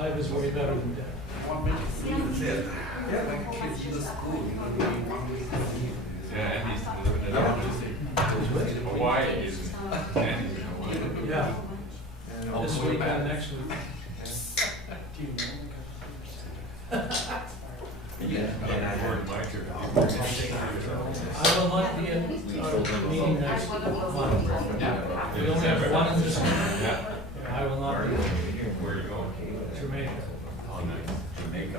Alive is way better than dead. That's it. Yeah, like kids in the school, you know, Yeah, and he's living it out. Hawaii is, and you know Hawaii. Yeah. This week and next week. I will not be at our meeting next month. We only have one in this one. Yeah. I will not be Where are you going? Jamaica. Oh, nice. Jamaica.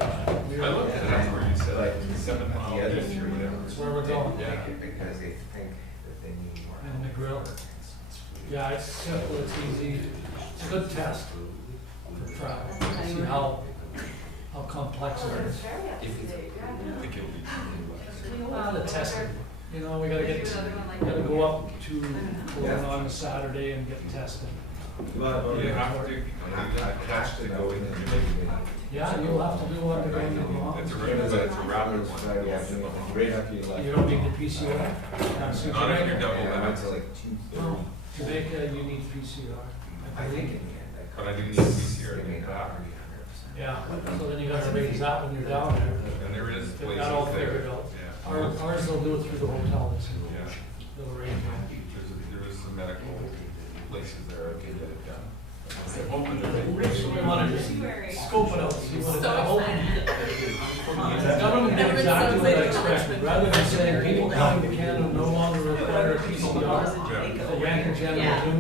I looked at that where you said like 7 mile distance or whatever. That's where we're going. Yeah. because they think that they need more. And the grill. Yeah, it's simple, it's easy. It's a good test for travel. See how complex it is. I think it'll be. The testing, you know, we gotta go up to Cologne on a Saturday and get tested. You have to, I have to go in and Yeah, you'll have to do one to go into the office. it's a rapid one. Right after you left. You don't need the PCR. So Not if you're Jamaica, double I went that. to like 2:30. no, Jamaica, you need PCR. I think in the end, But I do need PCR They to may get not that. be 100%. Yeah, so then you gotta raise that when you're down there. And there is They've places got all there. figured out. Yeah. Ours they'll do it through the hotel, it's Yeah. they'll arrange it. There is some medical places there that get it done. I'm hoping So that we wanna just scope it out, see what it's all. The government did exactly what I expected, rather than saying people coming to Canada no longer require a PCR, the Yankee General do.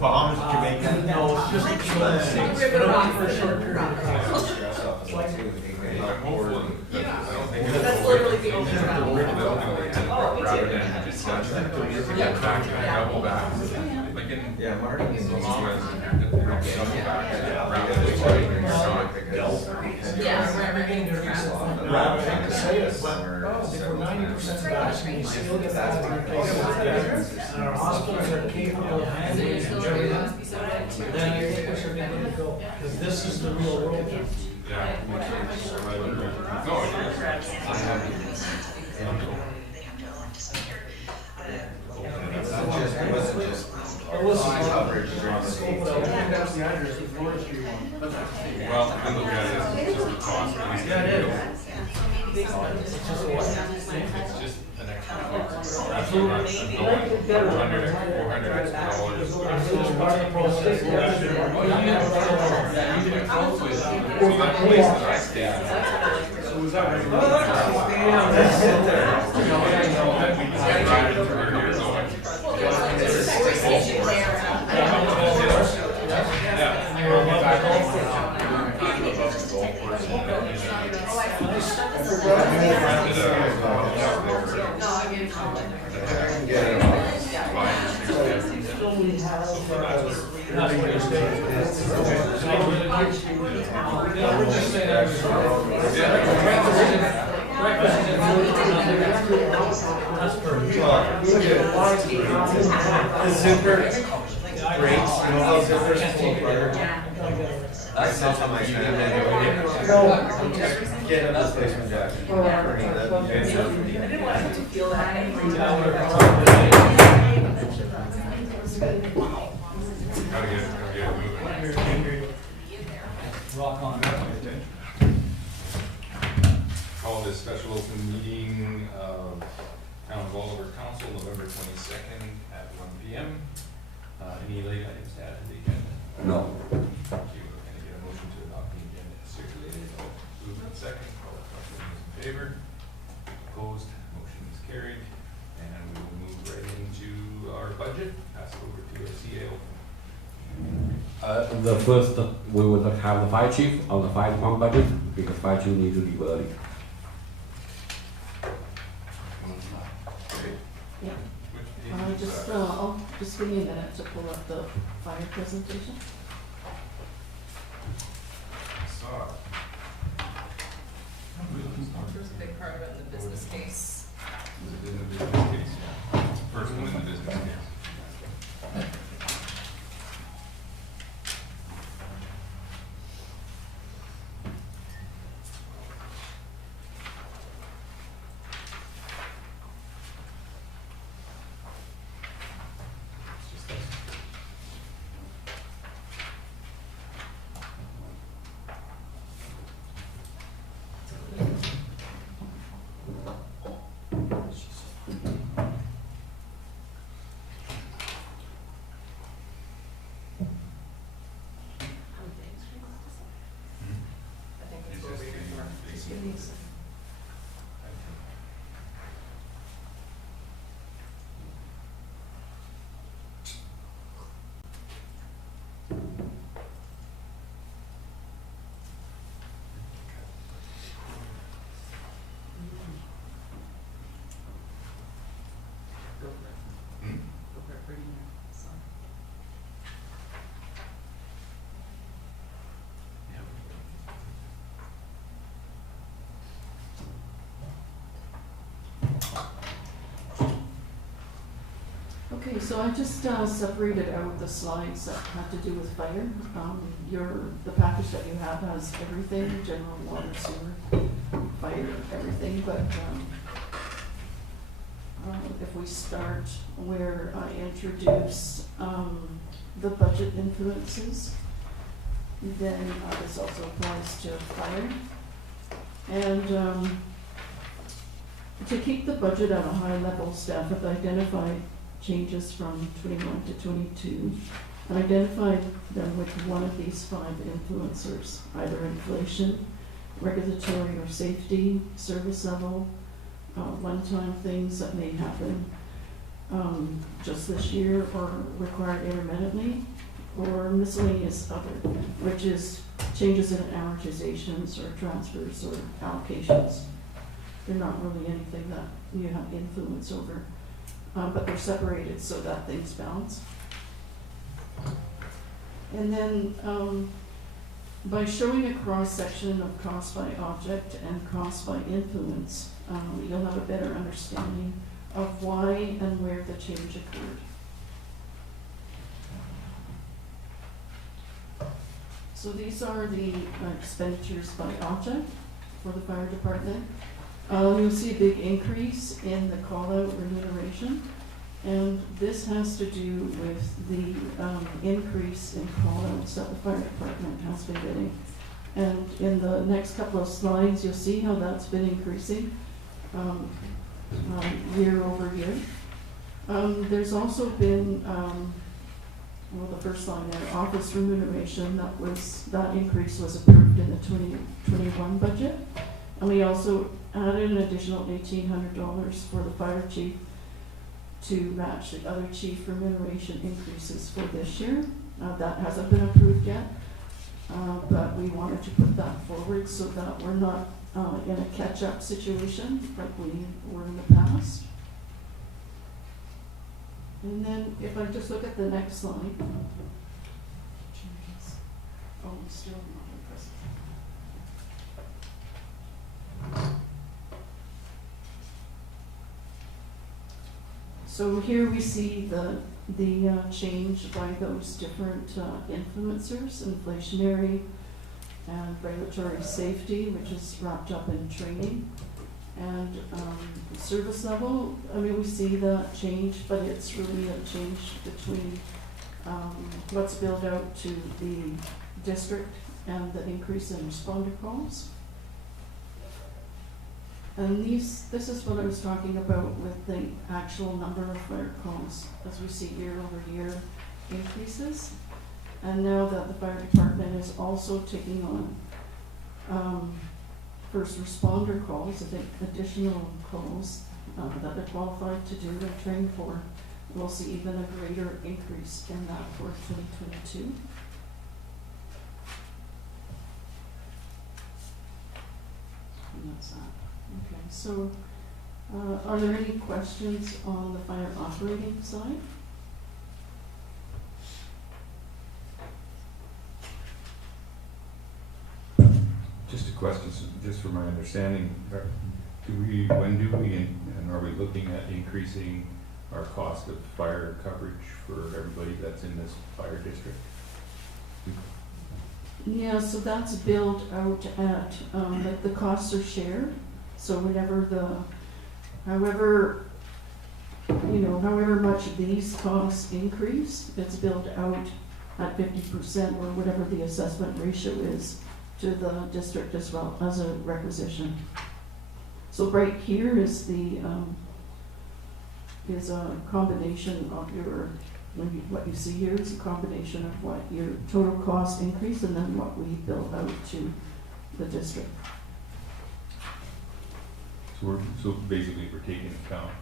Bahamas, Jamaica. No, it's just a few other states, but only for a short period of time. Stress off is like, too, they may I'm not hopeful forward. that, I don't think That's it's literally the only route. rather than just yeah, back and double back. Like in Yeah, Marty is Bahamas, double back, rather than going not because. Yeah, Everything they're I hate to say it, but if we're 90% vaccinated, still get that in place, and our hospitals are capable of handling everything, then I think we should be able to go, because this is the real world. Yeah. No, I have. It wasn't just Or listen, coverage. scope it out. Well, I look at it as just a cost, at least. Yeah, it is. It's just an extra cost. Absolutely. $400 It's part of the process. So that place that I stayed at. So was that That's what you're saying. Yeah, we're just saying breakfast is that's perfect. The super great, you know how Zipper's full butter? That's not how my get in this place from Jack. I didn't want him to feel that. Gotta get it moving. Rock on. Call this special open meeting of Town of Oliver Council, November 22nd at 1 p.m. Any late items to add to the agenda? No. Thank you. Can I get a motion to adopt the agenda as circulated? Moved and second. All the questions in favor? Opposed? Motion is carried. And we will move right into our budget. Pass it over to our CAO. The first, we will have the fire chief on the fire department budget, because fire chief needs to leave early. Yeah. Which page is Just, that? just give me a minute to pull up the fire presentation. Saw it. There's a big part of it in the business case. Is it in the business case? Yeah. First one in the business case. It's just us. please. Go for it. Go for it, pretty near, so. Okay, so I just separated out the slides that had to do with fire. The package that you have has everything, general water, sewer, fire, everything, but if we start where I introduce the budget influences, then this also applies to fire. And to keep the budget at a high level, staff have identified changes from 21 to 22 and identified them with one of these 5 influencers, either inflation, regulatory or safety, service level, one-time things that may happen just this year or required intermittently, or miscellaneous other, which is changes in amortizations or transfers or allocations. They're not really anything that you have influence over, but they're separated so that things balance. And then by showing a cross-section of cost by object and cost by influence, you'll have a better understanding of why and where the change occurred. So these are the expenditures by object for the fire department. You'll see a big increase in the call-out remuneration, and this has to do with the increase in call-outs that the fire department has been getting. And in the next couple of slides, you'll see how that's been increasing year over year. There's also been, well, the first line there, office remuneration, that increase was approved in the 2021 budget. And we also added an additional $1,800 for the fire chief to match the other chief remuneration increases for this year. That hasn't been approved yet, but we wanted to put that forward so that we're not in a catch-up situation like we were in the past. And then if I just look at the next slide. Oh, I'm still not impressed. So here we see the change by those different influencers, inflationary and regulatory safety, which is wrapped up in training. And service level, I mean, we see that change, but it's really a change between what's billed out to the district and the increase in responder calls. And this is what I was talking about with the actual number of fire calls, as we see year over year increases. And now that the fire department is also taking on first responder calls, I think additional calls that they're qualified to do and trained for, we'll see even a greater increase in that for 2022. And that's that. Okay, so are there any questions on the fire operating side? Just a question, just for my understanding, when do we, and are we looking at increasing our cost of fire coverage for everybody that's in this fire district? Yeah, so that's billed out at, like the costs are shared. So however much these costs increase, it's billed out at 50% or whatever the assessment ratio is to the district as well as a requisition. So right here is is a combination of what you see here is a combination of what your total cost increase and then what we bill out to the district. So basically, we're taking into account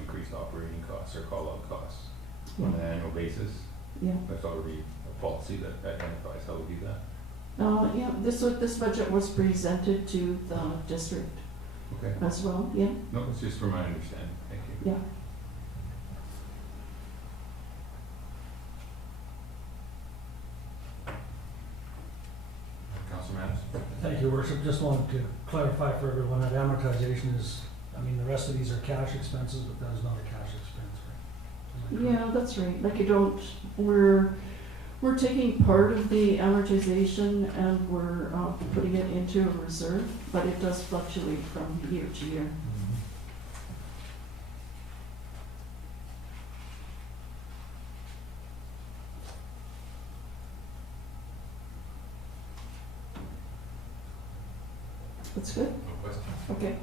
increased operating costs or call-out costs on an annual basis. Yeah. That's already a policy that identifies how we do that. Yeah, this budget was presented to the district Okay. as well, yeah, No, it's just for my understanding. Thank you. yeah. Councilor Mattis? Thank you, Worship. Just wanted to clarify for everyone that amortization is, I mean, the rest of these are cash expenses, but that is not a cash expense, right? Am I correct? Yeah, that's right, like you don't, we're taking part of the amortization and we're putting it into a reserve, but it does fluctuate from year to year. Mhm. That's good, No question. okay.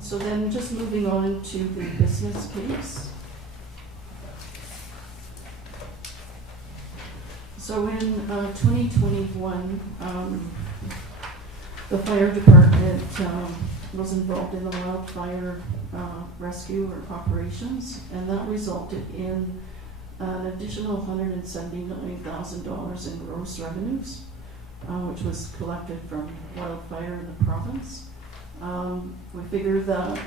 So then just moving on to the business case. So in 2021, the fire department was involved in the wildfire rescue or operations, and that resulted in an additional $179,000 in gross revenues, which was collected from wildfire in the province. We figured that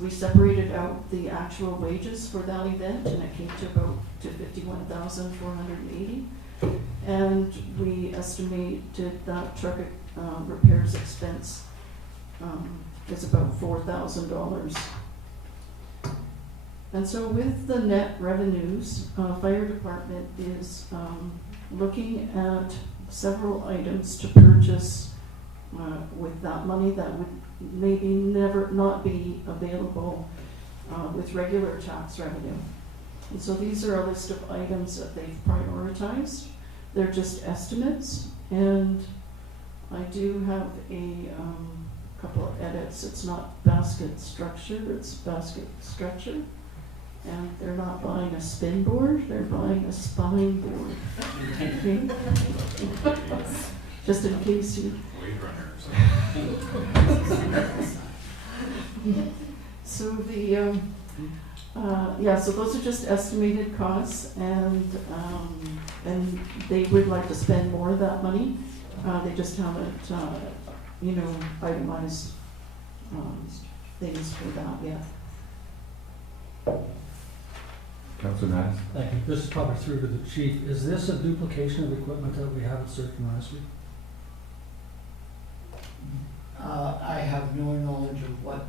we separated out the actual wages for that event, and it came to about $51,480. And we estimated that truck repairs expense is about $4,000. And so with the net revenues, fire department is looking at several items to purchase with that money that would maybe never not be available with regular tax revenue. And so these are a list of items that they've prioritized. They're just estimates, and I do have a couple of edits. It's not basket structure, it's basket stretcher. And they're not buying a spin board, they're buying a spine board. Okay? Just in case you. Wade Runner or something. So so those are just estimated costs, and they would like to spend more of that money. They just haven't, itemized things for that yet. Councilor Mattis? Thank you. This is probably through to the chief. Is this a duplication of equipment that we have at Search and Rescue? I have no knowledge of what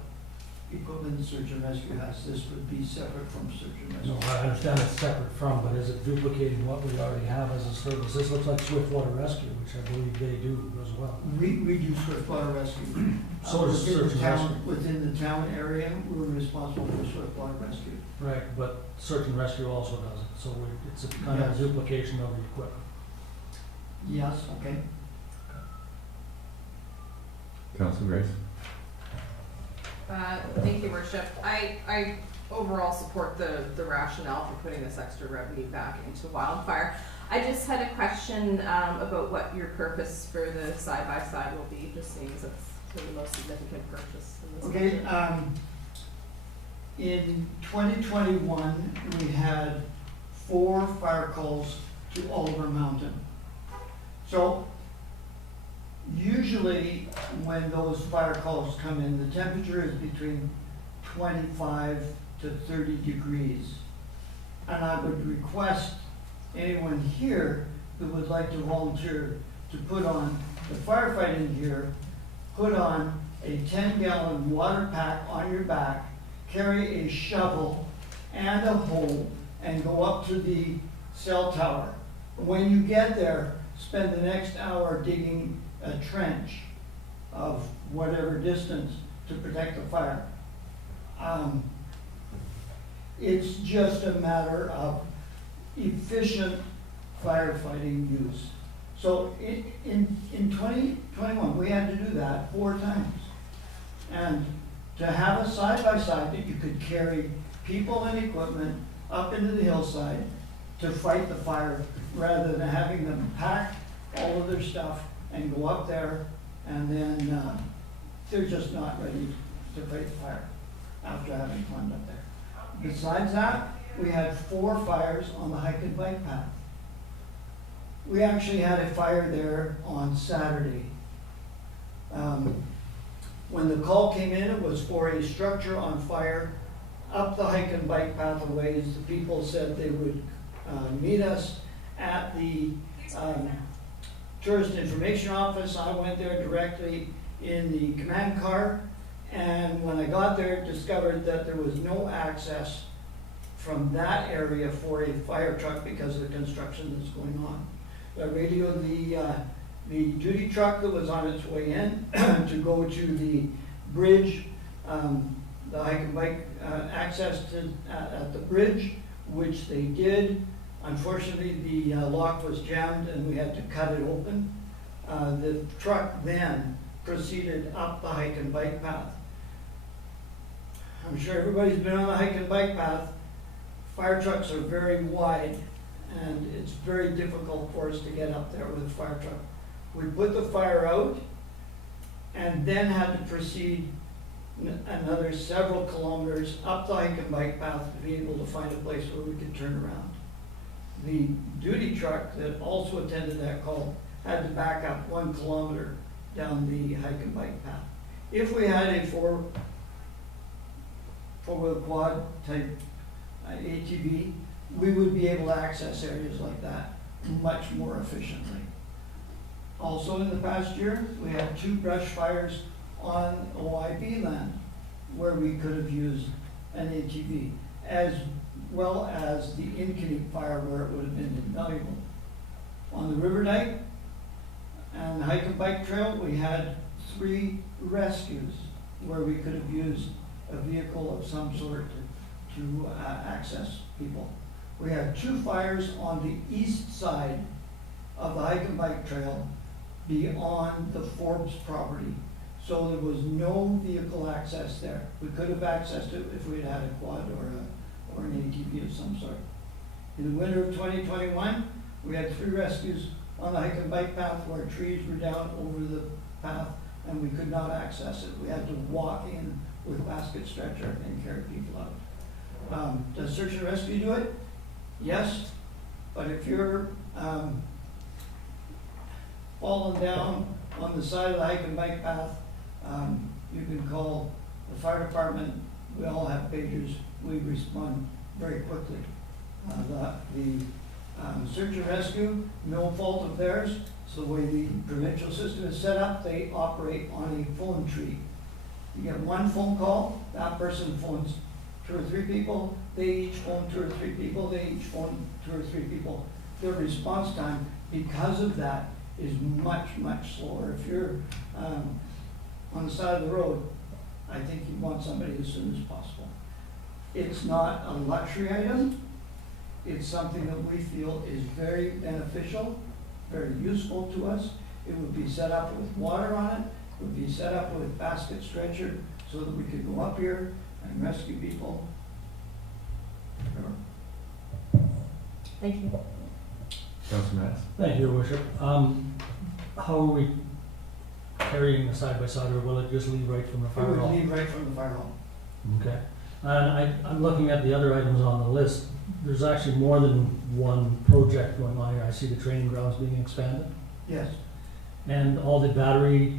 equipment Search and Rescue has. This would be separate from Search and Rescue. No, I understand it's separate from, but is it duplicating what we already have as a service? This looks like Swiftwater Rescue, which I believe they do as well. We do Swiftwater Rescue. So does Within Search the and town- Rescue. Within the town area, we're responsible for Swiftwater Rescue. Right, but Search and Rescue also does it, so it's a kind of Yes. a duplication of the equipment. Yes, okay. Councilor Grace? Thank you, Worship. I overall support the rationale for putting this extra revenue back into wildfire. I just had a question about what your purpose for the side-by-side will be, just seeing as it's the most significant purchase in this Okay, budget. in 2021, we had 4 fire calls to Oliver Mountain. So usually when those fire calls come in, the temperature is between 25 to 30 degrees. And I would request anyone here that would like to volunteer to put on the firefighting gear, put on a 10-gallon water pack on your back, carry a shovel and a hoe, and go up to the cell tower. When you get there, spend the next hour digging a trench of whatever distance to protect the fire. It's just a matter of efficient firefighting use. So in 2021, we had to do that 4 times. And to have a side-by-side that you could carry people and equipment up into the hillside to fight the fire, rather than having them pack all of their stuff and go up there and then they're just not ready to fight the fire after having climbed up there. Besides that, we had 4 fires on the hike and bike path. We actually had a fire there on Saturday. When the call came in, it was for a structure on fire up the hike and bike pathways. The people said they would meet us at the tourist information office. I went there directly in the command car, and when I got there, discovered that there was no access from that area for a fire truck because of the construction that's going on. I radioed the duty truck that was on its way in to go to the bridge, the hike and bike access to at the bridge, which they did. Unfortunately, the lock was jammed and we had to cut it open. The truck then proceeded up the hike and bike path. I'm sure everybody's been on the hike and bike path. Fire trucks are very wide, and it's very difficult for us to get up there with a fire truck. We put the fire out and then had to proceed another several kilometers up the hike and bike path to be able to find a place where we could turn around. The duty truck that also attended that call had to back up 1 kilometer down the hike and bike path. If we had a four-wheel quad type ATV, we would be able to access areas like that much more efficiently. Also in the past year, we had 2 brush fires on OIB land where we could have used an ATV, as well as the Inconneek fire where it would have been invaluable. On the river dike and the hike and bike trail, we had 3 rescues where we could have used a vehicle of some sort to access people. We had 2 fires on the east side of the hike and bike trail beyond the Forbes property. So there was no vehicle access there. We could have accessed it if we had had a quad or an ATV of some sort. In the winter of 2021, we had 3 rescues on the hike and bike path where trees were down over the path and we could not access it. We had to walk in with basket stretcher and carry people out. Does search and rescue do it? Yes, but if you're falling down on the side of the hike and bike path, you can call the fire department. We all have pagers. We respond very quickly. The search and rescue, no fault of theirs. So the way the provincial system is set up, they operate on a phone tree. You get 1 phone call, that person phones 2 or 3 people, they each phone 2 or 3 people, they each phone 2 or 3 people. Their response time, because of that, is much, much slower. If you're on the side of the road, I think you want somebody as soon as possible. It's not a luxury item. It's something that we feel is very beneficial, very useful to us. It would be set up with water on it. It would be set up with basket stretcher so that we could go up here and rescue people. Thank you. Councilor Mattis? Thank you, Your Worship. How are we carrying the side-by-side, or will it just leave right from the It fire would hall? leave right from the fire hall. Okay. And I'm looking at the other items on the list. There's actually more than one project going on here. I see the training grounds being expanded. Yes. And all the battery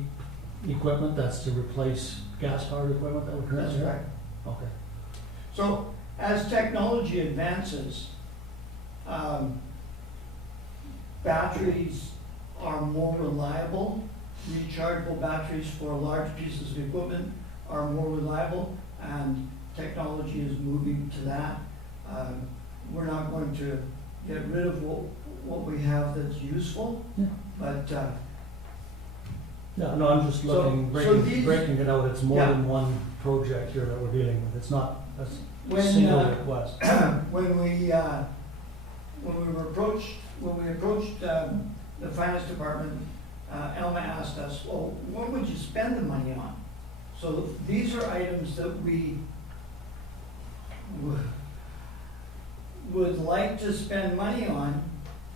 equipment, that's to replace gas-powered equipment that we're currently That's have? right. Okay. So as technology advances, batteries are more reliable. Rechargeable batteries for large pieces of equipment are more reliable, and technology is moving to that. We're not going to get rid of what we have that's useful, Yeah. but Yeah, no, I'm just So- looking, so these- breaking it out. It's more Yeah. than one project here that we're dealing with. It's not a when single request. when we approached the finance department, Elma asked us, well, what would you spend the money on? So these are items that we would like to spend money on,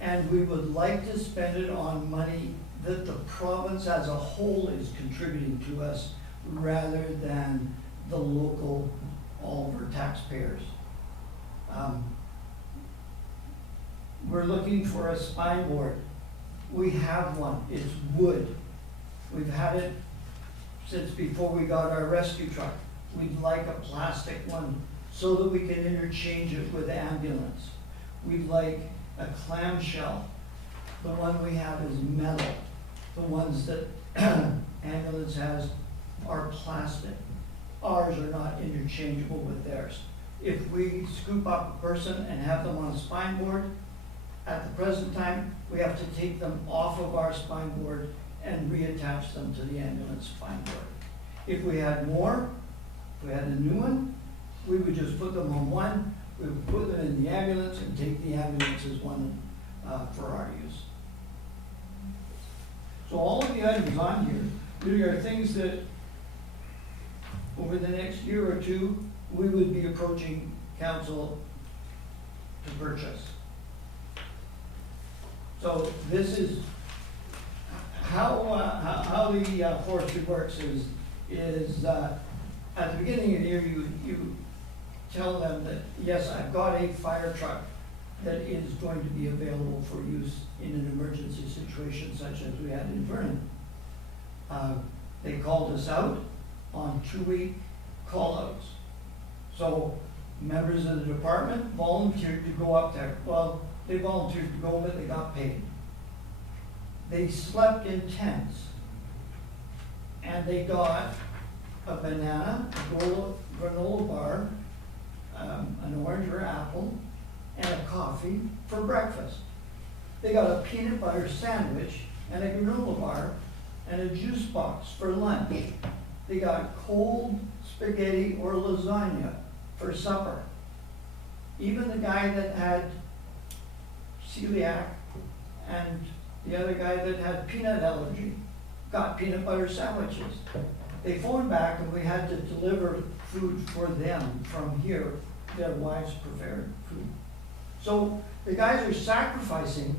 and we would like to spend it on money that the province as a whole is contributing to us, rather than the local Oliver taxpayers. We're looking for a spine board. We have one, it's wood. We've had it since before we got our rescue truck. We'd like a plastic one so that we can interchange it with the ambulance. We'd like a clamshell. The one we have is metal. The ones that ambulance has are plastic. Ours are not interchangeable with theirs. If we scoop up a person and have them on a spine board, at the present time, we have to take them off of our spine board and reattach them to the ambulance spine board. If we had more, if we had a new one, we would just put them on one, we would put them in the ambulance and take the ambulance's one for our use. So all of the items on here really are things that over the next year or two, we would be approaching council to purchase. So this is how the forestry works is at the beginning of the year, you tell them that, yes, I've got a fire truck that is going to be available for use in an emergency situation such as we had in Vernon. They called us out on 2-week call-outs. So members of the department volunteered to go up there. Well, they volunteered to go, but they got paid. They slept in tents, and they got a banana, a granola bar, an orange or apple, and a coffee for breakfast. They got a peanut butter sandwich and a granola bar and a juice box for lunch. They got cold spaghetti or lasagna for supper. Even the guy that had celiac and the other guy that had peanut allergy got peanut butter sandwiches. They phoned back and we had to deliver food for them from here, their wives prepared food. So the guys are sacrificing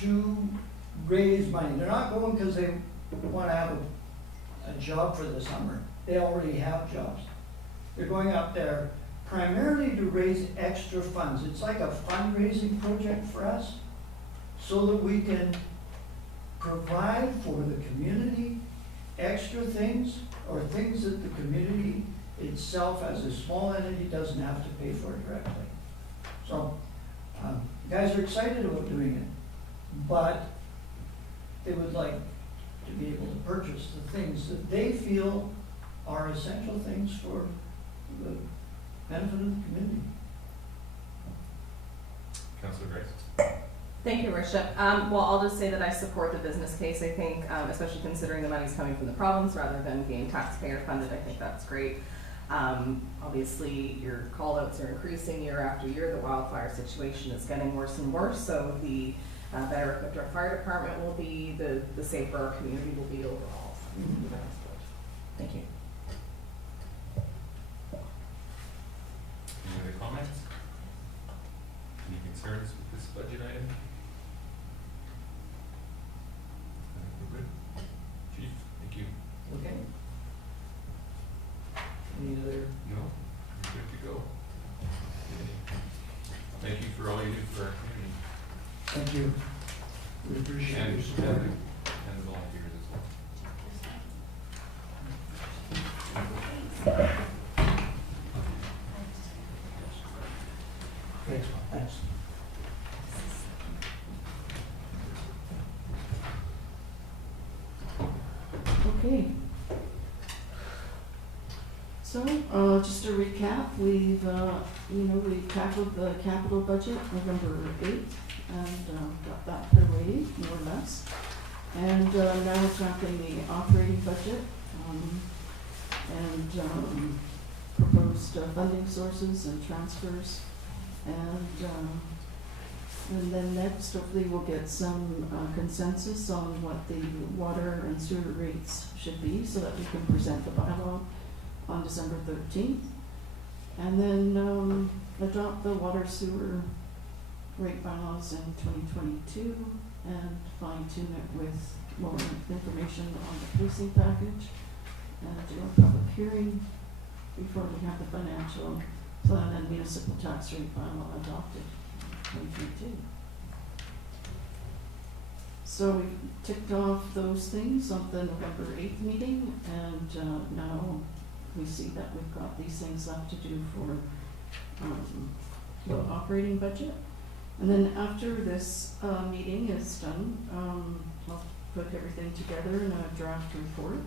to raise money. They're not going because they want to have a job for the summer. They already have jobs. They're going up there primarily to raise extra funds. It's like a fundraising project for us so that we can provide for the community extra things or things that the community itself as a small entity doesn't have to pay for directly. So guys are excited about doing it, but they would like to be able to purchase the things that they feel are essential things for the benefit of the community. Councilor Grace. Thank you, Worship. Well, I'll just say that I support the business case. I think, especially considering the money's coming from the province rather than being taxpayer funded, I think that's great. Obviously, your call-outs are increasing year after year. The wildfire situation is getting worse and worse, so the better equipped our fire department will be, the safer our community will be overall. Thank you. Any other comments? Any concerns with this budget item? I think we're good. Chief, thank you. Okay. Any other? No, you're good to go. Thank you for all you do for our community. Thank you. We appreciate your support. And the volunteers as well. Thanks, thanks. Okay. So, just to recap, we've tackled the capital budget November 8th and got that put away, more or less. And now we're tackling the operating budget and proposed funding sources and transfers. And then next, hopefully we'll get some consensus on what the water and sewer rates should be so that we can present the bylaw on December 13th. And then adopt the water sewer rate bylaws in 2022 and fine tune it with more information on the policing package and do a public hearing before we have the financial plan and municipal tax rate bylaw adopted in 2022. So we ticked off those things on the November 8th meeting, and now we see that we've got these things left to do for the operating budget. And then after this meeting is done, I'll put everything together in a draft report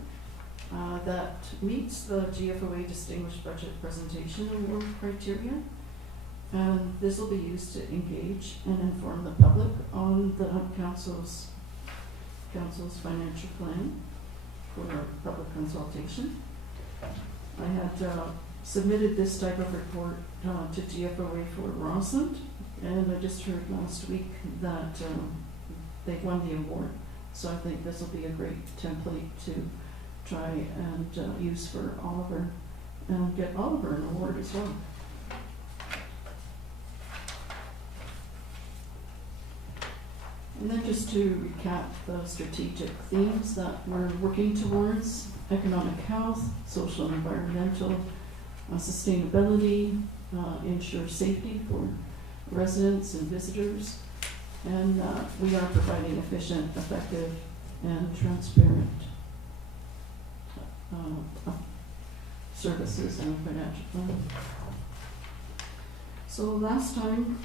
that meets the GFOA Distinguished Budget Presentation Award criteria. And this will be used to engage and inform the public on the council's financial plan for public consultation. I had submitted this type of report to GFOA for Rossland, and I just heard last week that they won the award. So I think this will be a great template to try and use for Oliver, and get Oliver an award as well. And then just to recap the strategic themes that we're working towards: economic health, social and environmental, sustainability, ensure safety for residents and visitors, and we are providing efficient, effective, and transparent services and financial planning. So last time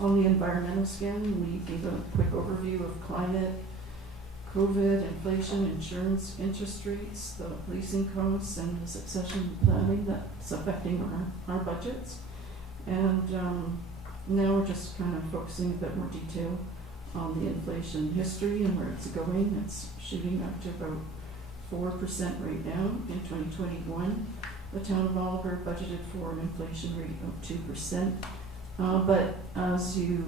on the environmental scan, we gave a quick overview of climate, COVID, inflation, insurance, interest rates, the leasing costs, and the succession planning that's affecting our budgets. And now we're just kind of focusing a bit more detail on the inflation history and where it's going. It's shooting up to about 4% right now in 2021. The town of Oliver budgeted for an inflation rate of 2%. But as you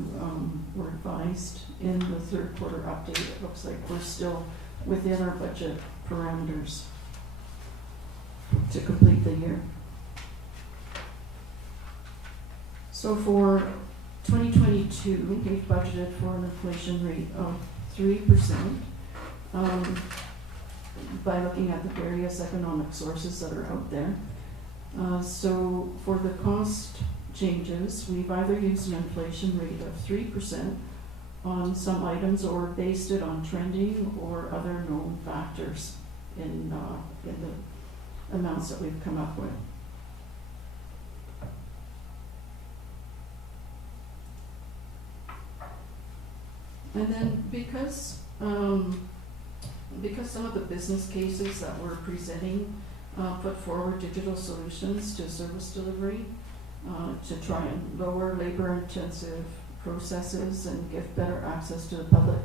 were advised in the third quarter update, it looks like we're still within our budget parameters to complete the year. So for 2022, we've budgeted for an inflation rate of 3%. By looking at the various economic sources that are out there. So for the cost changes, we've either used an inflation rate of 3% on some items, or based it on trending or other known factors in the amounts that we've come up with. And then because some of the business cases that we're presenting put forward digital solutions to service delivery to try and lower labor-intensive processes and give better access to the public,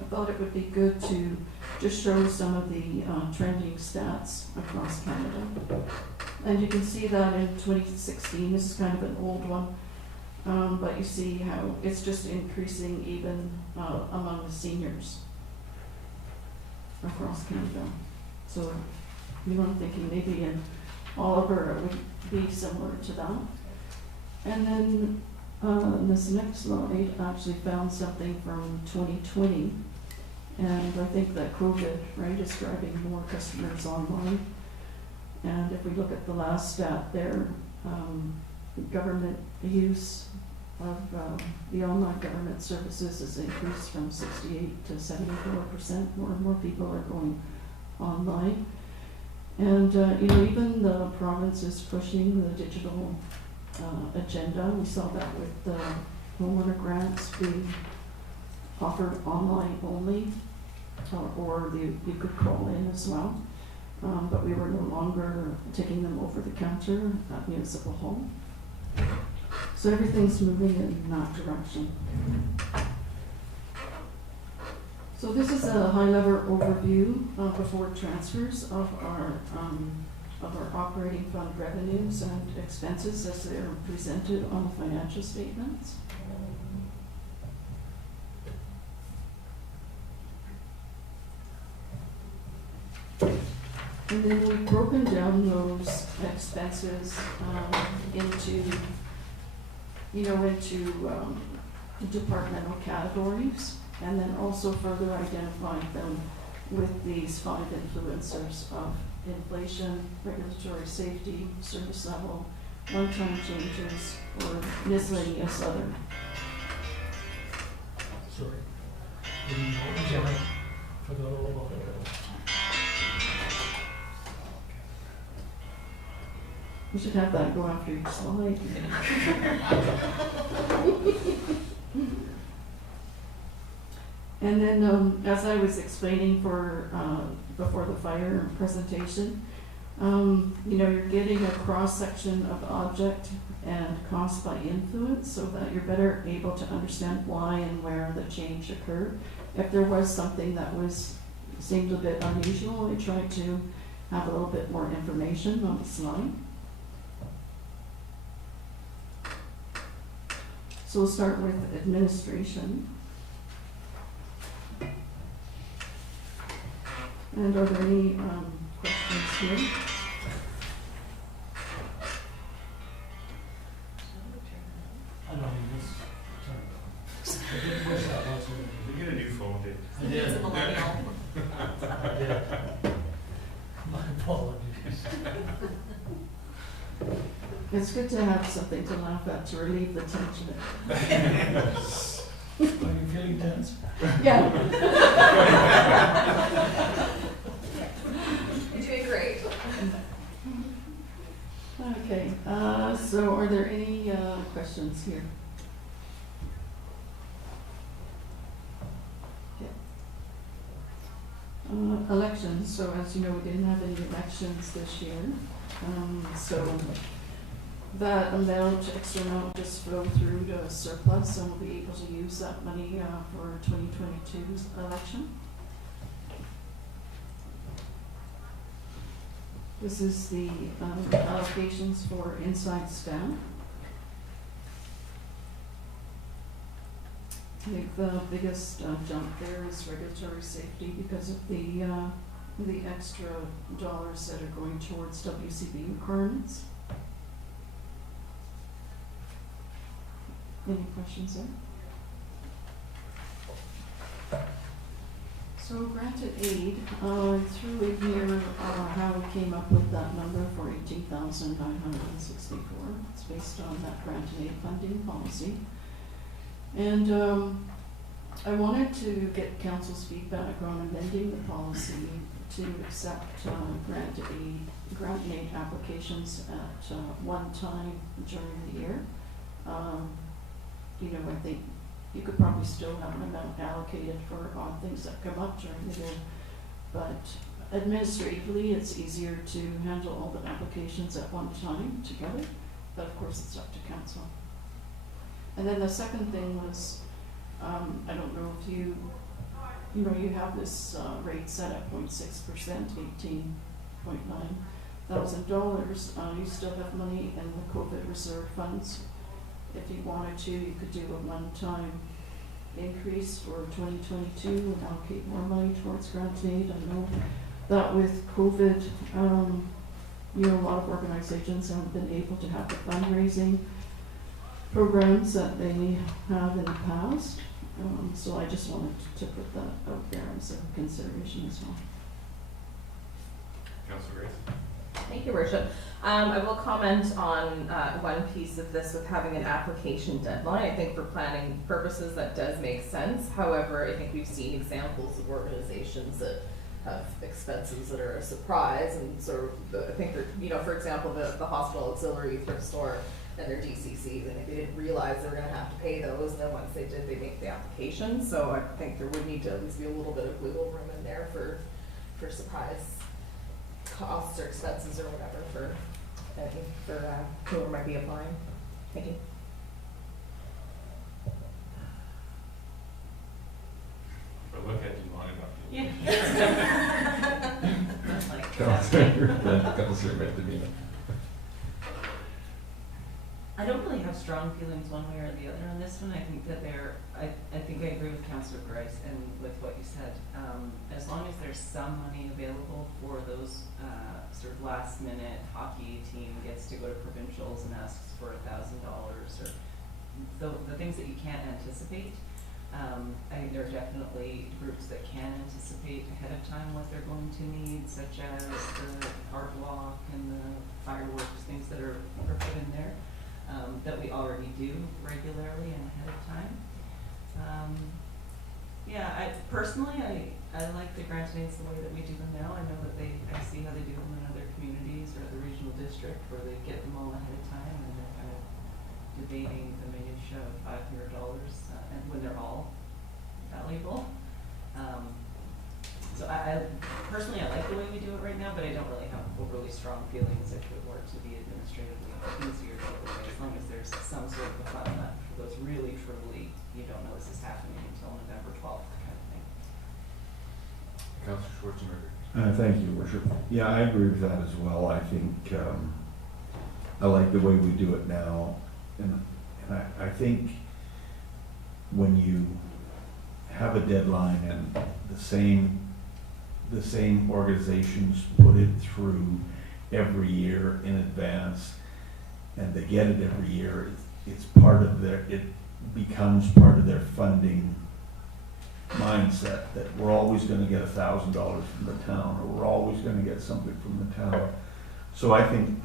I thought it would be good to just show some of the trending stats across Canada. And you can see that in 2016, this is kind of an old one, but you see how it's just increasing even among the seniors across Canada. So, you know, I'm thinking maybe in Oliver it would be similar to that. And then this next slide actually found something from 2020. And I think that COVID, right, is driving more customers online. And if we look at the last stat there, government use of the online government services has increased from 68 to 74%. More and more people are going online. And you know, even the province is pushing the digital agenda. We saw that with the homeowner grants being offered online only, or you could call in as well. But we were no longer taking them over the counter at Municipal Hall. So everything's moving in that direction. So this is a high-level overview before transfers of our operating fund revenues and expenses as they are presented on the financial statements. And then we've broken down those expenses into departmental categories, and then also further identified them with these 5 influencers of inflation, regulatory safety, service level, one-time changes, or miscellaneous other. Sorry. Didn't know, Jenna, forgot all about it. We should have that go after each slide. And then, as I was explaining before the fire presentation, you're getting a cross-section of object and cost by influence so that you're better able to understand why and where the change occurred. If there was something that seemed a bit unusual, I tried to have a little bit more information on the slide. So we'll start with administration. And are there any questions here? I don't need this. Turn. I did push that once. You get a new phone, Dave. I did. It's a millennial. I did. My apologies. It's good to have something to laugh at to relieve the tension. Are you feeling tense? Yeah. You're doing great. Okay, so are there any questions here? Okay. Elections, so as you know, we didn't have any elections this year. So that extra amount just flow through to surplus, and we'll be able to use that money for 2022's election. This is the allocations for inside staff. I think the biggest jump there is regulatory safety because of the extra dollars that are going towards WCB requirements. Any questions there? So granted aid, through in here, how we came up with that number for 18,964. It's based on that granted aid funding policy. And I wanted to get council's feedback on amending the policy to accept grant aid applications at one time during the year. I think you could probably still have an amount allocated for things that come up during the year, but administratively it's easier to handle all the applications at one time together, but of course it's up to council. And then the second thing was, I don't know if you have this rate set at 0.6%, $18,900. You still have money in the COVID reserve funds. If you wanted to, you could do a one-time increase for 2022 and allocate more money towards grant aid. I know that with COVID, a lot of organizations haven't been able to have the fundraising programs that they have in the past. So I just wanted to put that out there as a consideration as well. Councilor Grace. Thank you, Worship. I will comment on one piece of this with having an application deadline. I think for planning purposes that does make sense. However, I think we've seen examples of organizations that have expenses that are a surprise, and sort of, I think, for example, the hospital auxiliary thrift store and their DCCs, and if they didn't realize they were going to have to pay those, then once they did, they make the application. So I think there would need to at least be a little bit of wiggle room in there for surprise costs or expenses or whatever for whoever might be applying. Thank you. If I look at you long enough. Yeah. Councilor Bentamina. I don't really have strong feelings one way or the other on this one. I think that I think I agree with Councillor Grice and with what you said. As long as there's some money available for those sort of last minute hockey team gets to go to provincials and asks for $1,000 or the things that you can't anticipate, I think there are definitely groups that can anticipate ahead of time what they're going to need, such as the art walk and the fireworks, things that are put in there, that we already do regularly and ahead of time. Yeah, I like the grant aids the way that we do them now. I know that I see how they do them in other communities or the regional district where they get them all ahead of time and they're kind of debating the minutia of $500 and when they're all valuable. So I personally, I like the way we do it right now, but I don't really have overly strong feelings if it were to be administratively easier to do away, as long as there's some sort of a fund that for those really truly, you don't know this is happening until November 12th kind of thing. Councilor Schwarzenberger. Thank you, Worship. Yeah, I agree with that as well. I think, I like the way we do it now. And I think when you have a deadline and the same organizations put it through every year in advance, and they get it every year, it becomes part of their funding mindset that we're always gonna get $1,000 from the town, or we're always gonna get something from the town. So I think,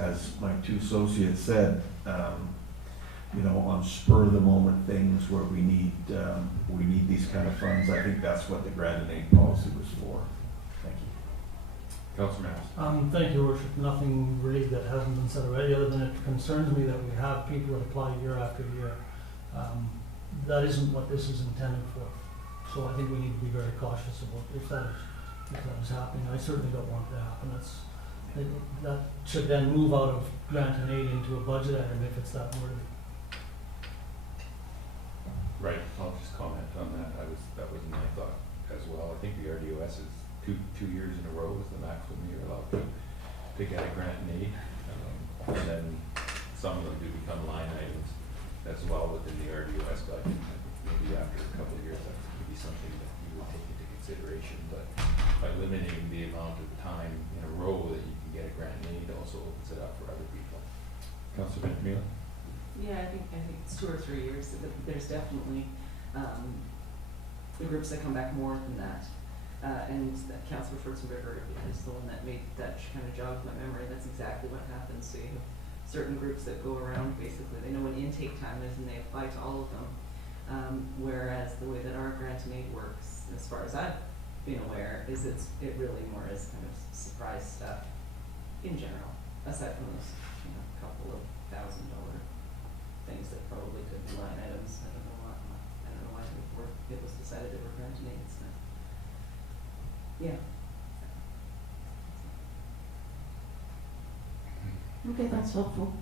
as my two associates said, on spur of the moment things where we need these kind of funds, I think that's what the grant and aid policy was for. Thank you. Councilor Mattis. Thank you, Worship. Nothing really that hasn't been said already, other than it concerns me that we have people that apply year after year. That isn't what this is intended for. So I think we need to be very cautious about if that is happening. I certainly don't want that to happen. That should then move out of grant and aid into a budget item if it's that worthy. Right, I'll just comment on that. That was my thought as well. I think the RDOS is two years in a row is the maximum you're allowed to get a grant and aid. And then some of them do become line items as well within the RDOS budget. I think maybe after a couple of years that could be something that you would take into consideration. But by limiting the amount of time in a row that you can get a grant and aid also opens it up for other people. Councilor McNeil? Yeah, I think it's 2 or 3 years. There's definitely the groups that come back more than that. And Councilor Schwarzenberger is the one that made that kind of jog my memory. That's exactly what happens. So you have certain groups that go around, basically they know when intake time is and they apply to all of them. Whereas the way that our grant and aid works, as far as I've been aware, is it really more is kind of surprise stuff in general, aside from those couple of $1,000 things that probably could be line items. I don't know why it was decided that we're grant and aid instead. Yeah. Okay, that's helpful.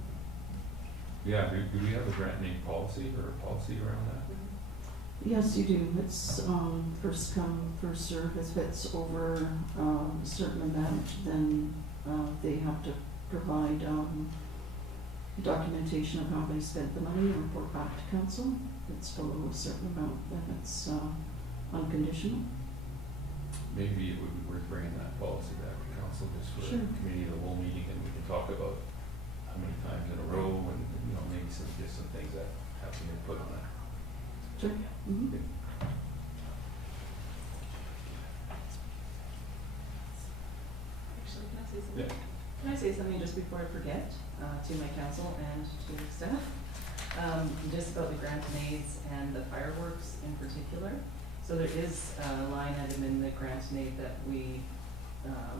Yeah, do we have a grant and aid policy or a policy around that? Yes, you do. It's first come, first served. If it's over a certain amount, then they have to provide documentation of how they spent the money and report back to council. If it's below a certain amount, then it's unconditional. Maybe it would be worth bringing that policy back to council just for Sure. a committee of the whole meeting, and we can talk about how many times in a row and maybe some things that have some input on that. Sure. Mm-hmm. Actually, can I say something? Yeah. Can I say something just before I forget to my council and to staff? Just about the grant and aids and the fireworks in particular. So there is a line item in the grant and aid that we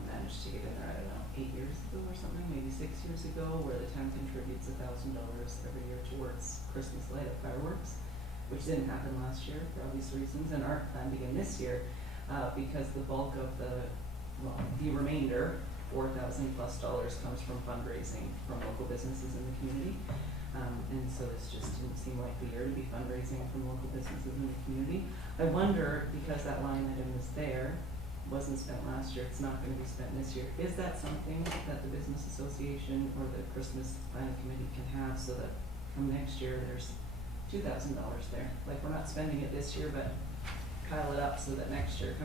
managed to get in there, I don't know, 8 years ago or something, maybe 6 years ago, where the town contributes $1,000 every year towards Christmas light up fireworks, which didn't happen last year for obvious reasons and aren't planned again this year because the bulk of the remainder, $4,000+ comes from fundraising from local businesses in the community. And so this just didn't seem like the year to be fundraising from local businesses in the community. I wonder, because that line item is there, wasn't spent last year, it's not going to be spent this year. Is that something that the business association or the Christmas planning committee can have so that from next year there's $2,000 there? Like we're not spending it this year, but pile it up so that next year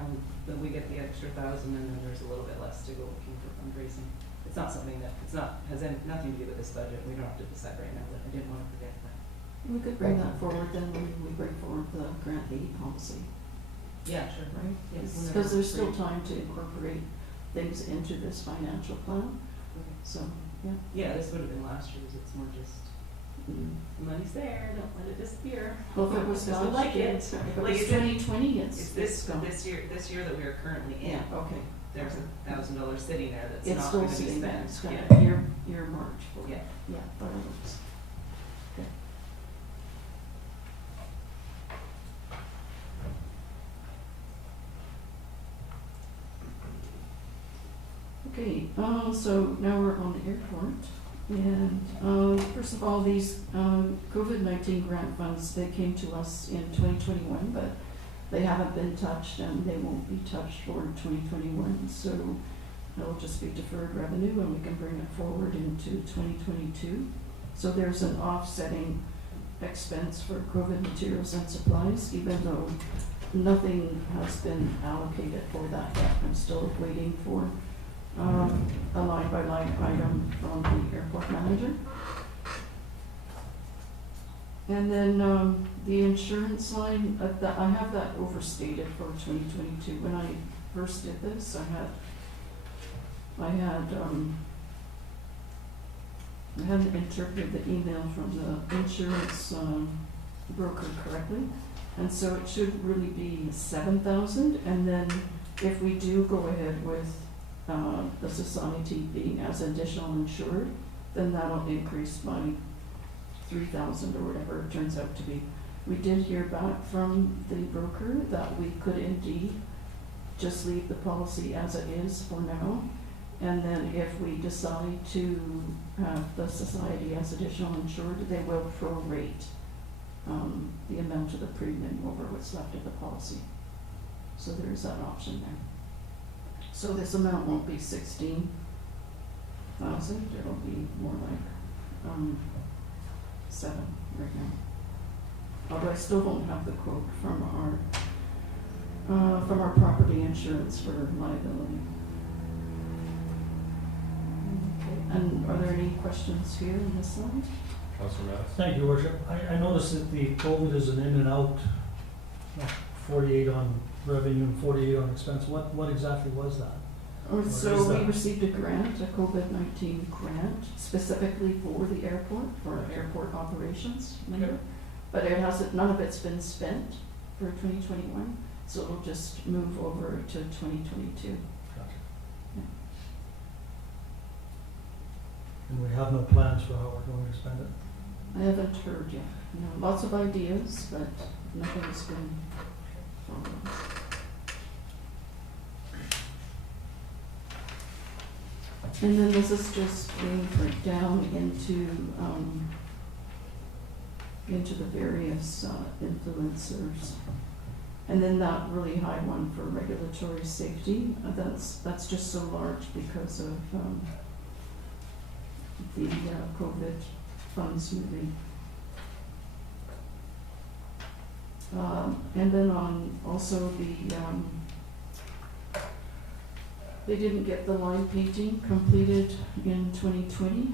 then we get the extra 1,000 and then there's a little bit less to go looking for fundraising. It's not something that, has nothing to do with this budget. We don't have to decide right now, but I didn't want to forget that. We could bring that forward then when we bring forward the grant aid policy, Yeah, sure. right? Yes, Because whenever there's it's still free. time to incorporate things into this financial plan, Okay. so, yeah. Yeah, this would have been last year's, it's more just, Mm. money's there, don't let it disappear. Well, if it was Because we last like year, it. if it Like, was is it- 2020, It's it's this, gone. this year that we are currently in, Yeah, okay. there's $1,000 sitting there that's It's not still gonna be sitting there, spent. it's Yeah. got earmarked for, Yeah. yeah, fireworks. Okay. Okay, so now we're on the airport, and, first of all, these, COVID-19 grant funds, they came to us in 2021, but they haven't been touched and they won't be touched for 2021, so it'll just be deferred revenue and we can bring it forward into 2022. So there's an offsetting expense for COVID materials and supplies, even though nothing has been allocated for that yet. I'm still waiting for a line-by-line item from the airport manager. And then the insurance line, I have that overstated for 2022. When I first did this, I hadn't interpreted the email from the insurance broker correctly, and so it should really be 7,000. And then if we do go ahead with the society being as additional insured, then that'll increase by 3,000 or whatever it turns out to be. We did hear back from the broker that we could indeed just leave the policy as it is for now. And then if we decide to have the society as additional insured, they will prorate the amount of the premium over what's left of the policy. So there's that option there. So this amount won't be 16,000, it'll be more like 7 right now. Although I still don't have the quote from our property insurance for liability. Okay, and are there any questions here in this line? Councilor Mattis? Thank you, Worship. I noticed that the COVID is an in and out, 48 on revenue and 48 on expense. What exactly was that? Or What so is we that? received a grant, a COVID-19 grant, specifically for the airport, for airport operations, remember? Okay. But it hasn't, none of it's been spent for 2021, so it'll just move over to 2022. Gotcha. Yeah. And we have no plans for how we're going to spend it? I haven't heard yet, no, lots of ideas, but nothing's been formalized. And then this is just a breakdown into the various influencers. And then that really high one for regulatory safety, that's just so large because of the COVID funds moving. And then on also they didn't get the line painting completed in 2020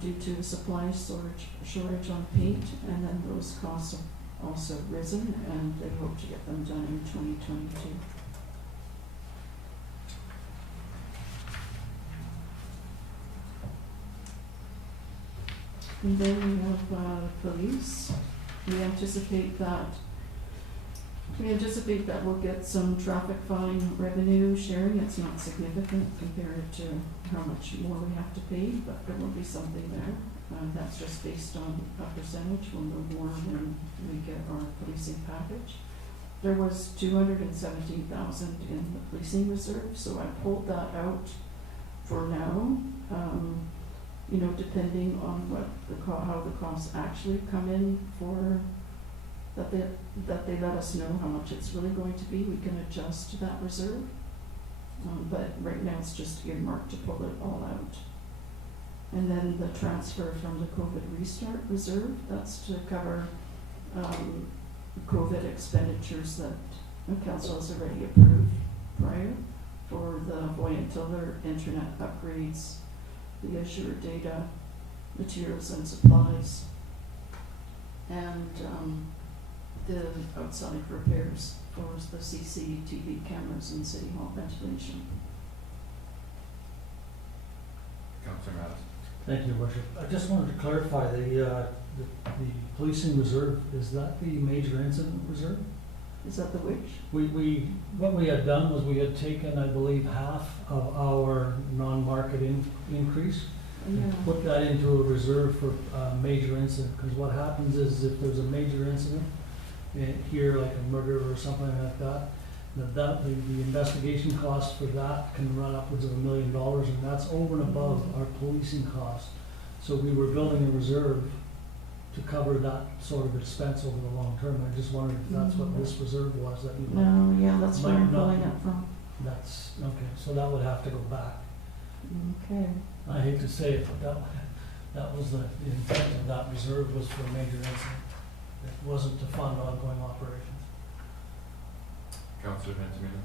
due to supply shortage on paint, and then those costs have also risen, and they hope to get them done in 2022. And then we have police. We anticipate that we'll get some traffic fine revenue sharing. It's not significant compared to how much more we have to pay, but there will be something there. That's just based on a percentage. We'll know more when we get our policing package. There was 217,000 in the policing reserve, so I pulled that out for now. Depending on how the costs actually come in for that they let us know how much it's really going to be, we can adjust that reserve. But right now it's just earmarked to pull it all out. And then the transfer from the COVID restart reserve, that's to cover COVID expenditures that the council has already approved prior for the Voyant Tiller internet upgrades, the Azure data, materials and supplies, and, the outside repairs for the CCTV cameras in City Hall ventilation. Councillor Mattis. Thank you, Your Worship. I just wanted to clarify, the policing reserve, is that the major incident reserve? Is that the which? What we had done was we had taken, I believe, half of our non-market increase, Yeah. put that into a reserve for major incident, because what happens is if there's a major incident here, like a murder or something like that, the investigation cost for that can run upwards of $1 million, and that's over and above our policing cost. So we were building a reserve to cover that sort of expense over the long term. I just wondered if that's what this reserve was that you. No, yeah, that's where I'm Might not pulling be. it from. That's, okay, so that would have to go back. Okay. I hate to say it, but that was the intent of that reserve, was for a major incident. It wasn't to fund ongoing operations. Councillor Benjamin.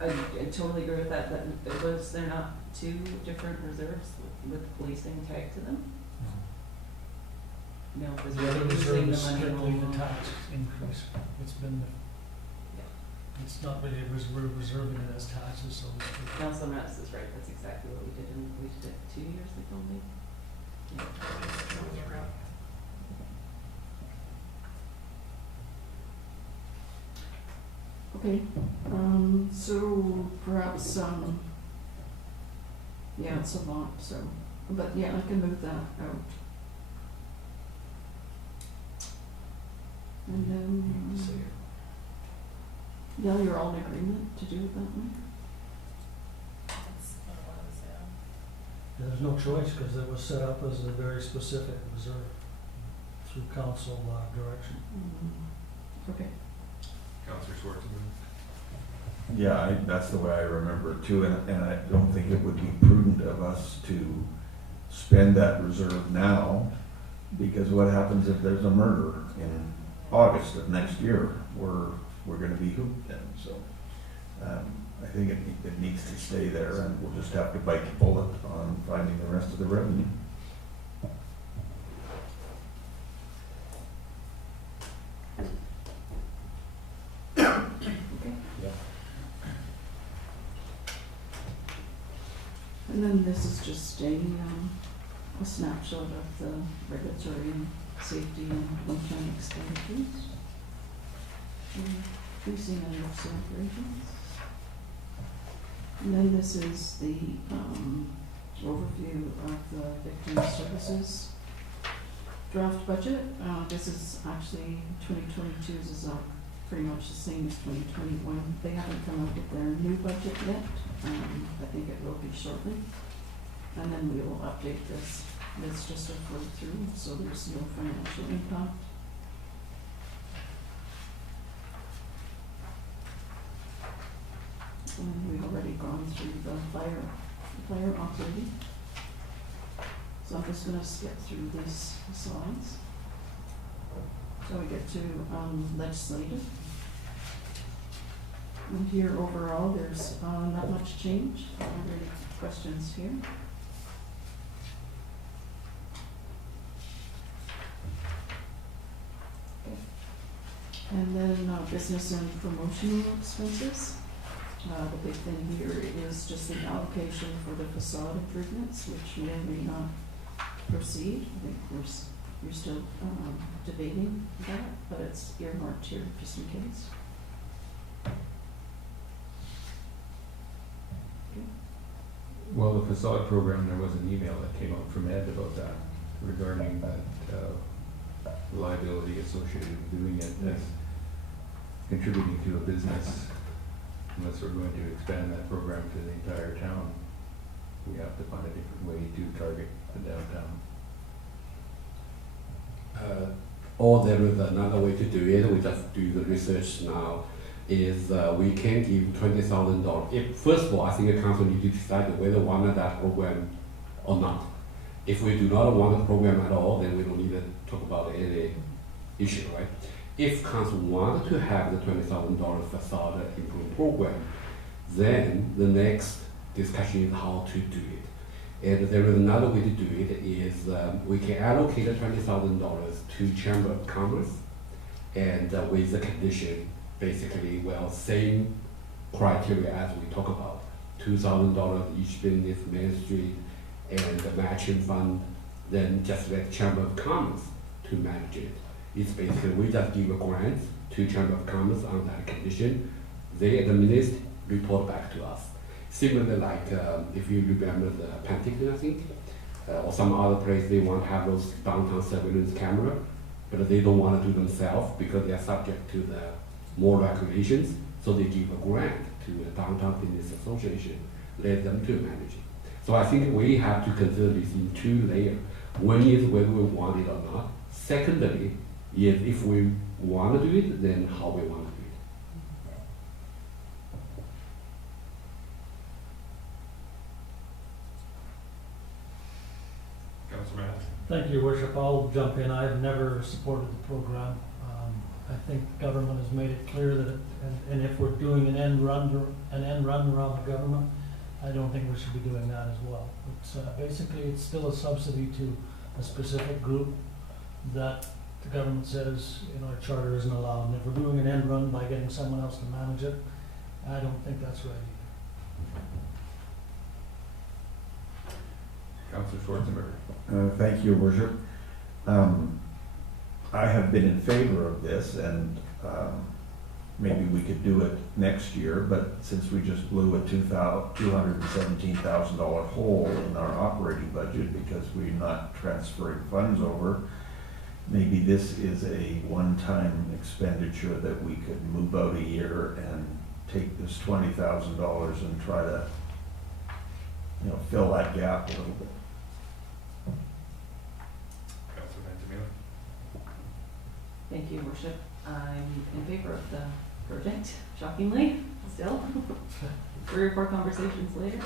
I totally agree with that, but was there not two different reserves with policing tagged to them? No, because The other we're reserve using is the money. strictly the alone. tax increase. It's been, it's not really, we're reserving it as taxes, so to speak. Councilor Mattis is right, that's exactly what we did, and we did it 2 years ago, maybe? Yeah. Okay, so perhaps, yeah, it's a lot, so, but yeah, I can move that out. And then, yeah, you're all in agreement to do it that way? There's no choice, because it was set up as a very specific reserve through council direction. Okay. Councillor Schwarzenegger. Yeah, that's the way I remember it too, and I don't think it would be prudent of us to spend that reserve now, because what happens if there's a murder in August of next year? We're gonna be hooped then, so, I think it needs to stay there, and we'll just have to bite the bullet on finding the rest of the revenue. And then this is just a snapshot of the regulatory and safety and one-time expenditures. Increasing and operations. And then this is the overview of the victim services draft budget. This is actually 2022's is pretty much the same as 2021. They haven't come up with their new budget yet. I think it will be shortly. And then we will update this. It's just a flow through, so there's no financial impact. And we've already gone through the fire operating. So I'm just gonna skip through these slides. So we get to legislative. And here overall, there's not much change. Are there any questions here? Okay. And then business and promotional expenses. The big thing here is just the allocation for the facade improvements, which may or may not proceed. I think we're still debating that, but it's earmarked here just in case. Well, the facade program, there was an email that came out from Ed about that, regarding that liability associated with doing it as contributing to a business. Unless we're going to expand that program to the entire town, we have to find a different way to target the downtown. Or there is another way to do it, we just do the research now, is we can give $20,000. If, first of all, I think the council needs to decide whether we want that program or not. If we do not want the program at all, then we don't need to talk about any issue, right? If council wanted to have the $20,000 facade improvement program, then the next discussion is how to do it. And there is another way to do it is we can allocate $20,000 to Chamber of Commerce, and with the condition, basically, well, same criteria as we talk about, $2,000 each business, Main Street, and the matching fund, then just let Chamber of Commerce to manage it. It's basically, we just give a grant to Chamber of Commerce on that condition. They administer, report back to us. Similar like, if you remember the Penticton, I think, or some other place, they want to have those downtown surveillance camera, but they don't want to do themselves because they are subject to the more regulations. So they give a grant to the Downtown Business Association, let them to manage it. So I think we have to consider this in two layers. One is whether we want it or not. Secondly, is if we want to do it, then how we want to do it. Councilor Matthews? Thank you, Your Worship. I'll jump in. I've never supported the program. I think government has made it clear that, and if we're doing an end run around the government, I don't think we should be doing that as well. It's basically, it's still a subsidy to a specific group that the government says in our charter isn't allowed. And if we're doing an end run by getting someone else to manage it, I don't think that's right either. Councilor Schwarzenberg. Thank you, Your Worship. I have been in favor of this, and maybe we could do it next year, but since we just blew a $217,000 hole in our operating budget because we're not transferring funds over, maybe this is a one-time expenditure that we could move out a year and take this $20,000 and try to, fill that gap a little bit. Thank you, Worship. I'm in favor of the project, shockingly, still, 3 or 4 conversations later.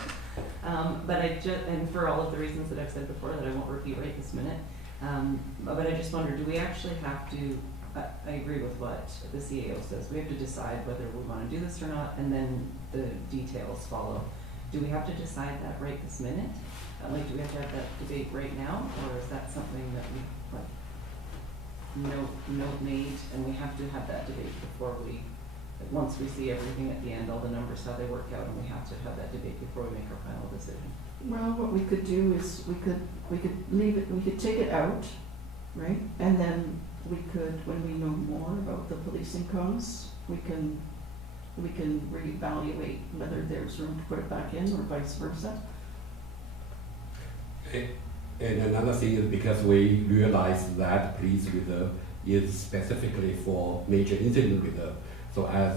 But and for all of the reasons that I've said before that I won't repeat right this minute, but I just wonder, do we actually have to, I agree with what the CAO says, we have to decide whether we want to do this or not, and then the details follow. Do we have to decide that right this minute? Do we have to have that debate right now, or is that something that we, note made, and we have to have that debate before once we see everything at the end, all the numbers, how they work out, and we have to have that debate before we make our final decision? Well, what we could do is we could leave it, we could take it out, right? And then we could, when we know more about the policing costs, we can reevaluate whether there's room to put it back in or vice versa. And another thing is because we realize that police reserve is specifically for major incident reserve. So as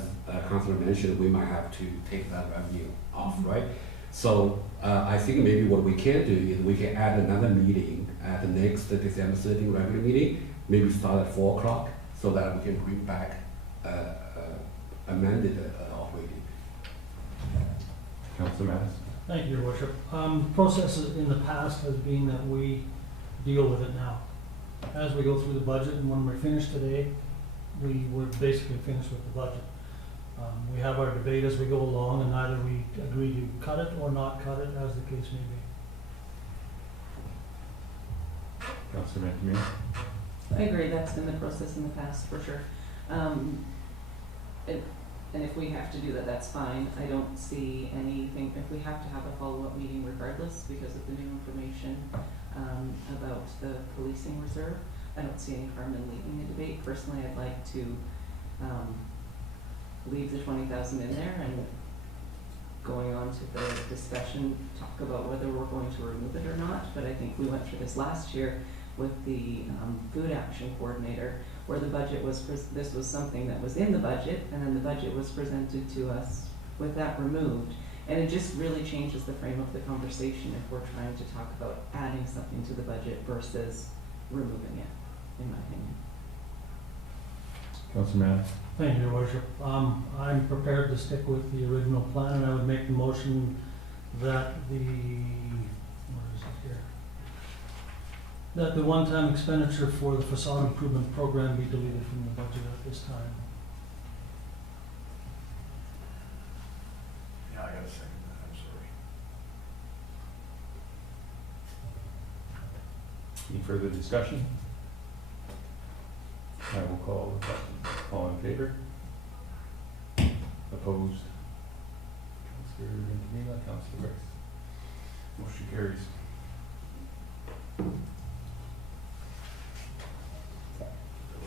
Councilor mentioned, we might have to take that revenue off, right? So I think maybe what we can do is we can add another meeting at the next December 13th regular meeting, maybe start at 4 o'clock, so that we can bring back amended operating. Councilor Mattis. Thank you, Your Worship. Process in the past has been that we deal with it now. As we go through the budget, and when we're finished today, we're basically finished with the budget. We have our debate as we go along, and either we agree to cut it or not cut it, as the case may be. Councilor McNamee. I agree, that's been the process in the past, for sure. And if we have to do that, that's fine. I don't see anything, if we have to have a follow-up meeting regardless because of the new information about the policing reserve, I don't see any harm in leaving the debate. Personally, I'd like to leave the 20,000 in there and going on to the discussion, talk about whether we're going to remove it or not. But I think we went through this last year with the food action coordinator, where the budget was, this was something that was in the budget, and then the budget was presented to us with that removed. And it just really changes the frame of the conversation if we're trying to talk about adding something to the budget versus removing it, in my opinion. Councilor Mattis. Thank you, Your Worship. I'm prepared to stick with the original plan, and I would make the motion that that the one-time expenditure for the facade improvement program be deleted from the budget at this time. Yeah, I gotta second that, I'm sorry. Any further discussion? I will call the question. All in favor? Opposed? Councillor Antonina, Councillor Rice. Motion carries.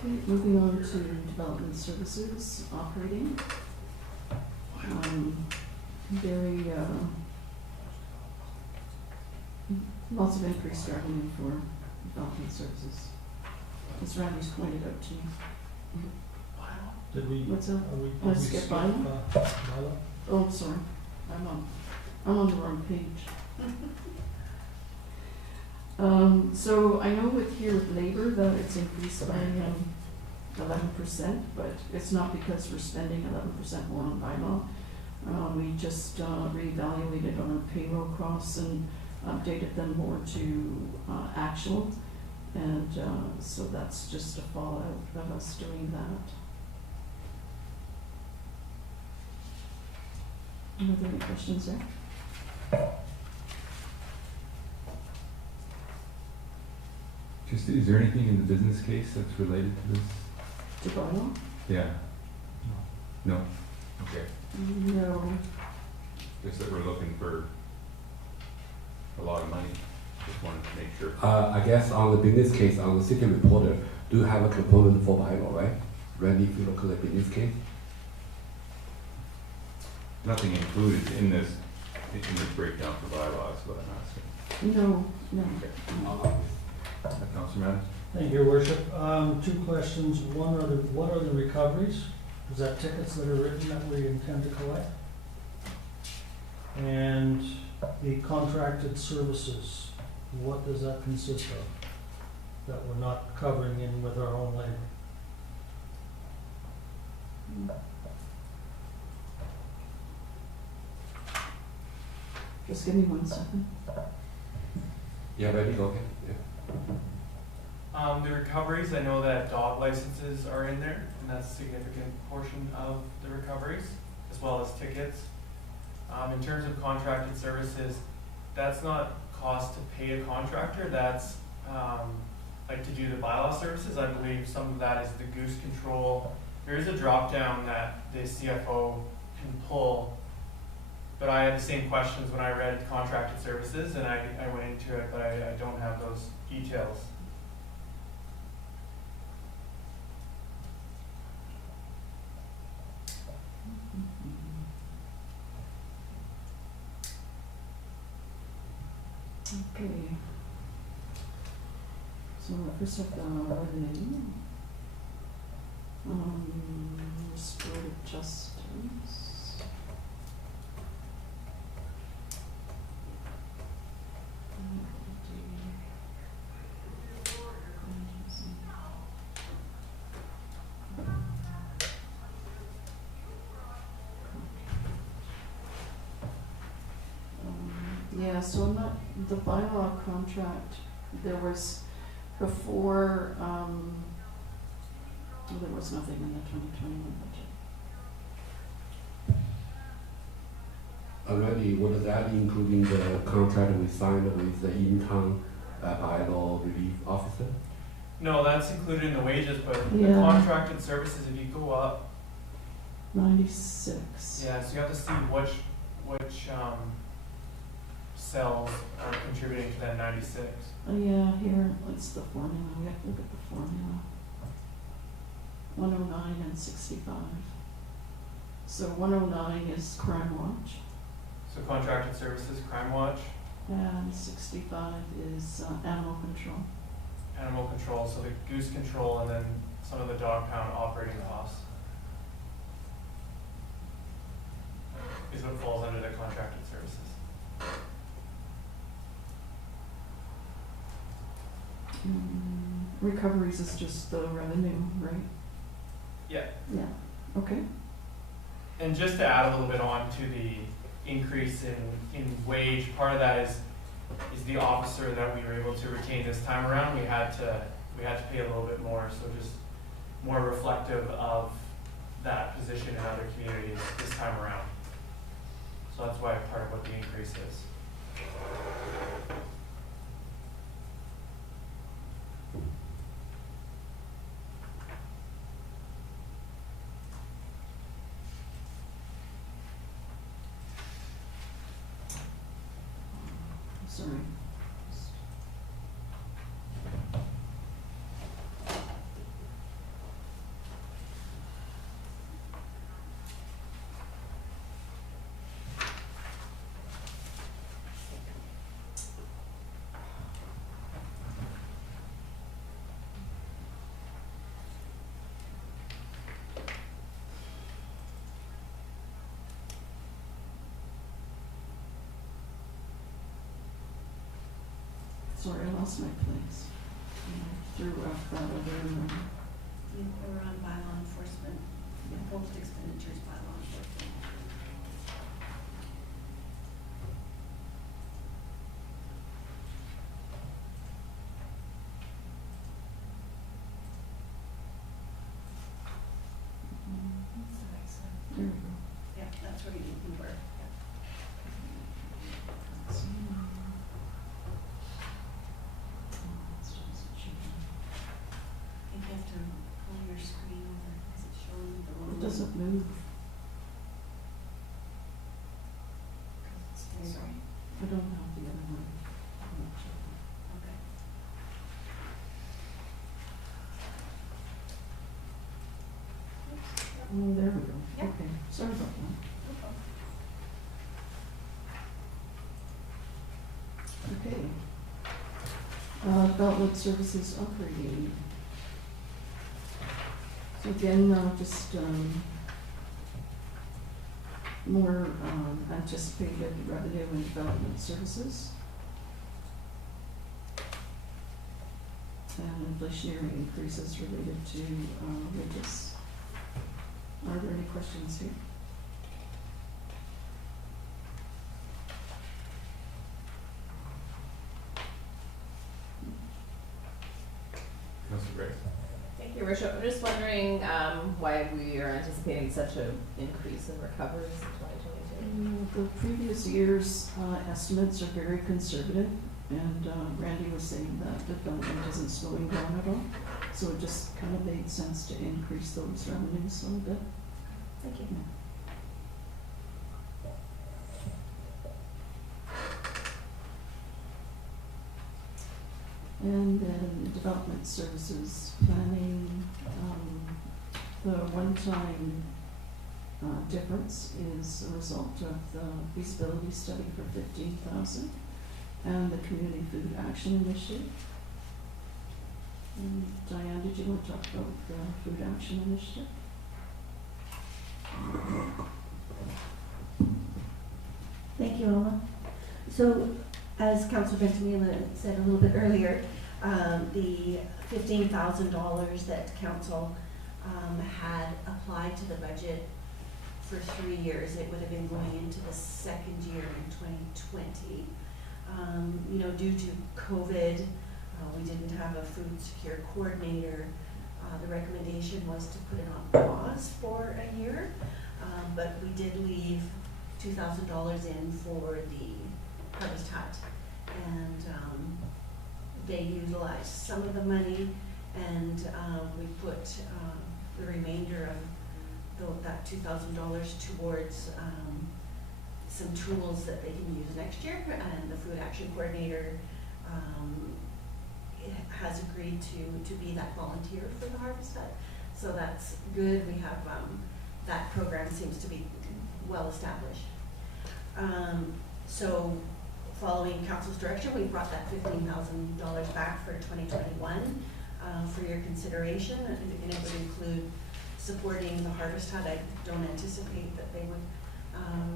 Okay, moving on to development services operating. Very, lots of increased revenue for development services, as Randy's pointed out to me. Did we, What's that? are we, did we Let's skip skip, by. bylaw? Oh, sorry, I'm on the wrong page. So I know with here with labor that it's increased by 11%, but it's not because we're spending 11% more on bylaw. We just reevaluated our payroll costs and updated them more to actual, and so that's just a fallout of us doing that. Are there any questions there? Just, is there anything in the business case that's related to this? To bylaw? Yeah. No? Okay. No. Just that we're looking for a lot of money. Just wanted to make sure. I guess on the business case, on the city reporter, do have a component for bylaw, right? Randy, if you look at the business case. Nothing included in this breakdown for bylaws, what I'm asking. No, no. Councilor Madden? Thank you, Your Worship. Two questions. One are what are the recoveries? Is that tickets that are written that we intend to collect? And the contracted services, what does that consist of? That we're not covering in with our own labor? Just give me 1 second. Yeah, ready, okay. Yeah. The recoveries, I know that dog licenses are in there, and that's a significant portion of the recoveries, as well as tickets. In terms of contracted services, that's not cost to pay a contractor, that's like to do the bylaw services. I believe some of that is the goose control. There is a drop down that the CFO can pull, but I had the same questions when I read contracted services, and I went into it, but I don't have those details. Okay. So first of all, revenue. Restorative justice. Yeah, so I'm not, the bylaw contract, there was before, there was nothing in the 2021 budget. Already, what is that, including the contract we signed with the income bylaw relief officer? No, that's included in the wages, but the Yeah. contracted services, if you go up, 96. yeah, so you have to see which cells are contributing to that 96. Yeah, here, it's the formula, we have to look at the formula. 109 and 65. So 109 is Crime Watch, So contracted services, crime watch, and 65 is animal control. animal control, so the goose control, and then some of the dog pound operating costs is what falls under the contracted services. Recoveries is just the revenue, right? Yeah. Yeah, okay. And just to add a little bit on to the increase in wage, part of that is the officer that we were able to retain this time around. We had to pay a little bit more, so just more reflective of that position in other communities this time around. So that's why part of what the increase is. sorry. Sorry, I lost my place. I threw out that other, We're on bylaw enforcement, imposed expenditures bylaw enforcement. there we go. Yeah, that's where you were. I think you have to pull your screen over, because it's showing the wrong. It doesn't move. Sorry. I don't have the other one. Okay. Oh, there we go. Yeah. Okay, sorry about that. No problem. Okay. Development services operating. So again, just more anticipated revenue and development services. And inflationary increases related to wages. Are there any questions here? Councilor Grace. Thank you, Your Worship. I'm just wondering why we are anticipating such an increase in recoveries in 2022. The previous year's estimates are very conservative, and Randy was saying that development isn't slowing down at all. So it just kind of made sense to increase those revenues a little bit. Thank you. And then development services planning, the one-time difference is a result of the feasibility study for 15,000 and the community food action initiative. And Diane, did you want to talk about the food action initiative? Thank you, Alma. So, as Councilor Bentamila said a little bit earlier, the $15,000 that council had applied to the budget for 3 years, it would have been going into the second year in 2020. You know, due to COVID, we didn't have a food secure coordinator. The recommendation was to put it on pause for a year, but we did leave $2,000 in for the Harvest Hut, and they utilized some of the money, and we put the remainder of that $2,000 towards some tools that they can use next year, and the food action coordinator has agreed to be that volunteer for the Harvest Hut. So that's good. We have that program seems to be well established. So following council's direction, we brought that $15,000 back for 2021 for your consideration, and it would include supporting the Harvest Hut. I don't anticipate that they would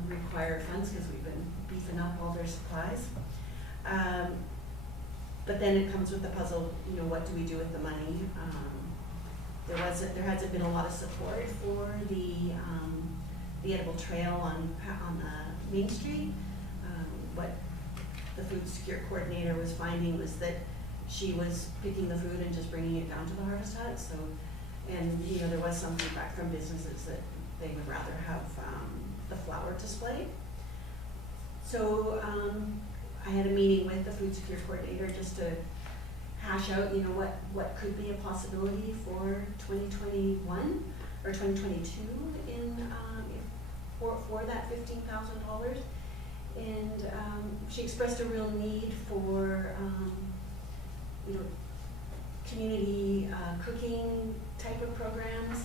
require funds because we've been beefing up all their supplies. But then it comes with the puzzle, you know, what do we do with the money? There hasn't been a lot of support for the edible trail on Main Street. What the food secure coordinator was finding was that she was picking the food and just bringing it down to the Harvest Hut. So, and you know, there was some feedback from businesses that they would rather have the flower displayed. So I had a meeting with the food secure coordinator just to hash out, you know, what could be a possibility for 2021 or 2022 in for that $15,000. And she expressed a real need for, you know, community cooking type of programs.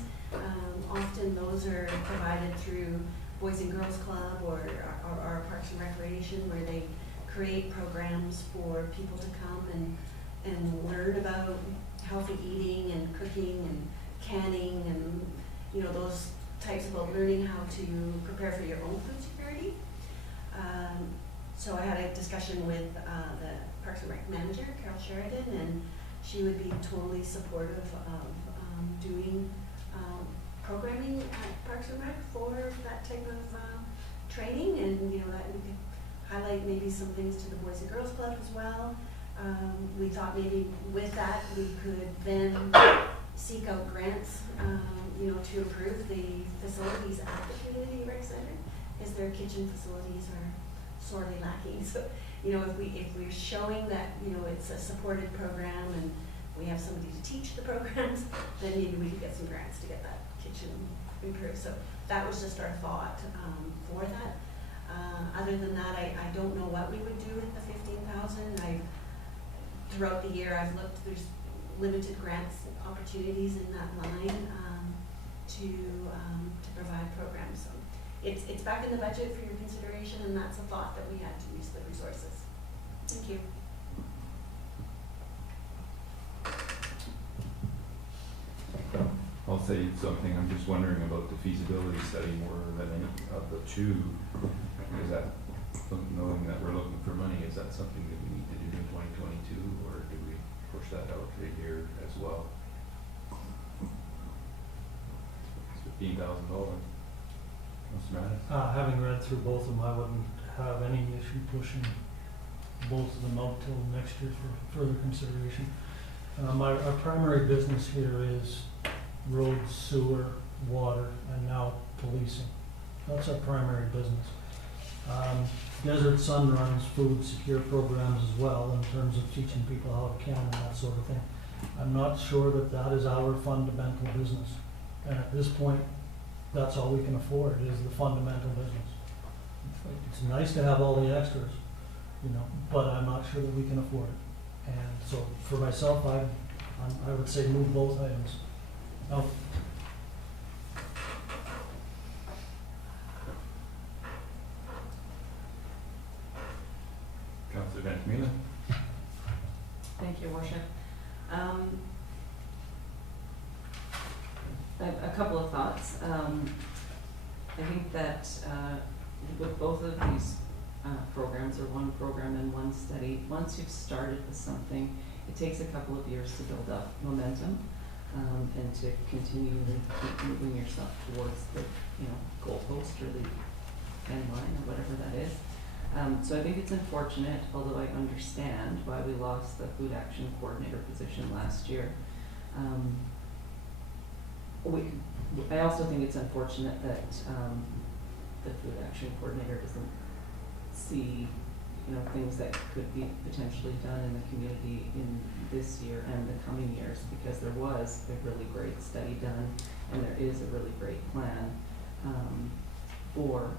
Often those are provided through Boys and Girls Club or our Parks and Recreation, where they create programs for people to come and learn about healthy eating and cooking and canning and, you know, those types of learning how to prepare for your own food security. So I had a discussion with the Parks and Rec manager, Carol Sheridan, and she would be totally supportive of doing programming at Parks and Rec for that type of training, and you know that we could highlight maybe some things to the Boys and Girls Club as well. We thought maybe with that we could then seek out grants, you know, to improve the facilities at the community rec center, because their kitchen facilities are sorely lacking. So, you know, if we're showing that, you know, it's a supported program and we have somebody to teach the programs, then maybe we could get some grants to get that kitchen improved. So that was just our thought for that. Other than that, I don't know what we would do with the 15,000. Throughout the year I've looked, there's limited grants opportunities in that line to provide programs. So it's back in the budget for your consideration, and that's a thought that we had to use the resources. Thank you. I'll say something. I'm just wondering about the feasibility study more than any of the two. Is that, knowing that we're looking for money, is that something that we need to do in 2022, or do we push that out a year as well? It's $15,000. What's the matter? Having read through both of them, I wouldn't have any issue pushing both of them out till next year for further consideration. Our primary business here is roads, sewer, water, and now policing. That's our primary business. Desert Sun runs food secure programs as well in terms of teaching people how to can and that sort of thing. I'm not sure that that is our fundamental business. And at this point, that's all we can afford is the fundamental business. It's nice to have all the extras, you know, but I'm not sure that we can afford it. And so for myself, I would say move both items out. Councillor Van Camila. Thank you, Worship. A couple of thoughts. I think that with both of these programs, or one program and one study, once you've started with something, it takes a couple of years to build up momentum and to continually keep moving yourself towards the, you know, goalpost or the end line or whatever that is. So I think it's unfortunate, although I understand why we lost the food action coordinator position last year. I also think it's unfortunate that the food action coordinator doesn't see, you know, things that could be potentially done in the community in this year and the coming years, because there was a really great study done and there is a really great plan for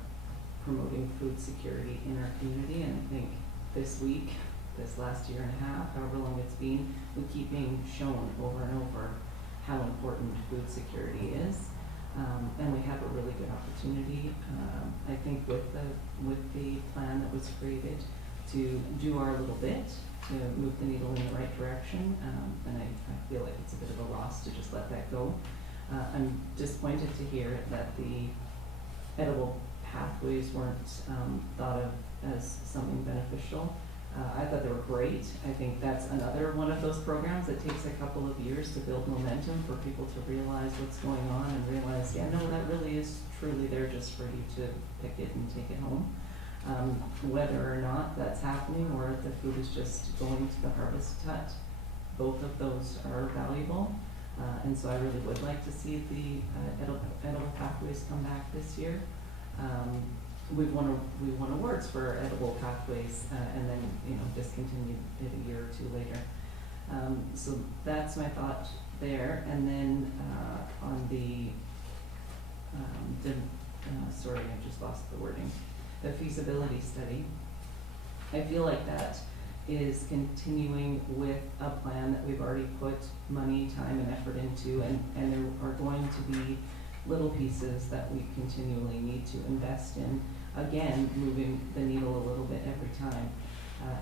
promoting food security in our community. And I think this week, this last year and a half, however long it's been, we keep being shown over and over how important food security is. And we have a really good opportunity, I think, with the plan that was created to do our little bit to move the needle in the right direction. And I feel like it's a bit of a loss to just let that go. I'm disappointed to hear that the edible pathways weren't thought of as something beneficial. I thought they were great. I think that's another one of those programs that takes a couple of years to build momentum for people to realize what's going on and realize, yeah, no, that really is truly there just for you to pick it and take it home. Whether or not that's happening or if the food is just going to the harvest hut, both of those are valuable. And so I really would like to see the edible pathways come back this year. We won awards for edible pathways, and then, you know, discontinued it a year or two later. So that's my thought there. And then on the sorry, I just lost the wording. the feasibility study. I feel like that is continuing with a plan that we've already put money, time, and effort into, and there are going to be little pieces that we continually need to invest in. Again, moving the needle a little bit every time.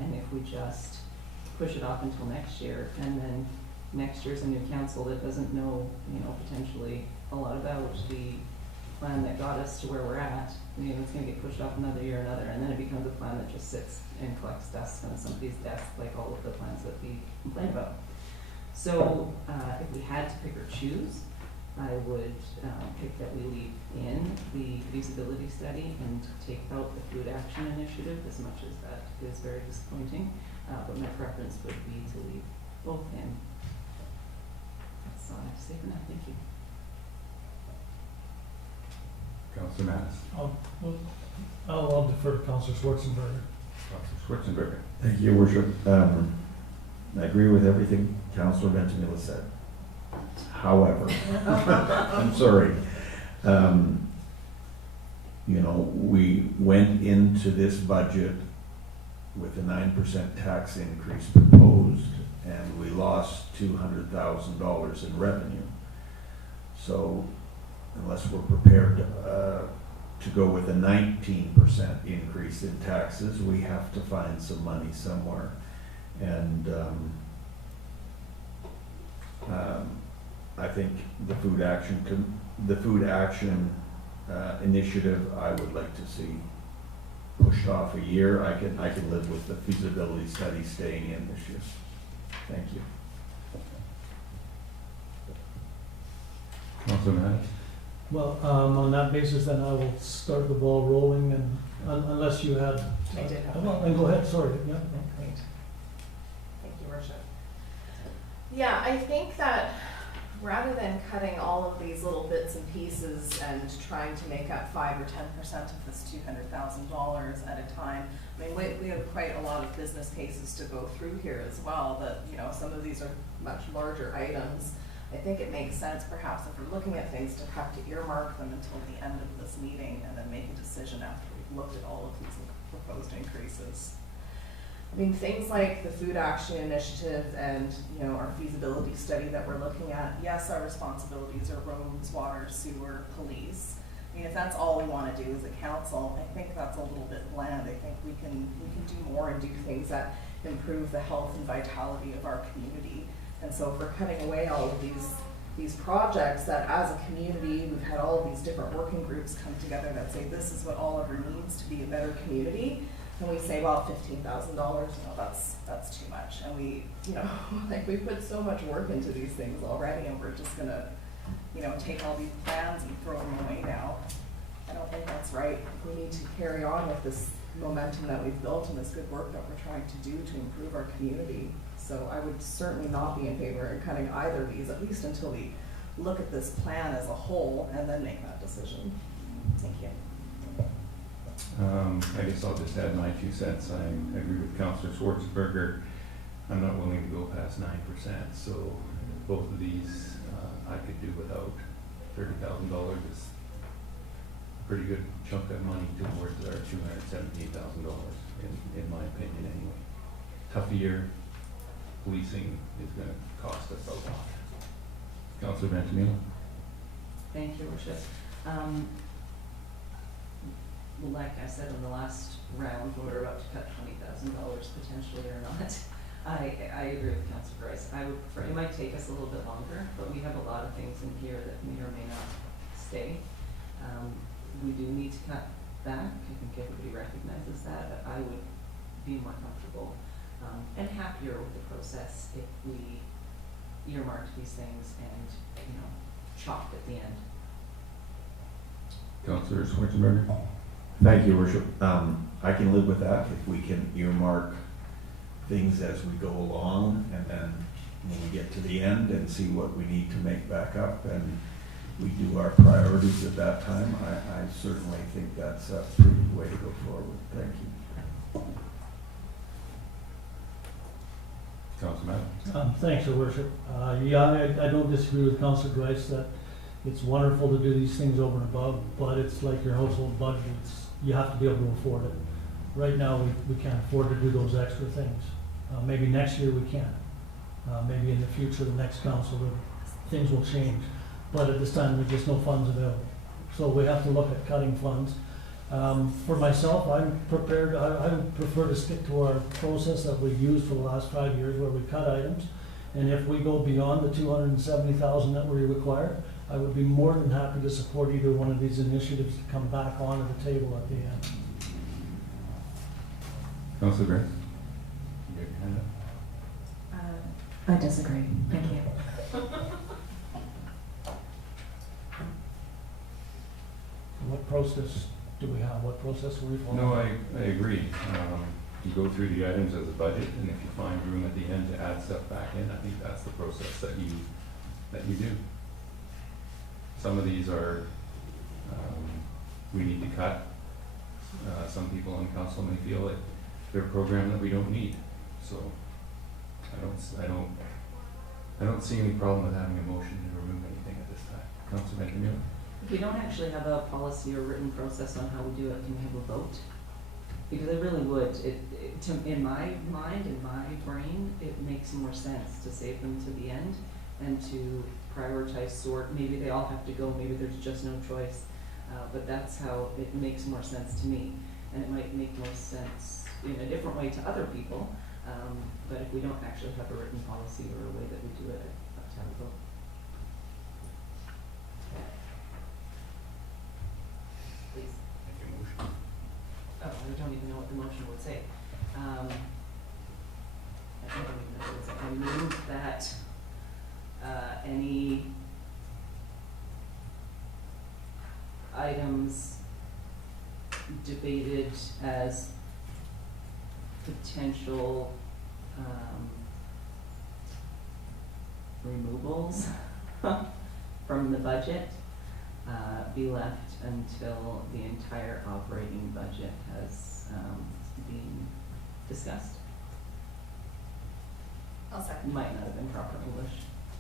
And if we just push it off until next year, and then next year's a new council that doesn't know, potentially a lot about the plan that got us to where we're at, it's gonna get pushed off another year, and then it becomes a plan that just sits and collects dust on somebody's desk, like all of the plans that we complain about. So, if we had to pick or choose, I would pick that we leave in the feasibility study and take out the food action initiative, as much as that is very disappointing. But my preference would be to leave both in. That's all I have to say for now. Thank you. Councillor Mattis. I'll defer to Councillor Schwarzenberger. Councillor Schwarzenberger. Thank you, Worship. I agree with everything Councillor Ventimiglia said. However, I'm sorry. We went into this budget with a 9% tax increase proposed, and we lost $200,000 in revenue. So unless we're prepared to go with a 19% increase in taxes, we have to find some money somewhere. And I think the food action initiative, I would like to see pushed off a year. I can live with the feasibility study staying in this year. Thank you. Councillor Mattis. Well, on that basis, then I will start the ball rolling, and unless you had. I did have Well, then go ahead, sorry, yeah. Great. Thank you, Worship. Yeah, I think that rather than cutting all of these little bits and pieces and trying to make up 5 or 10% of this $200,000 at a time, I mean, we have quite a lot of business cases to go through here as well, that, some of these are much larger items. I think it makes sense perhaps if we're looking at things to have to earmark them until the end of this meeting and then make a decision after we've looked at all of these proposed increases. I mean, things like the food action initiative and, our feasibility study that we're looking at, yes, our responsibilities are roads, water, sewer, police. I mean, if that's all we want to do as a council, I think that's a little bit bland. I think we can do more and do things that improve the health and vitality of our community. And so if we're cutting away all of these projects that as a community, we've had all of these different working groups come together that say this is what Oliver needs to be a better community. And we say, well, $15,000, that's too much. And we, we put so much work into these things already, and we're just gonna, take all these plans and throw them away now. I don't think that's right. We need to carry on with this momentum that we've built and this good work that we're trying to do to improve our community. So I would certainly not be in favor of cutting either of these, at least until we look at this plan as a whole and then make that decision. Thank you. I guess I'll just add my 2 cents. I agree with Councillor Schwarzenberger. I'm not willing to go past 9%, so both of these I could do without. $30,000 is a pretty good chunk of money towards our $217,000, in my opinion anyway. Tough year. Policing is going to cost us a lot. Councillor Ventimiglia. Thank you, Worship. Like I said in the last round, we're about to cut $20,000 potentially or not. I agree with Councillor Grice. I would prefer, it might take us a little bit longer, but we have a lot of things in here that may or may not stay. We do need to cut back. I think everybody recognizes that, but I would be more comfortable and happier with the process if we earmarked these things and, chopped at the end. Councillor Schwarzenberger. Thank you, Worship. I can live with that if we can earmark things as we go along, and then when we get to the end and see what we need to make back up, and we do our priorities at that time. I certainly think that's a prudent way to go forward. Thank you. Councillor Mattis. Thanks, Your Worship. Yeah, I don't disagree with Councillor Grice that, It's wonderful to do these things over and above, but it's like your household budget, you have to be able to afford it. Right now, we can't afford to do those extra things. Maybe next year we can. Maybe in the future, the next council, things will change. But at this time, there's just no funds available. So we have to look at cutting funds. For myself, I'm prepared, I would prefer to stick to our process that we've used for the last 5 years where we cut items. And if we go beyond the $270,000 that we require, I would be more than happy to support either one of these initiatives to come back onto the table at the end. Councilor Grace? You have your hand up? I disagree. Thank you. What process do we have? What process are we following? No, I agree. You go through the items as a budget, and if you find room at the end to add stuff back in, I think that's the process that you do. Some of these are, we need to cut. Some people on council may feel that they're a program that we don't need. So I don't see any problem with having a motion to remove anything at this time. Councilor Benjamin? If we don't actually have a policy or written process on how we do it, can we have a vote? Because I really would, in my mind, in my brain, it makes more sense to save them to the end and to prioritize sort. Maybe they all have to go, maybe there's just no choice, but that's how it makes more sense to me. And it might make more sense in a different way to other people, but if we don't actually have a written policy or a way that we do it, I'd have to have a vote. Please. Make a motion. Oh, I don't even know what the motion would say. I don't even know what it would say. I move that any items debated as potential removals from the budget be left until the entire operating budget has been discussed. I'll second. Might not have been proper English.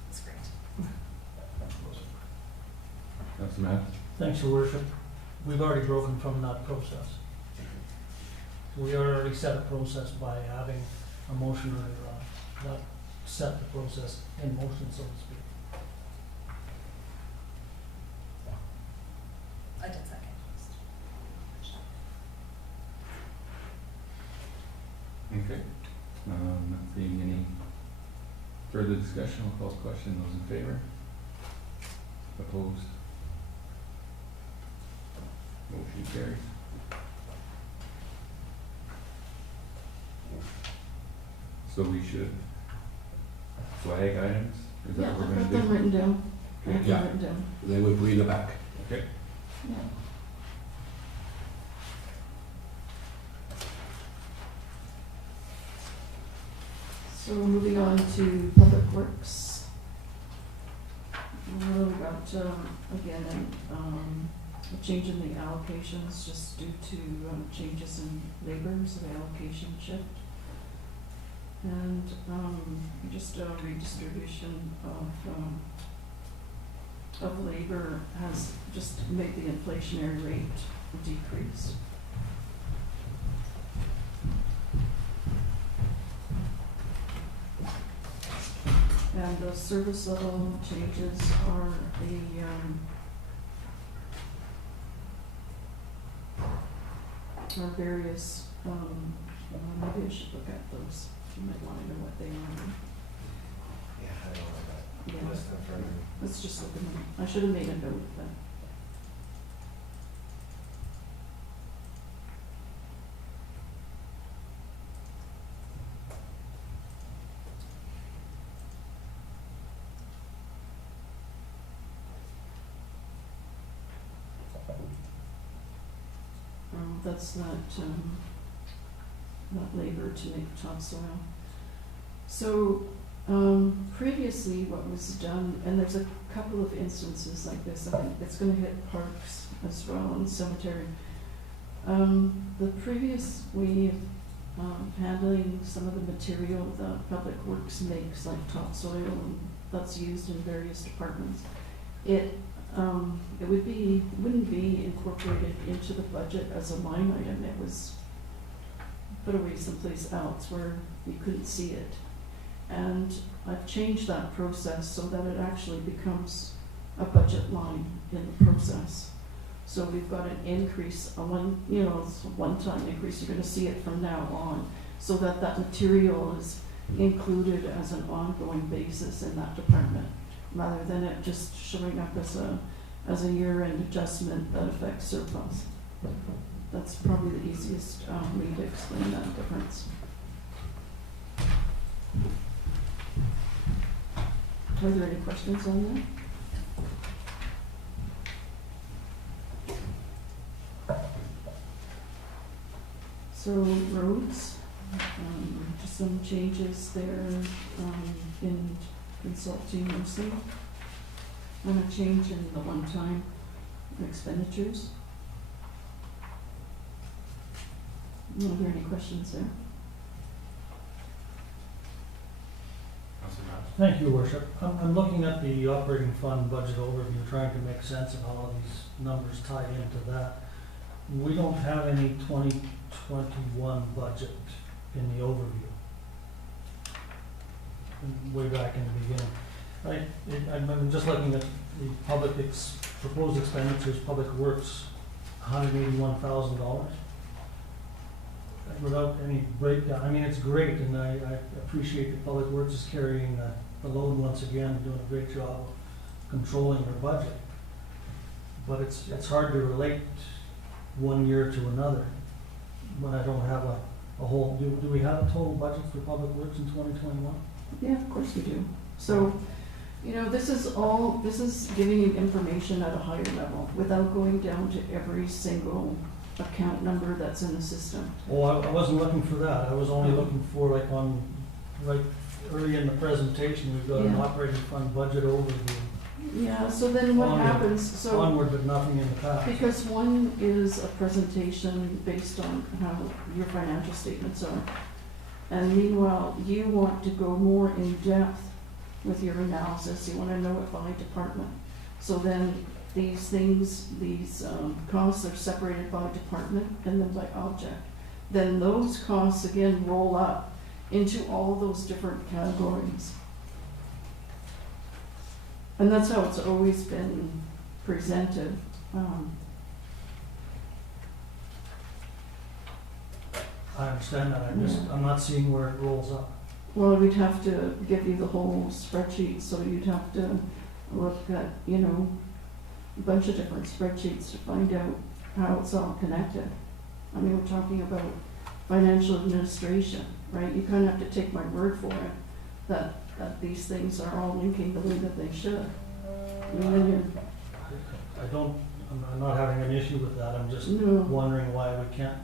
That's great. Councilor Matt? Thanks, Your Worship. We've already broken from that process. We already set a process by having a motion earlier on. That set the process in motion, so to speak. I did second. Okay. Not seeing any further discussion, I'll call the question. Those in favor? Opposed? Motion carries. So we should flag items? Is that Yeah, what we're I've gonna got do? them written down. I have Yeah. them written down. Then we bring it back. Okay. Yeah. So moving on to Public Works. We got, again, a change in the allocations just due to changes in labors, the allocation shift. And just a redistribution of labor has just made the inflationary rate decrease. And the service level changes are various, maybe I should look at those. You might want to know what they are. Yeah, I don't know that. Yeah. List in front of me. Let's just look at them. I should have made a note of that. That's not labor to make topsoil. So previously what was done, and there's a couple of instances like this, I think it's going to hit parks as well and cemetery. The previous way of handling some of the material that Public Works makes, like topsoil, and that's used in various departments, it it wouldn't be incorporated into the budget as a line item. It was put away someplace else where you couldn't see it. And I've changed that process so that it actually becomes a budget line in the process. So we've got an increase, it's a one-time increase. You're gonna see it from now on, so that that material is included as an ongoing basis in that department, rather than it just showing up as a year-end adjustment that affects surplus. That's probably the easiest way to explain that difference. Are there any questions on that? So roads, just some changes there in consulting mostly. And a change in the one-time expenditures. Are there any questions there? Councilor Matthews? Thank you, Worship. I'm looking at the operating fund budget overview, trying to make sense of how all these numbers tie into that. We don't have any 2021 budget in the overview. Way back in the beginning. I'm just looking at the proposed expenditures, public works, $181,000. Without any breakdown. I mean, it's great, and I appreciate that Public Works is carrying the load once again, and doing a great job of controlling their budget. But it's hard to relate one year to another when I don't have a whole. Do we have a total budget for Public Works in 2021? Yeah, of course we do. So, this is giving you information at a higher level without going down to every single account number that's in the system. Oh, I wasn't looking for that. I was only looking for right early in the presentation, we've got an operating fund budget overview. Yeah, so then what happens, so. Onward, but nothing in the past. Because one is a presentation based on how your financial statements are. And meanwhile, you want to go more in depth with your analysis. You want to know it by department. So then these costs are separated by department and then by object. Then those costs again roll up into all those different categories. And that's how it's always been presented. I understand that. I'm not seeing where it rolls up. Well, we'd have to give you the whole spreadsheet, so you'd have to look at, a bunch of different spreadsheets to find out how it's all connected. I mean, we're talking about financial administration, right? You kind of have to take my word for it, that these things are all linking the way that they should. I mean, I'm not having an issue with that. I'm just wondering why we can't.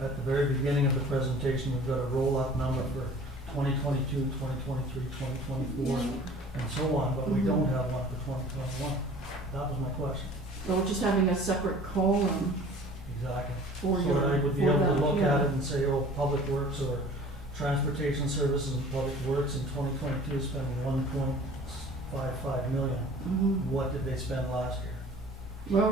At the very beginning of the presentation, we've got a roll-up number for 2022, 2023, 2024, and so on, but we don't have one for 2021. That was my question. Well, just having a separate column. Exactly. For so that I would be able to look at it and say, oh, Public Works or Transportation Services and Public Works in 2022 spending $1.55 million. What did they spend last year? Well,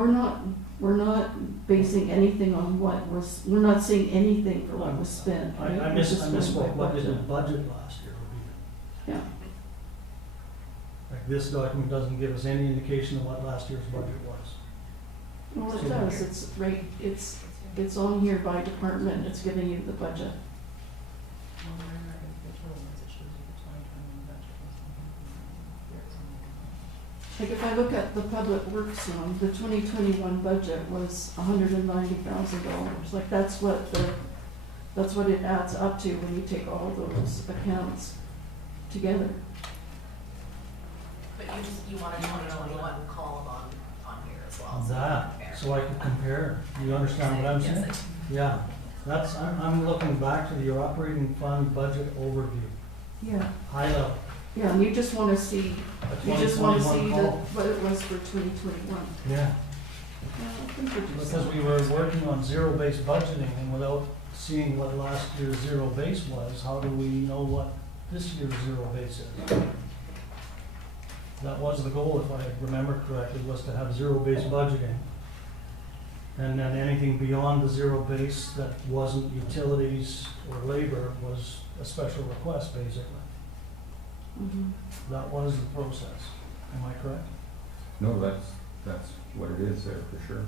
we're not basing anything on we're not seeing anything for what was spent. Right? I misspoke. What did the budget last year would be? Yeah. Like this document doesn't give us any indication of what last year's budget was. Well, it does. It's right. It's on here by department. It's giving you the budget. Like if I look at the Public Works one, the 2021 budget was $190,000. Like that's what it adds up to when you take all those accounts together. But you want a 2021 column on here as well. So I can compare. Do you understand what I'm saying? Yeah. I'm looking back to your operating fund budget overview. Yeah. High level. Yeah, and you just want to see what it was for 2021. Yeah. Yeah, because we were working on zero-based budgeting, and without seeing what last year's zero base was, how do we know what this year's zero base is? That was the goal, if I remember correctly, was to have zero-based budgeting. And then anything beyond the zero base that wasn't utilities or labor was a special request, basically. Mhm. That was the process. Am I correct? No, that's what it is there for sure.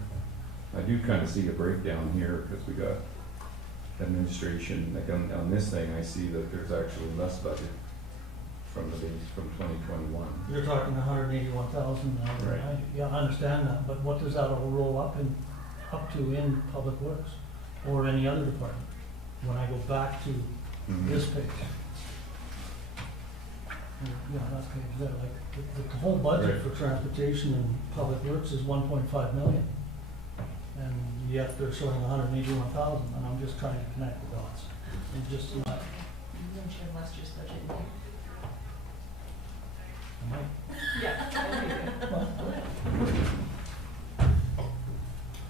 I do kind of see a breakdown here because we got administration, like on this thing, I see that there's actually less budget from the base from 2021. You're talking 181,000 now. Right. Yeah, I understand that, but what does that all roll up to in Public Works or any other department? When I go back to this page. Yeah, that page there, like, the whole budget for transportation and Public Works is 1.5 million. And yet they're showing 181,000, and I'm just trying to connect the dots. It's just not, You mentioned last year's budget in here. am I?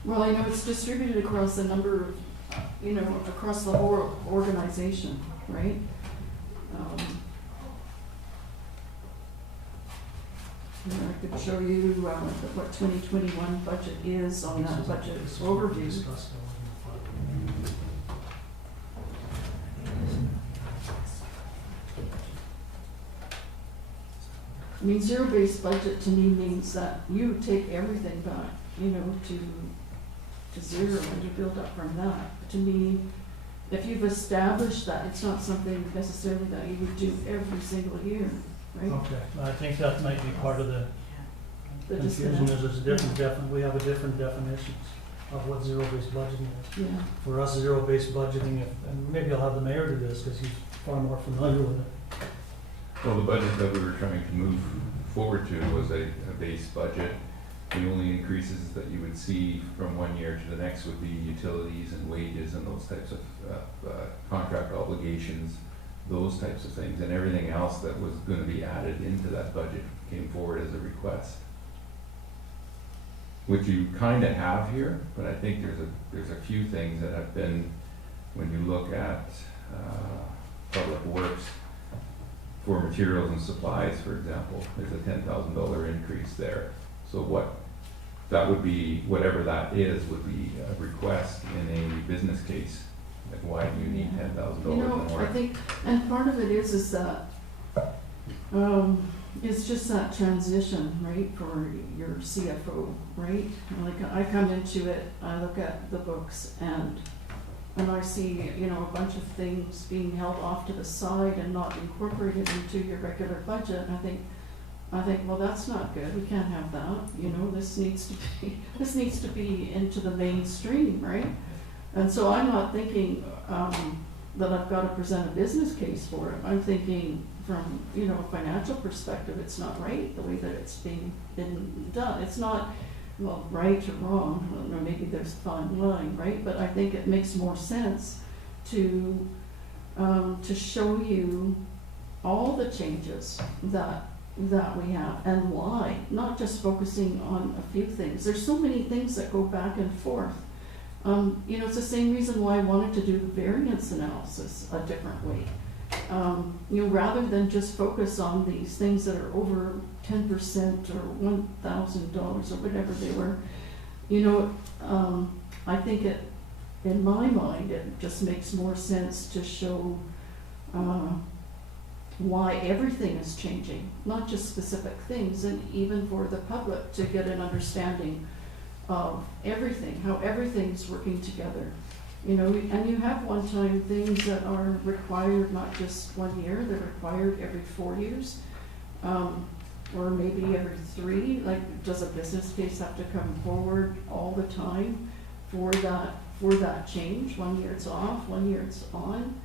Well, I know it's distributed across a number of, across the whole organization, right? I could show you what 2021 budget is on that budget overview. I mean, zero-based budget to me means that you take everything back, to zero and you build up from that. To me, if you've established that, it's not something necessarily that you would do every single year, right? Okay, I think that might be part of the The confusion, disconnect. is there's a different, we have a different definitions of what zero-based budgeting is. Yeah. For us, zero-based budgeting, and maybe I'll have the mayor do this, because he's far more familiar with it. Well, the budget that we were trying to move forward to was a base budget. The only increases that you would see from one year to the next would be utilities and wages and those types of contract obligations, those types of things. And everything else that was going to be added into that budget came forward as a request, which you kind of have here, but I think there's a few things that have been, when you look at Public Works, for materials and supplies, for example, there's a $10,000 increase there. So what that would be, whatever that is, would be a request in a business case. Like, why do you need $10,000 more? I think, and part of it is that, it's just that transition, right, for your CFO, right? Like, I come into it, I look at the books and I see, a bunch of things being held off to the side and not incorporated into your regular budget. And I think, well, that's not good. We can't have that. This needs to be into the mainstream, right? And so I'm not thinking that I've got to present a business case for it. I'm thinking from a financial perspective, it's not right the way that it's been done. It's not, well, right or wrong, I don't know, maybe there's a fine line, right? But I think it makes more sense to show you all the changes that we have and why, not just focusing on a few things. There's so many things that go back and forth. It's the same reason why I wanted to do the variance analysis a different way. Rather than just focus on these things that are over 10% or $1,000 or whatever they were, I think in my mind, it just makes more sense to show why everything is changing, not just specific things, and even for the public to get an understanding of everything, how everything's working together. And you have one-time things that are required not just 1 year, they're required every 4 years, or maybe every 3. Like, does a business case have to come forward all the time for that change? 1 year it's off, 1 year it's on.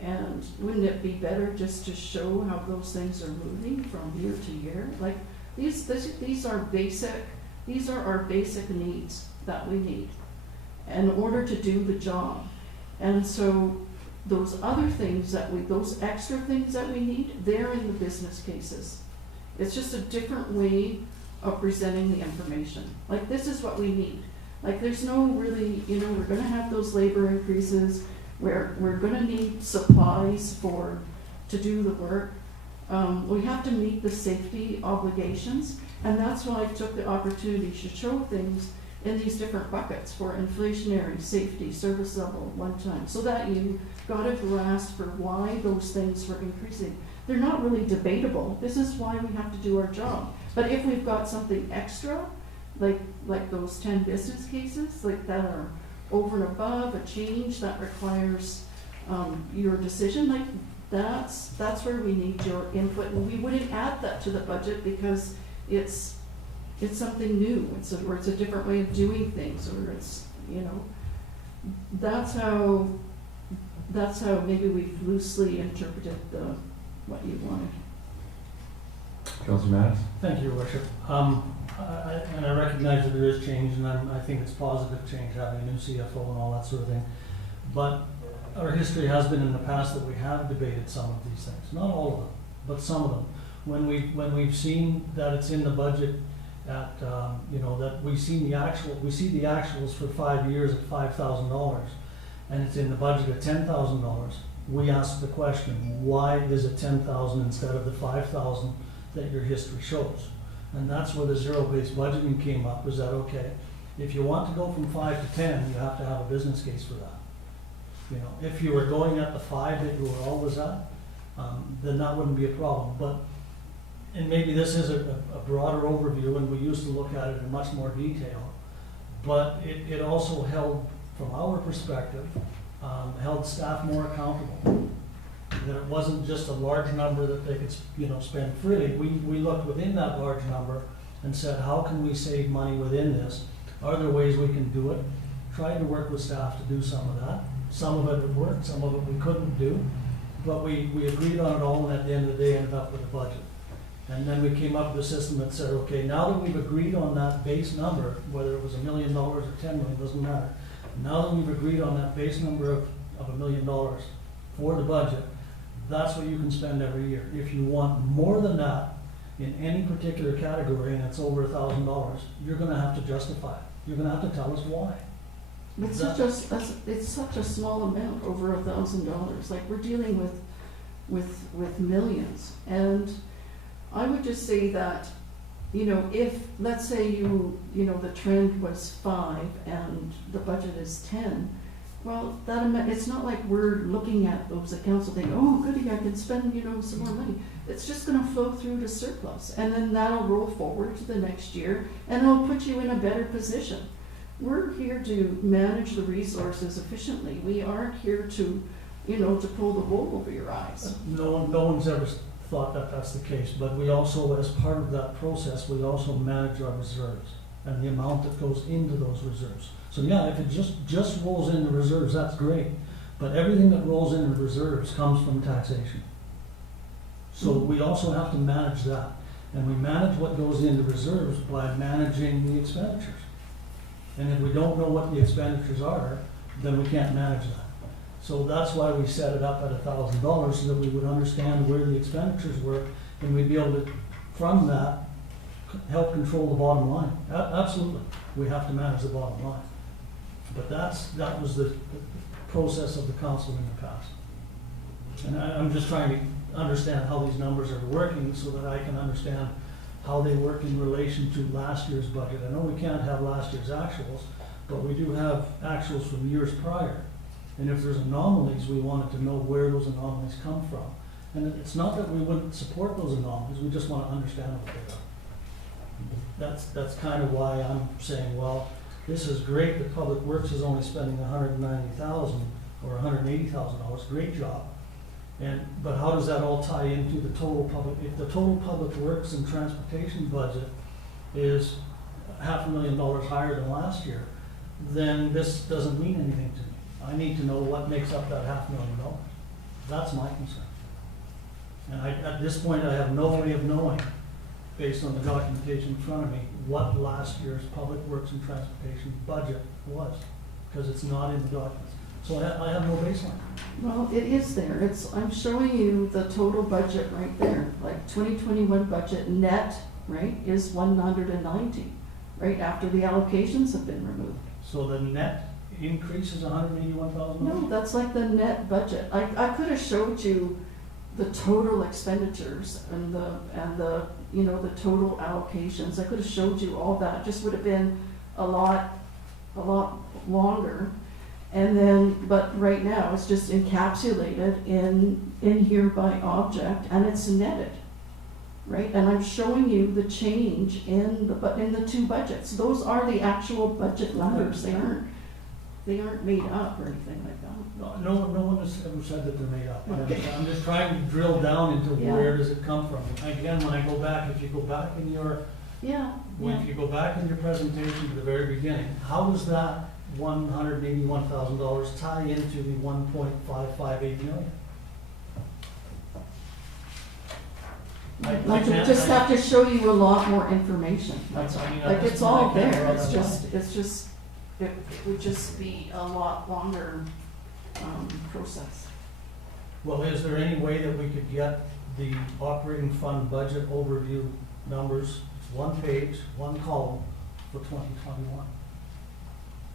And wouldn't it be better just to show how those things are moving from year to year? Like, these are our basic needs that we need in order to do the job. And so those other things those extra things that we need, they're in the business cases. It's just a different way of presenting the information. Like, this is what we need. Like, there's no really, we're gonna have those labor increases, we're gonna need supplies to do the work. We have to meet the safety obligations, and that's why I took the opportunity to show things in these different buckets for inflationary, safety, service level, one time, so that you got a grasp for why those things were increasing. They're not really debatable. This is why we have to do our job. But if we've got something extra, like those 10 business cases, like that are over and above a change that requires your decision, like that's where we need your input. And we wouldn't add that to the budget because it's something new. Or it's a different way of doing things, or it's, you know, that's how maybe we've loosely interpreted what you wanted. Councilor Mattis? Thank you, Your Worship. And I recognize that there is change, and I think it's positive change, having a new CFO and all that sort of thing. But our history has been in the past that we have debated some of these things, not all of them, but some of them. When we've seen that it's in the budget at, you know, that we see the actuals for 5 years at $5,000, and it's in the budget at $10,000, we ask the question, why is it 10,000 instead of the 5,000 that your history shows? And that's where the zero-based budgeting came up, is that, okay, if you want to go from 5 to 10, you have to have a business case for that. You know, if you were going at the 5 that you were always at, then that wouldn't be a problem. But, and maybe this is a broader overview, and we used to look at it in much more detail, but it also held, from our perspective, held staff more accountable. That it wasn't just a large number that they could, you know, spend freely. We looked within that large number and said, how can we save money within this? Are there ways we can do it? Tried to work with staff to do some of that. Some of it would work, some of it we couldn't do. But we agreed on it all, and at the end of the day ended up with a budget. And then we came up with a system that said, okay, now that we've agreed on that base number, whether it was $1 million or 10 million, doesn't matter. Now that we've agreed on that base number of $1 million for the budget, that's what you can spend every year. If you want more than that in any particular category, and it's over $1,000, you're going to have to justify it. You're going to have to tell us why. It's such a small amount, over $1,000. Like, we're dealing with millions. And I would just say that, you know, if, let's say you know, the trend was 5 and the budget is 10, well, that amount, it's not like we're looking at those accounts and thinking, oh, goody, I can spend, you know, some more money. It's just going to flow through to surplus, and then that'll roll forward to the next year, and it'll put you in a better position. We're here to manage the resources efficiently. We aren't here to, you know, to pull the wool over your eyes. No one's ever thought that that's the case, but we also, as part of that process, we also manage our reserves and the amount that goes into those reserves. So yeah, if it just rolls into reserves, that's great. But everything that rolls into reserves comes from taxation. So we also have to manage that. And we manage what goes into reserves by managing the expenditures. And if we don't know what the expenditures are, then we can't manage that. So that's why we set it up at $1,000, so that we would understand where the expenditures were, and we'd be able to, from that, help control the bottom line. Absolutely, we have to manage the bottom line. But that was the process of the council in the past. And I'm just trying to understand how these numbers are working, so that I can understand how they work in relation to last year's budget. I know we can't have last year's actuals, but we do have actuals from years prior. And if there's anomalies, we wanted to know where those anomalies come from. And it's not that we wouldn't support those anomalies, we just want to understand what they are. That's kind of why I'm saying, well, this is great that Public Works is only spending $190,000 or $180,000, great job. But how does that all tie into the total public? If the total Public Works and transportation budget is $500,000 higher than last year, then this doesn't mean anything to me. I need to know what makes up that $500,000. That's my concern. And at this point, I have no way of knowing, based on the documentation in front of me, what last year's Public Works and Transportation budget was, because it's not in the documents. So I have no baseline. Well, it is there. I'm showing you the total budget right there. Like 2021 budget net, right, is 190, right, after the allocations have been removed. So the net increase is $181,000? No, that's like the net budget. I could have showed you the total expenditures and the, you know, the total allocations. I could have showed you all that, just would have been a lot longer. And then, but right now, it's just encapsulated in here by object, and it's netted, right? And I'm showing you the change in the two budgets. Those are the actual budget numbers. They aren't made up or anything like that. No one has ever said that they're made up. Okay. I'm just trying to drill down into Yeah. where does it come from. Again, when I go back, if you go back in your, if you go back in your presentation to the very beginning, how does that $181,000 tie into the 1.558 million? I just have to show you a lot more information, that's all. I mean, Like, it's all I can't there, run it's that just, it would just be a lot longer, process. Well, is there any way that we could get the operating fund budget overview numbers, it's one page, one column for 2021?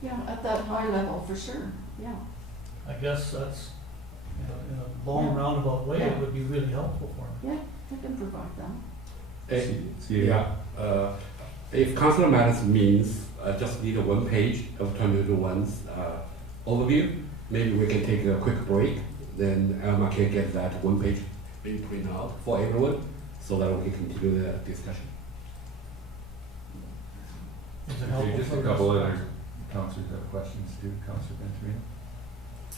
Yeah, at that high level, for sure, yeah. I guess that's, in a long roundabout way, it would be really helpful for me. Yeah, I can provide that. Yeah, if Councilor Mattis means just need a one page of 2021's overview, maybe we can take a quick break, then Alma can get that one page maybe print out for everyone, so that we can continue the discussion. Is it Okay, helpful just for a couple us? other councillors have questions too. Councillor Benjamin?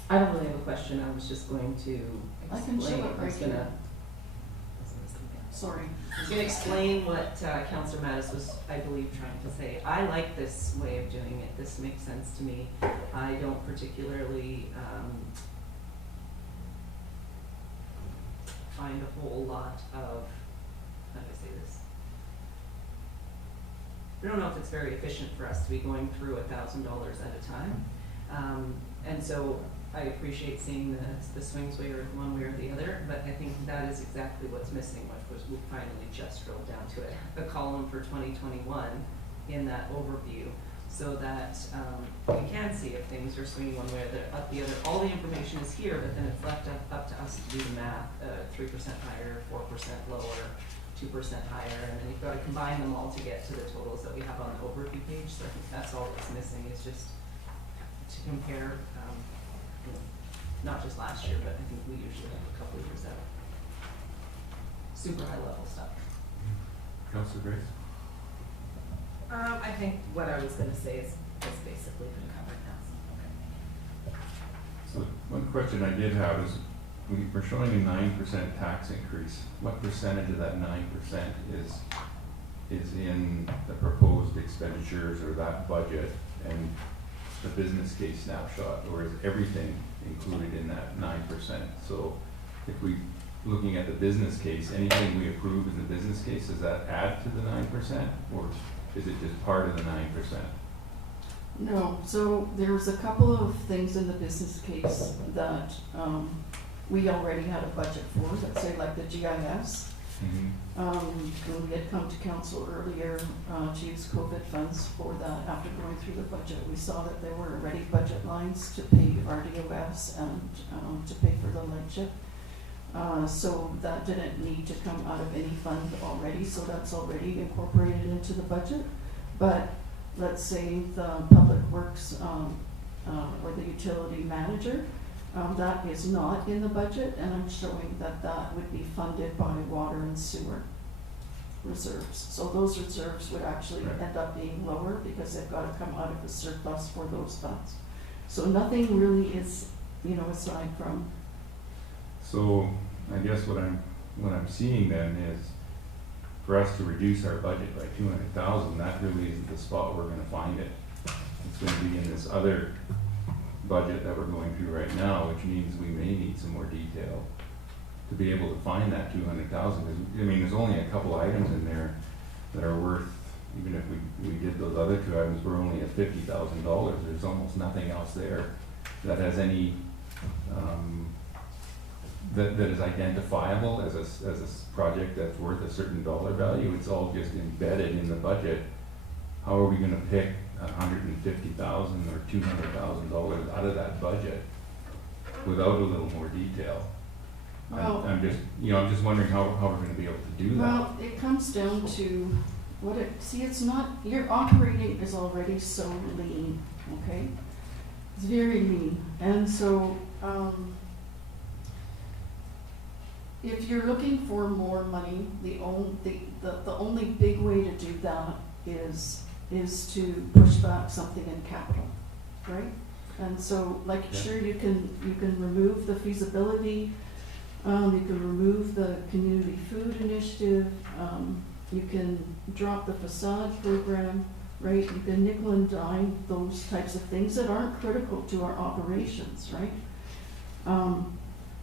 I don't really have a question, I was just going to I can show explain, it I was right gonna. here. Sorry. I was gonna explain what Councillor Mattis was, I believe, trying to say. I like this way of doing it, this makes sense to me. I don't particularly, find a whole lot of, how do I say this? I don't know if it's very efficient for us to be going through $1,000 at a time. And so I appreciate seeing the swings way or one way or the other, but I think that is exactly what's missing, which was we finally just drilled down to it. A column for 2021 in that overview, so that we can see if things are swinging one way or up the other. All the information is here, but then it's left up to us to do the math, 3% higher, 4% lower, 2% higher, and then you've got to combine them all to get to the totals that we have on the overview page. So I think that's all that's missing, is just to compare, not just last year, but I think we usually have a couple of years out. Super high level stuff. Councillor Grace? I think what I was gonna say is basically been covered now. So one question I did have is, we're showing a 9% tax increase. What percentage of that 9% is in the proposed expenditures or that budget and the business case snapshot, or is everything included in that 9%? So if we, looking at the business case, anything we approve in the business case, does that add to the 9%, or is it just part of the 9%? No, so there's a couple of things in the business case that we already had a budget for, let's say like the GIS. When we had come to council earlier to use COVID funds for that, after going through the budget, we saw that there were already budget lines to pay RDOS and to pay for the lightship. So that didn't need to come out of any fund already, so that's already incorporated into the budget. But let's say the public works or the utility manager, that is not in the budget, and I'm showing that that would be funded by water and sewer reserves. So those reserves would actually end up being lower because they've got to come out of the surplus for those funds. So nothing really is, aside from. So I guess what I'm seeing then is, for us to reduce our budget by 200,000, that really isn't the spot we're going to find it. It's going to be in this other budget that we're going through right now, which means we may need some more detail to be able to find that 200,000. I mean, there's only a couple items in there that are worth, even if we did those other two items, we're only at $50,000. There's almost nothing else there that has any that is identifiable as a project that's worth a certain dollar value. It's all just embedded in the budget. How are we going to pick $150,000 or $200,000 out of that budget without a little more detail? Well- I'm just, I'm just wondering how we're gonna be able to do that. Well, it comes down to it's not, your operating is already so lean, okay? It's very lean, and so, if you're looking for more money, the only big way to do that is to push back something in capital, right? And so, like, Yeah. sure, you can remove the feasibility, you can remove the community food initiative, you can drop the facade program, right? You can nickel and dime those types of things that aren't critical to our operations, right?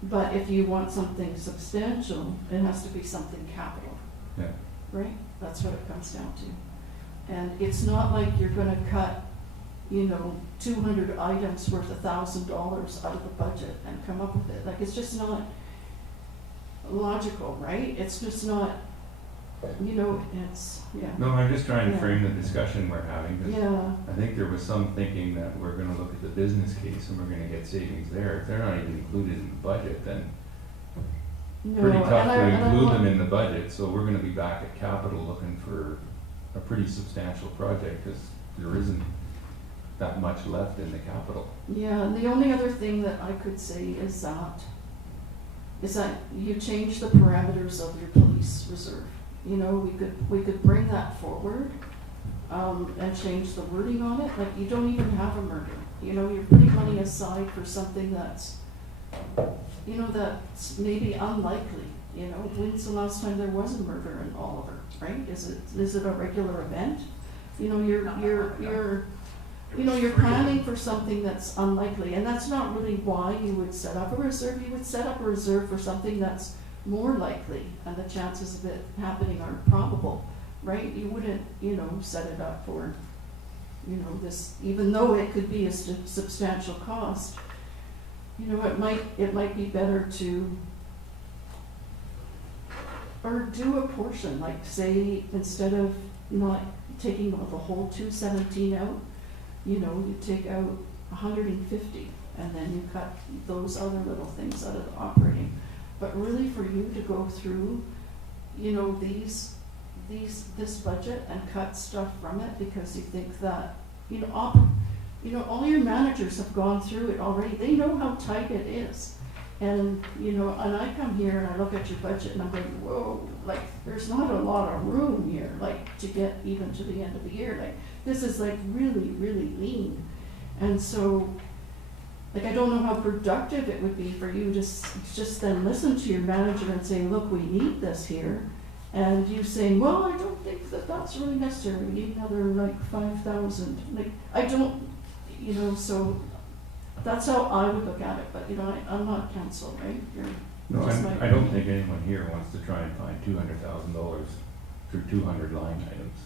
But if you want something substantial, it has to be something capital, Yeah. right? That's what it comes down to. And it's not like you're gonna cut, 200 items worth $1,000 out of the budget and come up with it. Like, it's just not logical, right? It's just not, yeah. No, I'm just trying to Yeah. frame the discussion we're having, 'cause Yeah, I think there was some thinking that we're gonna look at the business case and we're gonna get savings there. If they're not even included in the budget, then no. pretty tough and to I include want- them in the budget, so we're gonna be back at capital looking for a pretty substantial project, cause there isn't that much left in the capital. Yeah, and the only other thing that I could say is that you change the parameters of your police reserve. We could bring that forward, and change the wording on it. Like, you don't even have a murder. You're putting money aside for something that's maybe unlikely. When's the last time there was a murder in Oliver, right? Is it a regular event? You're planning for something that's unlikely, and that's not really why you would set up a reserve. You would set up a reserve for something that's more likely, and the chances of it happening are probable, right? You wouldn't, set it up for, this, even though it could be a substantial cost. It might be better to, or do a portion, like, say, instead of not taking the whole 217 out, you take out 150, and then you cut those other little things out of the operating. But really, for you to go through, this budget and cut stuff from it because you think that, all your managers have gone through it already. They know how tight it is. And, and I come here and I look at your budget and I'm like, whoa, like, there's not a lot of room here, like, to get even to the end of the year. Like, this is like really, really lean. And so, like, I don't know how productive it would be for you to just then listen to your manager and say, look, we need this here. And you saying, well, I don't think that's really necessary. We need another, like, 5,000. Like, I don't, so that's how I would look at it. But, I'm not counsel, right? No, I don't think anyone here wants to try and find $200,000 through 200 line items.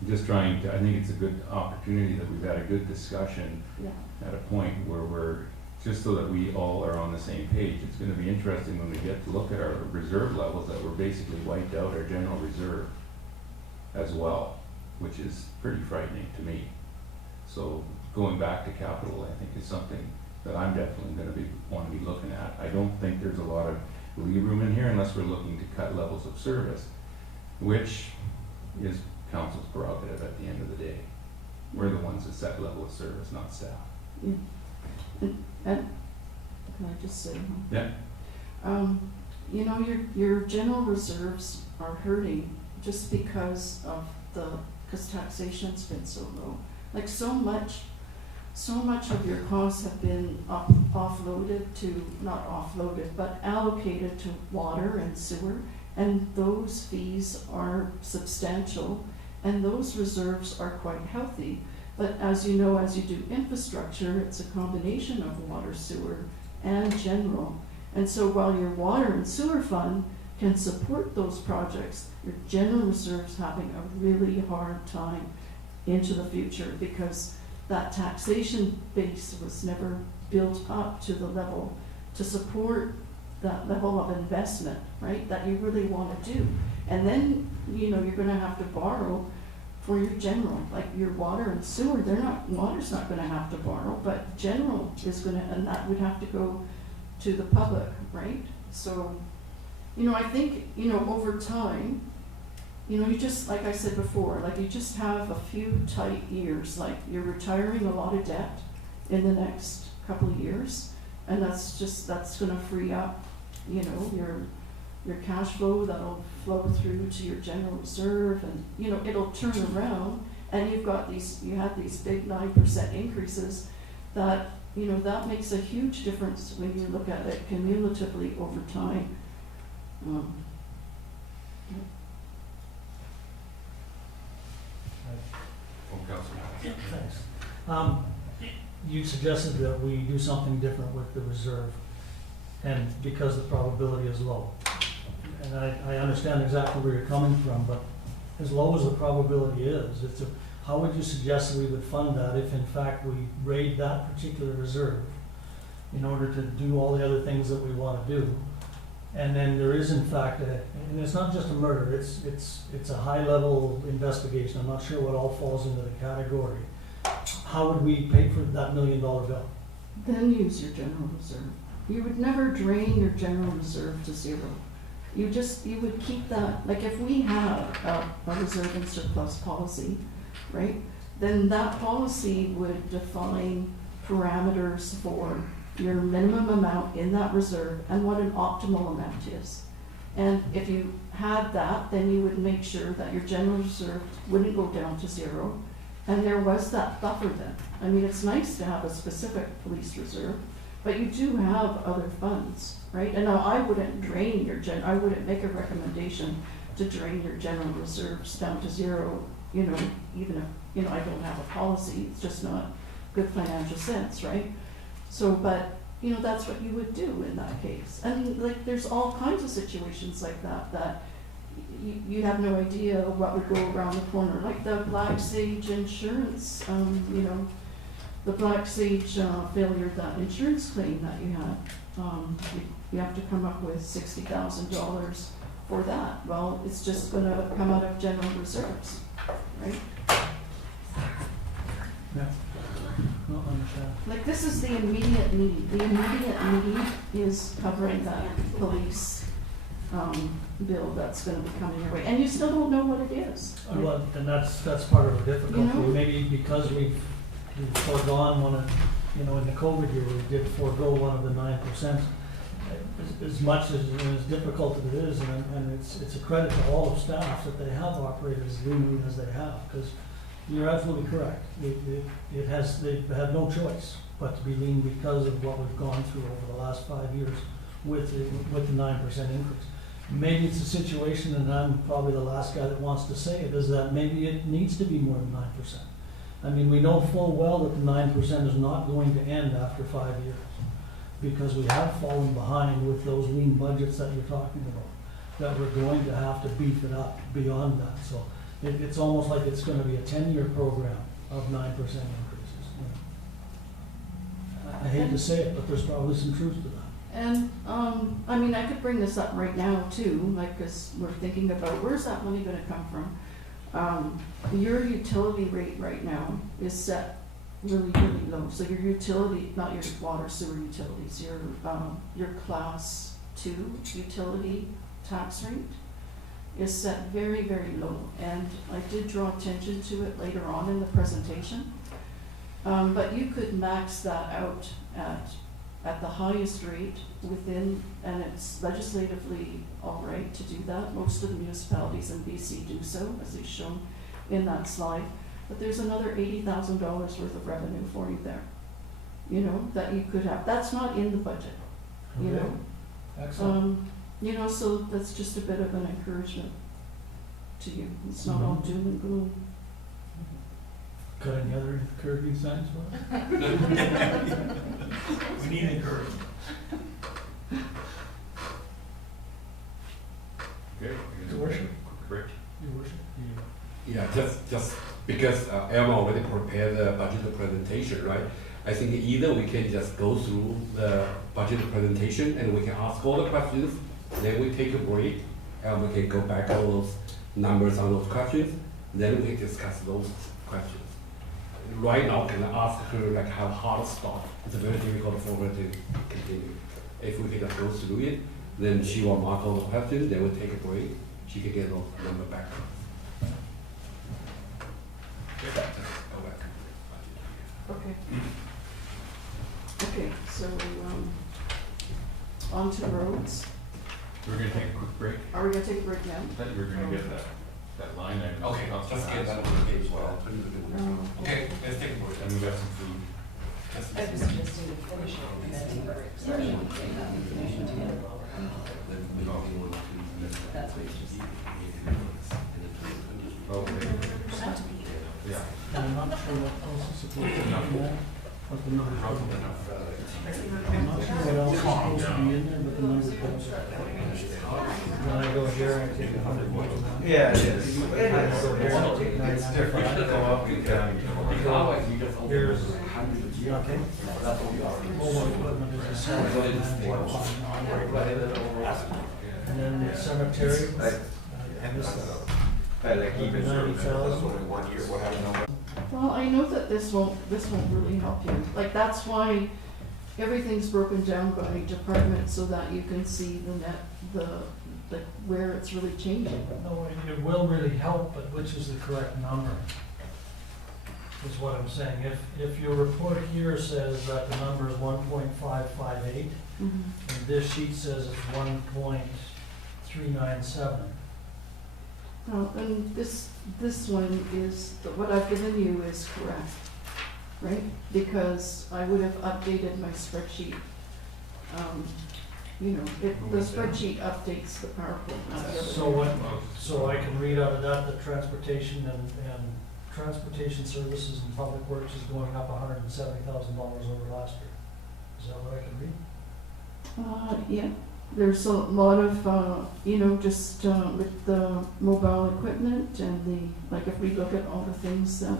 I'm just trying to, I think it's a good opportunity that we've had a good discussion Yeah. at a point where we're, just so that we all are on the same page. It's gonna be interesting when we get to look at our reserve levels, that we're basically wiped out our general reserve as well, which is pretty frightening to me. So going back to capital, I think, is something that I'm definitely want to be looking at. I don't think there's a lot of leeway room in here unless we're looking to cut levels of service, which is council's prerogative at the end of the day. We're the ones that set level of service, not staff. Yeah. And can I just say? Yeah. Your general reserves are hurting just because taxation's been so low. Like, so much of your costs have been allocated to water and sewer, and those fees are substantial, and those reserves are quite healthy. But as you know, as you do infrastructure, it's a combination of water, sewer, and general. And so while your water and sewer fund can support those projects, your general reserve's having a really hard time into the future because that taxation base was never built up to the level to support that level of investment, right, that you really want to do. And then, you're going to have to borrow for your general, like your water and sewer. Water's not going to have to borrow, but general is going to, and that would have to go to the public, right? So, you know, I think, you know, over time, you know, you just, like I said before, like you just have a few tight years, like you're retiring a lot of debt in the next couple of years, and that's gonna free up, you know, your cash flow that'll flow through to your general reserve, and, you know, it'll turn around, and you had these big 9% increases that, you know, that makes a huge difference when you look at it cumulatively over time. Thanks. You suggested that we do something different with the reserve, and because the probability is low. And I understand exactly where you're coming from, but as low as the probability is, how would you suggest that we would fund that if in fact we raid that particular reserve in order to do all the other things that we want to do? And then there is in fact, and it's not just a murder, it's a high level investigation. I'm not sure what all falls into the category. How would we pay for that $1 million bill? Then use your general reserve. You would never drain your general reserve to zero. You would keep that, like if we have a reserve and surplus policy, right? Then that policy would define parameters for your minimum amount in that reserve and what an optimal amount is. And if you had that, then you would make sure that your general reserve wouldn't go down to zero. And there was that buffer then. I mean, it's nice to have a specific police reserve, but you do have other funds, right? And now I wouldn't drain I wouldn't make a recommendation to drain your general reserves down to zero, you know, even if, you know, I don't have a policy, it's just not good financial sense, right? So, but, you know, that's what you would do in that case. And like, there's all kinds of situations like that you have no idea what would go around the corner. Like the Black Sage insurance, you know, the Black Sage failure, that insurance claim that you had, you have to come up with $60,000 for that. Well, it's just gonna come out of general reserves, right? Yeah. No, I understand. Like this is the immediate need. The immediate need is covering that police bill that's going to be coming your way, and you still don't know what it is. Well, and that's part of the difficulty. You know? Maybe because we've foregone one of, you know, in the COVID year, we did forego one of the 9%. As much as difficult as it is, and it's a credit to all of staff that they have operated as leanly as they have, because you're absolutely correct. They've had no choice but to be lean because of what we've gone through over the last 5 years with the 9% increase. Maybe it's a situation, and I'm probably the last guy that wants to say it, is that maybe it needs to be more than 9%. I mean, we know full well that the 9% is not going to end after 5 years, because we have fallen behind with those lean budgets that you're talking about, that we're going to have to beef it up beyond that. So it's almost like it's going to be a 10-year program of 9% increases. I hate to say it, but there's probably some truth to that. And, I mean, I could bring this up right now too, like, because we're thinking about where's that money going to come from. Your utility rate right now is set really, really low. So your utility, not your water sewer utilities, your class 2 utility tax rate is set very, very low. And I did draw attention to it later on in the presentation. But you could max that out at the highest rate within, and it's legislatively all right to do that. Most of the municipalities in BC do so, as is shown in that slide. But there's another $80,000 worth of revenue for you there, you know, that you could have. That's not in the budget, you know. Excellent. You know, so that's just a bit of an encouragement to you. It's not all doom and gloom. Got any other encouraging signs for us? We need encouragement. Okay. Your worship. Correct. Your worship. Yeah, just because Elma already prepared the budget presentation, right? I think either we can just go through the budget presentation and we can ask all the questions, then we take a break, and we can go back on those numbers on those questions, then we can discuss those questions. Right now, can I ask her like have hard stop? It's very difficult for her to continue. If we can just go through it, Then she will mark all the questions, they will take a break, she can get those number back. Okay. Okay, so, on to roads. We're gonna take a quick break. Are we gonna take a break now? I thought you were gonna get that line item. Okay, let's get that on the page as well. Okay, let's take a break. And we got some food. I was suggesting to finish it and then take a break. Sorry. That's what you just. Okay. Yeah. I'm not sure what else is supposed to be in there, what the numbers are. I'm not sure what else is supposed to be in there, but the numbers are. When I go here, I take 100 bucks. Yeah, it is. When I go here, I take 99. It's different. Go up and down. Here's nothing. Mobile equipment is a separate and then the cemetery. Like even sort of 90,000. 1 year, whatever. Well, I know that this won't really help you. Like, that's why everything's broken down by department so that you can see the net, the where it's really changing. No, it will really help, but which is the correct number? Is what I'm saying. If your report here says that the number is 1.558, and this sheet says it's 1.397. Well, and this one is, what I've given you is correct, right? Because I would have updated my spreadsheet. You know, the spreadsheet updates the PowerPoint, not the other way. So I can read out of that that transportation and transportation services and public works is going up $170,000 over last year. Is that what I can read? Yeah, there's a lot of, you know, just with the mobile equipment and like if we look at all the things that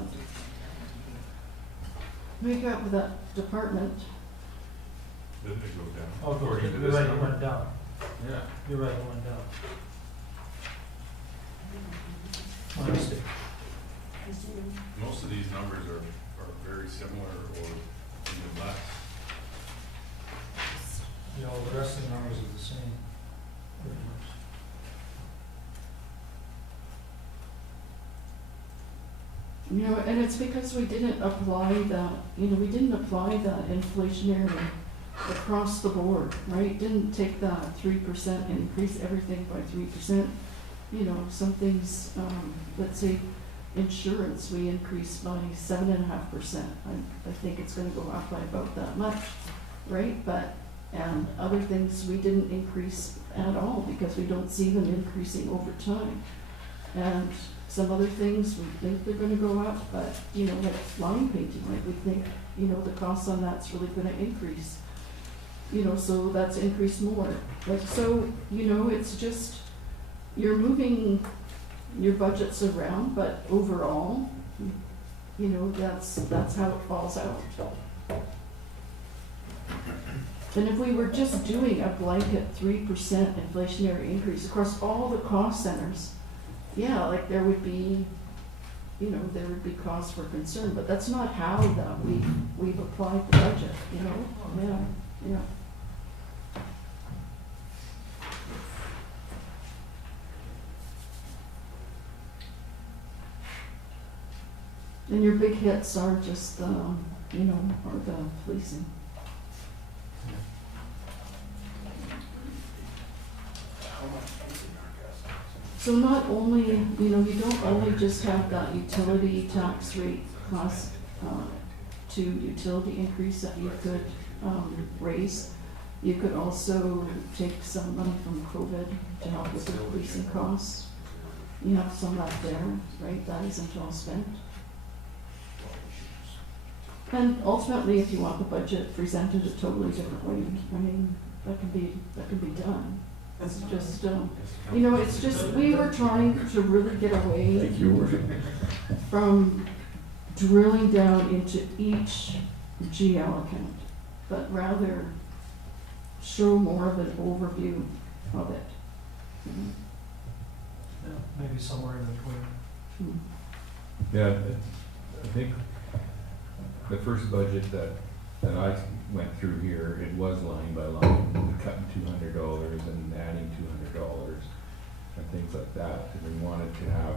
make up that department. Didn't it go down? Oh, According to you're this right, it number? went down. Yeah. You're right, it went down. My mistake. Most of these numbers are very similar or even less. You know, the rest of the numbers are the same, pretty much. You know, and it's because we didn't apply that, you know, we didn't apply that inflationary across the board, right? Didn't take that 3%, increase everything by 3%. You know, some things, let's say insurance, we increased by 7.5%. I think it's gonna go up by about that much, right? But, and other things we didn't increase at all because we don't see them increasing over time. And some other things we think they're gonna go up, but, you know, like line painting, like we think, you know, the cost on that's really gonna increase. You know, so that's increased more. Like, so, you know, it's just, you're moving your budgets around, but overall, you know, that's how it falls out. And if we were just doing a blanket 3% inflationary increase across all the cost centers, yeah, like there would be, you know, there would be cause for concern, but that's not how that we've applied the budget, you know? Yeah. And your big hits are just, you know, are the policing. So not only, you know, you don't only just have that utility tax rate cost to utility increase that you could raise. You could also take some money from COVID to help with the policing costs. You have some left there, right? That isn't all spent. And ultimately, if you want the budget presented a totally different way, I mean, that can be done. It's just, you know, it's just, we were trying to really get away from drilling down into each GL account, but rather show more of an overview of it. Yeah, maybe somewhere in between. Yeah, I think the first budget that I went through here, it was line by line, cutting $200 and and things like that. And we wanted to have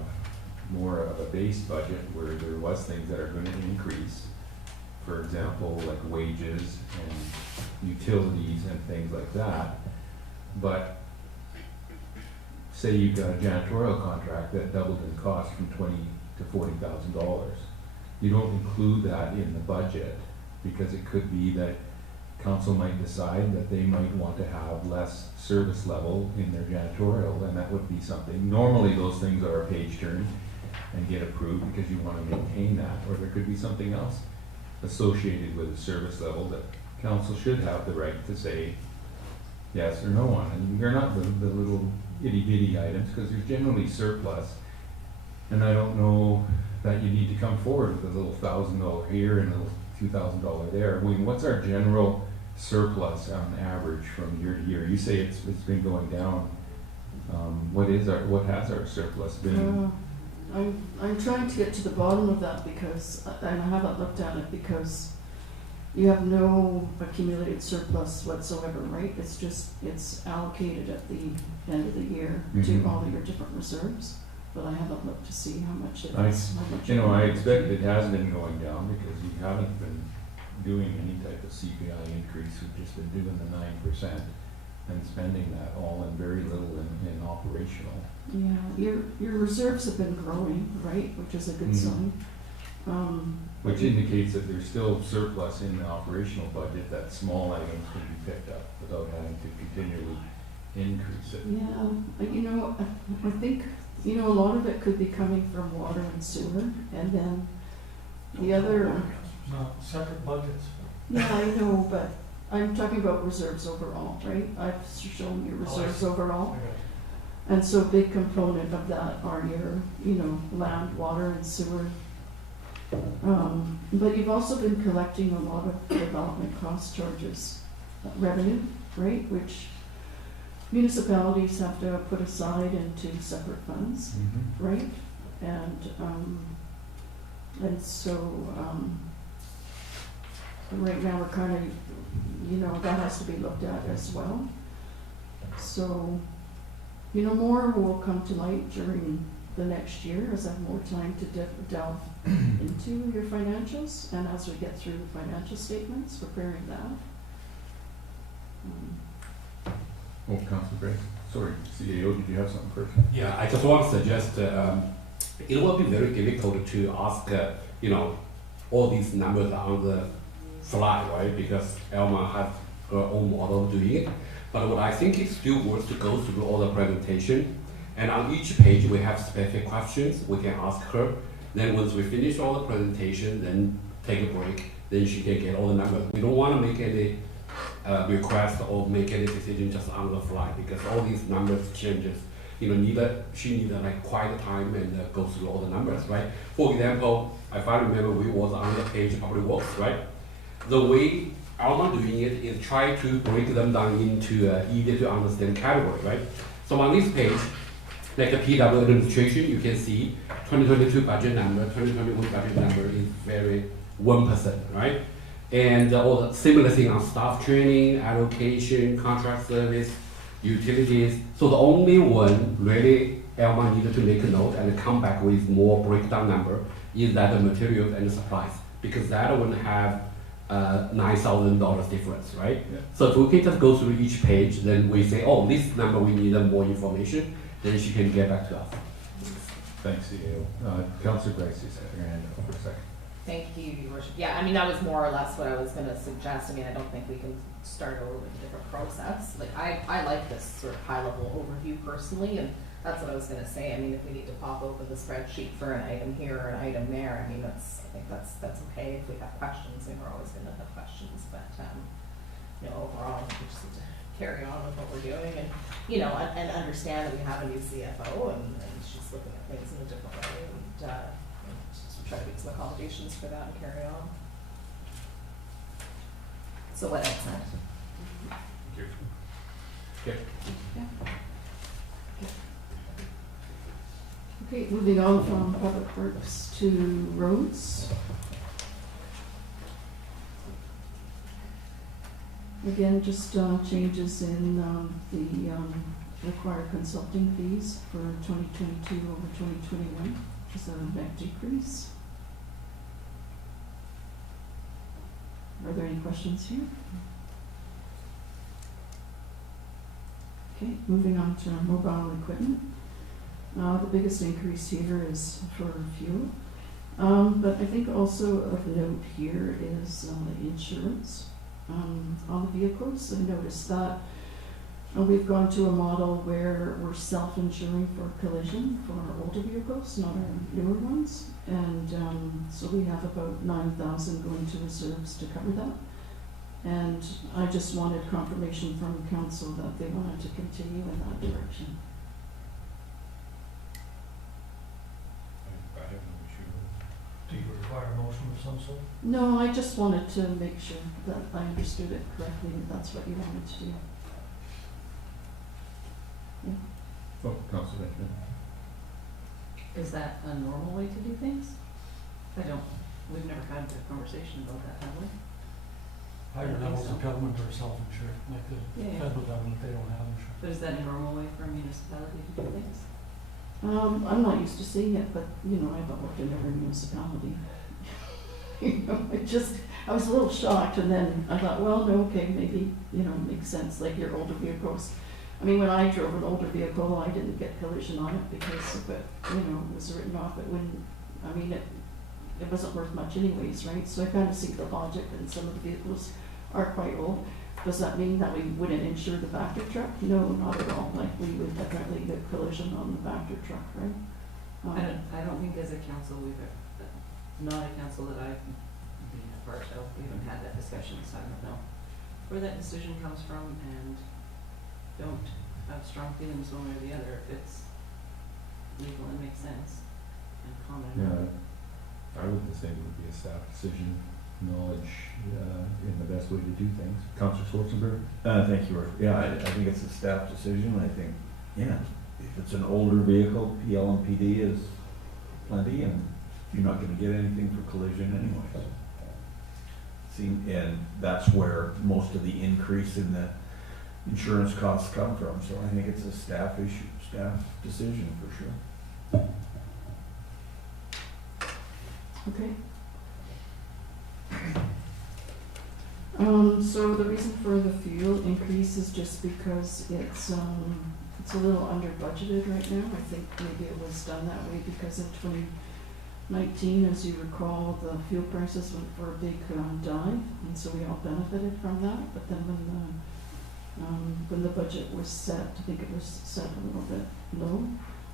more of a base budget where there was things that are gonna increase. For example, like wages and utilities and things like that. But say you've got a janitorial contract that doubled in cost from $20,000 to $40,000. You don't include that in the budget because it could be that council might decide that they might want to have less service level in their janitorial, and that would be something. Normally those things are a page turn and get approved because you want to maintain that, or there could be something else associated with a service level that council should have the right to say yes or no on. And they're not the little itty bitty items because there's generally surplus, and I don't know that you need to come forward with a little $1,000 here and a little $2,000 there. I mean, what's our general surplus on average from year to year? You say it's been going down. What has our surplus been? I'm trying to get to the bottom of that because, and I haven't looked at it because you have no accumulated surplus whatsoever, right? It's allocated at the end of the year to all of your different reserves, but I haven't looked to see how much it is. I expect it has been going down because we haven't been doing any type of CPI increase. We've just been doing the 9% and spending that all and very little in operational. Yeah, your reserves have been growing, right, which is a good sign. Which indicates that there's still surplus in the operational budget, that small items can be picked up without having to continually increase it. Yeah, I think, a lot of it could be coming from water and sewer, and then the other. No, separate budgets. Yeah, I know, but I'm talking about reserves overall, right? I've shown your reserves overall. And so a big component of that are your, land, water, and sewer. But you've also been collecting a lot of development cost charges, revenue, right? Which municipalities have to put aside into separate funds, right? And so right now we're kind of, that has to be looked at as well. So, more will come to light during the next year as I have more time to delve into your financials, and as we get through the financial statements, preparing that. Councilor Gray. Sorry, CAO, did you have something first? Yeah, I just want to suggest it will be very difficult to ask, all these numbers on the fly, right? Because Elma has her own model of doing it. But what I think is still worth to go through all the presentation, and on each page we have specific questions we can ask her. Then once we finish all the presentation, then take a break, then she can get all the numbers. We don't want to make any request or make any decision just on the fly because all these numbers changes. She needed like quite a time and go through all the numbers, right? For example, if I remember, we was on the page public works, right? The way Alma doing it is try to break them down into easy to understand category, right? So on this page, like the PW administration, you can see 2022 budget number, 2021 budget number is very 1%, right? And all the similar thing on staff training, allocation, contract service, utilities. So the only one really Elma needed to make a note and come back with more breakdown number is that the materials and the supplies, because that one have $9,000 difference, right? Yeah. So if we can just go through each page, then we say, oh, this number we need more information, then she can get back to us. Thanks, CEO. Councilor Grice, you set your hand up for a second. Thank you, Your Worship. Yeah, that was more or less what I was going to suggest. I don't think we can start over with a different process. Like, I like this sort of high-level overview personally, and that's what I was going to say. If we need to pop open the spreadsheet for an item here or an item there, I think that's okay. If we have questions, we're always going to have questions. But overall, we just need to carry on with what we're doing, and and understand that we have a new CFO, and she's looking at things in a different way, and just try to make some accommodations for that and carry on. So what else? Thank you. Okay. Yeah. Okay, moving on from public works to roads. Again, just changes in the require consulting fees for 2022 over 2021, which is a net decrease. Are there any questions here? Okay, moving on to mobile equipment. The biggest increase here is for fuel. But I think also of note here is insurance on the vehicles. I noticed that we've gone to a model where we're self-insuring for collision for our older vehicles, not our newer ones. And so we have about 9,000 going to reserves to cover that. And I just wanted confirmation from council that they wanted to continue in that direction. I have no issue. Do you require a motion of some sort? No, I just wanted to make sure that I understood it correctly, that that's what you wanted to do. Oh, Councilor Benjamin. Is that a normal way to do things? We've never had a conversation about that, have we? Higher think levels so. of government are self-insured, like the Yeah. federal government, they don't have insurance. But is that a normal way for a municipality to do things? I'm not used to seeing it, but you know, I haven't worked in every municipality. You know, I was a little shocked, and then I thought, well, no, okay, maybe, you know, it makes sense, like your older vehicles. I mean, when I drove an older vehicle, I didn't get collision on it because of it, you know, it was written off, it wouldn't, I mean, it wasn't worth much anyways, right? So I kind of see the logic, and some of the vehicles are quite old. Does that mean that we wouldn't insure the Vector truck? No, not at all, like we would definitely get collision on the Vector truck, right? I don't think as a council not a council that I've been a part of, we haven't had that discussion, so I don't know where that decision comes from, and don't have strong feelings one way or the other if it's legal and makes sense and common. Yeah, I wouldn't say it would be a staff decision, knowledge in the best way to do things. Councilor Schwarzenberg? Thank you, Rick. Yeah, I think it's a staff decision. I think, yeah, if it's an older vehicle, PL&PD is plenty, and you're not gonna get anything for collision anyways. See, and that's where most of the increase in the insurance costs come from, so I think it's a staff issue, staff decision for sure. Okay. So the reason for the fuel increase is just because it's a little under budgeted right now. I think maybe it was done that way because in 2019, as you recall, the fuel prices went for a big dive, and so we all benefited from that. But then when the budget was set, I think it was set a little bit low.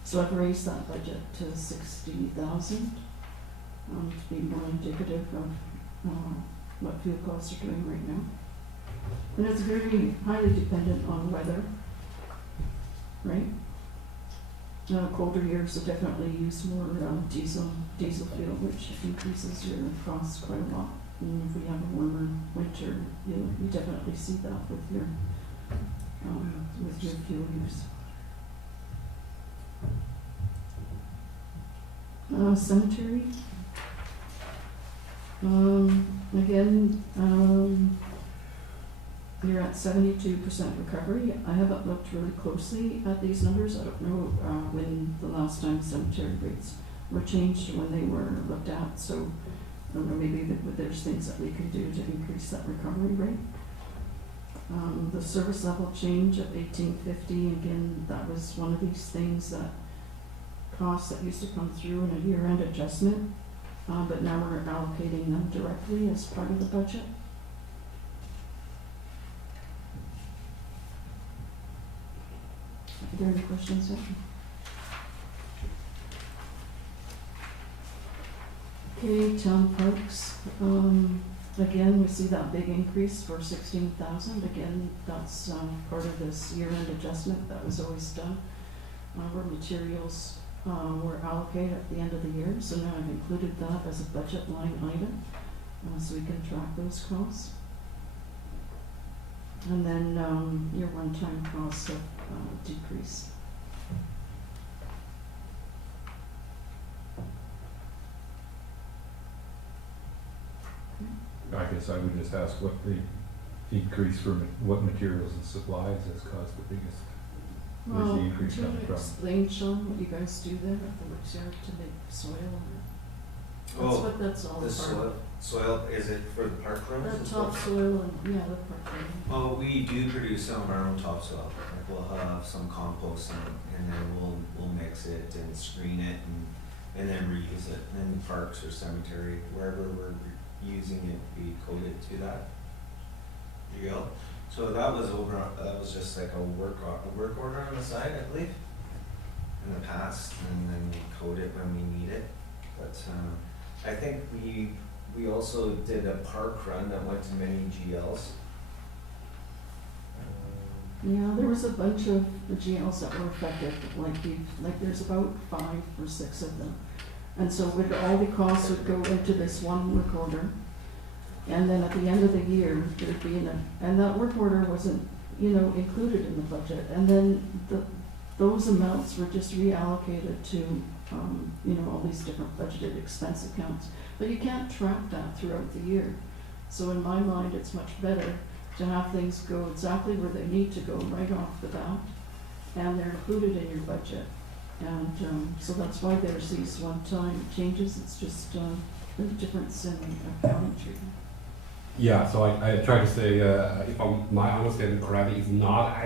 So I've raised that budget to 60,000 to be more indicative of what fuel costs are doing right now. And it's very highly dependent on weather, right? Colder years will definitely use more diesel fuel, which increases your costs quite a lot. And if we have a warmer winter, you definitely see that with your fuel use. Cemetery. Again, you're at 72% recovery. I haven't looked really closely at these numbers. I don't know when the last time cemetery rates were changed or when they were looked at. So I don't know, maybe there's things that we can do to increase that recovery rate. The service level change at 1850, again, that was one of these things that costs that used to come through in a year-end adjustment. But now we're allocating them directly as part of the budget. Are there any questions yet? Okay, town parks. Again, we see that big increase for 16,000. Again, that's part of this year-end adjustment that was always done. Where materials were allocated at the end of the year, so now I've included that as a budget line item, so we can track those costs. And then your one-time costs have decreased. I guess I would just ask what the increase for what materials and supplies has caused the biggest Where's the Well, increase do you coming want to from? explain, Sean, what you guys do there at the works yard to make soil? That's Oh, what that's all the about. soil, is it for the park runs? The and stuff? topsoil and, yeah, the park. Oh, we do produce some of our own topsoil. Like we'll have some compost and then we'll mix it and screen it and then reuse it. And in parks or cemetery, wherever we're using it, we coat it to that. There you go. So that was just like a work order on the side, I believe, in the past, and then we coat it when we need it. But I think we also did a park run that went to many GLs. Yeah, there was a bunch of the GLs that were affected, like there's about 5 or 6 of them. And so all the costs would go into this one work order. And then at the end of the year, there'd be and that work order wasn't, included in the budget. And then those amounts were just reallocated to, all these different budgeted expense accounts. But you can't track that throughout the year. So in my mind, it's much better to have things go exactly where they need to go right off the bat, and they're included in your budget. And so that's why there's these one-time changes. It's just a difference in accounting treatment. Yeah, so I try to say, if my understanding correctly, it's not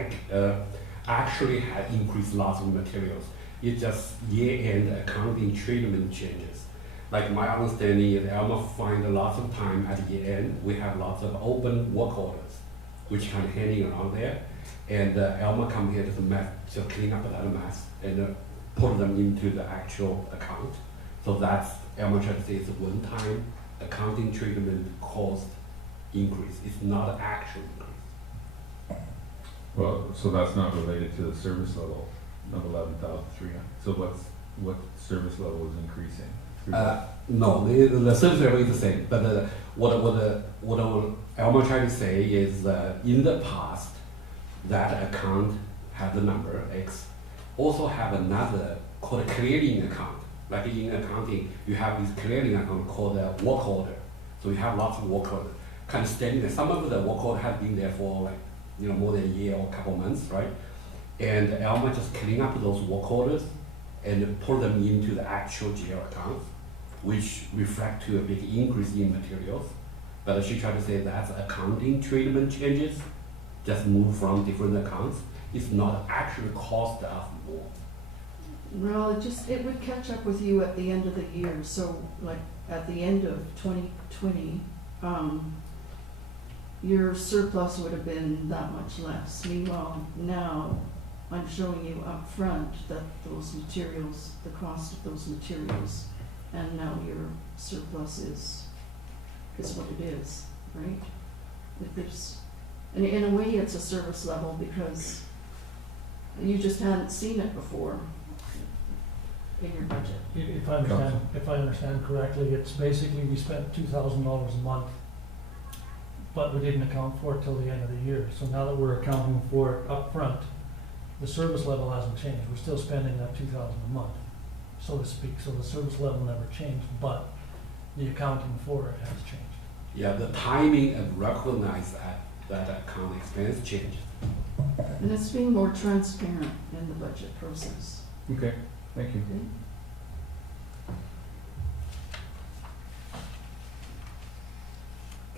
actually had increased lots of materials. It's just year-end accounting treatment changes. Like my understanding is Alma find lots of time at the year-end. We have lots of open work orders, which kind of hanging around there. And Alma come here to clean up that mess and put them into the actual account. So that's Alma trying to say it's a one-time accounting treatment cost increase. It's not an actual increase. Well, so that's not related to the service level of 11,300. So what service level is increasing? No, the service level is the same. But what Alma trying to say is in the past, that account had the number X, also have another called a clearing account. Like in accounting, you have this clearing account called a work order. So you have lots of work orders kind of standing there. Some of the work order have been there for more than a year or a couple months, right? And Alma just clean up those work orders and put them into the actual GL accounts, which reflect to a big increase in materials. But she tried to say that's accounting treatment changes, just move from different accounts. It's not actually cost us more. Well, it would catch up with you at the end of the year. So like at the end of 2020, your surplus would have been that much less. Meanwhile, now I'm showing you up front that those materials, the cost of those materials, and now your surplus is what it is, right? If there's, and in a way, it's a service level because you just hadn't seen it before in your budget. If I understand correctly, it's basically we spent $2,000 a month, but we didn't account for it till the end of the year. So now that we're accounting for it up front, the service level hasn't changed. We're still spending that $2,000 a month, so to speak. So the service level never changed, but the accounting for it has changed. Yeah, the timing of recognize that account expense changed. And it's being more transparent in the budget process. Okay, thank you.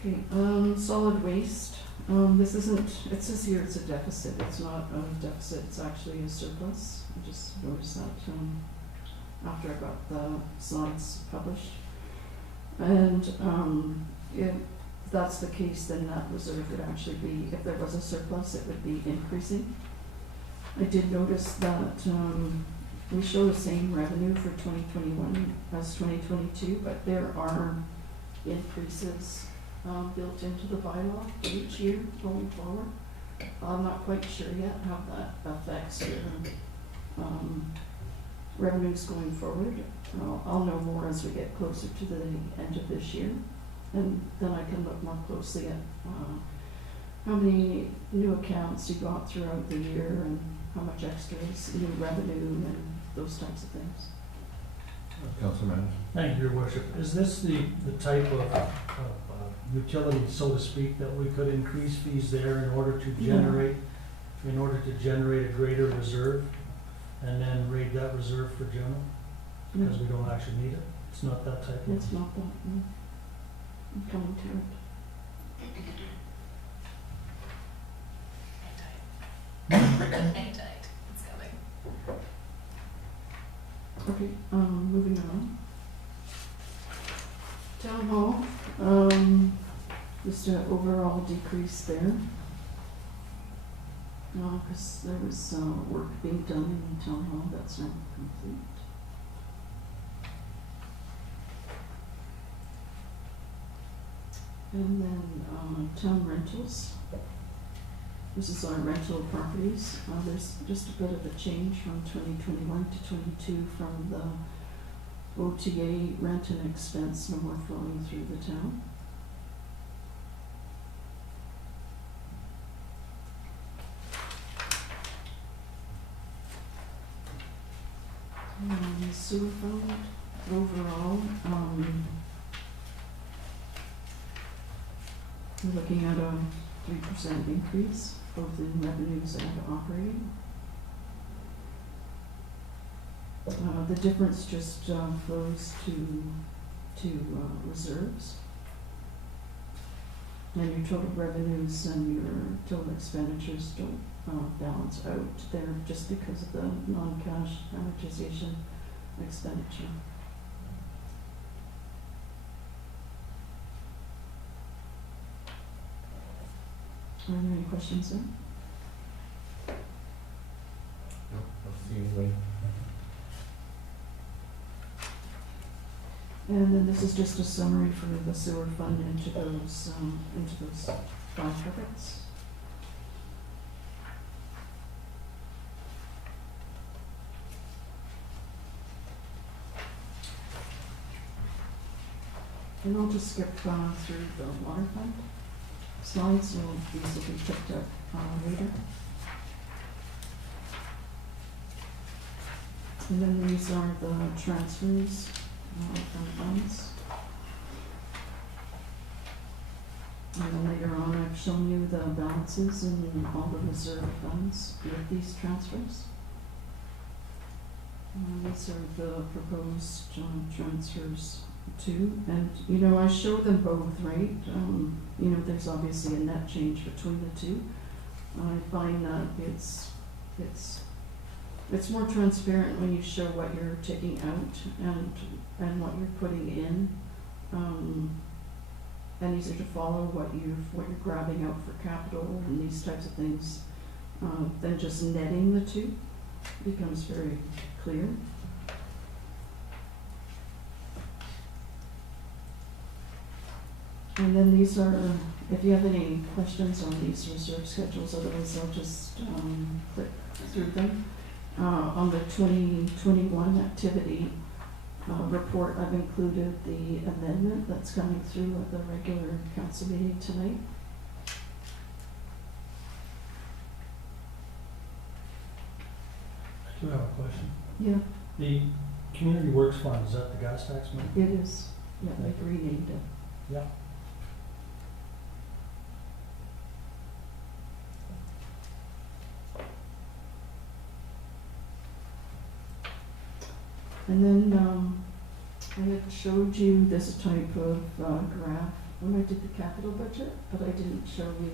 Okay, solid waste. This isn't, it says here it's a deficit. It's not a deficit, it's actually a surplus. I just noticed that after I got the slides published. And if that's the case, then that reserve would actually be, if there was a surplus, it would be increasing. I did notice that we show the same revenue for 2021 as 2022, but there are increases built into the bylaw for each year going forward. I'm not quite sure yet how that affects your revenues going forward. I'll know more as we get closer to the end of this year, and then I can look more closely at how many new accounts you got throughout the year and how much extra is new revenue and those types of things. Councilman. Thank you, Your Worship. Is this the type of utility, so to speak, that we could increase fees there in order to generate in order to generate a greater reserve and then raid that reserve for general, because we don't actually need it. It's not that type of. It's not that, no. I'm coming to it. Hang tight, it's coming. Okay, moving on. Town hall, just an overall decrease there. Because there was, work being done in the town hall, that's not complete. And then, town rentals. This is our rental properties. There's just a bit of a change from 2021 to 22 from the OTA rent and expense no more flowing through the town. Sewer fund overall, we're looking at a 3% increase, both in revenues and operating. The difference just flows to reserves. And your total revenues and your total expenditures don't balance out there just because of the non-cash amortization expenditure. Are there any questions there? No, I'll see you later. And then this is just a summary for the sewer fund into those 5 buckets. And I'll just skip through the water fund slides, so these will be picked up later. And then these are the transfers from funds. And then later on, I've shown you the balances in all the reserve funds with these transfers. These are the proposed transfers too, and you know, I show them both, right? You know, there's obviously a net change between the two. I find that it's more transparent when you show what you're taking out and what you're putting in, and easier to follow what you're grabbing out for capital and these types of things, than just netting the two. It becomes very clear. And then these are, if you have any questions on these reserve schedules, otherwise I'll just click through them. On the 2021 activity report, I've included the amendment that's coming through at the regular council meeting tonight. I do have a question. Yeah, The community works fund, is that the gas tax money? it is. Yeah, they've renamed it. Yeah. And then I had showed you this type of graph when I did the capital budget, but I didn't show you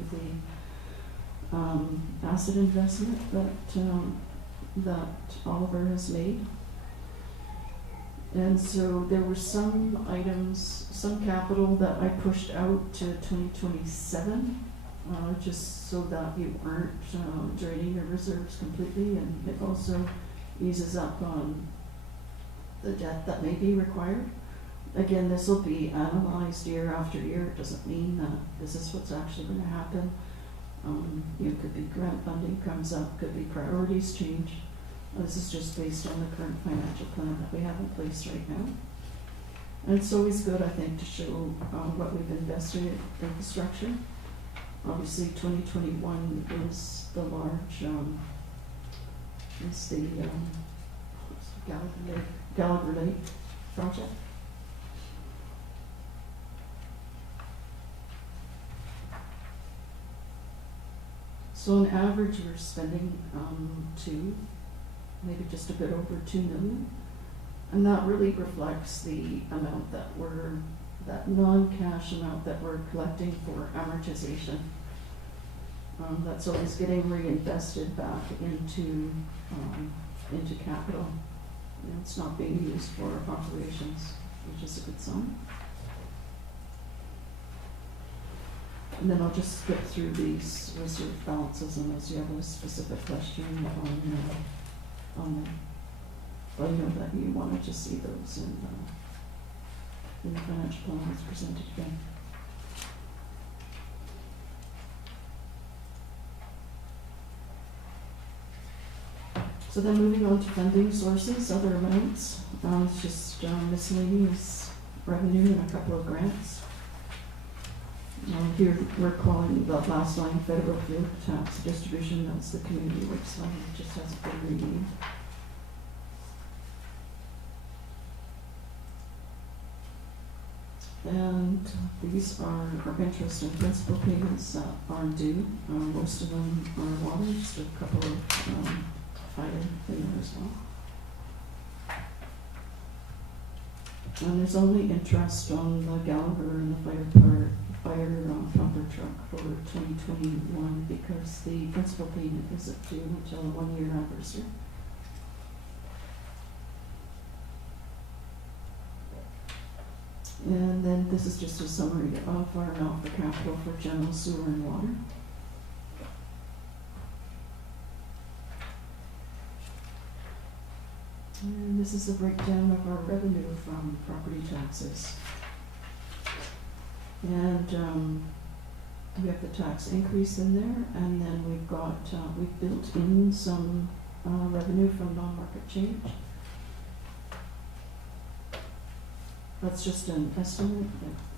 the asset investment that Oliver has made. And so there were some items, some capital that I pushed out to 2027, just so that you aren't draining your reserves completely, and it also eases up on the debt that may be required. Again, this will be analyzed year after year. It doesn't mean that this is what's actually going to happen. You know, could be grant funding comes up, could be priorities change. This is just based on the current financial plan that we have in place right now. And it's always good, I think, to show what we've invested in infrastructure. Obviously, 2021 is the large, is the Gallagher Lake project. So on average, we're spending, maybe just a bit over 2 million. And that really reflects the amount that non-cash amount that we're collecting for amortization. That's always getting reinvested back into capital. And it's not being used for operations, which is a good sign. And then I'll just skip through these reserve balances unless you have a specific question on them. But I know that you wanted to see those in the financial plan that's presented again. So then moving on to funding sources, other amounts, it's just miscellaneous revenue and a couple of grants. Here we're calling the last line federal fuel tax distribution, that's the community works line, it just has a bit reading. And these are our interest and principal payments that are due. Most of them are water, just a couple of fire in there as well. And there's only interest on the Gallagher and the fire pumper truck for 2021 because the principal payment isn't due until the 1-year anniversary. And then this is just a summary of our amount for capital for general sewer and water. And this is a breakdown of our revenue from property taxes. And we have the tax increase in there, and then we've got, we've built in some revenue from non-market change. That's just an estimate,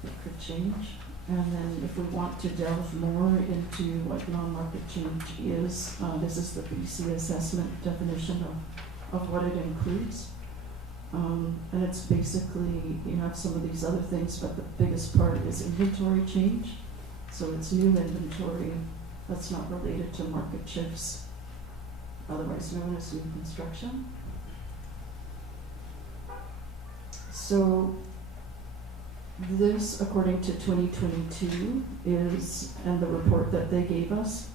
it could change. And then if we want to delve more into what non-market change is, this is the BC assessment definition of what it includes. And it's basically, you have some of these other things, but the biggest part is inventory change. So it's new inventory that's not related to market shifts, otherwise known as new construction. So this, according to 2022, is, and the report that they gave us,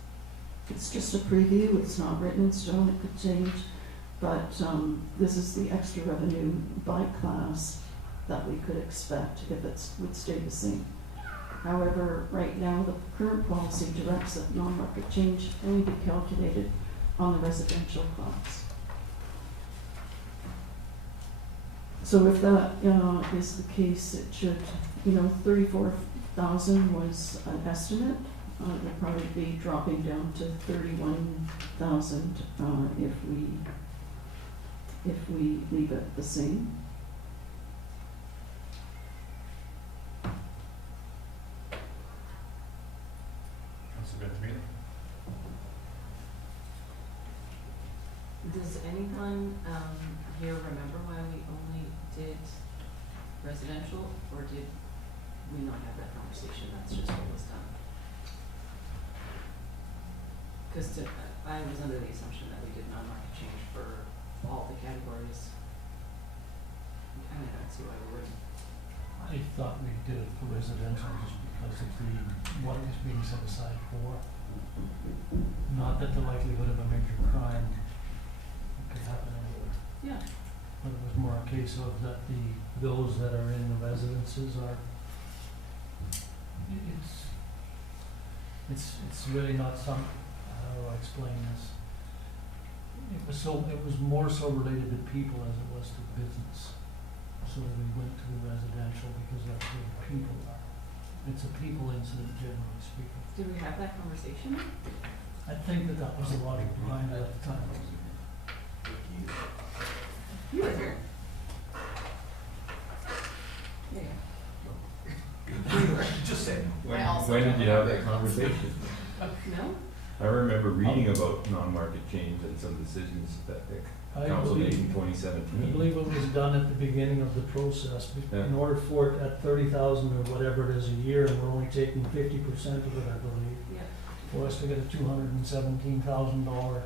it's just a preview, it's not written in stone, it could change, but this is the extra revenue by class that we could expect if it would stay the same. However, right now, the current policy directs that non-market change only be calculated on the residential class. So if that is the case, it should, 34,000 was an estimate. It would probably be dropping down to 31,000 if we leave it the same. Does anyone here remember why we only did residential, or did we not have that conversation? That's just what was done. Because I was under the assumption that we did non-market change for all the categories. I don't see why we wouldn't. I thought we did it for residential just because of what it was being set aside for. Not that the likelihood of a major crime could happen anywhere. Yeah. But it was more a case of that those that are in the residences are, it's really not some, how do I explain this? It was more so related to people as it was to business. So we went to the residential because that's where the people are. It's a people incident, generally speaking. Did we have that conversation? I think that was the logic behind it at the time. You were here. Yeah. Just saying. When did you have that conversation? No? I remember reading about non-market change and some decisions that the council made in 2017. I believe it was done at the beginning of the process. In order for it at 30,000 or whatever it is a year, and we're only taking 50% of it, I believe. Yeah. for us to get a $217,000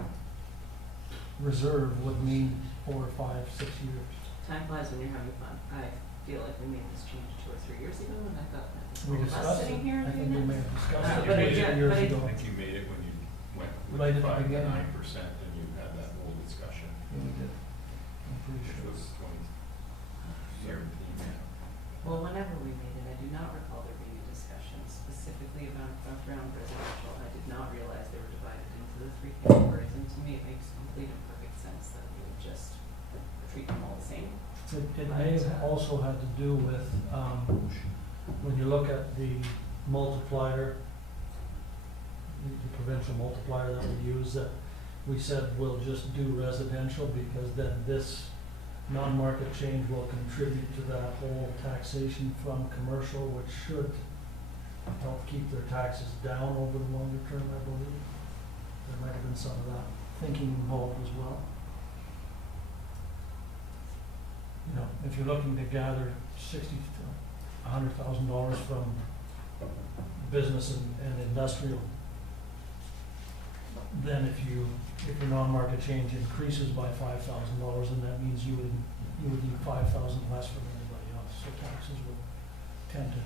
reserve would mean 4, 5, 6 years. Time flies when you're having fun. I feel like we made this change 2 or 3 years ago, and I thought that was We all of us discussed it. sitting here I think doing we may that. have discussed Uh, it but years again- years but ago. I think you made it when you went Right with at the 5 to beginning. 9%, and you had that whole discussion, Yeah, we did. I'm pretty which sure. was 2017, yeah. Well, whenever we made it, I do not recall there being a discussion specifically about above-ground residential. I did not realize they were divided into the 3 categories, and to me, it makes complete and perfect sense that we would just treat them all the same. It may have also had to do with, when you look at the multiplier, the provincial multiplier that we use, that we said we'll just do residential because then this non-market change will contribute to that whole taxation from commercial, which should help keep their taxes down over the longer term, I believe. There might have been some of that thinking involved as well. You know, if you're looking to gather $60,000 to $100,000 from business and industrial, then if your non-market change increases by $5,000, then that means you would need 5,000 less from everybody else, so taxes would tend to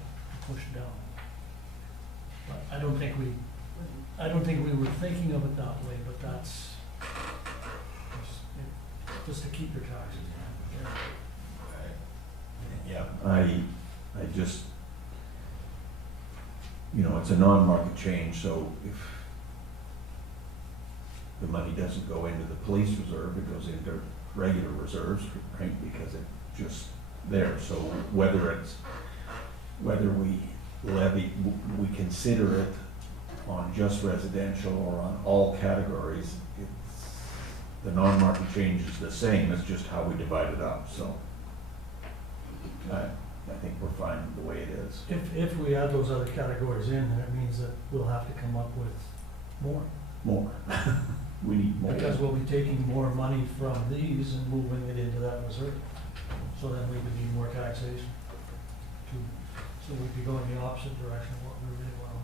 push down. But I don't think we were thinking of it that way, but that's just to keep your taxes down. Yeah, I just, it's a non-market change, so if the money doesn't go into the police reserve, it goes into regular reserves, right, because it's just there. So whether we levy, we consider it on just residential or on all categories, the non-market change is the same, it's just how we divide it up, so I think we're fine the way it is. If we add those other categories in, then it means that we'll have to come up with more. More. We need more. Because we'll be taking more money from these and moving it into that reserve. So then we would need more taxation. So we'd be going the opposite direction of what we really want to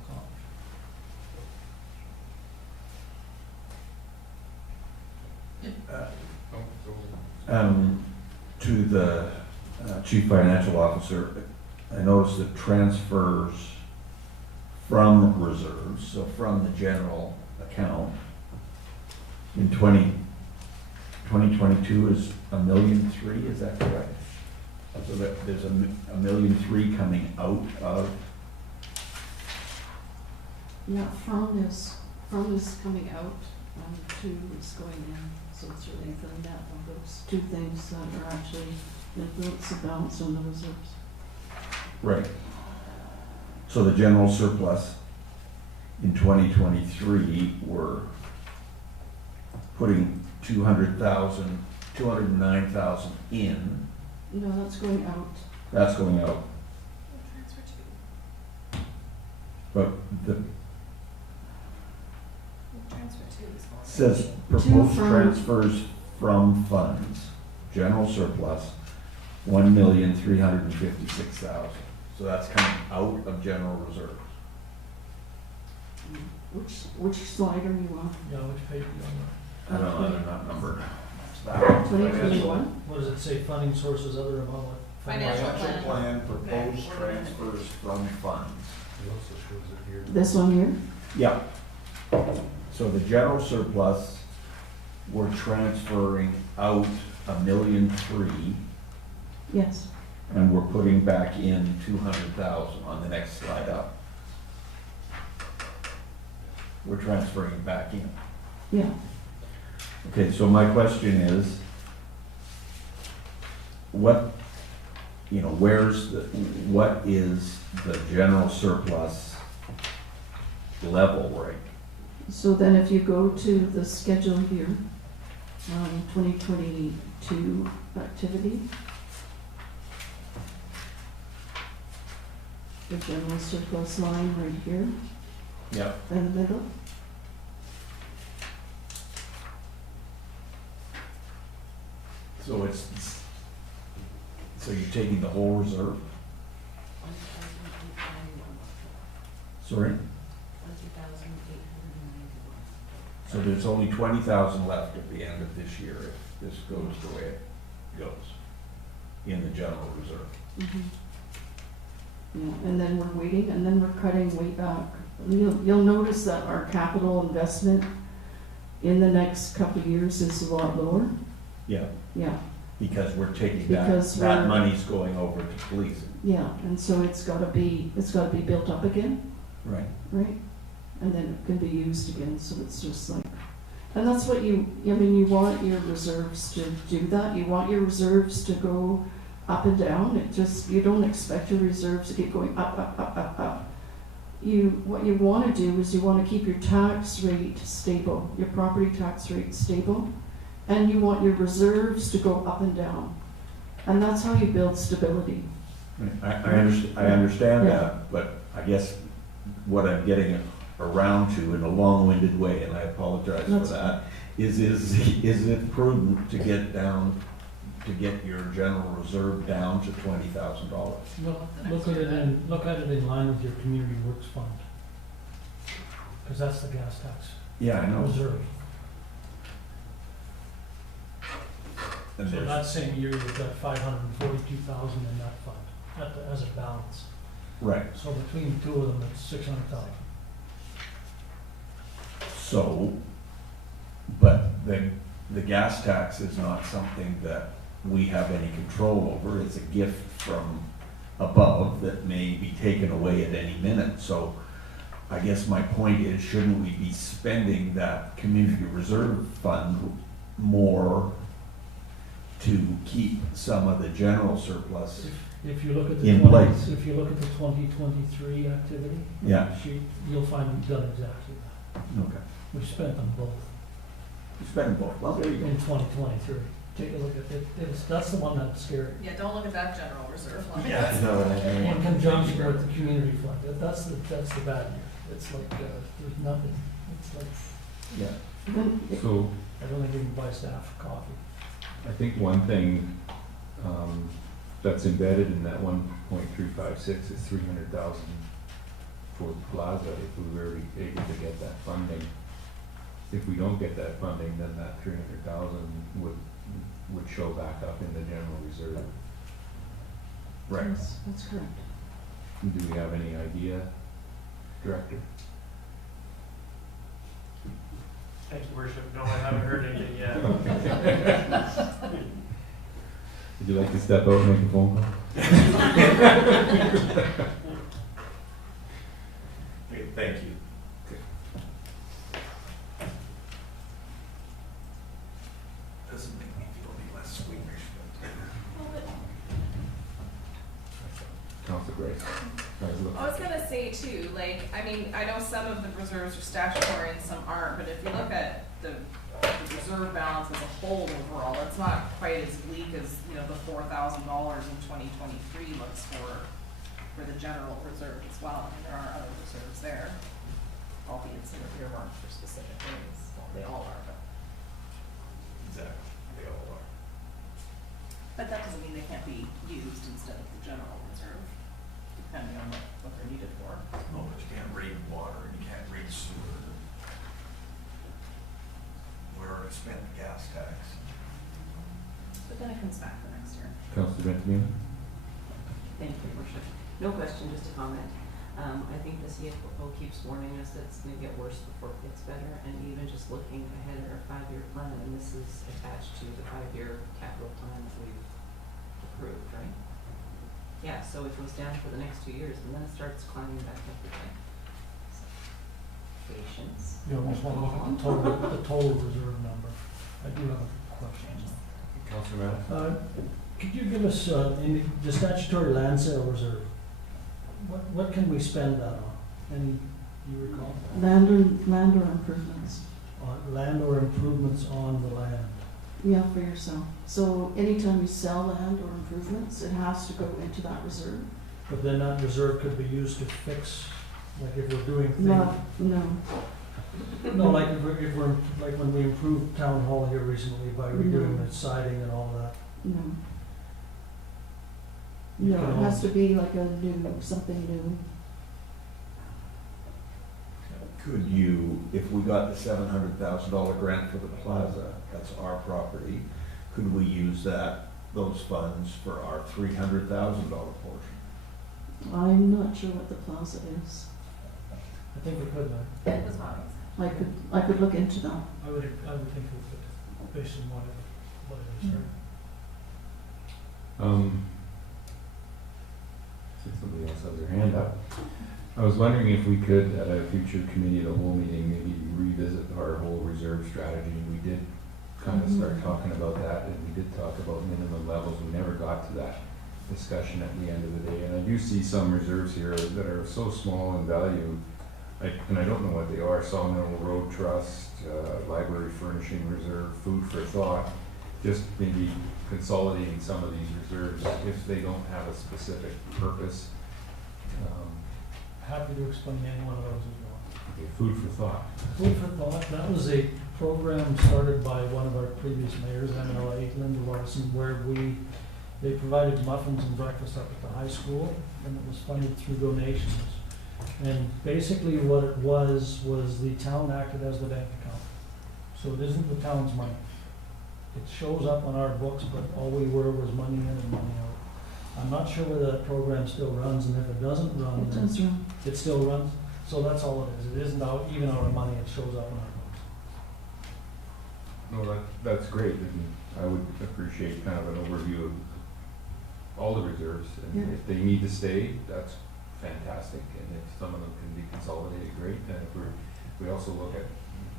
accomplish. To the Chief Financial Officer, I noticed that transfers from reserves, so from the general account, in 2022 is $1.3 million, is that correct? So that there's $1.3 million coming out of, Yeah, from is coming out, two is going in, so it's really the net of those two things that are actually influence the balance on the reserves. right. So the general surplus in 2023, we're putting 209,000 in, No, that's going out. that's going out. Transfer to, But the transfer to is all. says proposed from- transfers from funds, general surplus, 1,356,000. So that's coming out of general reserves. Which slide are you on? Yeah, which page are you on? I don't know, they're not numbered. 2021? What does it say, funding sources other than what? Financial Financial plan. plan, proposed transfers from funds. It also shows it here. This one here? Yeah. So the general surplus, we're transferring out $1.3 million, Yes. and we're putting back in 200,000 on the next slide up. We're transferring it back in. Yeah. Okay, so my question is, what is the general surplus level right? So then if you go to the schedule here, 2022 activity, the general surplus line right here Yep. in the middle. So so you're taking the whole reserve? Sorry? So there's only 20,000 left at the end of this year if this goes the way it goes in the general reserve. Mhm. Yeah, and then we're waiting, and then we're cutting way back. You'll notice that our capital investment in the next couple of years is a lot lower. Yeah, Yeah, because we're taking that, Because that we're- money's going over to policing. yeah, and so it's gotta be built up again, Right. right? And then it can be used again, so it's just like, and that's what you want your reserves to do that. You want your reserves to go up and down. You don't expect your reserves to keep going up, up, up, up, up. What you wanna do is you wanna keep your tax rate stable, your property tax rate stable, and you want your reserves to go up and down. And that's how you build stability. I understand Yeah. that, but I guess what I'm getting around to in a long-winded way, and I apologize for That's that, is it prudent to get your general reserve down to $20,000? Look at it in line with your community works fund. Cause that's the gas tax Yeah, I know. reserve. And So there's, that same year, you've got 542,000 in that fund, as a balance. right, So between the two of them, it's 600,000. so, but the gas tax is not something that we have any control over. It's a gift from above that may be taken away at any minute. So I guess my point is, shouldn't we be spending that community reserve fund more to keep some of the general surplus? If you look at the In place. if you look at the 2023 activity Yeah. sheet, you'll find we've done exactly that. Okay. We've spent them both We spend both. Well, there you in go. 2023. Take a look at it. That's the one that's scary. Yeah, don't look at that general reserve line. In conjunction with the community fund, that's the bad year. It's like, there's nothing. It's like, Yeah. So I don't think you can buy staff coffee. I think one thing, that's embedded in that 1.356 is 300,000 for the plaza if we were able to get that funding. If we don't get that funding, then that 300,000 would show back up in the general reserve. Right. That's correct. Do we have any idea, Director? Thank you, Worship. No, I haven't heard anything yet. Would you like to step out and make a phone call? Okay, thank you. Doesn't make me feel any less squeamish, Councilor Grace. I was gonna say too, like, I mean, I know some of the reserves are statutory and some aren't, but if you look at the reserve balance as a whole overall, it's not quite as bleak as, you know, the $4,000 in 2023 looks for the general reserve as well. I mean, there are other reserves there, albeit some are earmarked for specific things. Well, they all are, but. Exactly, they all are. But that doesn't mean they can't be used instead of the general reserve, depending on what they're needed for. No, but you can't read water and you can't read sewer. We already spent the gas tax. But then it comes back the next year. Councilor Benjamin? Thank you, Your Worship. No question, just a comment. I think the CFO keeps warning us that it's gonna get worse before it gets better, and even just looking ahead at our 5-year plan, and this is attached to the 5-year capital plan that we've approved, right? Yeah, so it goes down for the next 2 years, and then it starts climbing back up again. So, patience. You almost want to look at the total reserve number. I do have a question. Councilor Madden? Could you give us, in the statutory land sale reserve, what can we spend that on? Any, do you recall? Land or improvements. On land or improvements on the land? Yeah, for yourself. So anytime you sell land or improvements, it has to go into that reserve. But then that reserve could be used to fix, like if we're doing things. No. No, like if we're, like when we improved Town Hall here recently by redoing the siding and all that. No. No, it has to be like something new. could you, if we got the $700,000 grant for the plaza, that's our property, could we use those funds for our $300,000 portion? I'm not sure what the plaza is. I think we could, That was what I was. I could look into that. I would think we could, based on what it is. See somebody else has their hand up. I was wondering if we could, at a future committee of the whole meeting, maybe revisit our whole reserve strategy. We did kind of start talking about that, and we did talk about minimum levels. We never got to that discussion at the end of the day. And I do see some reserves here that are so small in value, and I don't know what they are. Sawmill Road Trust, Library Furnishing Reserve, Food for Thought. Just maybe consolidating some of these reserves if they don't have a specific purpose. Happy to explain any one of those as well. Okay, food for thought. Food for Thought, that was a program started by one of our previous mayors, MLA, Linda Larson, where they provided muffins and breakfast up at the high school, and it was funded through donations. And basically what it was the town acted as the bank account. So it isn't the town's money. It shows up on our books, but all we were was money in and money out. I'm not sure whether that program still runs, and if it doesn't run, It then does run. it still runs. So that's all it is. It isn't even our money, it shows up on our books. No, that's great, and I would appreciate kind of an overview of all the reserves. And Yeah. if they need to stay, that's fantastic, and if some of them can be consolidated, great. And if we also look at,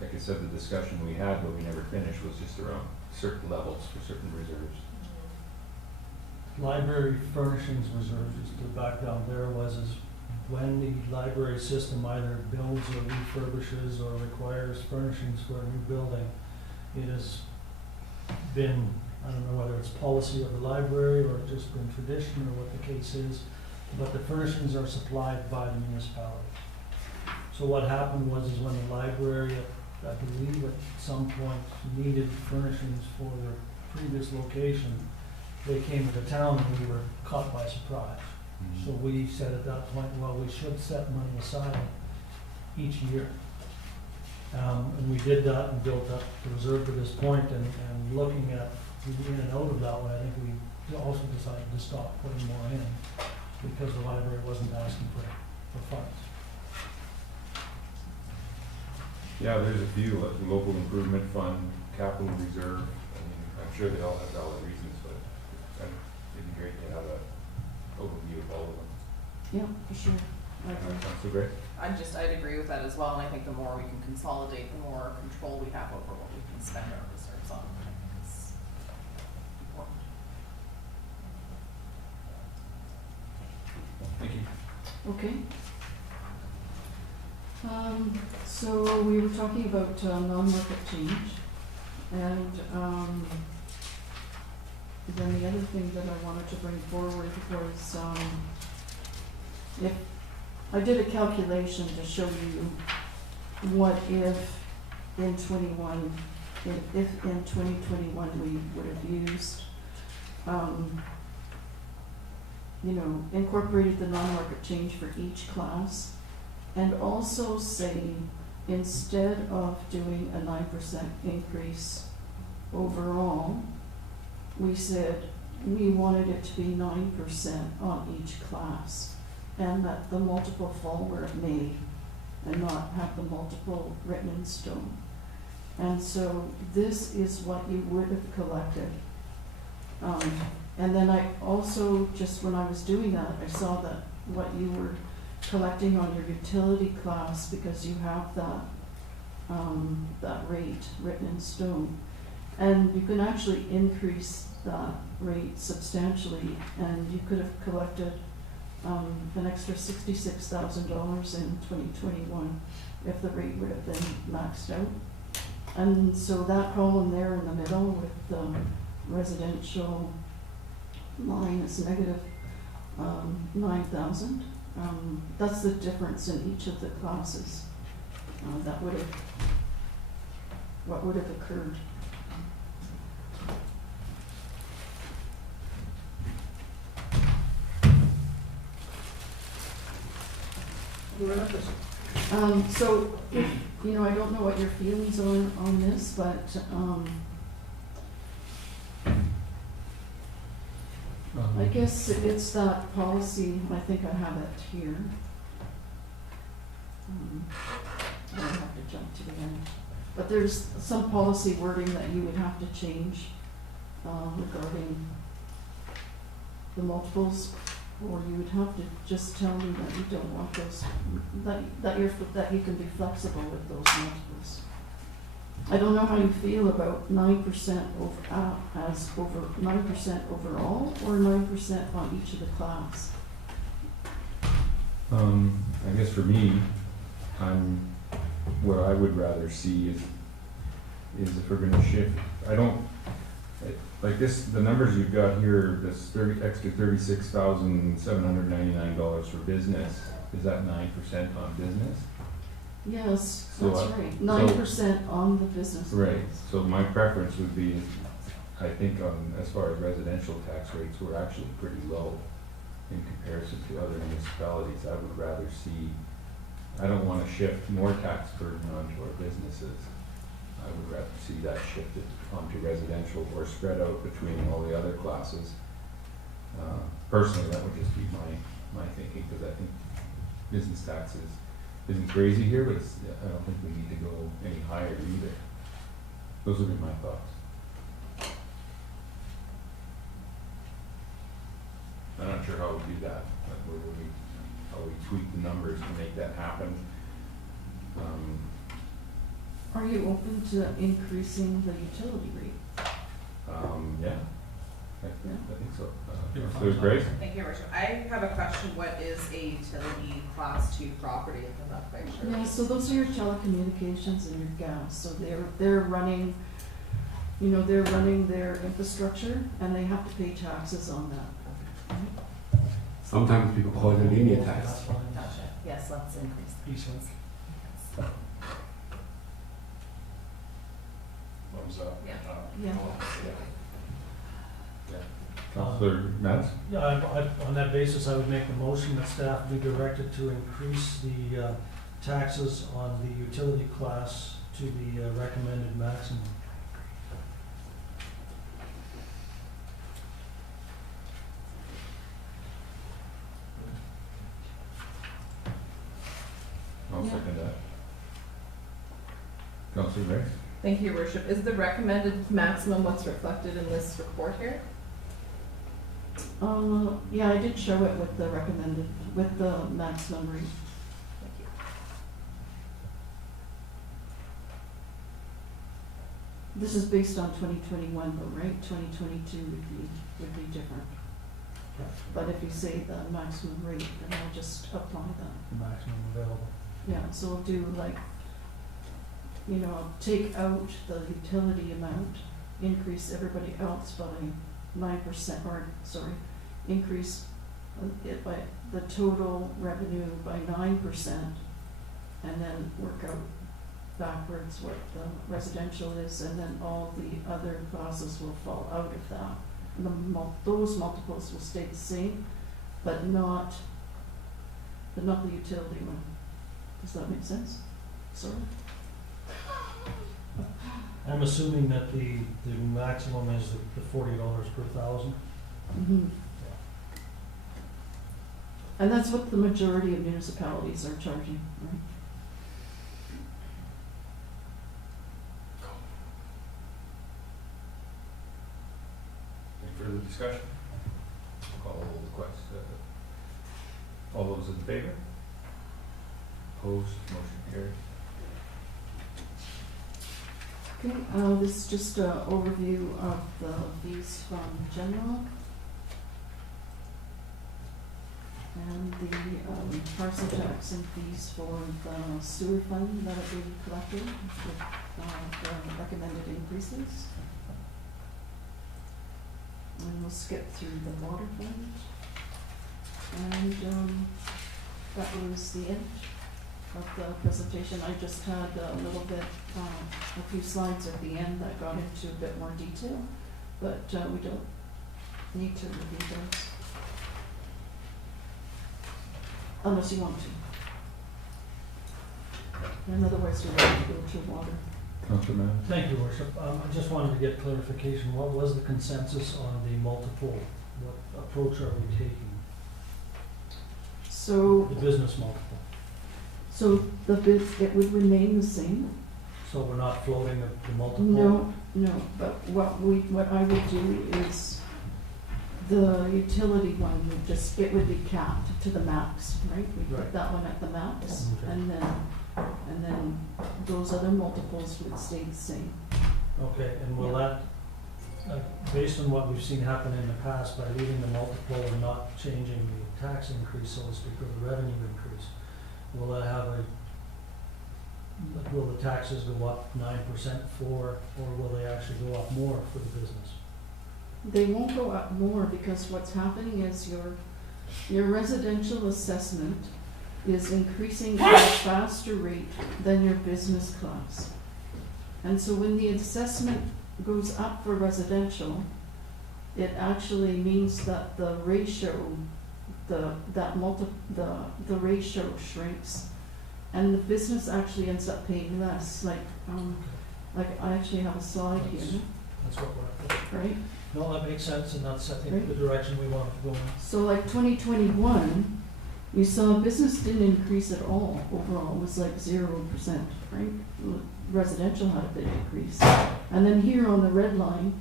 like I said, the discussion we had, but we never finished, was just around certain levels for certain reserves. Library furnishings reserve, just the background there is when the library system either builds or refurbishes or requires furnishings for a new building, it has been, I don't know whether it's policy of the library or just been tradition or what the case is, but the furnishings are supplied by the municipality. So what happened was when the library, I believe at some point, needed furnishings for their previous location, they came to the town and we were caught by surprise. So we said at that point, well, we should set money aside each year. And we did that and built up the reserve to this point, and looking at the in and out of that one, I think we also decided to stop putting more in because the library wasn't asking for funds. Yeah, there's a few, like the local improvement fund, capital reserve. I mean, I'm sure they all have valid reasons, but it'd be great to have an overview of all of them. Yeah, for sure. I agree. Sounds so great. I'd agree with that as well, and I think the more we can consolidate, the more control we have over what we can spend our reserves on. I think it's important. Thank you. Okay. So we were talking about non-market change, and then the other thing that I wanted to bring forward was if I did a calculation to show you what if in 2021 we would have used incorporated the non-market change for each class, and also say, instead of doing a 9% increase overall, we said we wanted it to be 9% on each class, and that the multiple fall where it may, and not have the multiple written in stone. And so this is what you would have collected. And then I also, just when I was doing that, I saw that what you were collecting on your utility class, because you have that rate written in stone. And you can actually increase that rate substantially, and you could have collected an extra $66,000 in 2021 if the rate would have been maxed out. And so that column there in the middle with the residential line is negative 9,000. That's the difference in each of the classes. That would have, what would have occurred. Who ran this? So, if, you know, I don't know what your feelings are on this, but, I guess it's that policy, I think I have it here. I have to jump to the end. But there's some policy wording that you would have to change, regarding the multiples, or you would have to just tell me that you don't want those, that you can be flexible with those multiples. I don't know how you feel about 9% as over 9% overall, or 9% on each of the class. I guess for me, what I would rather see is if we're gonna shift, like this, the numbers you've got here, this extra $36,799 for business, is that 9% on business? Yes, So, that's right, 9% on the business. Right, class. so my preference would be, I think as far as residential tax rates, we're actually pretty low in comparison to other municipalities. I would rather see, I don't wanna shift more tax burden onto our businesses. I would rather see that shifted onto residential or spread out between all the other classes. Personally, that would just be my thinking, because I think business taxes isn't crazy here, but I don't think we need to go any higher either. Those would be my thoughts. I'm not sure how we do that, but how we tweak the numbers to make that happen. Are you open to increasing the utility rate? Yeah, I Yeah. think so. Yeah. Councilor Grace? Thank you, Your Worship. I have a question. What is a utility class 2 property? I'm not quite sure. Yeah, so those are your telecommunications and your gas, so they're running, you know, they're running their infrastructure, and they have to pay taxes on that. Sometimes people call it a linear tax. Gotcha. Yes, let's increase that. Decent. Thumbs up. Yeah. Yeah. Councilor Matz? Yeah, on that basis, I would make the motion that staff be directed to increase the taxes on the utility class to the recommended maximum. I'll Yeah. second that. Councilor Grace? Thank you, Your Worship. Is the recommended maximum what's reflected in this report here? Yeah, I did show it with the recommended, with the maximum rate. Thank you. This is based on 2021, though, right? 2022 would be different. But if you say the maximum rate, then I'll just apply that. The maximum available. Yeah, so we'll do like, you know, take out the utility amount, increase everybody else by 9%, or, sorry, increase it by the total revenue by 9%, and then work out backwards what the residential is, and then all the other classes will fall out of that. And those multiples will stay the same, but not the utility one. Does that make sense? Sorry? I'm assuming that the maximum is the $40 per thousand. Mm-hmm. And that's what the majority of municipalities are charging, right? Any further discussion? Call the question. All those in favor? Opposed? Motion carried. Okay, this is just an overview of the fees from general. And the parcel tax and fees for the sewer fund that are being collected with the recommended increases. And we'll skip through the water fund. And that was the end of the presentation. I just had a little bit, a few slides at the end that got into a bit more detail, but we don't need to review those. Unless you want to. And otherwise, we're going to go to water. Councillor Mann? Thank you, Worship. I just wanted to get clarification. What was the consensus on the multiple? What approach are we taking? So, The business multiple. so it would remain the same? So we're not floating the multiple? No, but what I would do is the utility one would just, it would be capped to the max, right? We put Right. that one at the max, Okay. and then those other multiples would stay the same. Okay, and will that, based on what we've seen happen in the past, by leaving the multiple and not changing the tax increase, so to speak, or the revenue increase, will that have will the taxes go up 9% or will they actually go up more for the business? They won't go up more because what's happening is your residential assessment is increasing at a faster rate than your business class. And so when the assessment goes up for residential, it actually means that the ratio, the ratio shrinks, and the business actually ends up paying less. Like I actually have a slide here, That's what we're after. right? No, that makes sense, and that's, I think, Right. the direction we want to go in. So like 2021, you saw business didn't increase at all overall. It was like 0%, right? Residential had a big increase. And then here on the red line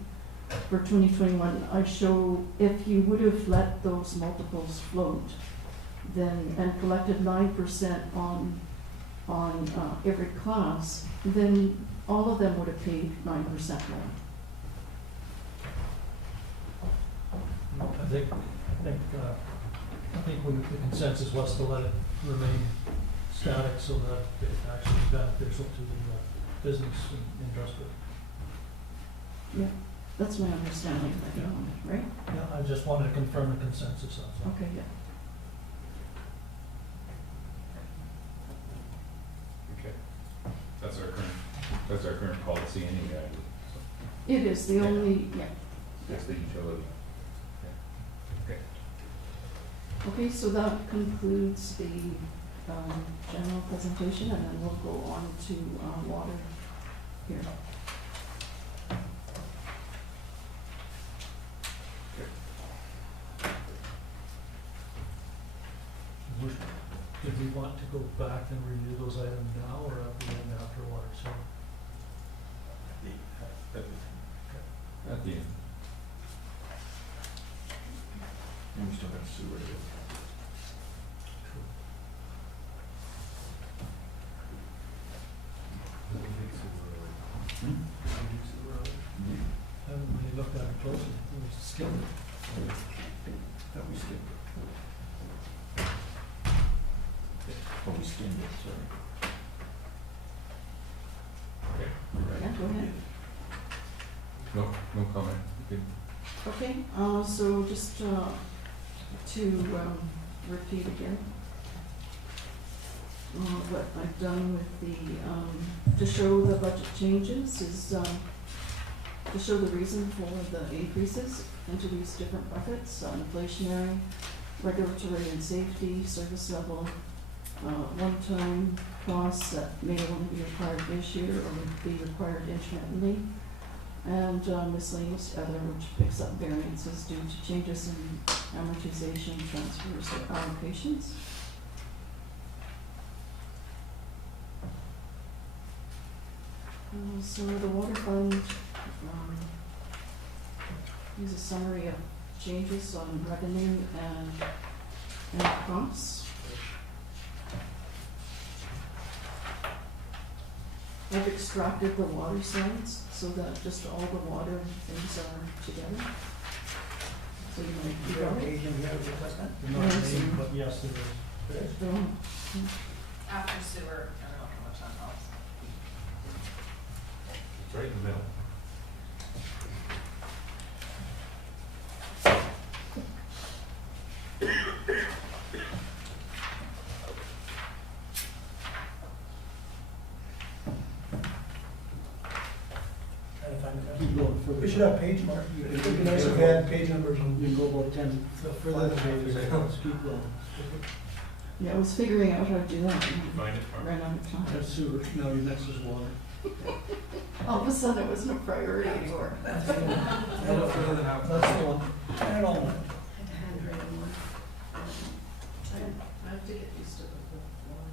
for 2021, I show if you would have let those multiples float, then and collected 9% on every class, then all of them would have paid 9% more. I think the consensus was to let it remain static so that it actually is beneficial to the business and industrial. Yeah, that's my understanding of it, right? Yeah, I just wanted to confirm the consensus of that. Okay, yeah. Okay. That's our current policy anyway. It is the only, yeah. That's the utility. Okay, so that concludes the general presentation, and then we'll go on to water here. Did we want to go back and review those items now, or at the end after water? So, At the end. And we still got sewer. I haven't really looked at it closely. We skimmed it. That we skimmed it. Oh, we skimmed it, sorry. Yeah, go ahead. No comment. You can- Okay, so just to repeat again, what I've done with the, to show the budget changes is to show the reason for the increases into these different buckets, inflationary, regulatory and safety, service level, one-time costs that may only be required this year or would be required intermittently, and miscellaneous other, which picks up variances due to changes in amortization, transfers, or allocations. So the water fund, is a summary of changes on revenue and costs. I've extracted the water slides so that just all the water things are together. So you might You got a page in here with that? Not Yes. named, but yes, there is. After sewer, I don't know how much that helps. It's right in the middle. Trying to find it. Keep going further. We should have page mark. It'd be nice if we had page numbers on. You can go about 10 further pages. pages. Keep going. Yeah, I was figuring out how to do that. Did you find it, Mark? Ran out of time. That's sewer, now your next is water. All of a sudden, it wasn't a priority anymore. That's the one. And all. Handwritten one. I have to get used to the one.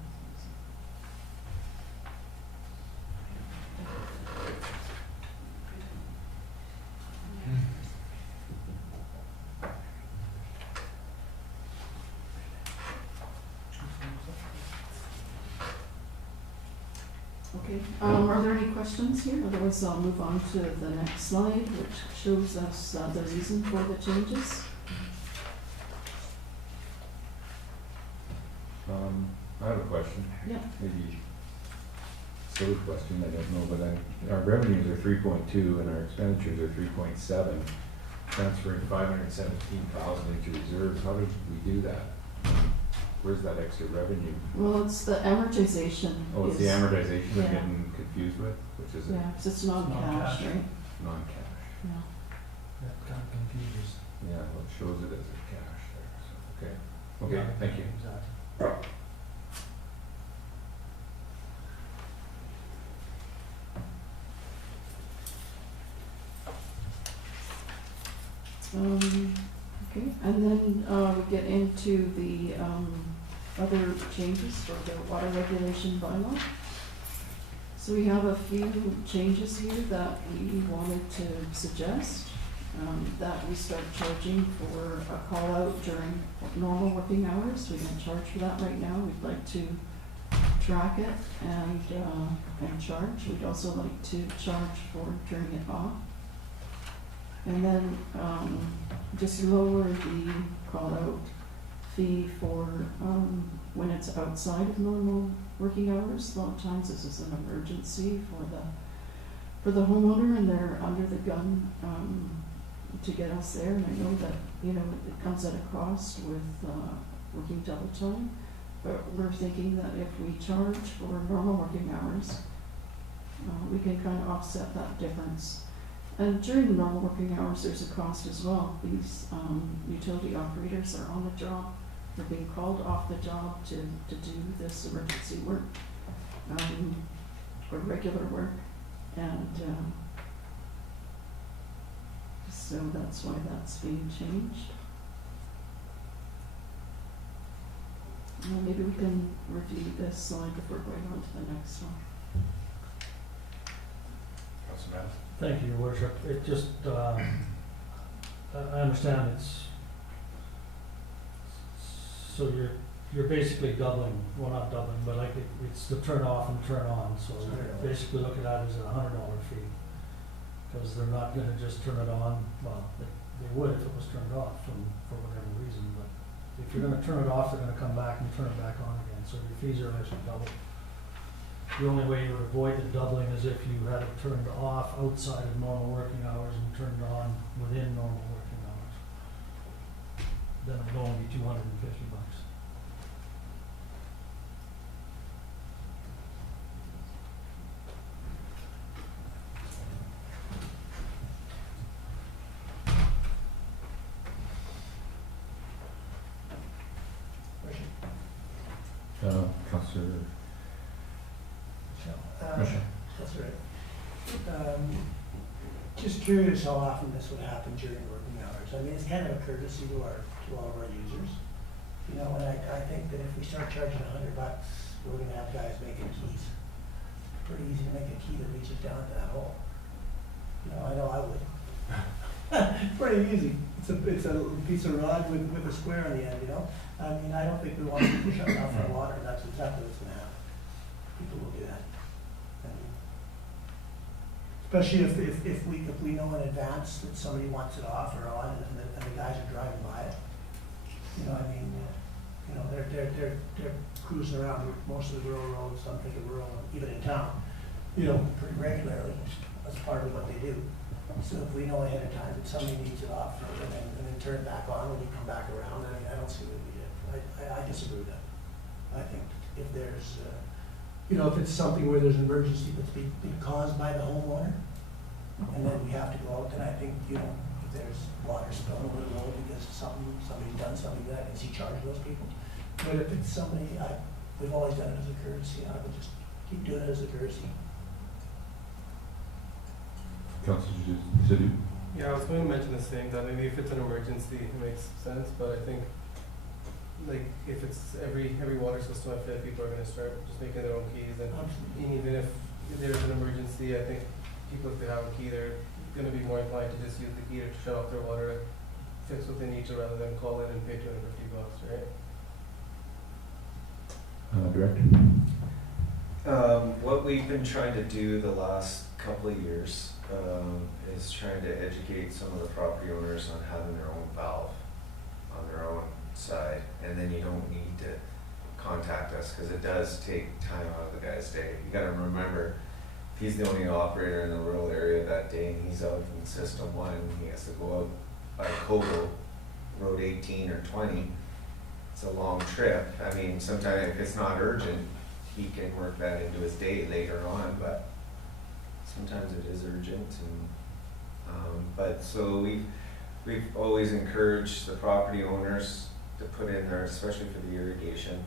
Okay, are there any questions here? Otherwise, I'll move on to the next slide, which shows us the reason for the changes. I have a question. Yeah. Maybe silly question, I don't know, but our revenues are 3.2 and our expenditures are 3.7. Transferring 517,000 into reserves, how did we do that? Where's that extra revenue? Well, it's the amortization. Oh, it's the is- amortization I'm yeah. getting confused with, which is Yeah, 'cause it's non-cash, Non-cash. right? non-cash. Yeah. That kind of confuses. Yeah, well, it shows it as a cash there, so, okay. Okay, thank you. Exactly. Okay, and then, we get into the, other changes for the water regulation bylaw. So we have a few changes here that we wanted to suggest, that we start charging for a call out during normal working hours. We don't charge for that right now. We'd like to track it and charge. We'd also like to charge for turning it off. And then, just lower the call out fee for, when it's outside of normal working hours. A lot of times this is an emergency for the homeowner and they're under the gun, to get us there. And I know that, you know, it comes at a cost with, working double time. But we're thinking that if we charge for normal working hours, we can kind of offset that difference. And during normal working hours, there's a cost as well. These utility operators are on the job. They're being called off the job to do this emergency work, or regular work. And so that's why that's being changed. Well, maybe we can review this slide before going on to the next one. Councilor Matt? Thank you, Your Worship. It just, I understand it's, so you're basically doubling, well, not doubling, but like it's the turn off and turn on. So you're basically looking at it as a $100 fee. Because they're not gonna just turn it on, well, they would if it was turned off for whatever reason, but if you're gonna turn it off, they're gonna come back and turn it back on again, so your fees are actually double. The only way you would avoid the doubling is if you had it turned off outside of normal working hours and turned on within normal working hours. Then it would only be $250. Councillor Michelle. That's right. Just curious how often this would happen during working hours. I mean, it's kind of a courtesy to all of our users. You know, and I think that if we start charging $100, we're gonna have guys making keys. Pretty easy to make a key that reaches down to that hole. You know I would. Pretty easy. It's a piece of rod with a square on the end, you know? I mean, I don't think we want people shutting off our water. That's exactly what's gonna happen. People will do that. I mean, especially if we know in advance that somebody wants it off or on and the guys are driving by it. You know, I mean, you know, they're cruising around most of the rural roads, I'm thinking rural, even in town, you know, pretty regularly. That's part of what they do. So if we know ahead of time that somebody needs it off and then turn it back on when you come back around, I mean, I don't see what we did. I disagree with that. I think if there's, you know, if it's something where there's an emergency that's being caused by the homeowner, and then we have to go out, then I think, you know, if there's water spilling over the road because somebody's done something to that, is he charge those people? But if it's somebody, we've always done it as a courtesy, I would just keep doing it as a courtesy. Councilor Sadu? Yeah, I was going to mention the same, that maybe if it's an emergency, it makes sense, but I think, like, if it's every water system, I feel like people are gonna start just making their own keys, and even if there's an emergency, I think people, if they have a key, they're gonna be more inclined to just use the key to shut off their water, fix what they need to, rather than call in and pay $250, right? Director? What we've been trying to do the last couple of years, is trying to educate some of the property owners on having their own valve on their own side, and then you don't need to contact us, because it does take time out of the guy's day. You gotta remember, if he's the only operator in the rural area that day, and he's out in System 1, he has to go out by Kogo, Road 18 or 20, it's a long trip. I mean, sometimes if it's not urgent, he can work that into his day later on, but sometimes it is urgent. And but so we've always encouraged the property owners to put in there, especially for the irrigation,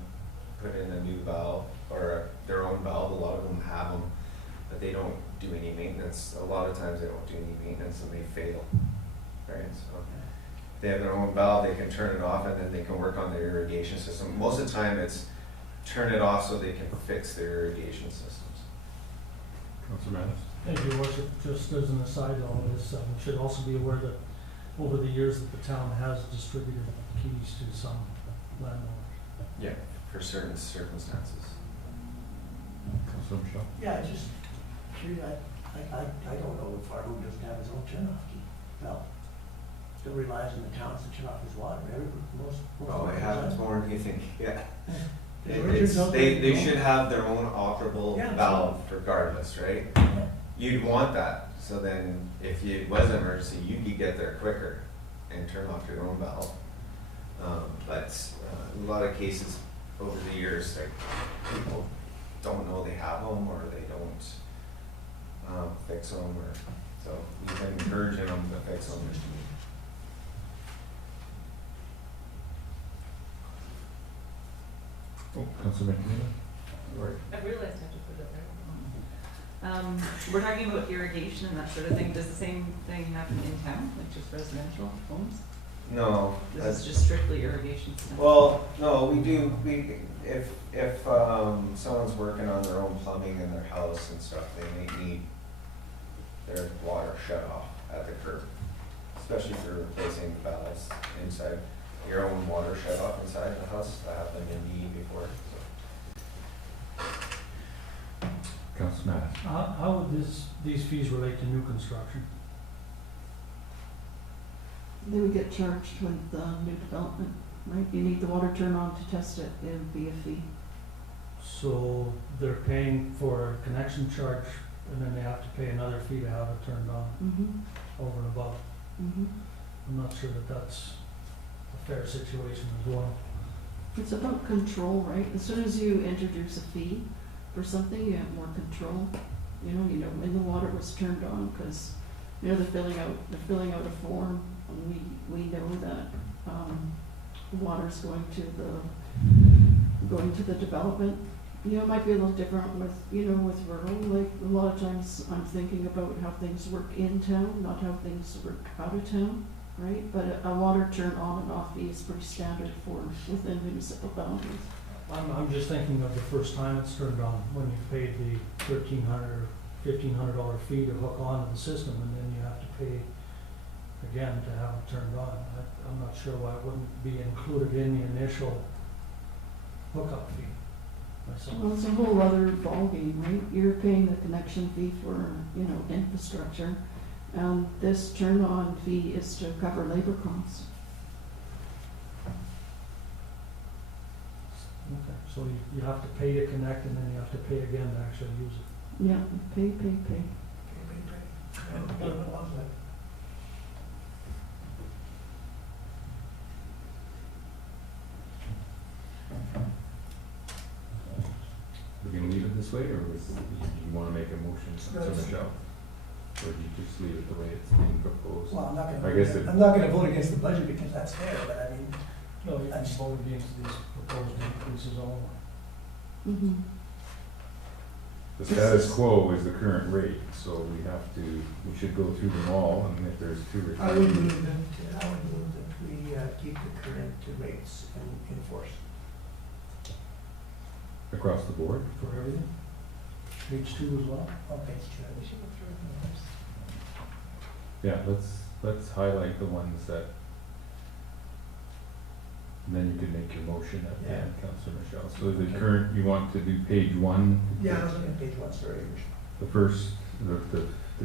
put in a new valve or their own valve. A lot of them have them, but they don't do any maintenance. A lot of times they don't do any maintenance and they fail, right? So they have their own valve, they can turn it off, and then they can work on their irrigation system. Most of the time it's turn it off so they can fix their irrigation systems. Councilor Mattis? Thank you, Your Worship. Just as an aside to all this, we should also be aware that over the years that the town has distributed keys to some landowners. Yeah, for certain circumstances. Councilor Michelle? Yeah, I just, I don't know if our who doesn't have his own turn-off key. No. Still relies on the towns to turn off his water. Most Oh, it happens more than you think, yeah. There's no- They should have their own operable Yeah, valve regardless, right? Yeah. You'd want that, so then if it was an emergency, you could get there quicker and turn off your own valve. But a lot of cases over the years, like, people don't know they have them, or they don't fix them, or, so we've been encouraging them to fix them. Oh, Councilor McNeil? I realized I just put it there. We're talking about irrigation and that sort of thing. Does the same thing happen in town, like just residential homes? No. This is just strictly irrigation stuff? Well, no, we do, if someone's working on their own plumbing in their house and stuff, they may need their water shut off at the curb, especially if you're replacing valves inside, your own water shut off inside the house. That happened in me before, so. Councilor Mattis? How would these fees relate to new construction? They would get charged with new development, right? You need the water turned on to test it, it would be a fee. So they're paying for a connection charge, and then they have to pay another fee to have it turned on Mm-hmm. over and above. Mm-hmm. I'm not sure that that's a fair situation as well. It's about control, right? As soon as you introduce a fee for something, you have more control. You know when the water was turned on, because they're filling out a form, and we know that water's going to the development. It might be a little different with with rural. Like a lot of times, I'm thinking about how things work in town, not how things work out of town, right? But a water turn on and off fee is pretty standard for within municipal boundaries. I'm just thinking of the first time it's turned on, when you paid the $1,300 or $1,500 fee to hook onto the system, and then you have to pay again to have it turned on. I'm not sure why it wouldn't be included in the initial hookup fee myself. Well, it's a whole other ballgame, right? You're paying the connection fee for infrastructure, and this turn on fee is to cover labor costs. Okay, so you have to pay to connect, and then you have to pay again to actually use it. Yeah, pay. We're gonna leave it this way, or do you wanna make a motion to Michelle? Or do you just leave it the way it's being proposed? Well, I guess I'm not gonna vote against the budget because that's there, but I mean, No, you can vote against these proposed increases only. Mm-hmm. The status quo is the current rate, so we should go through them all, and if there's two or I would three. move that we keep the current rates in force. Across the board? For everything? Page 2 as well? On page 2. Yeah, let's highlight the ones that, and then you can make your motion at the end, Councillor Michelle. So the current, you want to do page 1? Yeah, I was looking at page 1, sorry. The first, the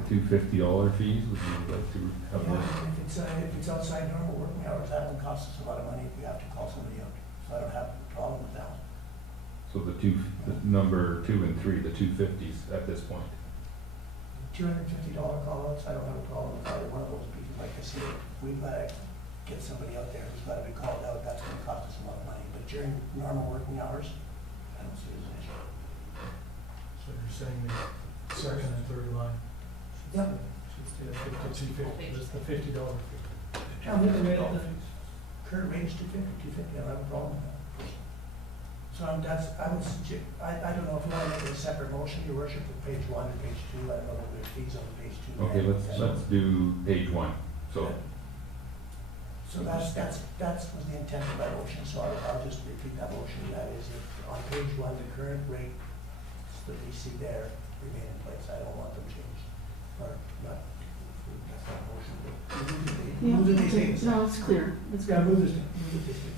$250 fees, would you like to have Yeah, those? if it's outside normal working hours, that one costs us a lot of money if we have to call somebody out. So I don't have a problem with that one. So the number 2 and 3, the 250s at this point. $250 call-outs, I don't have a problem with either one of those, because like I said, we've got to get somebody out there who's got to be called out, that's going to cost us a lot of money. But during normal working hours, I don't see it as an issue. So you're saying the second and third line? Yep. Should stay at 250, that's the $50 fee. I'm looking at the current rate is $250, I don't have a problem with that. So I would suggest, I don't know if you want to make it a separate motion, your worship, with page 1 and page 2, I don't know if there's fees on page 2. Okay, let's do page 1. So that's was the intent of that motion, so I'll just repeat that motion, that is, that on page 1, the current rates that we see there remain in place, I don't want them changed, or not, that's not a motion, but Yeah, move that they okay. stay. No, it's clear. It's Yeah, clear. move that they stay.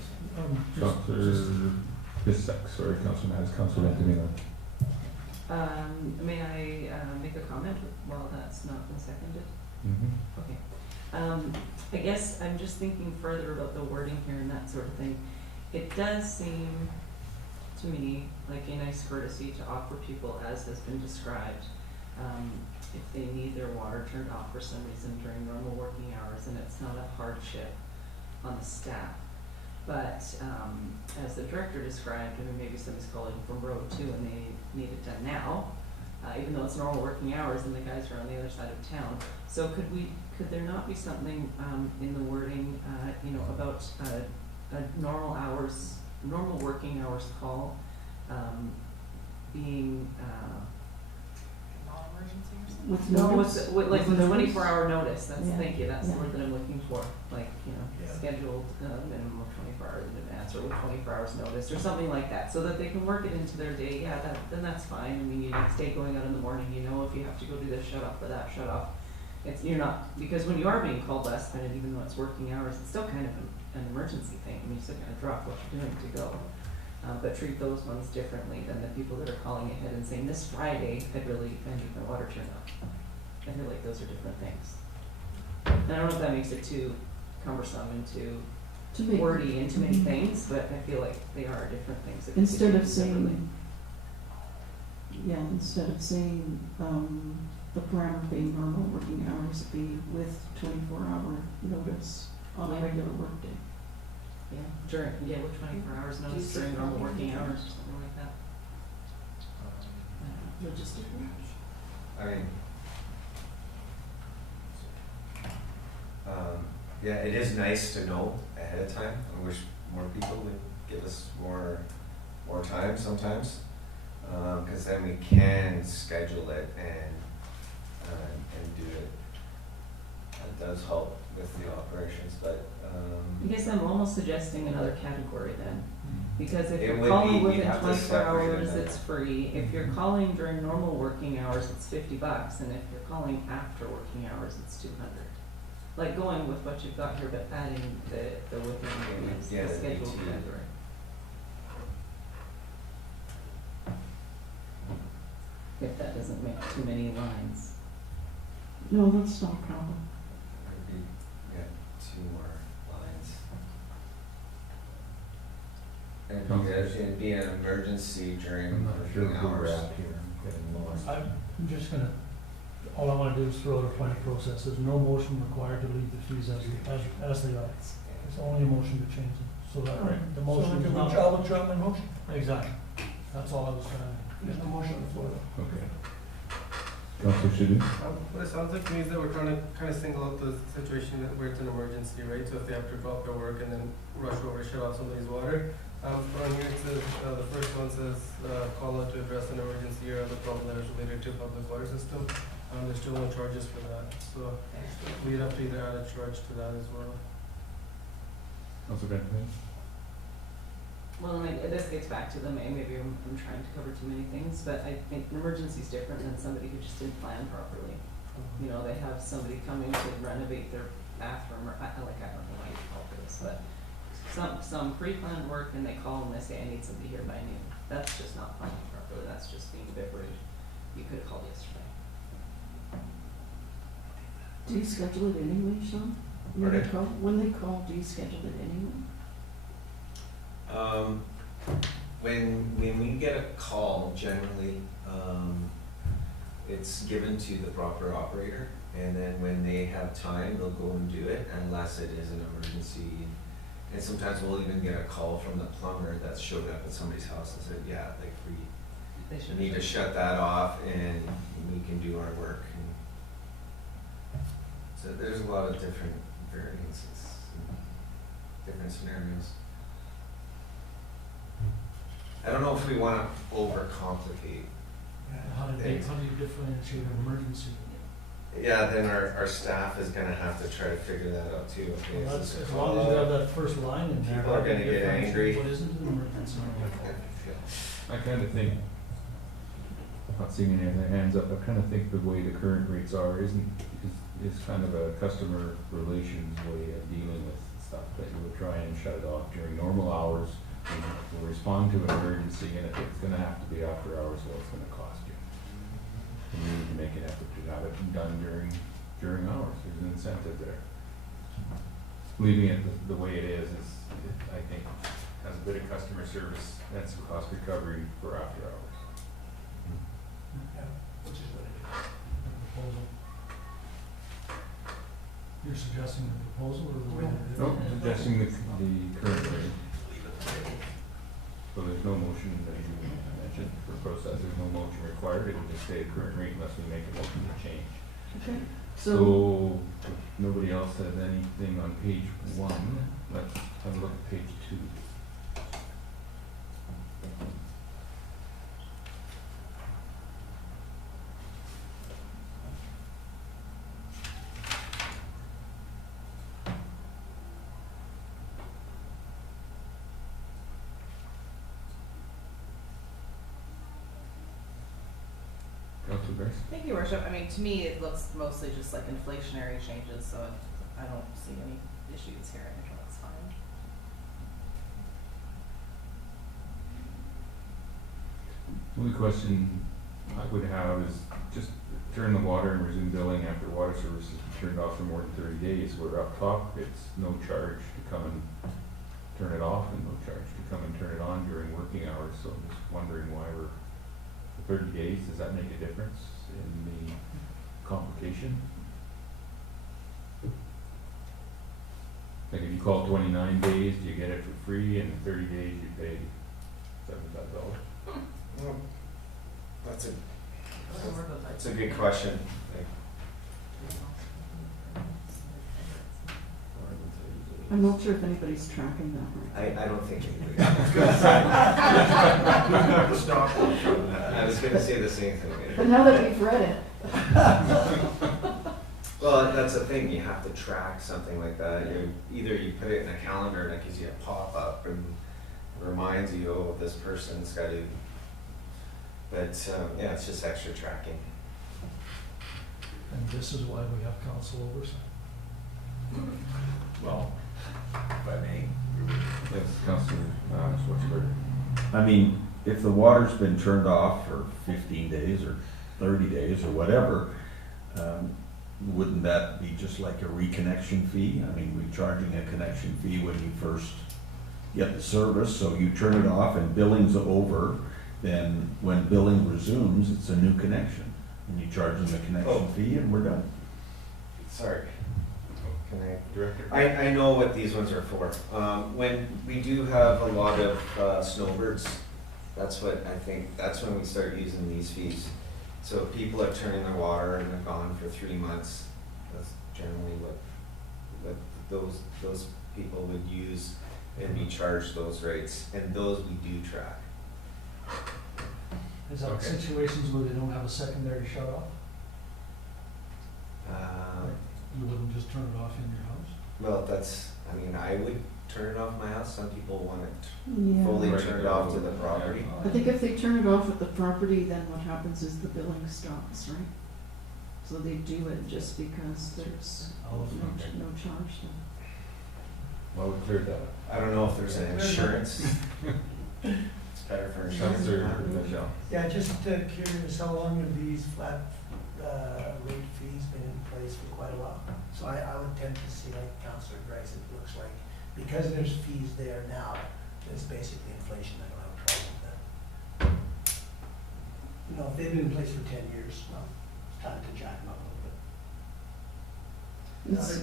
Councillor Councillor Manis, Councillor Bentamina. May I make a comment while that's not been seconded? Mm-hmm. Okay. I guess I'm just thinking further about the wording here and that sort of thing. It does seem to me like a nice courtesy to offer people, as has been described, if they need their water turned off for some reason during normal working hours, and it's not a hardship on the staff. But as the director described, I mean, maybe somebody's calling from road 2 and they need it done now, even though it's normal working hours and the guys are on the other side of town. So could there not be something in the wording, about a normal working hours call being Non-emergency or something? With no, notice? with With 24-hour notice, thank you, that's the Yeah. word that I'm looking for, like, Yeah. scheduled minimum of 24 hours in advance, or with 24 hours notice, or something like that, so that they can work it into their day, then that's fine. I mean, you next day going out in the morning, if you have to go do this shut off or that shut off, you're not, because when you are being called last minute, even though it's working hours, it's still kind of an emergency thing, I mean, you're still gonna drop what you're doing to go. But treat those ones differently than the people that are calling ahead and saying, this Friday, I need my water turned off. I feel like those are different things. And I don't know if that makes it too cumbersome and too wordy and too many things, but I feel like they are different things. That can be Instead of treated separately. instead of saying, the parameter being normal working hours, be with 24-hour notice on a regular workday. Yeah, with 24 hours notice during normal working hours, or something like that. Logistically? I mean, yeah, it is nice to know ahead of time. I wish more people would give us more time sometimes, because then we can schedule it and do it. It does help with the operations, but I guess I'm almost suggesting another category then. Because if It you're would calling be- you'd within have to 24 separate it hours, out. it's free. If you're calling during normal working hours, it's $50, and if you're calling after working hours, it's $200. Like going with what you've got here, but adding the within various, Yeah, the the scheduled BT. category. If that doesn't make too many lines. No, that's not a problem. maybe get 2 more lines. And it'd be an emergency during I'm not sure working where we're hours. at here, I'm getting lost. I'm just gonna, all I wanna do is throw out a point of process. There's no motion required to leave the fees as they are. It's only a motion to change them, so that the motion is not. I'll withdraw my motion. Exactly. That's all I was trying to. There's no motion on the floor though. Okay. Councillor Shudu? What it sounds like to me is that we're trying to kind of single out the situation where it's an emergency, right? So if they have to drop their work and then rush over to shut off somebody's water. But on here it says, the first one says, call out to address an emergency or other problem that is related to public water system. There's still no charges for that, so we'd have to either add a charge to that as well. Councillor Benjamin? Well, and this gets back to maybe I'm trying to cover too many things, but I think an emergency is different than somebody who just didn't plan properly. You know, they have somebody coming to renovate their bathroom, or I don't know why you call it this, but some pre-planned work, and they call and they say, I need somebody here by noon. That's just not planning properly, that's just being a bit rude. You could have called yesterday. Do you schedule it anyway, Sean? When they call, do you schedule it anyway? When we get a call, generally, it's given to the proper operator, and then when they have time, they'll go and do it, unless it is an emergency. And sometimes we'll even get a call from the plumber that showed up at somebody's house and said, yeah, like we need to shut that off and we can do our work. And so there's a lot of different variances, different scenarios. I don't know if we want to overcomplicate. How do you differentiate an emergency? Yeah, then our staff is gonna have to try to figure that out too. Okay, Well, is this as a long as you have call-out? that first line in there. People are gonna get angry. What isn't an emergency? I kind of think, not seeing any other hands up, I kind of think the way the current rates are is kind of a customer relations way of dealing with stuff, that you would try and shut it off during normal hours. We'll respond to an emergency, and if it's gonna have to be after hours, well, it's gonna cost you. And you need to make an effort to have it done during hours, there's an incentive there. Leaving it the way it is, I think, has a bit of customer service and some cost recovery for after hours. Yeah, which is what it is. Proposal. You're suggesting the proposal or the way that it is? No, suggesting the current rate. So there's no motion that you mentioned for process, there's no motion required, it will just stay at current rate unless we make a motion to change. Okay, So, if nobody else has anything on page 1, let's have a look at page 2. Councilor Grace? Thank you, Worship. I mean, to me, it looks mostly just like inflationary changes, so I don't see any issues here. I think that's fine. The only question I would have is just turn the water and resume billing after water services is turned off for more than 30 days. We're up top, it's no charge to come and turn it off and no charge to come and turn it on during working hours. So I'm just wondering why we're 30 days, does that make a difference in the complication? Like if you call 29 days, do you get it for free, and 30 days you pay $75? Well, that's a good question. I'm not sure if anybody's tracking that right. I don't think anybody. I was gonna say the same thing. But now that we've read it. Well, that's the thing, you have to track something like that. Either you put it in a calendar and it gives you a pop-up and reminds you, oh, this person's got to, but yeah, it's just extra tracking. And this is why we have council oversight. Well, if I may. Yes, Councilor Schwartzberg. I mean, if the water's been turned off for 15 days or 30 days or whatever, wouldn't that be just like a reconnection fee? I mean, we're charging a connection fee when you first get the service, so you turn it off and billing's over, then when billing resumes, it's a new connection. And you charge them a connection fee and we're done. Sorry. Can I? Director? I know what these ones are for. When we do have a lot of snowbirds, that's when we start using these fees. So if people are turning their water and they're gone for 3 months, that's generally what those people would use and be charged those rates, and those we do track. Is that Okay. situations where they don't have a secondary shut off? You wouldn't just turn it off in your house? Well, that's, I mean, I would turn it off my house, some people want it Yeah. fully Right. turned off to the property. I think if they turn it off at the property, then what happens is the billing stops, right? So they do it just because there's Oh, no charge then. Well, we cleared that. I don't know if there's an insurance. It's better for insurance. Counselor Michelle. Yeah, just curious, how long have these flat rate fees been in place for quite a while? So I would tend to see, like Councillor Grice, it looks like, because there's fees there now, it's basically inflation. I don't have a problem with that. You know, if they've been in place for 10 years, well, it's time to jack them up a little bit.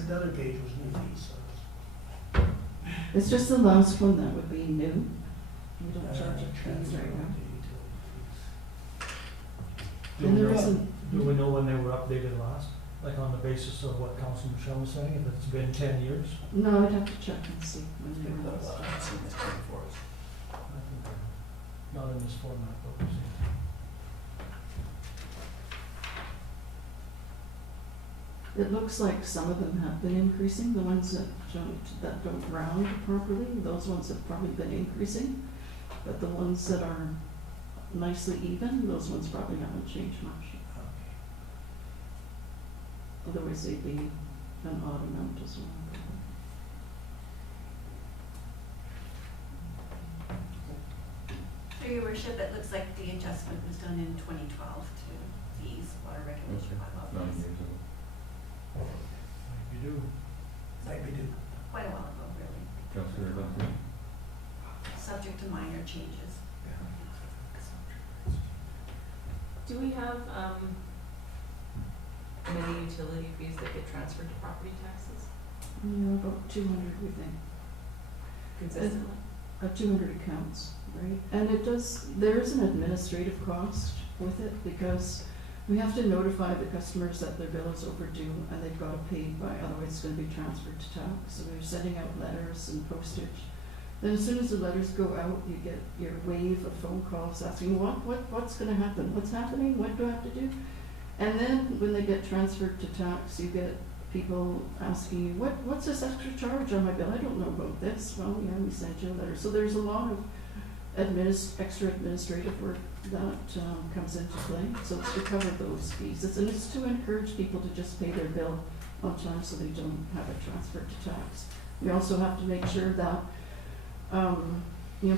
The other page was new fees, so It's just the last one that would be new. We don't it's, charge a fees transfer right over now. to utility fees. Do And we there know, isn't, do we know when they were updated last? Like on the basis of what Councilor Michelle was saying, if it's been 10 years? no, I'd have to check and see when It's they been were quite a while, I haven't last. seen this before. I think not in this format, but we'll see. It looks like some of them have been increasing, the ones that don't round properly, those ones have probably been increasing. But the ones that are nicely even, those ones probably haven't changed much. Otherwise they'd be an odd amount as well. Through your worship, it looks like the adjustment was done in 2012 to these water regulatory bylaws. 9 years ago. You do. Like we do. Quite a while ago, really, Counselor Dunphy. subject to minor changes. Do we have, many utility fees that get transferred to property taxes Yeah, about 200 we think. consistently? 200 accounts, right? And it does, there is an administrative cost with it because we have to notify the customers that their bill is overdue and they've got to pay by, otherwise it's going to be transferred to tax. So we're sending out letters and postage. Then as soon as the letters go out, you get your wave of phone calls asking, what's going to happen? What's happening? What do I have to do? And then when they get transferred to tax, you get people asking you, what's this extra charge on my bill? I don't know about this. Well, yeah, we sent you a letter. So there's a lot of extra administrative work that comes into play. So it's to cover those fees. And it's to encourage people to just pay their bill on time so they don't have it transferred to tax. We also have to make sure that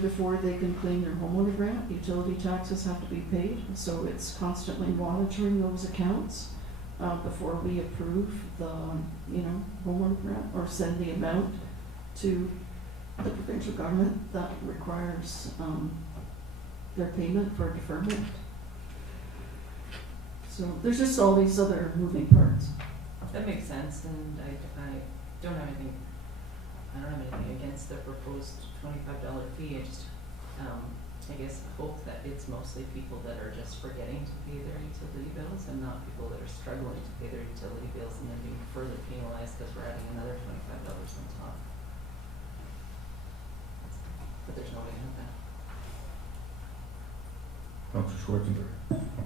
before they can claim their homeowner grant, utility taxes have to be paid. So it's constantly monitoring those accounts before we approve the, homeowner grant or send the amount to the provincial government that requires their payment for deferment. So there's just all these other moving parts. That makes sense, and I don't have anything, against the proposed $25 fee. I just, I guess, hope that it's mostly people that are just forgetting to pay their utility bills and not people that are struggling to pay their utility bills and then being further penalized because we're adding another $25 on top. But there's no way to know that. Counselor Schwarzenberg.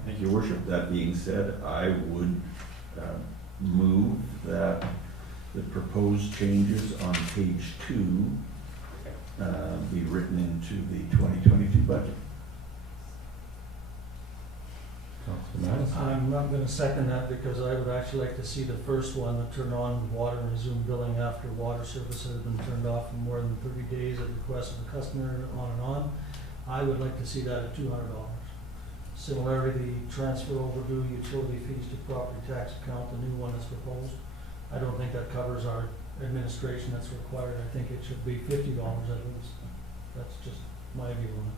Thank you, Worship. That being said, I would move that the proposed changes on page 2 be written into the 2022 budget. Counselor Madison. I'm not gonna second that because I would actually like to see the first one, to turn on water and resume billing after water service has been turned off for more than 30 days at the request of the customer, on and on. I would like to see that at $200. Similarly, the transfer overdue utility fees to property tax account, the new one that's proposed, I don't think that covers our administration that's required. I think it should be $50 at least. That's just my view on it.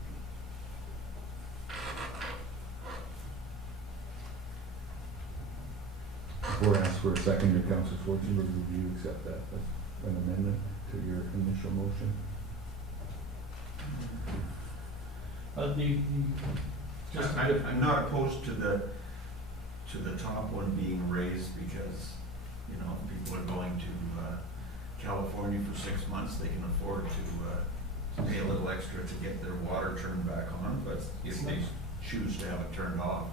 Before I ask for a second, Counselor Schwarzenberg, would you accept that as an amendment to your initial motion? Just I'm not opposed to the to the top one being raised because, you know, people are going to, California for 6 months, they can afford to pay a little extra to get their water turned back on, but if they choose to have it turned off.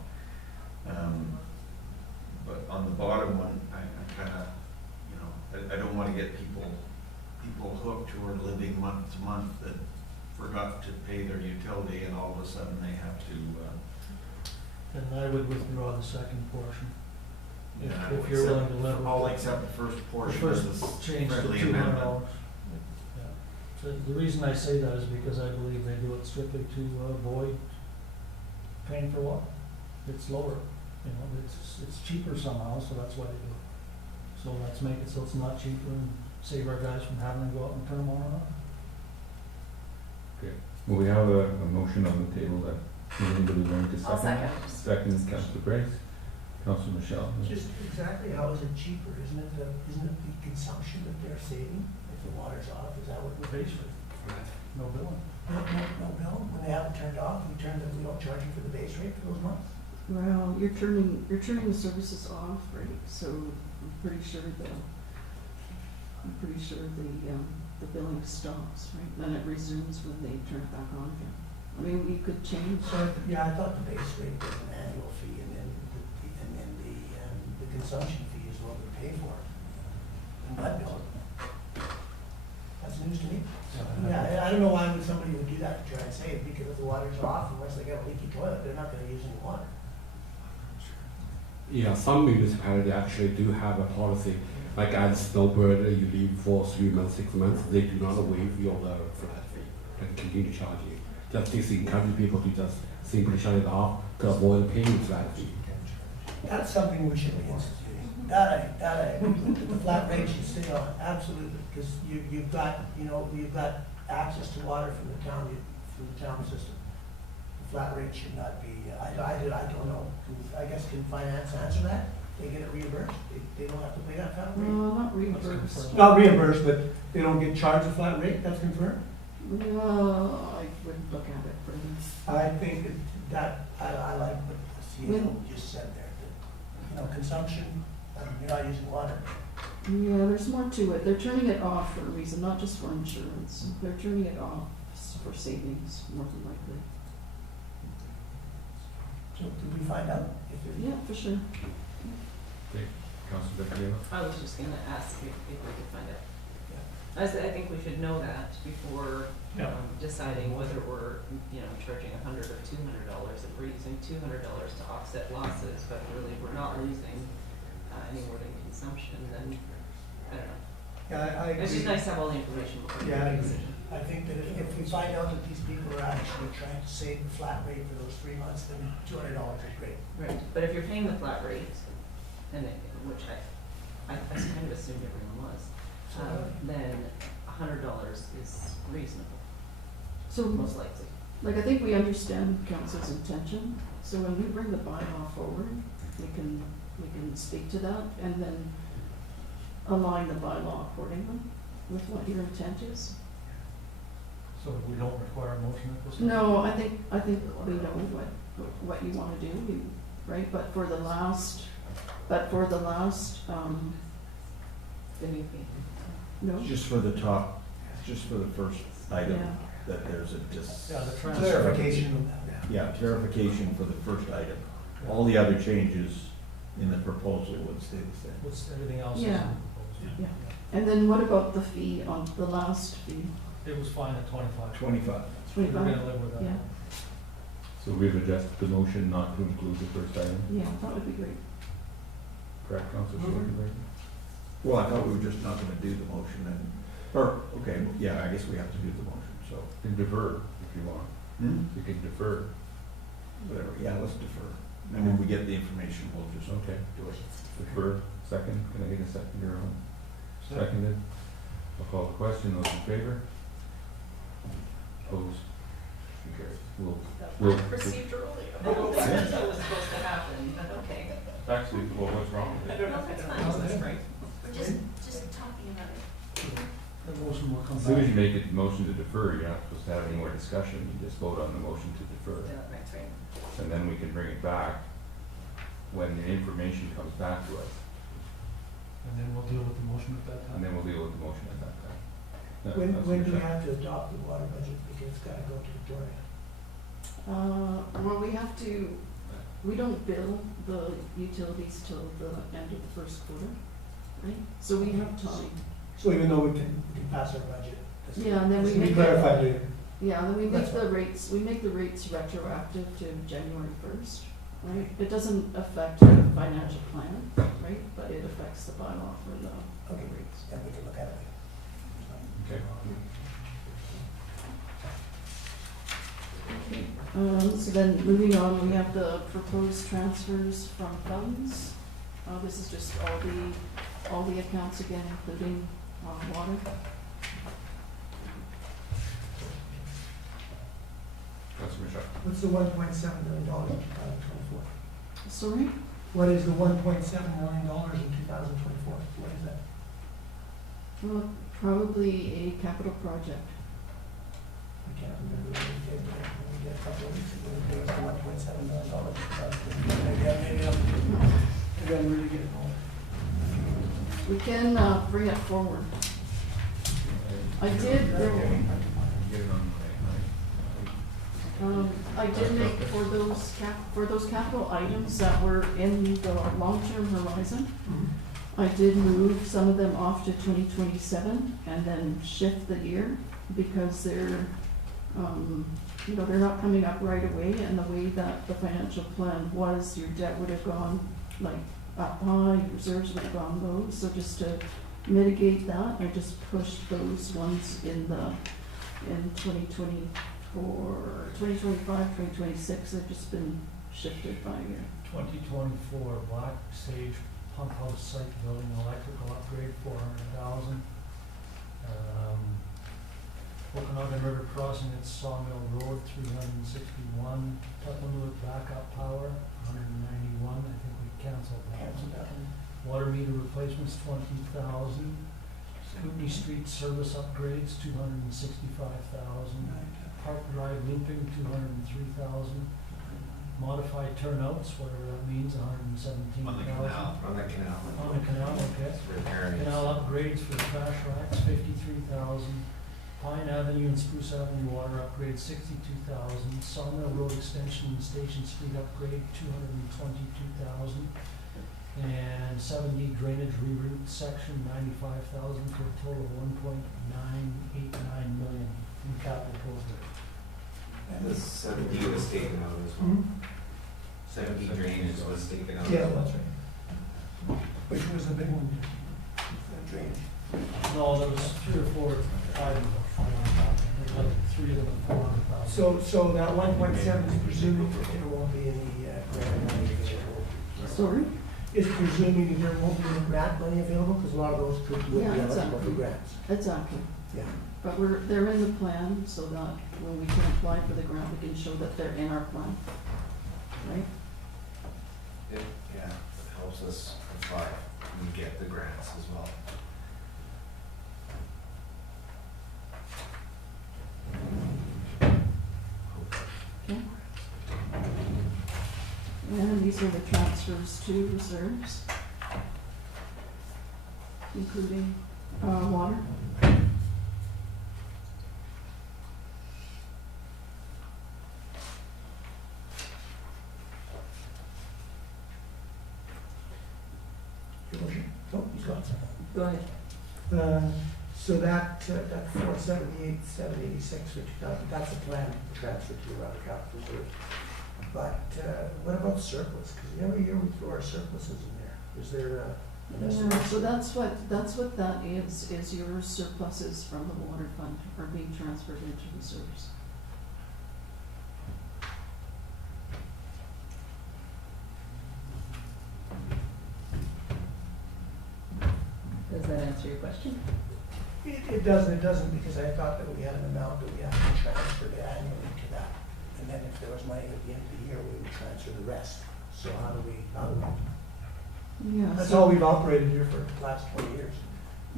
But on the bottom one, I kinda, you know, I don't wanna get people hooked who are living month to month that forgot to pay their utility and all of a sudden they have to, And I would withdraw the second portion. yeah, If you're willing to live. all except the first The portion first of this change to friendly $200. amendment. Yeah. So the reason I say that is because I believe they do it strictly to avoid paying for water. It's lower, you know, it's cheaper somehow, so that's why they do it. So let's make it so it's not cheaper and save our guys from having to go out and turn them on and off. Okay, well, we have a motion on the table that anybody going to I'll second? second. Second is Councillor Brace, Councillor Michelle. Just exactly how is it cheaper? Isn't it the consumption that they're saving if the water's off? Is that what we're Base rate. No billing. No bill? When they have it turned off, we don't charge you for the base rate for those months? Well, you're turning the services off, right? So I'm pretty sure the billing stops, right? Then it resumes when they turn it back on again. I mean, we could change. So, yeah, I thought the base rate was an annual fee and then the consumption fee is what we pay for. And that bill. That's news to me. Yeah, I don't know why somebody would do that to try and save, because if the water's off, unless they got a leaky toilet, they're not gonna use any water. Yeah, some municipalities actually do have a policy, like as snowbird, you leave for 3 months, 6 months, they do not waive your flat fee and continue to charge you. Just this encourage people to just simply shut it off to avoid paying flat fee. That's something we should be instituting. That I, the flat rate should stay on, absolutely, because you've got access to water from the town system. The flat rate should not be, I don't know, I guess can finance answer that? They get it reimbursed, they don't have to pay that kind of rate? Not reimbursed. Not reimbursed, but they don't get charged a flat rate, that's confirmed? No, I wouldn't look at it for this. I think that, I like what the CEO just said there, that, consumption, you're not using water. Yeah, there's more to it. They're turning it off for a reason, not just for insurance. They're turning it off for savings, more than likely. So did we find out if there's? Yeah, for sure. Okay, Councillor Becky. I was just gonna ask if we could find out. I think we should know that before deciding whether we're, charging $100 or $200. If we're using $200 to offset losses, but really we're not losing any more than consumption, then I don't know. Yeah, I agree. It's just nice to have all the information before we Yeah, make a decision. I think that if we find out that these people are actually trying to save the flat rate for those 3 months, then $200 is great. Right, but if you're paying the flat rate, which I kind of assumed everyone was, then $100 is reasonable, So, most likely. like, I think we understand council's intention. So when we bring the bylaw forward, we can speak to that and then align the bylaw accordingly with what your intent is. So we don't require a motion at this time? No, I think we know what you want to do, right? But for the last, The new fee. no. Just for the top, just for the first item, Yeah. that there's a Clarification. Yeah, clarification for the first item. All the other changes in the proposal would stay the same. What's everything else? is Yeah. in the proposal? Yeah. And then what about the fee on the last fee? It was fine at 25. 25. We're gonna live with that. Yeah, So we've adjusted the motion not to include the first item, yeah, that would be great. correct, Councillor Schwarzenberg? Well, I thought we were just not gonna do the motion okay, yeah, I guess we have to do the motion, so. You can defer if you want, you can defer. Whatever, yeah, let's defer. And when we get the information, we'll just Okay. do it. Defer, second, can I get a second here on? Seconded. I'll call the question, those in favor? Opposed? Motion carries. We'll. Procedurally, I don't think that's what was supposed to happen, but okay. Actually, well, what's wrong with I it? don't know if it's fine, that's right. We're just talking about it. The motion will come As back. soon as you make a motion to defer, you're not supposed to have any more discussion, you just vote on the motion to defer. Yeah, that's right. And then we can bring it back when the information comes back to us, And then we'll deal with the motion at that and time. then we'll deal with the motion at that time. That- When, that's when what do we you're have to adopt the water budget, because it's gotta go to Victoria? Well, we don't bill the utilities till the end of the first quarter, right? So we have time. So even though we can pass our budget? that's- Yeah, and then we this can be make clarified later. Yeah, then we make That's the rates, retroactive to January first, right? It doesn't affect the financial plan, right? But it affects the bylaw for the Okay. rates. And we can look at it later. Okay. So then moving on, we have the proposed transfers from funds. This is just all the accounts again, including water. Councilor Shaw. What's the $1.7 million in 2024? Sorry? What is the $1.7 million in 2024? What is that? Well, probably a capital project. I can't remember what we did, when we did a couple of weeks ago, we gave us $1.7 million. Maybe I'm really getting old. We can bring it forward. I did, Get it on I did make for those capital items that were in the long-term horizon, I did move some of them off to 2027 and then shift the year because they're, they're not coming up right away, and the way that the financial plan was, your debt would have gone like up high, your reserves would have gone low, so just to mitigate that, I just pushed those ones in 2024, 2025, 2026, they've just been shifted by year. 2024, Black Sage Pump House Site Building Electrical Upgrade, $400,000. Okanagan River Crossing at Sawmill Road, $361. Tutlanwood Backup Power, $191. I think we canceled that. Water meter replacements, $20,000. Kootenai Street service upgrades, $265,000. Park Drive looping, $203,000. Modified turnouts, whatever that means, $117,000. On the canal. On the canal, okay. Repairing. Canal upgrades for trash racks, $53,000. Pine Avenue and Spruce Avenue water upgrade, $62,000. Sawmill Road extension and Station Street upgrade, $222,000. And 7D drainage reroute section, $95,000 for a total of $1.989 million in capital projects. And the 7D was taken out as well. 7D drainage was taken out. Yeah, as well. that's right. Which was the big one? The drainage. No, there was 3 or 4 items. There's like 3 of them at $400,000. So that 1.7 is presuming that there won't be any grant money available? Sorry? Is presuming that there won't be any grant money available, because a lot of those could be Yeah, eligible for exactly. grants. Exactly. Yeah. But they're in the plan, so that when we can apply for the grant, we can show that they're in our plan, right? It helps us apply and get the grants as well. Okay. And these are the transfers to reserves, including water. Oh, he's got some. Go ahead. So that 478, 786 for 2000, that's a plan to transfer to your other capital reserve. But what about surplus? Because every year we throw our surpluses in there. Is there an estimate? Yeah, so that's what that is your surpluses from the water fund are being transferred into reserves. Does that answer your question? It doesn't, because I thought that we had an amount that we had to transfer annually to that. And then if there was money at the end of the year, we would transfer the rest. So how do we? Yeah. That's so- how we've operated here for the last 20 years.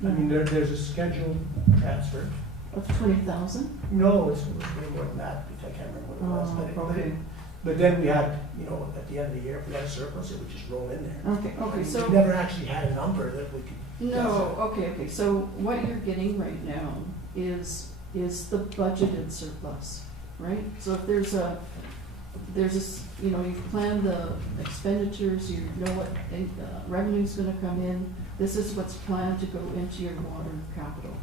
I mean, there's a scheduled transfer. Of 20,000? No, it's way more than that, because I can't remember what it was, Oh, but okay. But then we had, you know, at the end of the year, if we had a surplus, it would just roll in there. Okay, okay, so. We never actually had a number that we could. No, okay, so what you're getting right now is the budgeted surplus, right? So if there's a, you know, you've planned the expenditures, you know what revenue's gonna come in, this is what's planned to go into your water capital.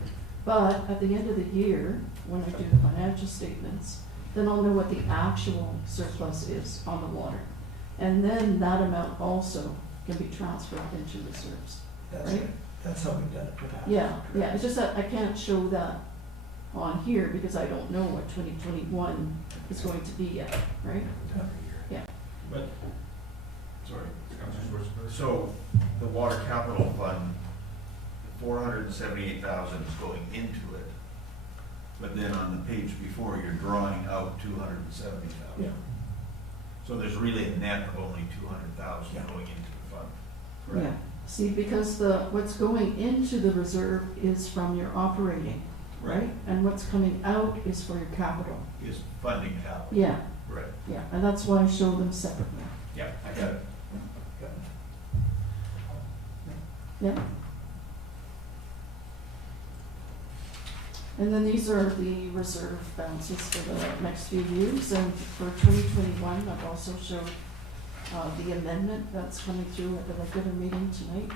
But at the end of the year, when I do the financial statements, then I'll know what the actual surplus is on the water. And then that amount also can be transferred into reserves, That's right? it. That's how we've done it in the past. Yeah, it's just that I can't show that on here because I don't know what 2021 is going to be yet, right? Yeah. But, sorry, Councilor Schwarzenberg. So the water capital fund, 478,000 is going into it. But then on the page before, you're drawing out 270,000. Yeah. So there's really a net of only 200,000 going into the fund. Correct? Yeah. See, because what's going into the reserve is from your operating, right? And what's coming out is for your capital. Is funding capital. Yeah, Right. yeah, and that's why I show them separately. Yeah, I got it. Yeah. And then these are the reserve balances for the next few years, and for 2021, I've also showed the amendment that's coming through at the regular meeting tonight.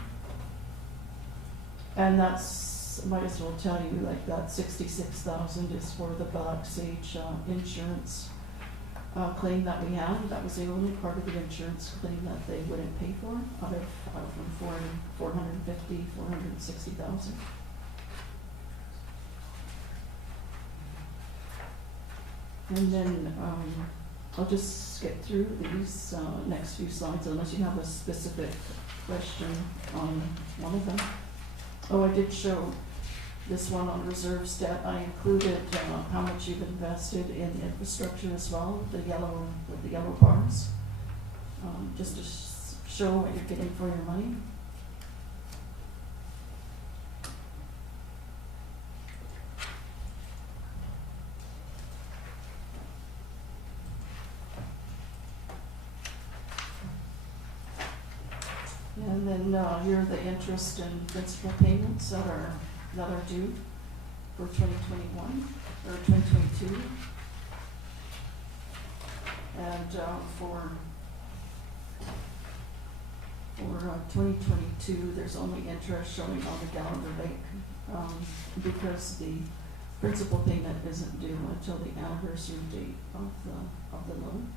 And that's, might as well tell you, like that 66,000 is for the Black Sage insurance claim that we had. That was the only part of the insurance claim that they wouldn't pay for, out of 460,000. And then I'll just skip through these next few slides unless you have a specific question on one of them. Oh, I did show this one on reserves debt. I included how much you've invested in infrastructure as well, with the yellow bars, just to show what you're getting for your money. And then here are the interest and principal payments that are due for 2021 or 2022. And for 2022, there's only interest showing on the Gallagher Lake because the principal payment isn't due until the anniversary date of the loan.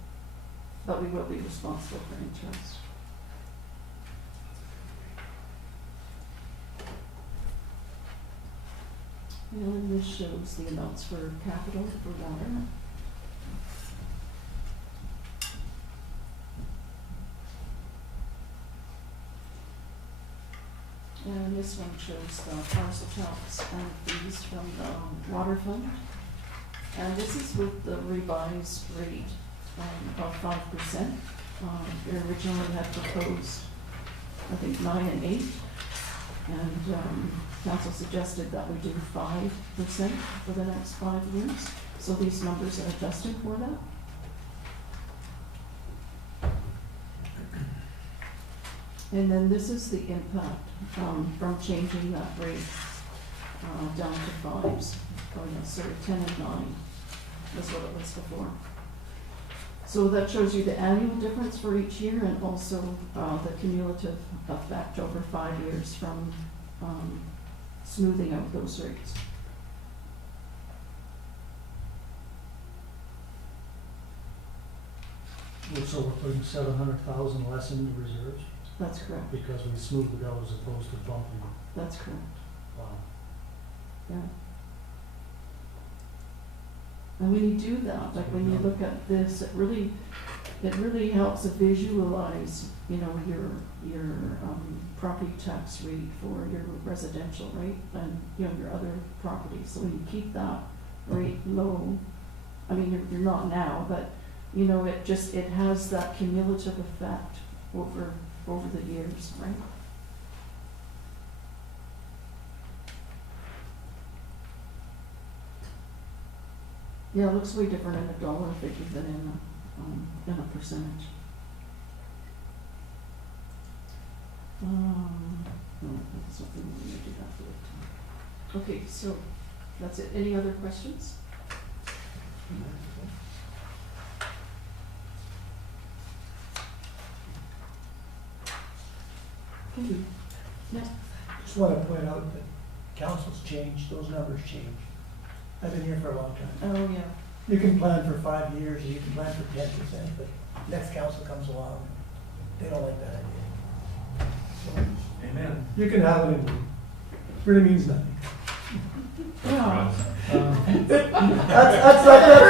But we will be responsible for interest. And this shows the amounts for capital for water. And this one shows the parcel tax and fees from the water fund. And this is with the revised rate of 5%. They originally had proposed, I think, 9 and 8. And council suggested that we do 5% for the next 5 years. So these numbers are adjusted for that. And then this is the impact from changing that rate down to 5s, or no, sorry, 10 and 9 is what it was before. So that shows you the annual difference for each year and also the cumulative effect over 5 years from smoothing out those rates. So we're putting 700,000 less into reserves That's correct. because we smoothed it out as opposed to bumping it. That's correct. Wow. Yeah. And when you do that, like when you look at this, it really helps to visualize, you know, your property tax rate for your residential rate and, you know, your other properties. So when you keep that rate low, I mean, you're not now, but, you know, it has that cumulative effect over the years, right? Yeah, it looks way different in a dollar figure than in in a percentage. No, that's not the one we do that for. Okay, so that's it. Any other questions? Okay. Next. Just want to point out that council's changed, those numbers change. I've been here for a long time. Oh, yeah. You can plan for 5 years, or you can plan for 10%, but next council comes along, they don't like that idea. So Amen. you can have it, and it really means nothing. Yeah.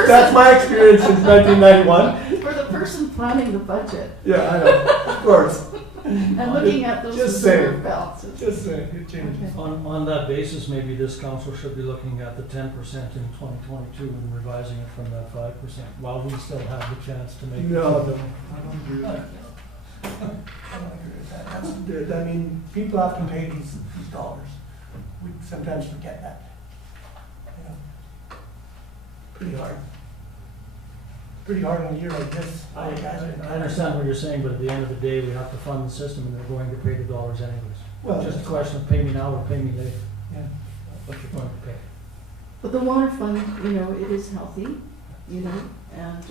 That's my experience since 1991. For the person planning the budget Yeah, I know, of course. and looking at those Just reserve saying. balances. Just saying, it changes. Okay. On that basis, maybe this council should be looking at the 10% in 2022 and revising it from that 5%, while we still have the chance to make. No, I don't agree with that. I don't agree with that. I mean, people have to pay these dollars. We sometimes forget that. You know, pretty hard. Pretty hard on a year like this. I understand what you're saying, but at the end of the day, we have to fund the system and they're going to pay the dollars anyways. Well, Just a question of pay me now or pay me later, yeah. what you're going to pay. But the water fund, you know, it is healthy, you know, and,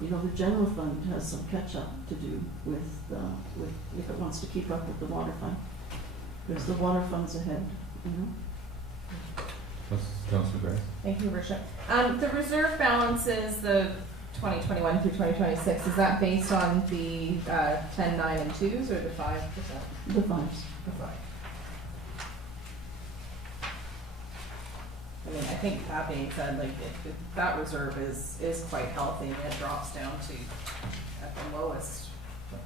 you know, the general fund has some catch up to do with if it wants to keep up with the water fund. Because the water fund's ahead, you know. Councilor Gray? Thank you, Richard. The reserve balances, the 2021 through 2026, is that based on the 10, 9, and 2s or the 5%? The funds. The 5. I mean, I think that being said, like, if that reserve is quite healthy, and it drops down to, at the lowest,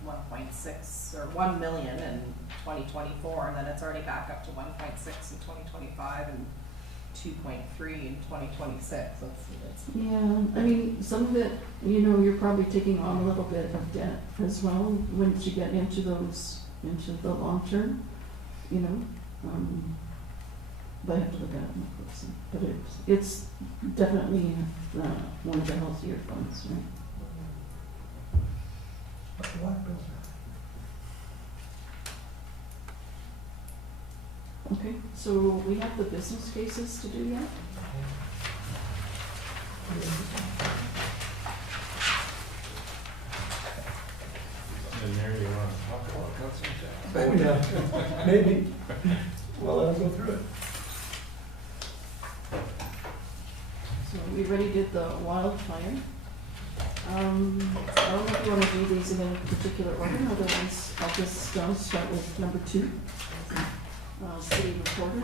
1.6 or 1 million in 2024, and then it's already back up to 1.6 in 2025 and 2.3 in 2026. Yeah, I mean, some of it, you know, you're probably taking on a little bit of debt as well once you get into the long term, you know. But I have to look at it more closely. But it's definitely one of the healthier funds, right? But the water bills are. Okay, so we have the business cases to do yet? And Mary, you want to talk about Councilor Jack? Oh, yeah, maybe. Well, I'll go through it. So we already did the wildfire. I don't know if you want to do these in any particular order, otherwise I'll just start with number 2. City reporter.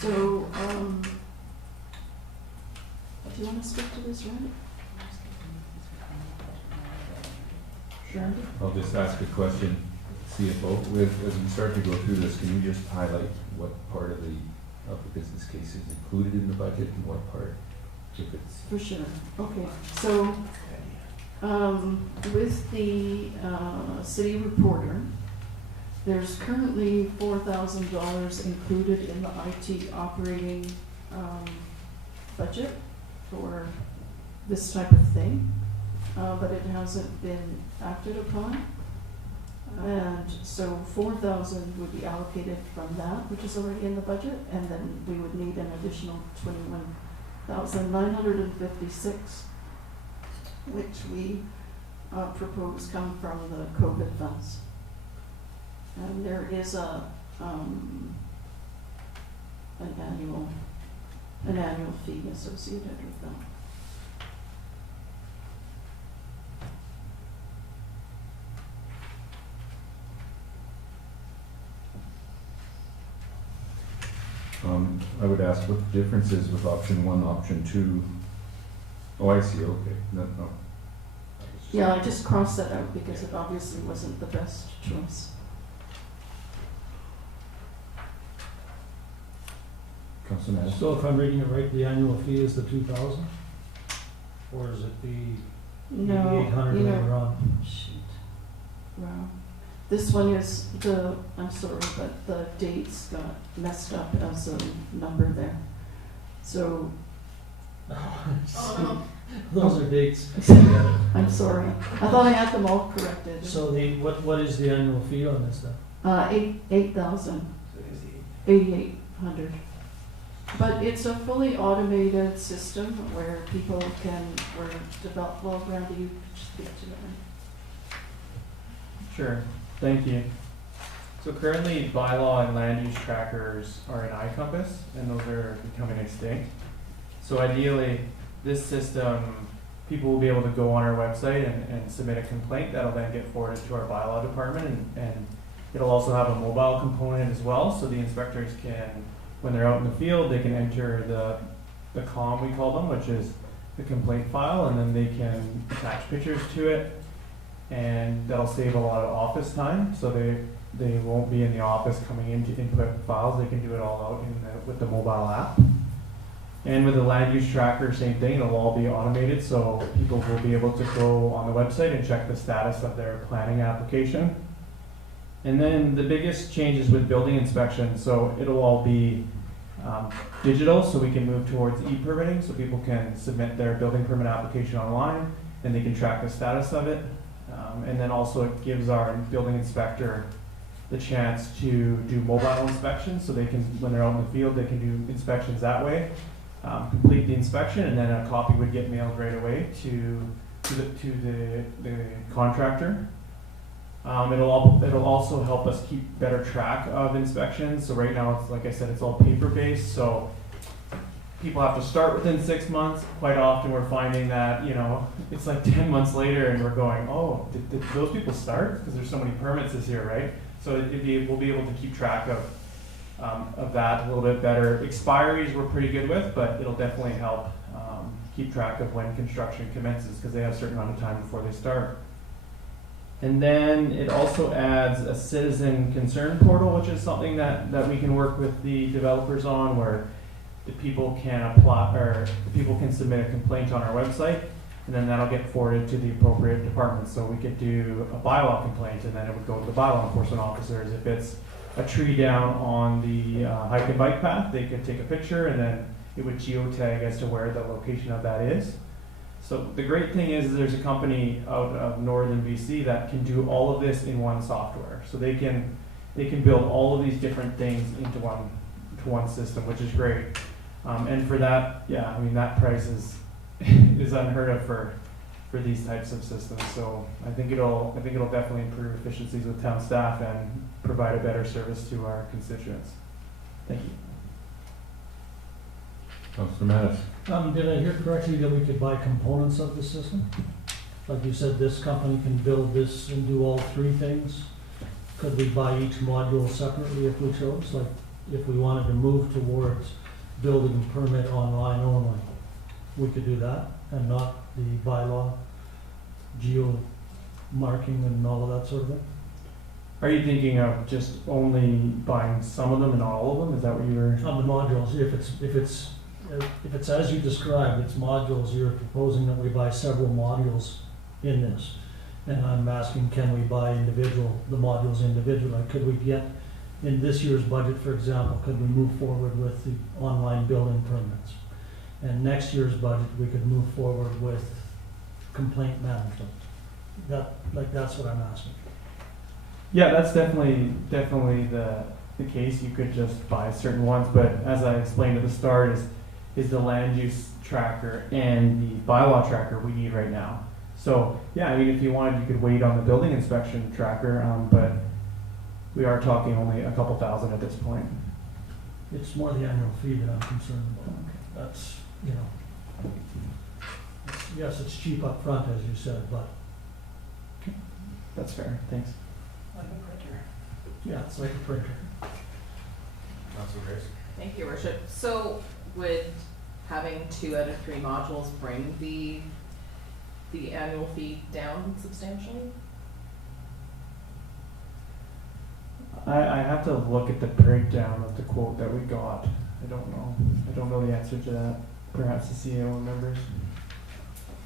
So, do you want to speak to this, Randy? Randy? I'll just ask a question, CFO. As we start to go through this, can you just highlight what part of the business case is included in the budget and what part, if it's... For sure. Okay, so with the city reporter, there's currently $4,000 included in the IT operating budget for this type of thing, but it hasn't been acted upon. And so 4,000 would be allocated from that, which is already in the budget, and then we would need an additional 21,956, which we propose come from the COVID funds. And there is an annual fee associated with that. I would ask what the difference is with option 1, option 2. Oh, I see, okay. No. Yeah, I just crossed that out because it obviously wasn't the best choice. Councilor Madison? So if I'm reading it right, the annual fee is the 2,000? Or is it the No, 800 you know, later on? shoot. Wow. This one is I'm sorry, but the dates got messed up as a number there. So, Those are dates. I'm sorry. I thought I had them all corrected. So what is the annual fee on this then? $8,800. But it's a fully automated system where people where develop, well, Randy, you just speak to it. Sure, thank you. So currently, bylaw and land use trackers are in iCompass, and those are becoming extinct. So ideally, this system, people will be able to go on our website and submit a complaint that'll then get forwarded to our bylaw department, and it'll also have a mobile component as well, so the inspectors can, when they're out in the field, they can enter the COM, we call them, which is the complaint file, and then they can attach pictures to it, and that'll save a lot of office time, so they won't be in the office coming in to input files. They can do it all out with the mobile app. And with the land use tracker, same thing, it'll all be automated, so people will be able to go on the website and check the status of their planning application. And then the biggest changes with building inspection, so it'll all be digital, so we can move towards e-permitting, so people can submit their building permit application online, and they can track the status of it. And then also it gives our building inspector the chance to do mobile inspections, so they can, when they're out in the field, they can do inspections that way, complete the inspection, and then a copy would get mailed right away to the contractor. It'll also help us keep better track of inspections. So right now, it's like I said, it's all paper-based, so people have to start within 6 months. Quite often we're finding that, it's like 10 months later and we're going, oh, did those people start? Because there's so many permits this year, right? So we'll be able to keep track of that a little bit better. Expiries we're pretty good with, but it'll definitely help keep track of when construction commences, because they have a certain amount of time before they start. And then it also adds a citizen concern portal, which is something that we can work with the developers on, where the people can apply, or the people can submit a complaint on our website, and then that'll get forwarded to the appropriate department. So we could do a bylaw complaint, and then it would go to the bylaw enforcement officers. If it's a tree down on the hike and bike path, they could take a picture, and then it would geotag as to where the location of that is. So the great thing is there's a company out of northern BC that can do all of this in one software. So they can build all of these different things into one system, which is great. And for that, yeah, I mean, that price is unheard of for these types of systems. So I think it'll definitely improve efficiencies with town staff and provide a better service to our constituents. Thank you. Councilor Mattis. Did I hear correctly that we could buy components of the system? Like you said, this company can build this and do all three things. Could we buy each module separately if we chose? Like if we wanted to move towards building a permit online only, we could do that, and not the bylaw, geo marking and all of that sort of thing? Are you thinking of just only buying some of them and not all of them? Is that what you were? On the modules, if it's as you described, it's modules, you're proposing that we buy several modules in this. And I'm asking, can we buy the modules individually? Could we get, in this year's budget, for example, could we move forward with the online building permits? And next year's budget, we could move forward with complaint management. That's what I'm asking. Yeah, that's definitely the case. You could just buy certain ones, but as I explained at the start, is the land use tracker and the bylaw tracker we need right now. So yeah, I mean, if you wanted, you could wait on the building inspection tracker, but we are talking only a couple thousand at this point. It's more the annual fee that I'm concerned about. That's, yes, it's cheap up front, as you said, but. That's fair, thanks. Like a printer. Yeah, it's like a printer. Councilor Grace. Thank you, Your Worship. So would having 2 out of 3 modules bring the annual fee down substantially? I have to look at the breakdown of the quote that we got. I don't know the answer to that. Perhaps the CEO remembers.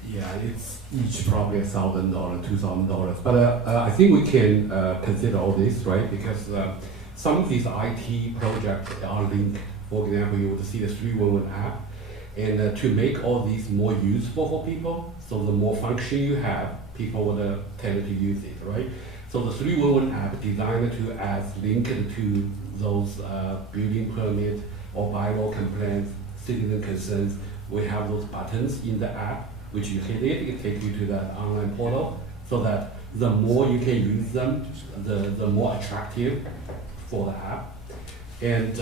Yeah, it's each probably $1,000, $2,000. But I think we can consider all this, right? Because some of these IT projects are linked. For example, you would see the 311 app. And to make all these more useful for people, so the more function you have, people would tend to use it, right? So the 311 app designed to as linked to those building permit or bylaw complaints, citizen concerns. We have those buttons in the app, which you hit it takes you to that online portal, so that the more you can use them, the more attractive for the app. And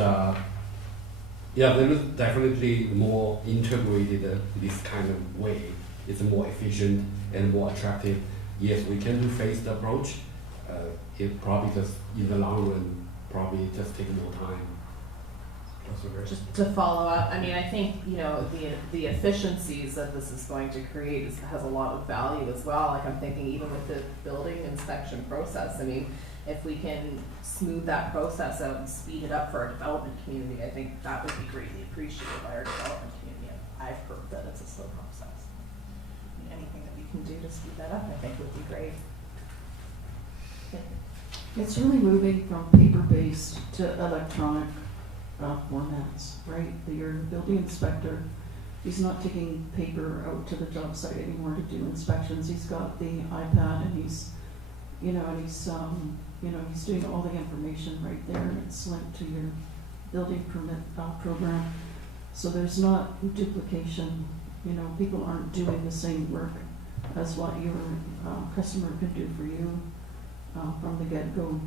yeah, there is definitely more integrated this kind of way. It's more efficient and more attractive. Yes, we can do phased approach. It probably just, in the long run, probably just take more time. Just to follow up, I mean, I think, you know, the efficiencies that this is going to create has a lot of value as well. Like, I'm thinking even with the building inspection process, I mean, if we can smooth that process out and speed it up for our development community, I think that would be greatly appreciated by our development community. I've heard that it's a slow process. I mean, anything that we can do to speed that up, I think would be great. It's really moving from paper-based to electronic formats, right? Your building inspector, he's not taking paper out to the job site anymore to do inspections. He's got the iPad and he's doing all the information right there, and it's linked to your building permit program. So there's not duplication. You know, people aren't doing the same work as what your customer can do for you from the get-go.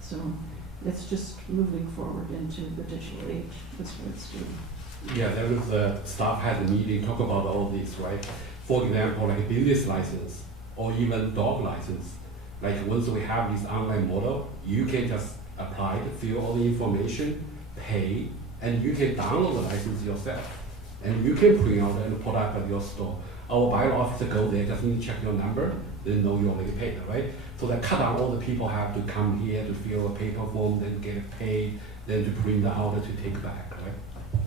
So it's just moving forward into the digital age. That's what it's doing. Yeah, there was staff had a meeting, talk about all this, right? For example, like a business license or even dog license. Like once we have this online model, you can just apply to fill all the information, pay, and you can download the license yourself. And you can print out and put up at your store. Our bylaw officer go there, just need to check your number, they know you already paid, right? So that cut down all the people have to come here to fill a paper form, then get it paid, then to print the order to take back, right?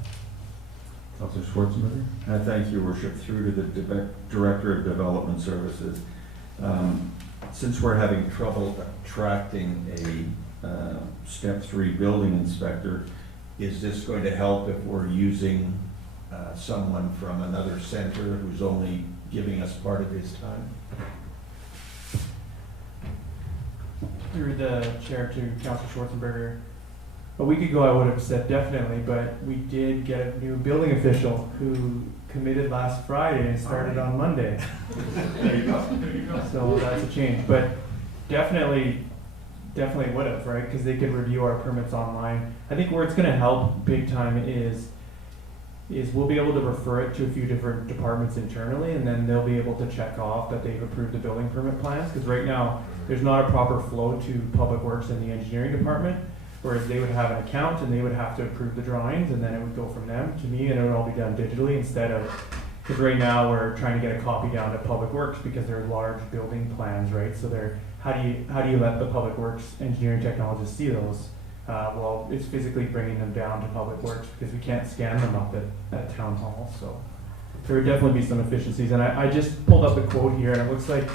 Councilor Schwarzenberger? I thank your worship. Through to the Director of Development Services. Since we're having trouble attracting a step 3 building inspector, is this going to help if we're using someone from another center who's only giving us part of his time? Through the chair to Councilor Schwarzenberger, a week ago I would have said definitely, but we did get a new building official who committed last Friday and started on Monday. There you go. There you go. So that's a change, but definitely would have, right? Because they could review our permits online. I think where it's going to help big time is we'll be able to refer it to a few different departments internally, and then they'll be able to check off that they've approved the building permit plans. Because right now there's not a proper flow to Public Works and the engineering department, whereas they would have an account and they would have to approve the drawings, and then it would go from them to me, and it would all be done digitally instead of, because right now we're trying to get a copy down to Public Works because they're large building plans, right? So they're, how do you let the Public Works engineering technologists see those? Well, it's physically bringing them down to Public Works because we can't scan them up at Town Hall. So there would definitely be some efficiencies. And I just pulled up the quote here, and it looks like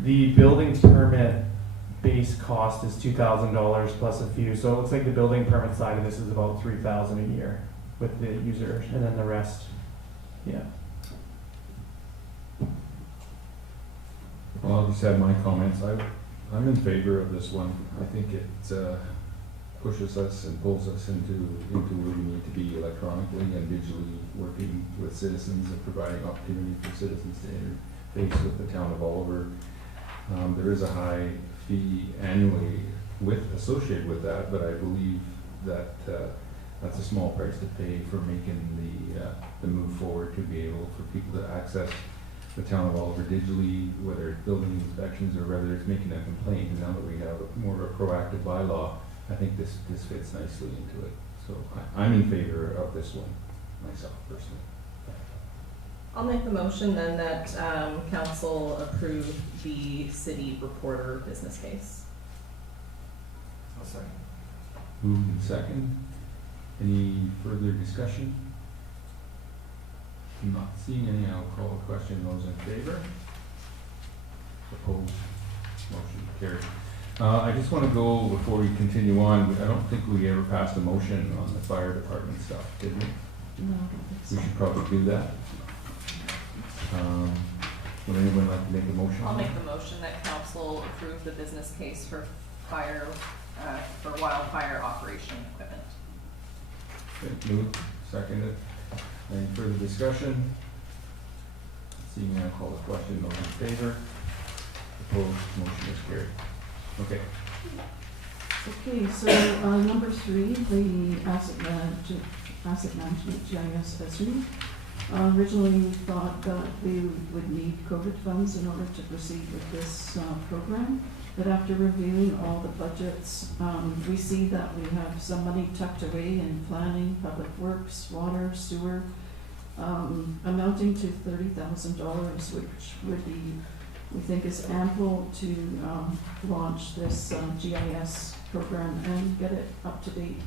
the building permit base cost is $2,000 plus a few. So it looks like the building permit side of this is about $3,000 a year with the user, and then the rest, yeah. Well, I'll just have my comments. I'm in favor of this one. I think it pushes us and pulls us into where we need to be electronically and digitally working with citizens and providing opportunity for citizens to interface with the town of Oliver. There is a high fee annually associated with that, but I believe that that's a small price to pay for making the move forward to be able for people to access the town of Oliver digitally, whether it's building inspections or whether it's making a complaint. And now that we have more of a proactive bylaw, I think this fits nicely into it. So I'm in favor of this one myself personally. I'll make the motion then that council approve the city reporter business case. I'll second. Moved and second. Any further discussion? Not seeing any, I'll call a question. Those in favor? Opposed? Motion carried. I just want to go, before we continue on, I don't think we ever passed a motion on the fire department stuff, did we? No, We should probably do that. Would anyone like to make a motion? I'll make the motion that council approve the business case for fire, for wildfire operation equipment. Okay, moved, seconded. Any further discussion? Seeing none, I'll call the question. Those in favor? Opposed? Motion is carried. Okay. Okay, so, number 3, the asset management GIS estimate. Originally, we thought that we would need COVID funds in order to proceed with this program. But after reviewing all the budgets, we see that we have some money tucked away in planning, public works, water, sewer, amounting to $30,000, which would be, we think, is ample to launch this GIS program and get it up to date.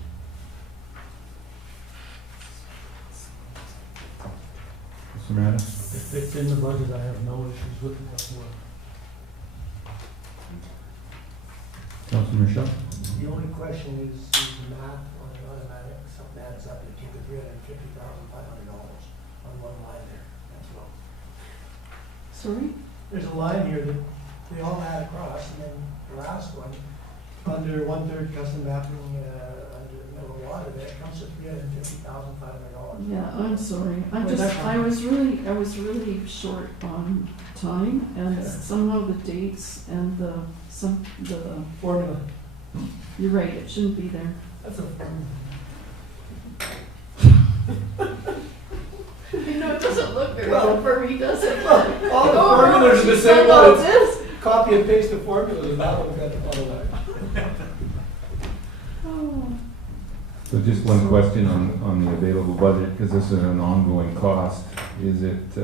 Mr. Madden? If it's in the budget, I have no issues with it whatsoever. Councilor Michelle? The only question is the math on the automatic, something adds up, you take the $350,500 on one line there, that's all. Sorry? There's a line here that they all add across, and then the last one, under 1/3 custom mapping, under middle of water, there it comes to $350,500. Yeah, I'm sorry. Well, that's fine. I was really short on time, and somehow the dates and the Formula. you're right, it shouldn't be there. That's a, You know, it doesn't look very good for me, does it? all the Oh, formulas are the she's same done all one, this. it's copy and paste the formulas, and that one's got the bottom line. Oh. So just one question on the available budget, because this is an ongoing cost. Is it,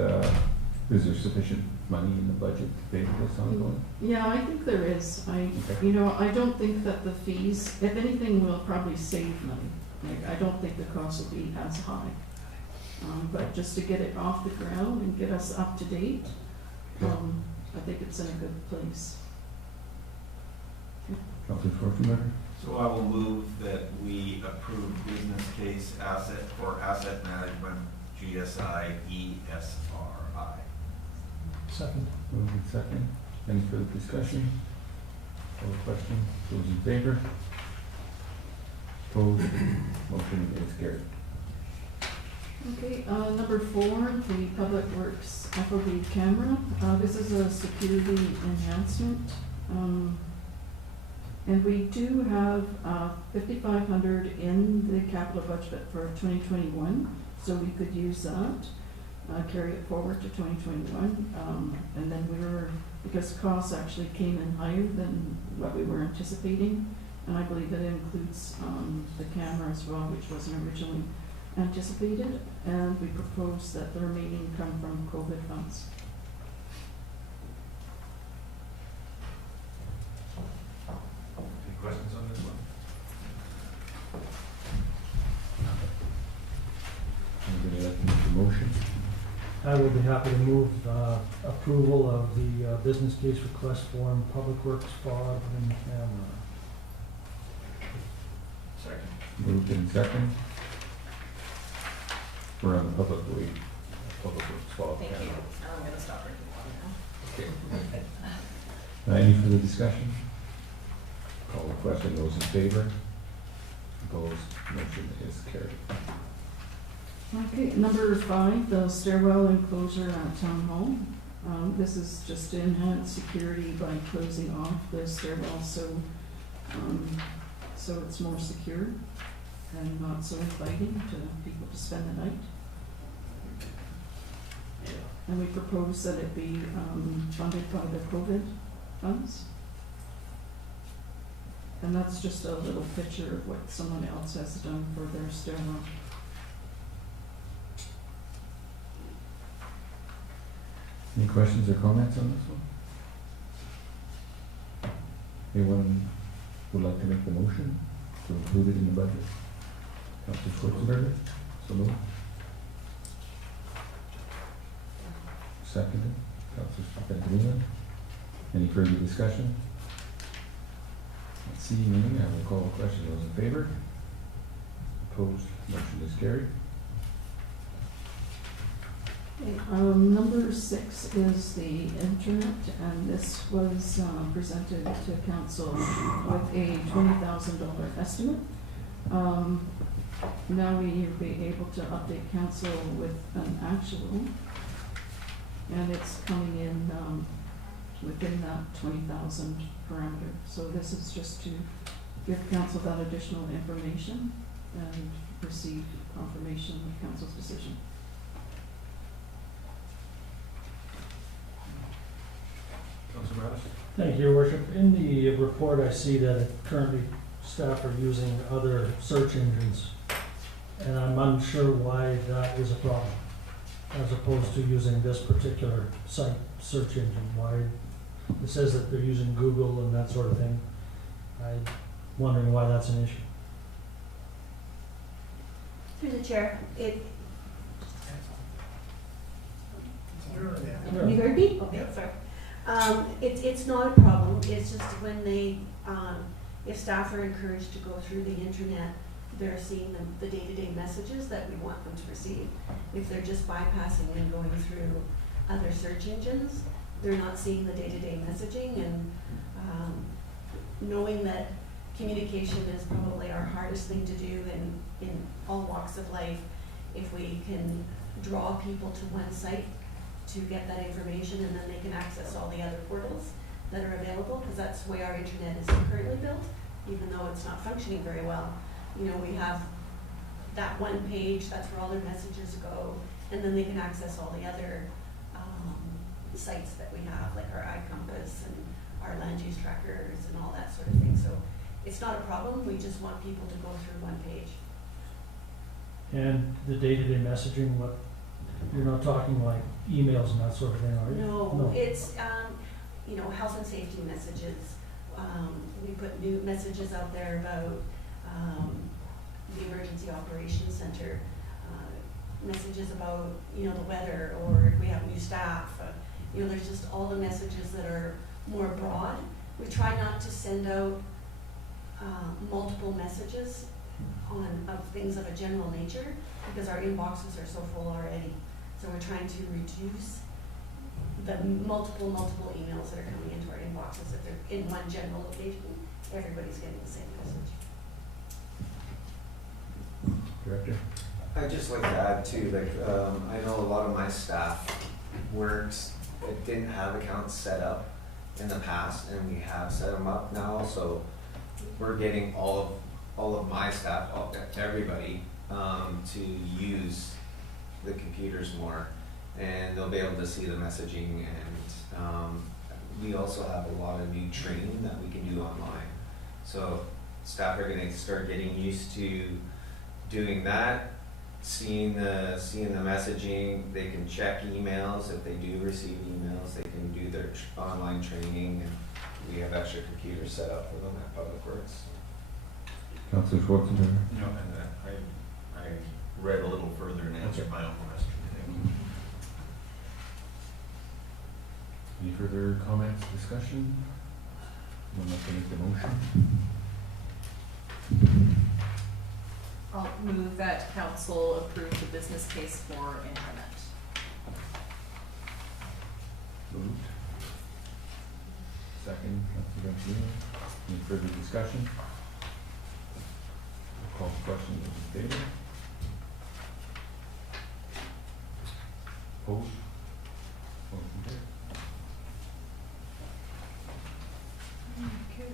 is there sufficient money in the budget to pay for this ongoing? Yeah, I think there is. Okay. You know, I don't think that the fees, if anything, will probably save money. Like, I don't think the cost will be as high. But just to get it off the ground and get us up to date, I think it's in a good place. Councilor Schwarzenberger? So I will move that we approve business case asset for asset management, GSI ESRI. Second. Moving second. Any further discussion? Call the question. Those in favor? Opposed? Motion is carried. Okay, number 4, the Public Works FOV camera. This is a security enhancement. And we do have $5,500 in the capital budget for 2021, so we could use that, carry it forward to 2021. And then because costs actually came in higher than what we were anticipating, and I believe that includes the camera as well, which wasn't originally anticipated, and we propose that the remaining come from COVID funds. Any questions on this one? Anybody like to make a motion? I would be happy to move approval of the business case request form, Public Works fog and camera. Second. Moved in second. We're on the public works file. Thank you. I'm gonna stop drinking water now. Any further discussion? Call the question. Those in favor? Opposed? Motion is carried. Okay, number 5, the stairwell enclosure at Town Hall. This is just to enhance security by closing off the stairwell so it's more secure and not so inviting to people to spend the night. And we propose that it be funded by the COVID funds. And that's just a little picture of what someone else has done for their stairwell. Any questions or comments on this one? Anyone would like to make the motion to include it in the budget? Councilor Schwarzenberger, so moved. seconded. Councillor Benjamin. Any further discussion? Not seeing any, I will call the question. Those in favor? Opposed? Motion is carried. Okay, number 6 is the internet, and this was presented to council with a $20,000 estimate. Now we will be able to update council with an actual, and it's coming in within that 20,000 parameter. So this is just to give council that additional information and receive confirmation of council's decision. Councillor Morales? Thank you, Your Worship. In the report, I see that currently staff are using other search engines, and I'm unsure why that is a problem, as opposed to using this particular site search engine. Why it says that they're using Google and that sort of thing. I'm wondering why that's an issue. Through the chair, you heard me? Okay, sorry. It's not a problem. It's just when they, if staff are encouraged to go through the internet, they're seeing the day-to-day messages that we want them to receive. If they're just bypassing and going through other search engines, they're not seeing the day-to-day messaging, and knowing that communication is probably our hardest thing to do in all walks of life. If we can draw people to one site to get that information, and then they can access all the other portals that are available, because that's the way our internet is currently built, even though it's not functioning very well. You know, we have that one page, that's where all their messages go, and then they can access all the other sites that we have, like our iCompass and our land use trackers and all that sort of thing. So it's not a problem, we just want people to go through one page. And the day-to-day messaging, what, you're not talking like emails and that sort of thing, are you? No, it's, you know, health and safety messages. We put new messages out there about the Emergency Operations Center, messages about, you know, the weather, or if we have new staff. You know, there's just all the messages that are more broad. We try not to send out multiple messages of things of a general nature, because our inboxes are so full already. So we're trying to reduce the multiple emails that are coming into our inboxes. If they're in one general location, everybody's getting the same message. Director? I'd just like to add too, like, I know a lot of my staff didn't have accounts set up in the past, and we have set them up now, so we're getting all of my staff, everybody, to use the computers more, and they'll be able to see the messaging, and we also have a lot of new training that we can do online. So staff are gonna start getting used to doing that, seeing the messaging. They can check emails. If they do receive emails, they can do their online training, and we have extra computers set up for them at Public Works. Councillor Schwarzenberger? No, and I read a little further and answered my own question. Any further comments, discussion? One like to make the motion? I'll move that council approve the business case for internet. Moved. Second, Councillor Benjamin. Any further discussion? Call the question, those in favor? Opposed? Motion carried. Okay,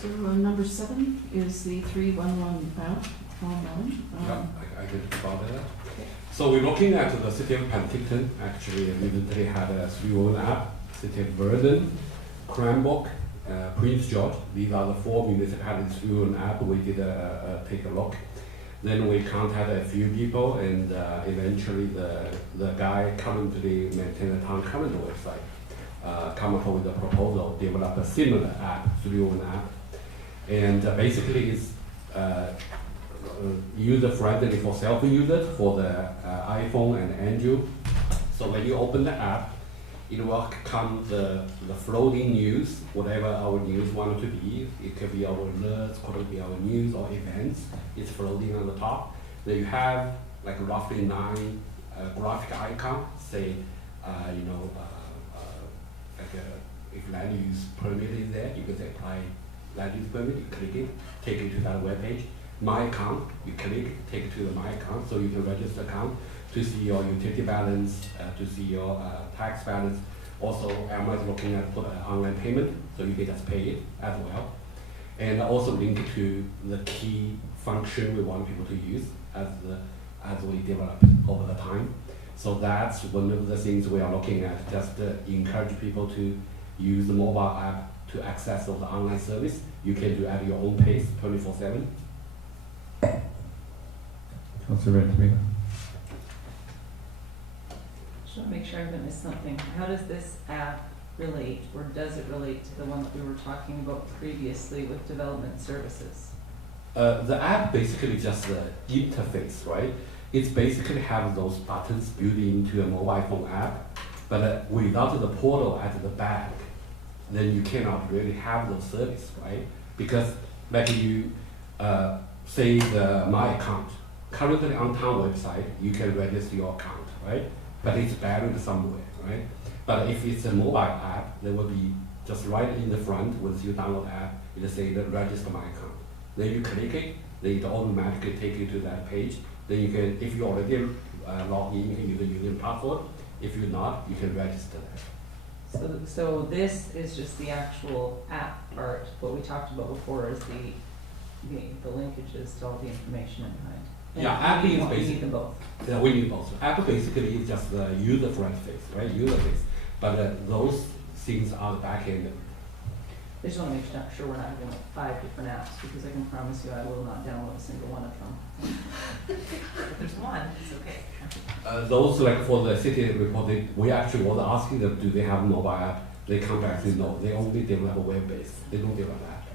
so number 7 is the 311 app online. Yeah, I did about that. So we're looking at the city of Penticton. Actually, we recently had a 311 app, city of Vernon, Cranbrook, Prince George. These are the 4 municipalities 311 app. We did take a look. Then we contacted a few people, and eventually the guy currently maintain the town current website, come up with a proposal, develop a similar app, 311 app, and basically it's user-friendly for self-users for the iPhone and Android. So when you open the app, it will come the floating news, whatever our news wanted to be. It could be our alerts, could be our news or events. It's floating on the top. Then you have like roughly 9 graphic icons, say, if land use permit is there, you can say apply land use permit, you click it, take it to that web page. My account, you click, take it to the my account, so you can register account to see your utility balance, to see your tax balance. Also, Emma is looking at put an online payment, so you can just pay it as well. And also link to the key function we want people to use as we develop over the time. So that's one of the things we are looking at, just encourage people to use the mobile app to access of the online service. You can do at your own pace, 24/7. Councilor Benjamin. Just want to make sure I haven't missed something. How does this app relate, or does it relate to the one that we were talking about previously with development services? The app basically just the interface, right? It's basically have those buttons built into a mobile phone app, but without the portal at the back, then you cannot really have those service, right? Because like you say my account, currently on town website, you can register your account, right? But it's buried somewhere, right? But if it's a mobile app, there will be just right in the front, once you download the app, it'll say that register my account. Then you click it, then it automatically take you to that page. Then you can, if you already log in, you can use the user password. If you're not, you can register that. So this is just the actual app part. What we talked about before is the linkages to all the information in behind. And Yeah, app is we basically, need them both. yeah, we need both. App basically is just the user front face, right? User face. But those things are the back end. I just want to make sure we're not having like 5 different apps, because I can promise you I will not download a single one of them. If there's one, it's okay. Those like for the city report, we actually was asking them, do they have a mobile app? They come back and say no, they only develop a web base. They don't develop app.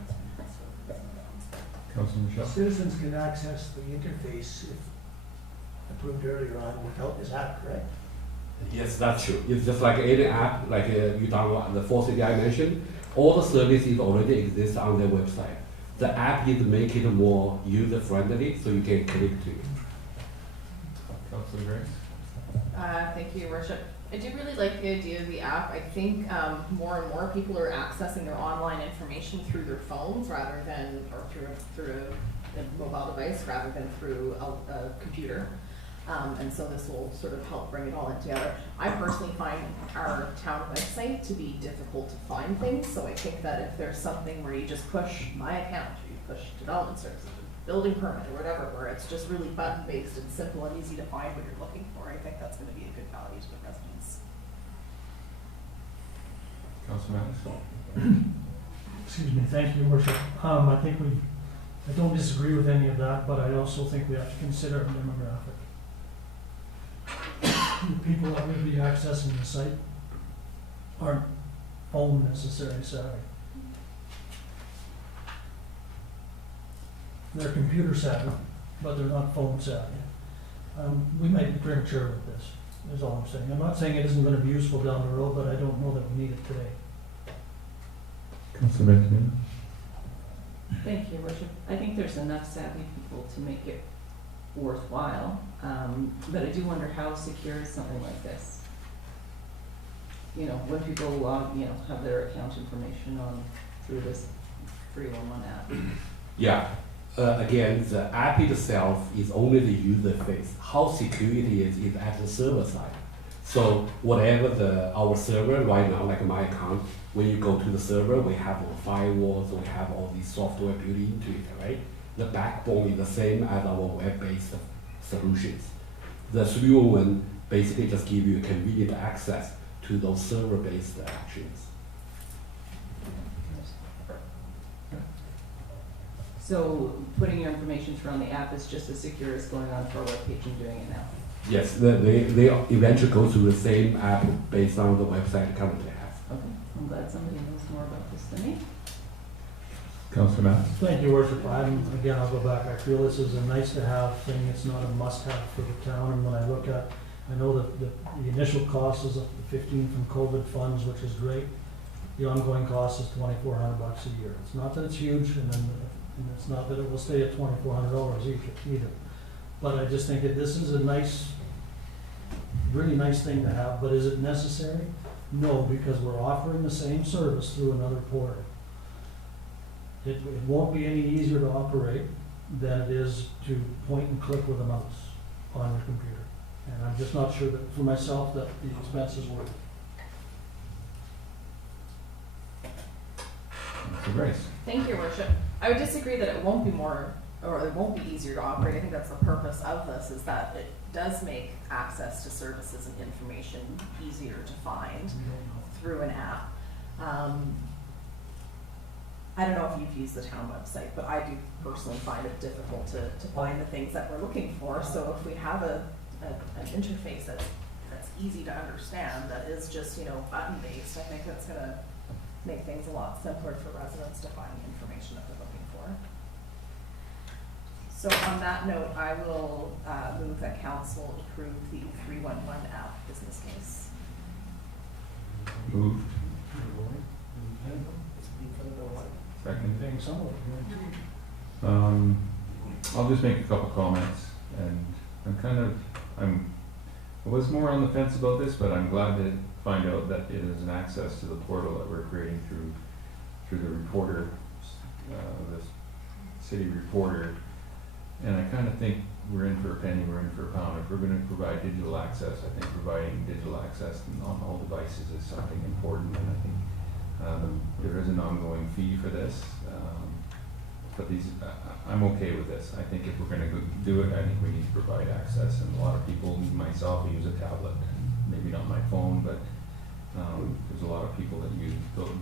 Councilor Michelle. Citizens can access the interface if approved earlier on without this app, correct? Yes, that's true. It's just like any app, like you download the 4 city I mentioned. All the services already exist on their website. The app is make it more user friendly, so you can click to it. Councilor Grace. Thank you, Your Worship. I do really like the idea of the app. I think more and more people are accessing their online information through their phones rather than, or through a mobile device rather than through a computer. And so this will sort of help bring it all in together. I personally find our town website to be difficult to find things, so I think that if there's something where you just push my account, or you push development services, building permit, or whatever, where it's just really button-based and simple and easy to find what you're looking for, I think that's gonna be a good value to the residents. Councilor Mattis. Excuse me, thank you, Your Worship. I don't disagree with any of that, but I also think we have to consider our demographic. The people that will be accessing the site aren't phone necessarily savvy. They're computer savvy, but they're not phone savvy. We might be premature with this, is all I'm saying. I'm not saying it isn't gonna be useful down the road, but I don't know that we need it today. Councilor Benjamin. Thank you, Your Worship. I think there's enough savvy people to make it worthwhile, but I do wonder how secure is something like this? You know, when people log, have their account information on through this 311 app. Yeah. Again, the app itself is only the user face. How secure it is at the server side. So whatever our server right now, like my account, when you go to the server, we have all firewalls, we have all these software built into it, right? The backbone is the same as our web-based solutions. The 311 basically just give you convenient access to those server-based actions. So putting your information through on the app is just as secure as going onto our webpage and doing it now? Yes, they eventually go through the same app based on the website currently has. Okay, I'm glad somebody knows more about this than me. Councilor Mattis. Thank you, Worship. Again, I'll go back. I feel this is a nice to have thing. It's not a must have for the town. And when I look at I know that the initial cost is up to 15 from COVID funds, which is great. The ongoing cost is $2,400 a year. It's not that it's huge, and it's not that it will stay at $2,400 either. But I just think that this is a nice, really nice thing to have, but is it necessary? No, because we're offering the same service through another portal. It won't be any easier to operate than it is to point and click with a mouse on your computer. And I'm just not sure that, for myself, that the expense is worth it. Mr. Grace. Thank you, Your Worship. I would disagree that it won't be more, or it won't be easier to operate. I think that's the purpose of this, is that it does make access to services and information easier to find through an app. I don't know if you've used the town website, but I do personally find it difficult to find the things that we're looking for. So if we have an interface that's easy to understand, that is just, button-based, I think that's gonna make things a lot simpler for residents to find the information that they're looking for. So on that note, I will move that council approve the 311 app business case. Moved. Second. Paying some of it. I'll just make a couple comments, and I was more on the fence about this, but I'm glad to find out that it is an access to the portal that we're creating through the reporter, the city reporter. And I kind of think we're in for a penny, we're in for a pound. If we're going to provide digital access, I think providing digital access on all devices is something important, and I think there is an ongoing fee for this. But I'm okay with this. I think if we're going to do it, I think we need to provide access. And a lot of people, myself, use a tablet, maybe not my phone, but there's a lot of people that use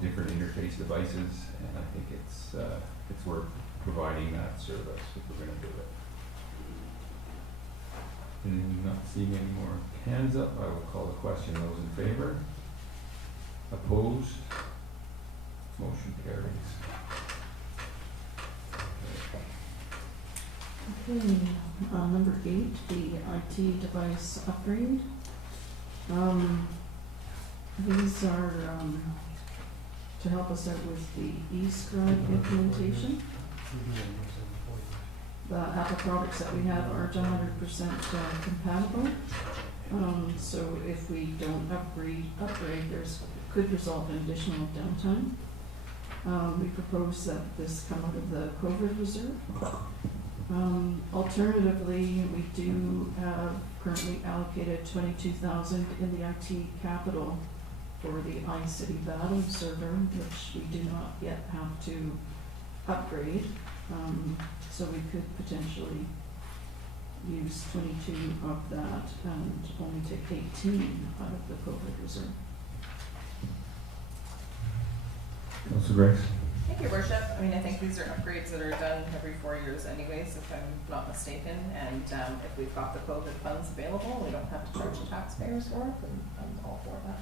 different interface devices, and I think it's worth providing that service if we're going to do it. And not seeing any more hands up, I will call the question. Those in favor? Opposed? Motion carries. Okay, number 8, the IT device upgrade. These are to help us out with the eScribe implementation. The Apple products that we have aren't 100% compatible. So if we don't upgrade, could result in additional downtime. We propose that this come out of the COVID reserve. Alternatively, we do have currently allocated $22,000 in the IT capital for the iCity battle server, which we do not yet have to upgrade. So we could potentially use 22 of that and only take 18 out of the COVID reserve. Councilor Grace. Thank you, Worship. I think these are upgrades that are done every 4 years anyways, if I'm not mistaken. And if we've got the COVID funds available, we don't have to charge the taxpayers for it, then I'm all for that.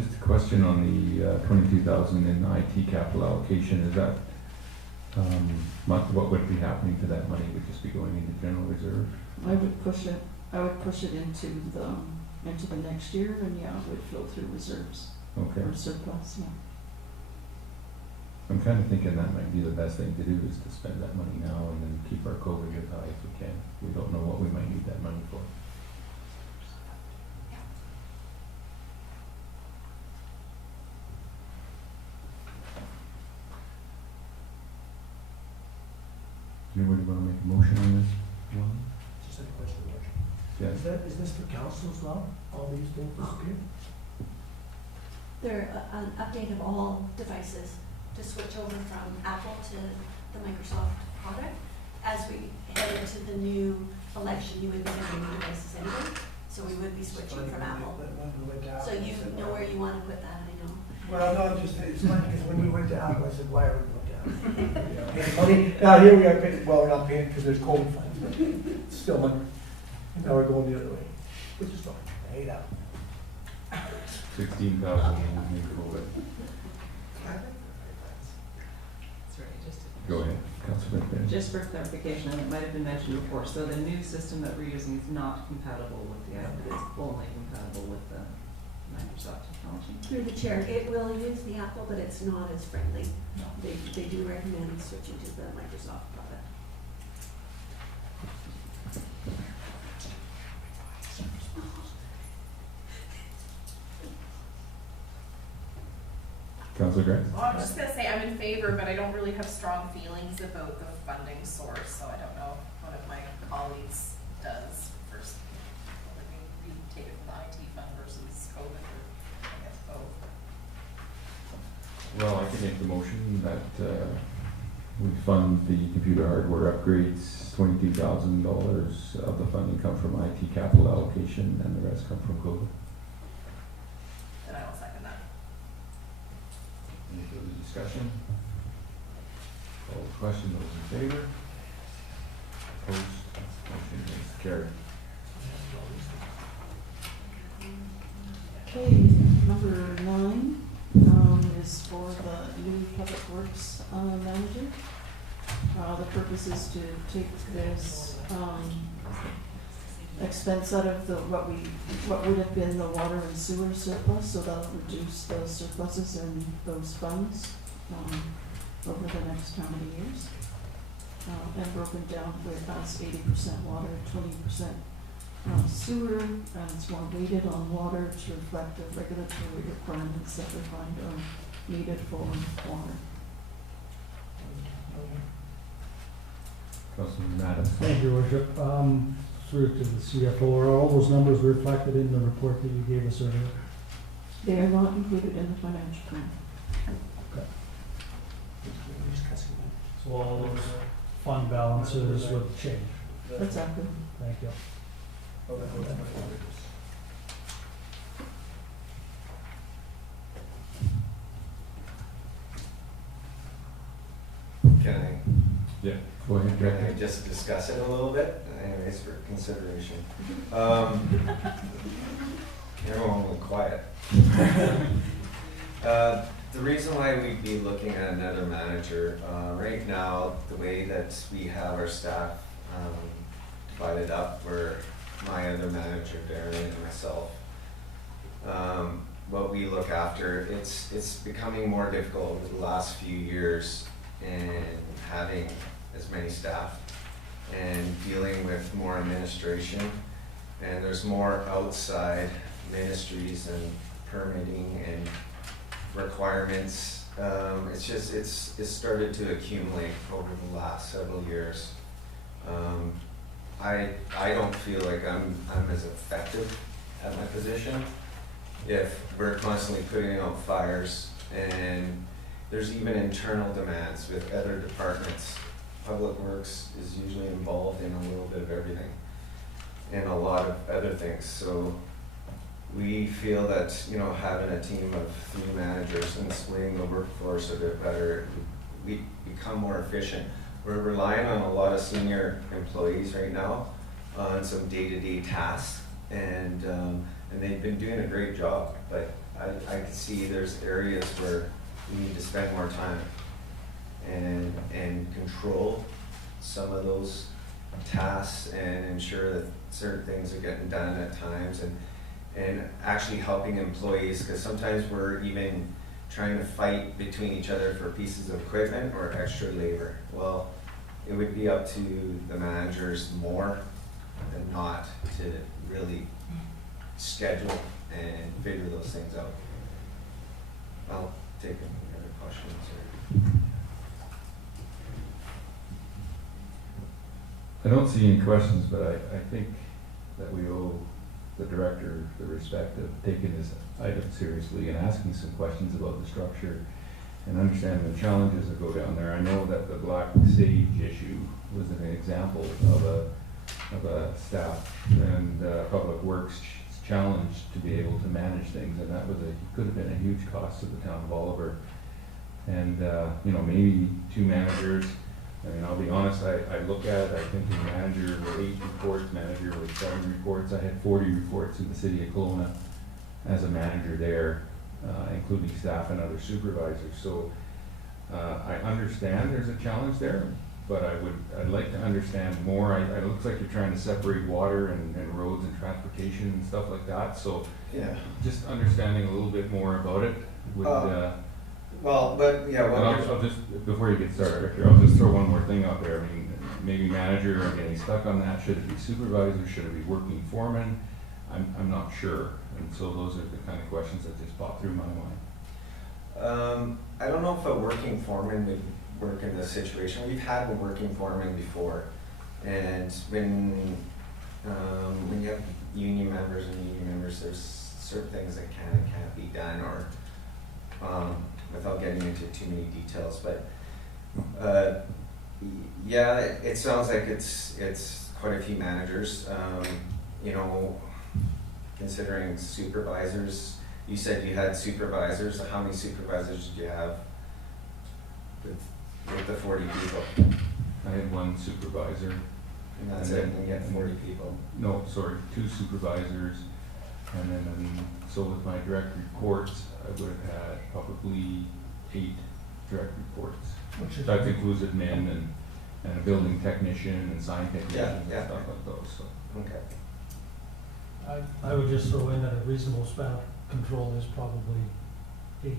Just a question on the 22,000 in IT capital allocation. Is that what would be happening to that money? Would just be going into general reserve? I would push it into the next year, and yeah, it would flow through reserves. Okay. Or surplus, yeah. I'm kind of thinking that might be the best thing to do, is to spend that money now and then keep our COVID as high as we can. We don't know what we might need that money for. Anybody want to make a motion on this one? Just a question, Roger. Yes. Is this for council as well? All these things disappear? They're an update of all devices to switch over from Apple to the Microsoft product. As we head into the new election, you would be getting new devices anyway, so we would be switching from Apple. So you know where you want to put that, I know. Well, no, it's funny, because when we went to Apple, I said, why are we going to Apple? Paying money, now here we are paying, well, we're not paying because there's COVID funds, but it's still money. And now we're going the other way, which is fine, I hate Apple. 16,000 in COVID. Go ahead, Councilor. Councilor McBain. Just for clarification, and it might have been mentioned before, so the new system that we're using is not compatible with the app, it's only compatible with the Microsoft technology. Through the chair, it will use the Apple, but it's not as friendly. They do recommend switching to the Microsoft product. Councilor Grant? Well, I'm just gonna say I'm in favor, but I don't really have strong feelings about the funding source, so I don't know if one of my colleagues does first. We take it from the IT fund versus COVID, or I guess both. Well, I can make the motion that we fund the computer hardware upgrades. $22,000 of the funding come from IT capital allocation and the rest come from COVID. Then I will second that. Any further discussion? Call the question, those in favor? Opposed? Motion is carried. Okay, number 9 is for the new public works manager. The purpose is to take this expense out of what would have been the water and sewer surplus, so that'll reduce those surpluses and those funds over the next how many years? And broken down with us 80% water, 20% sewer, and it's more weighted on water to reflect the regulatory requirements that we find are needed for water. Councilor Maddox. Thank you, Worship. Through to the CFO, are all those numbers reflected in the report that you gave us earlier? They are not included in the financial plan. Okay. So all those fund balances would change? Exactly. Thank you. Can I? Yeah. Go ahead, Can I Director. just discuss it a little bit, anyways, for consideration? Everyone went quiet. The reason why we'd be looking at another manager, right now, the way that we have our staff divided up, where my other manager, Darren, and myself, what we look after, it's becoming more difficult over the last few years, and having as many staff and dealing with more administration, and there's more outside ministries and permitting and requirements. It's started to accumulate over the last several years. I don't feel like I'm as effective at my position if we're constantly putting out fires, and there's even internal demands with other departments. Public Works is usually involved in a little bit of everything and a lot of other things. So we feel that, you know, having a team of 3 managers and splitting the workforce a bit better, we become more efficient. We're relying on a lot of senior employees right now on some day-to-day tasks, and they've been doing a great job, but I can see there's areas where we need to spend more time and control some of those tasks and ensure that certain things are getting done at times, and actually helping employees, because sometimes we're even trying to fight between each other for pieces of equipment or extra labor. Well, it would be up to the managers more than not to really schedule and figure those things out. I'll take any other questions or. I don't see any questions, but I think that we owe the director the respect of taking this item seriously and asking some questions about the structure and understanding the challenges that go down there. I know that the Black Sage issue was an example of a staff and public works challenge to be able to manage things, and that could have been a huge cost to the town of Oliver. And you know, maybe 2 managers. I mean, I'll be honest, I look at it, I think the manager with 8 reports, manager with 7 reports. I had 40 reports in the city of Kelowna as a manager there, including staff and other supervisors. So I understand there's a challenge there, but I'd like to understand more. It looks like you're trying to separate water and roads and transportation and stuff like that, so Yeah. just understanding a little bit more about it would, Well, but, yeah, and well, I'll just, before you get started, Victor, I'll just throw one more thing out there. I mean, maybe manager, I'm getting stuck on that. Should it be supervisor? Should it be working foreman? I'm not sure. And so those are the kind of questions that just popped through my mind. I don't know if a working foreman would work in this situation. We've had a working foreman before, and when you have union members, there's certain things that can and can't be done, or without getting into too many details. But yeah, it sounds like it's quite a few managers. You know, considering supervisors. You said you had supervisors. How many supervisors did you have with the 40 people? I had one supervisor. And that's it, and you had 40 people? No, sorry, 2 supervisors. And then, so with my direct reports, I would have had probably 8 direct reports. That includes admin and a building technician and sign technician and stuff like those. So. Okay. I would just throw in that a reasonable span of control is probably 8.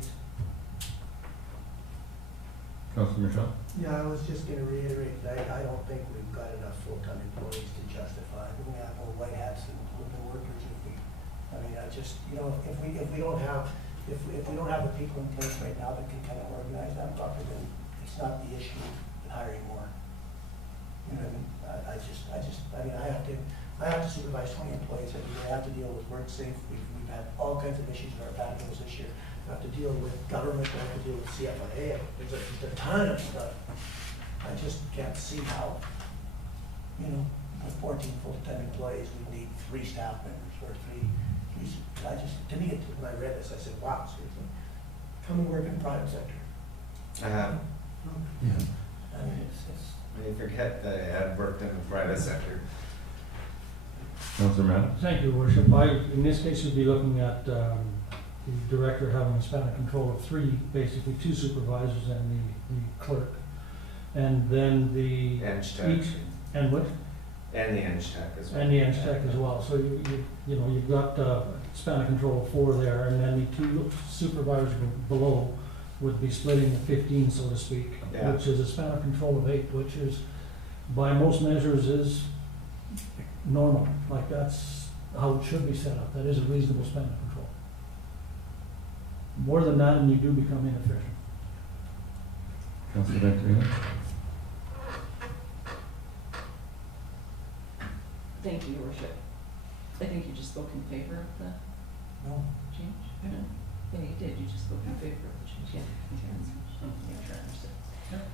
Councilor Michelle? Yeah, I was just gonna reiterate that I don't think we've got enough full-time employees to justify. We have more white hats than workers if we, I mean, I just, you know, if we don't have, if we don't have the people in place right now that can kind of organize that properly, then it's not the issue with hiring more. You know what I mean? I mean, I have to supervise 20 employees every day. I have to deal with work safe. We've had all kinds of issues in our battles this year. I have to deal with government, I have to deal with CFIA. There's a ton of stuff. I just can't see how, you know, with 14 full-time employees, we need 3 staff members or three. To me, when I read this, I said, wow, seriously, come and work in the private sector. Yeah. I mean, You forget that I had worked in the private sector. Councilor Mann? Thank you, Worship. In this case, we'd be looking at the director having a span of control of 3, basically 2 supervisors and the clerk. And then the... Eng-Tech. And what? And the Eng-Tech as well. And the Eng-Tech as well. So you know, you've got a span of control of 4 there, and then the 2 supervisors below would be splitting the 15, so to speak, which is a span of control of 8, which is, by most measures, is normal. Like, that's how it should be set up. That is a reasonable span of control. More than that, and you do become inefficient. Councilor Venturino? Thank you, Your Worship. I think you just spoke in favor of the change? No? Yeah, you did. You just spoke in favor of the change. Yeah.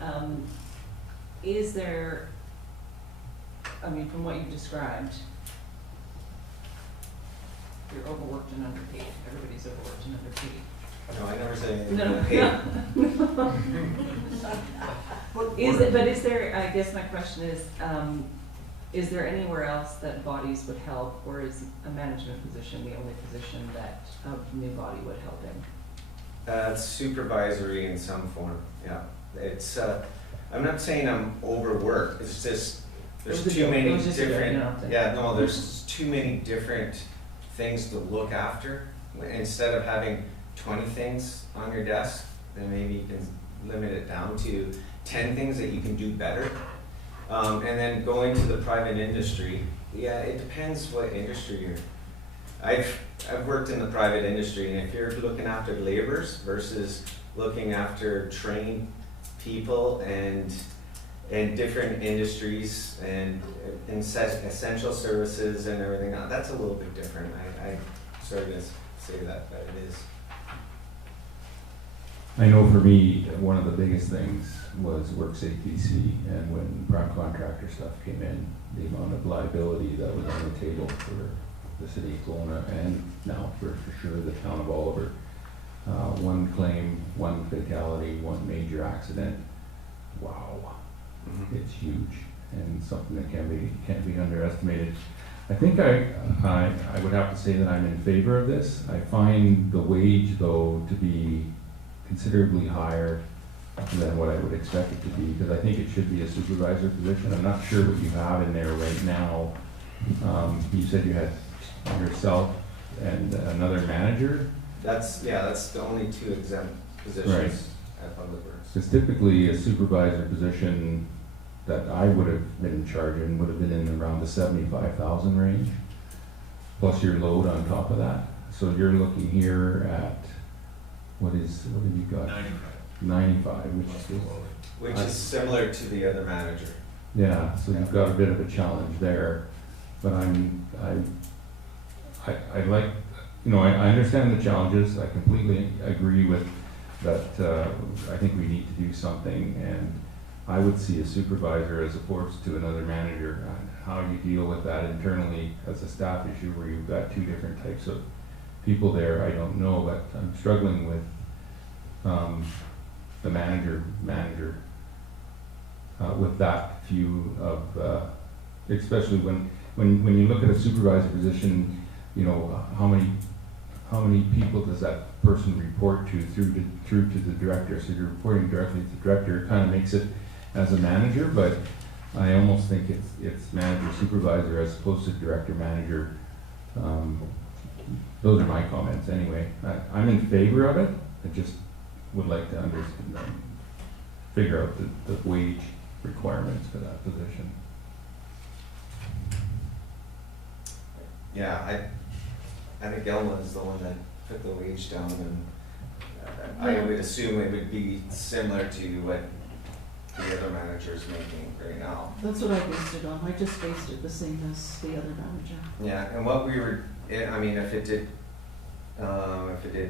Understood. Is there, I mean, from what you've described, you're overworked and underpaid. Everybody's overworked and underpaid. No, I never said anything. But is there, I guess my question is there anywhere else that bodies would help, or is a management position the only position that a new body would help in? It's supervisory in some form, yeah. It's, I'm not saying I'm overworked, it's just, there's too many different, there's too many different things to look after. Instead of having 20 things on your desk, then maybe you can limit it down to 10 things that you can do better. And then going to the private industry, yeah, it depends what industry you're. I've worked in the private industry, and if you're looking after laborers versus looking after trained people and different industries and essential services and everything, that's a little bit different. I sorry to say that, but it is. I know for me, one of the biggest things was work safety, and when prime contractor stuff came in, the amount of liability that was on the table for the city of Kelowna and now for sure the town of Oliver. One claim, one fatality, one major accident. Wow, it's huge and something that can't be underestimated. I think I would have to say that I'm in favor of this. I find the wage though to be considerably higher than what I would expect it to be, because I think it should be a supervisor position. I'm not sure what you have in there right now. You said you had yourself and another manager? That's the only two exempt positions Right. at Public Works. Because typically a supervisor position that I would have been in charge in would have been in around the 75,000 range, plus your load on top of that. So you're looking here at, what have you got? 95, Which is similar to the other manager. yeah, so you've got a bit of a challenge there. But I like, I understand the challenges. I completely agree with that. I think we need to do something, and I would see a supervisor as opposed to another manager. How you deal with that internally as a staff issue where you've got two different types of people there, I don't know, but I'm struggling with the manager with that view of, especially when you look at a supervisor position, how many people does that person report to through to the director? So you're reporting directly to the director. It kind of makes it as a manager, but I almost think it's manager supervisor as opposed to director manager. Those are my comments anyway. I'm in favor of it. I just would like to figure out the wage requirements for that position. Yeah, I think Elma is the one that put the wage down, and I would assume it would be similar to what the other manager's making right now. That's what I based it on. I just based it the same as the other manager. Yeah, and what we were, I mean, if it did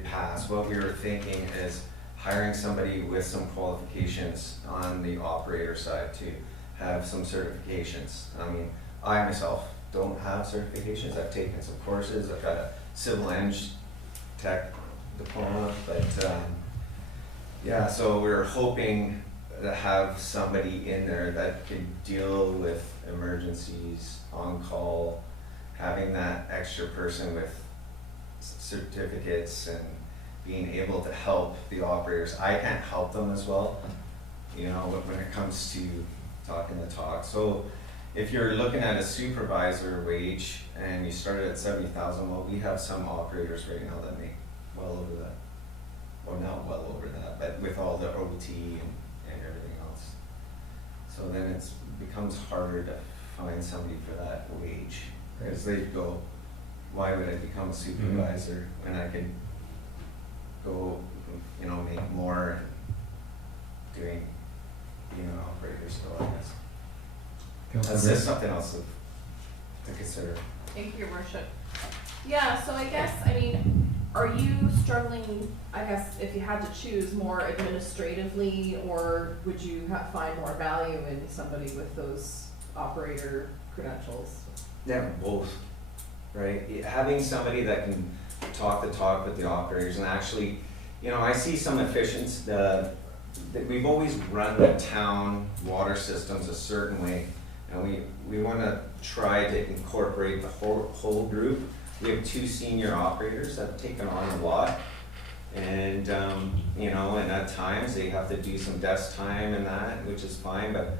pass, what we were thinking is hiring somebody with some qualifications on the operator side to have some certifications. I mean, I myself don't have certifications. I've taken some courses. I've got a civil eng tech diploma, but yeah, so we're hoping to have somebody in there that can deal with emergencies, on call, having that extra person with certificates and being able to help the operators. I can't help them as well, when it comes to talking the talk. So if you're looking at a supervisor wage and you started at 70,000, well, we have some operators right now that make well over that. Well, not well over that, but with all the OT and everything else. So then it becomes harder to find somebody for that wage. Because they go, why would I become a supervisor when I could go, make more and doing, being an operator still, I guess. That's just something else to consider. Thank you, Your Worship. Yeah, so I guess, are you struggling, I guess, if you had to choose more administratively, or would you find more value in somebody with those operator credentials? Yeah, both, right? Having somebody that can talk the talk with the operators and actually, I see some efficiency. We've always run the town water systems a certain way, and we want to try to incorporate the whole group. We have 2 senior operators that have taken on a lot, and and at times they have to do some desk time and that, which is fine, but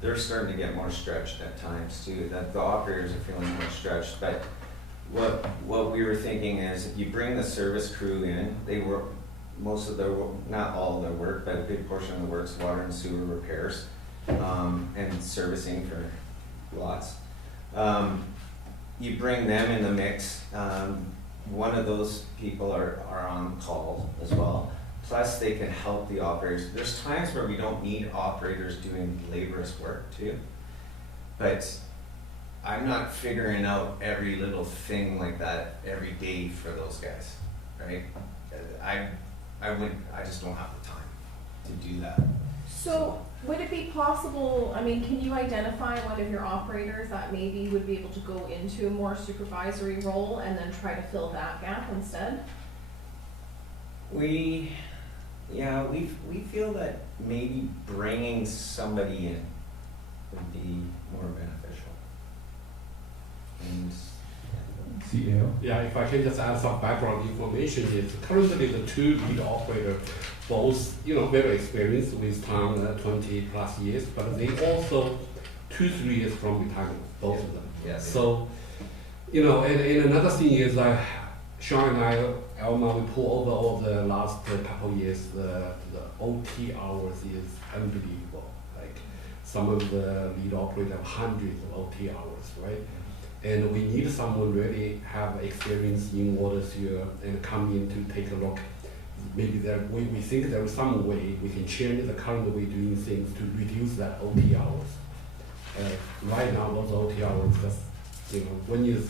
they're starting to get more stretched at times too. That the operators are feeling more stretched. But what we were thinking is, if you bring the service crew in, they work most of their, not all of their work, but a big portion of the work's water and sewer repairs and servicing for lots. You bring them in the mix. One of those people are on call as well. Plus they can help the operators. There's times where we don't need operators doing laborious work too. But I'm not figuring out every little thing like that every day for those guys, right? I just don't have the time to do that. So would it be possible, can you identify one of your operators that maybe would be able to go into a more supervisory role and then try to fill that gap instead? We feel that maybe bringing somebody in would be more beneficial. And CEO? Yeah, if I can just add some background information, is currently the two lead operators, both, very experienced with town 20 plus years, but they also 2-3 years from retirement, both of them. Yeah. So, and another thing is Sean and I, Elma, we pull over all the last couple years, the OT hours is unbelievable. Like some of the lead operators have hundreds of OT hours, right? And we need someone really have experience in water sewer and come in to take a look. Maybe we think there is some way we can change the current way doing things to reduce that OT hours. Right now, those OT hours just, when it's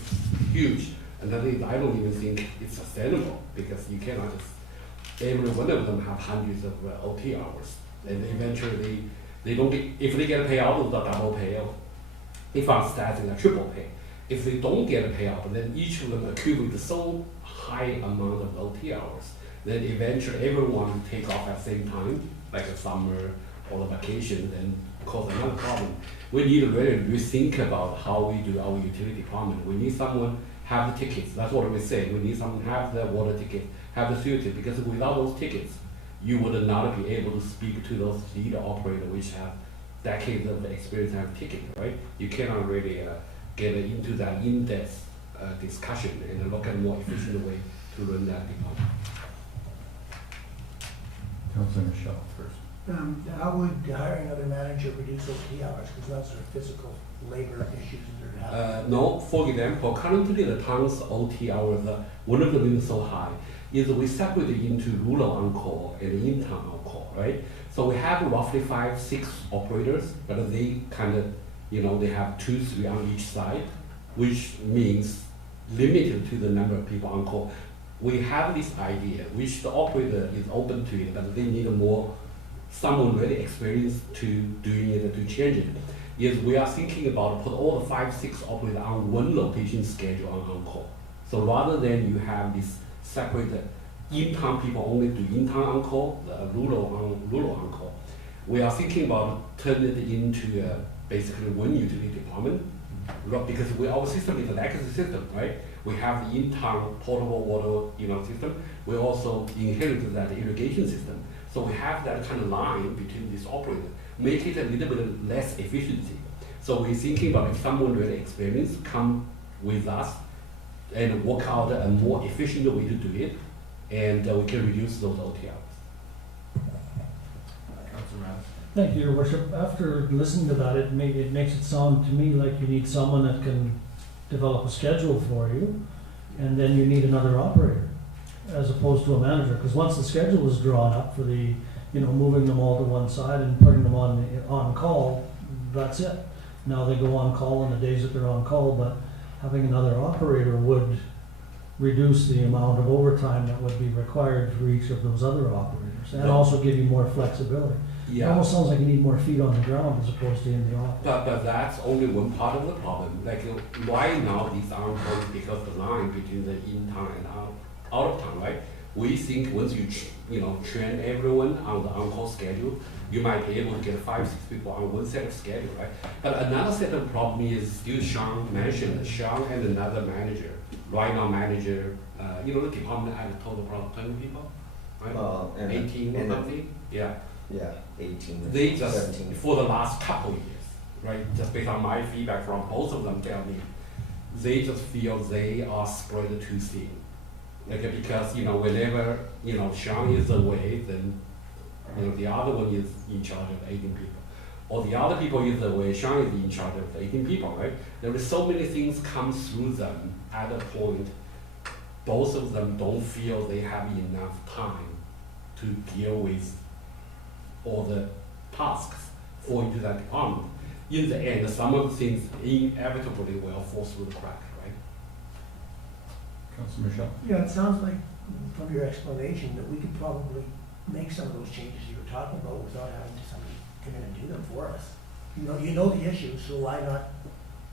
huge, and I don't even think it's sustainable because you cannot just, every one of them have hundreds of OT hours. And eventually they don't get, if they get a payout, it's a double payout. If I'm starting a triple pay. If they don't get a payout, then each of them accumulate so high amount of OT hours, then eventually everyone will take off at the same time, like a summer or a vacation, then cause another problem. We need to really rethink about how we do our utility department. We need someone have the tickets. That's what we say. We need someone have the water ticket, have the sewer ticket, because without those tickets, you would not be able to speak to those lead operators which have decades of experience and have ticket, right? You cannot really get into that in-depth discussion and look at a more efficient way to run that department. Councilor Michelle first. How would hiring another manager reduce OT hours, because those are physical labor issues that are happening? No, for example, currently the town's OT hours, one of the reasons so high is we separate it into rural on-call and in-town on-call, right? So we have roughly 5-6 operators, but they kind of, they have 2-3 on each side, which means limited to the number of people on call. We have this idea, which the operator is open to it, but they need someone really experienced to doing it, to change it. Is we are thinking about put all the 5-6 operators on one location schedule on call. So rather than you have this separated in-town people only do in-town on call, the rural on call, we are thinking about turning it into basically one utility department, because our system is a legacy system, right? We have the in-town potable water, system. We also inherited that irrigation system. So we have that kind of line between this operator, make it a little bit less efficiency. So we're thinking about if someone really experienced come with us and work out a more efficient way to do it, and we can reduce those OT hours. Councilor Mattis. Thank you, Your Worship. After listening to that, it makes it sound to me like you need someone that can develop a schedule for you, and then you need another operator, as opposed to a manager. Because once the schedule is drawn up for the, moving them all to one side and putting them on call, that's it. Now they go on call on the days that they're on call, but having another operator would reduce the amount of overtime that would be required for each of those other operators, and also give you more flexibility. Yeah. It almost sounds like you need more feet on the ground as opposed to in the office. But that's only one part of the problem. Like right now, these are important because the line between the in-town and out of town, right? We think once you train everyone on the on-call schedule, you might be able to get 5-6 people on one set of schedule, right? But another set of problem is still Sean mentioned. Sean and another manager, right now manager, the department had a total of 20 people, right? 18 or something, yeah. Yeah, 18 They just, 17. for the last couple years, right, just based on my feedback from both of them tell me, they just feel they are spread too thin. Like, because, whenever, Sean is away, then, the other one is in charge of 18 people. Or the other people is away, Sean is in charge of 18 people, right? There is so many things come through them at a point, both of them don't feel they have enough time to deal with all the tasks fall into that department. In the end, some of the things inevitably will fall through the crack, right? Councilor Michelle. Yeah, it sounds like from your explanation that we could probably make some of those changes you were talking about without having somebody come in and do them for us. You know the issue, so why not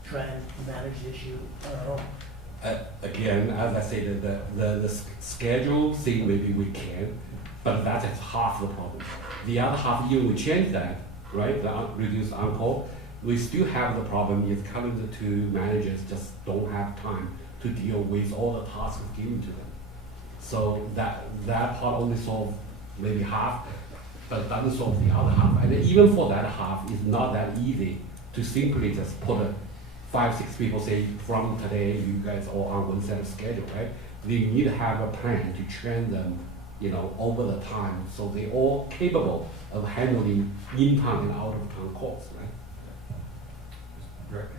try and manage the issue on our own? Again, as I said, the schedule thing maybe we can, but that is half the problem. The other half, even we change that, right, reduce on-call, we still have the problem is currently the two managers just don't have time to deal with all the tasks given to them. So that part only solve maybe half, but it doesn't solve the other half. And even for that half, it's not that easy to simply just put 5, 6 people, say from today you guys all on one set of schedule, right? They need to have a plan to train them, you know, over the time, so they all capable of handling in-town and out-of-town calls, right? Director?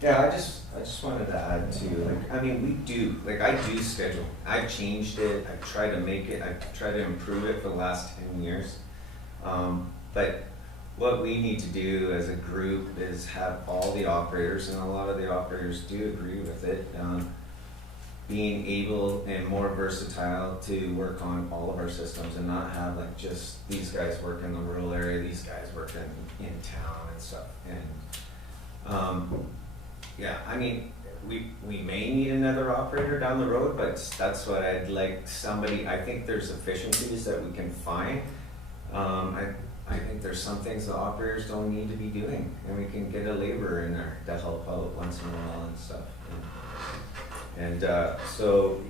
Yeah, I just wanted to add to, like, I mean, I do schedule. I've changed it, I've tried to make it, I've tried to improve it for the last 10 years. But what we need to do as a group is have all the operators, and a lot of the operators do agree with it, being able and more versatile to work on all of our systems and not have like just these guys work in the rural area, these guys work in town and stuff. And yeah, I mean, we may need another operator down the road, but that's what I'd like somebody, I think there's efficiencies that we can find. I think there's some things the operators don't need to be doing, and we can get a laborer in there to help out once in a while and stuff. And so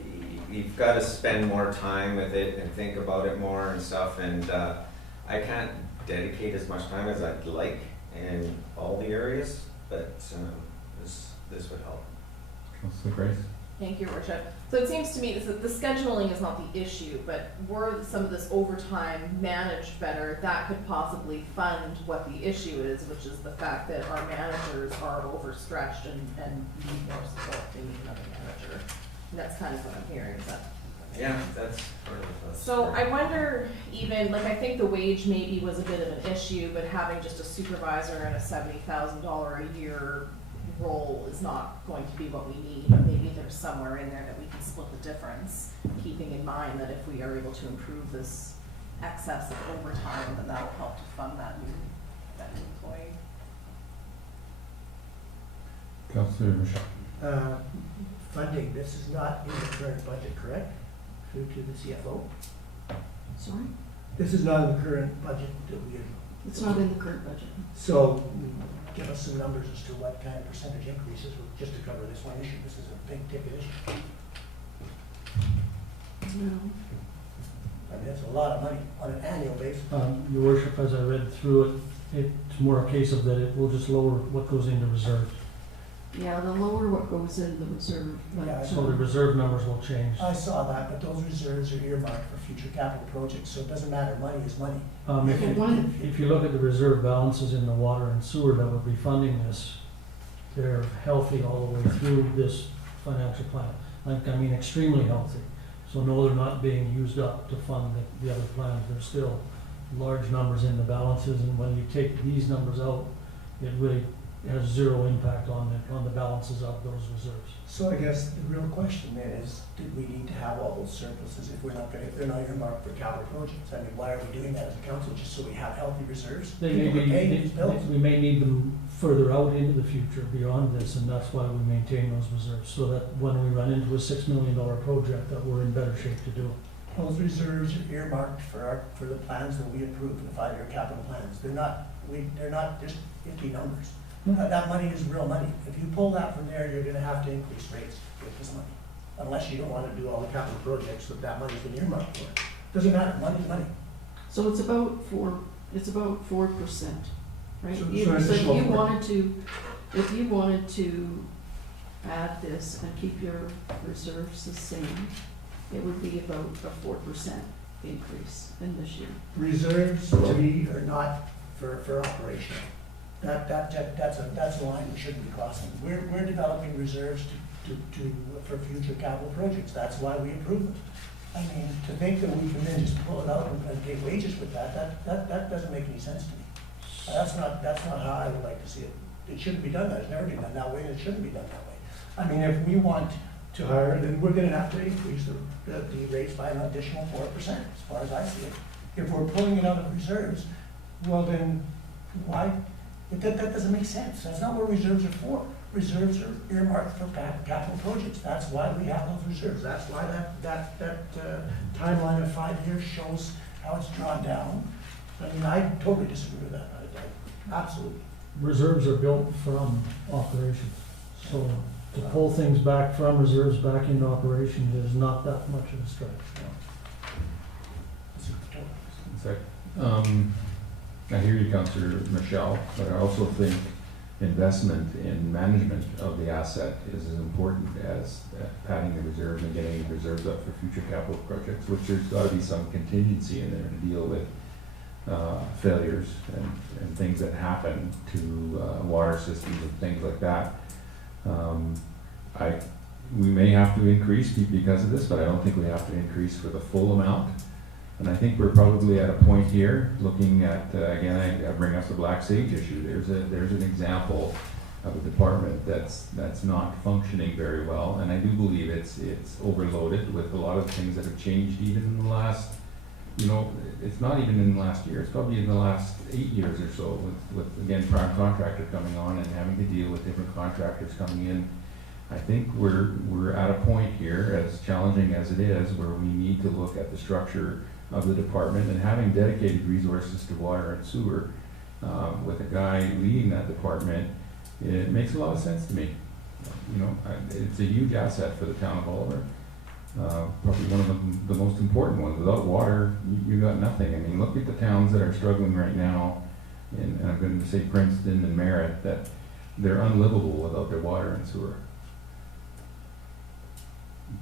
you've got to spend more time with it and think about it more and stuff. And I can't dedicate as much time as I'd like in all the areas, but this would help. Councilor Grace? Thank you, Your Worship. So it seems to me that the scheduling is not the issue, but were some of this overtime managed better, that could possibly fund what the issue is, which is the fact that our managers are overstretched and need more support. They need another manager. And that's kind of what I'm hearing. Is that? Yeah, that's part of the. So I wonder, even like I think the wage maybe was a bit of an issue, but having just a supervisor and a $70,000 a year role is not going to be what we need. Maybe there's somewhere in there that we can split the difference, keeping in mind that if we are able to improve this excess of overtime, then that will help to fund that new employee. Councilor Michelle? Funding, this is not in the current budget, correct? Through to the CFO? Sorry? This is not in the current budget that we have. It's not in the current budget. So give us some numbers as to what kind of percentage increases, just to cover this one issue. This is a big ticket issue. No. I mean, it's a lot of money on an annual basis. Your Worship, as I read through it, it's more a case of that it will just lower what goes into reserve. Yeah, the lower what goes in the reserve. Yeah, So the reserve numbers will change. I saw that, but those reserves are earmarked for future capital projects, so it doesn't matter, money is money. If you look at the reserve balances in the water and sewer that would be funding this, they're healthy all the way through this financial plan. Like, I mean, extremely healthy. So no, they're not being used up to fund the other plans. There's still large numbers in the balances, and when you take these numbers out, it really has zero impact on the balances of those reserves. So I guess the real question then is, did we need to have all those surpluses if they're not earmarked for capital projects? I mean, why are we doing that as a council, just so we have healthy reserves? We may need them further out into the future beyond this, and that's why we maintain those reserves, so that when we run into a $6 million project, that we're in better shape to do it. Those reserves are earmarked for the plans that we approve, the 5-year capital plans. They're not just empty numbers. That money is real money. If you pull that from there, you're gonna have to increase rates with this money. Unless you don't wanna do all the capital projects that money's been earmarked for. Doesn't matter, money's money. So it's about 4%, right? So if you wanted to add this and keep your reserves the same, it would be about a 4% increase in this year. Reserves to me are not for operational. That's a line we shouldn't be crossing. We're developing reserves for future capital projects. That's why we approve them. I mean, to think that we can then just pull it out and pay wages with that doesn't make any sense to me. That's not how I would like to see it. It shouldn't be done that. It's never been done that way, and it shouldn't be done that way. I mean, if we want to hire, then we're gonna have to increase the rates by an additional 4%, as far as I see it. If we're pulling it out of reserves, well then, why? That doesn't make sense. That's not what reserves are for. Reserves are earmarked for capital projects. That's why we have those reserves. That's why that timeline of 5 years shows how it's drawn down. I mean, I totally disagree with that. Absolutely. Reserves are built from operations. So to pull things back from reserves back into operations is not that much of a stretch. I hear you, Councillor Michelle, but I also think investment in management of the asset is as important as padding the reserves and getting the reserves up for future capital projects, which there's got to be some contingency in there to deal with failures and things that happen to water systems and things like that. We may have to increase because of this, but I don't think we have to increase for the full amount. And I think we're probably at a point here, looking at, again, I bring up the Black Sage issue. There's an example of a department that's not functioning very well, and I do believe it's overloaded with a lot of things that have changed even in the last, it's not even in the last year, it's probably in the last 8 years or so with again, prime contractor coming on and having to deal with different contractors coming in. I think we're at a point here, as challenging as it is, where we need to look at the structure of the department and having dedicated resources to water and sewer with a guy leading that department. It makes a lot of sense to me. It's a huge asset for the town of Oliver. Probably one of the most important ones. Without water, you got nothing. I mean, look at the towns that are struggling right now, and I'm going to say Princeton and Merritt, that they're unlivable without their water and sewer.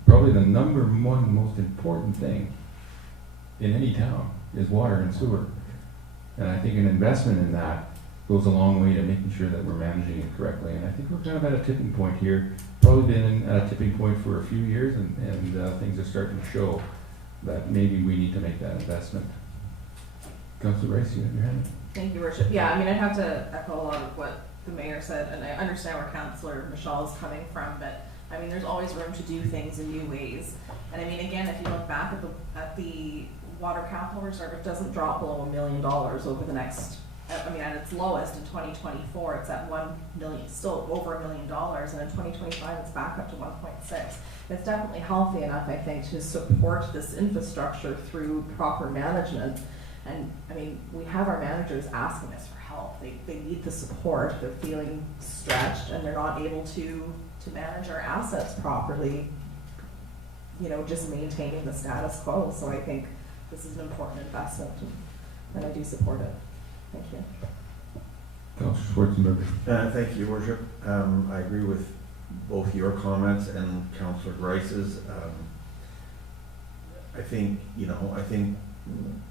Probably the number one most important thing in any town is water and sewer. And I think an investment in that goes a long way to making sure that we're managing it correctly. And I think we're kind of at a tipping point here. Probably been at a tipping point for a few years, and things are starting to show that maybe we need to make that investment. Councillor Rice, you have your hand? Thank you, Worship. Yeah, I mean, I have to echo a lot of what the mayor said, and I understand where Councillor Michelle is coming from, but I mean, there's always room to do things in new ways. And I mean, again, if you look back at the water capital reserve, it doesn't drop below $1 million over the next, I mean, at its lowest in 2024, it's at 1 million, still over $1 million, and in 2025, it's back up to 1.6. It's definitely healthy enough, I think, to support this infrastructure through proper management. And I mean, we have our managers asking us for help. They need the support. They're feeling stretched, and they're not able to manage our assets properly, just maintaining the status quo. So I think this is an important investment, and I do support it. Thank you. Councillor Schwarzenberg. Thank you, Worship. I agree with both your comments and Councillor Grice's. I think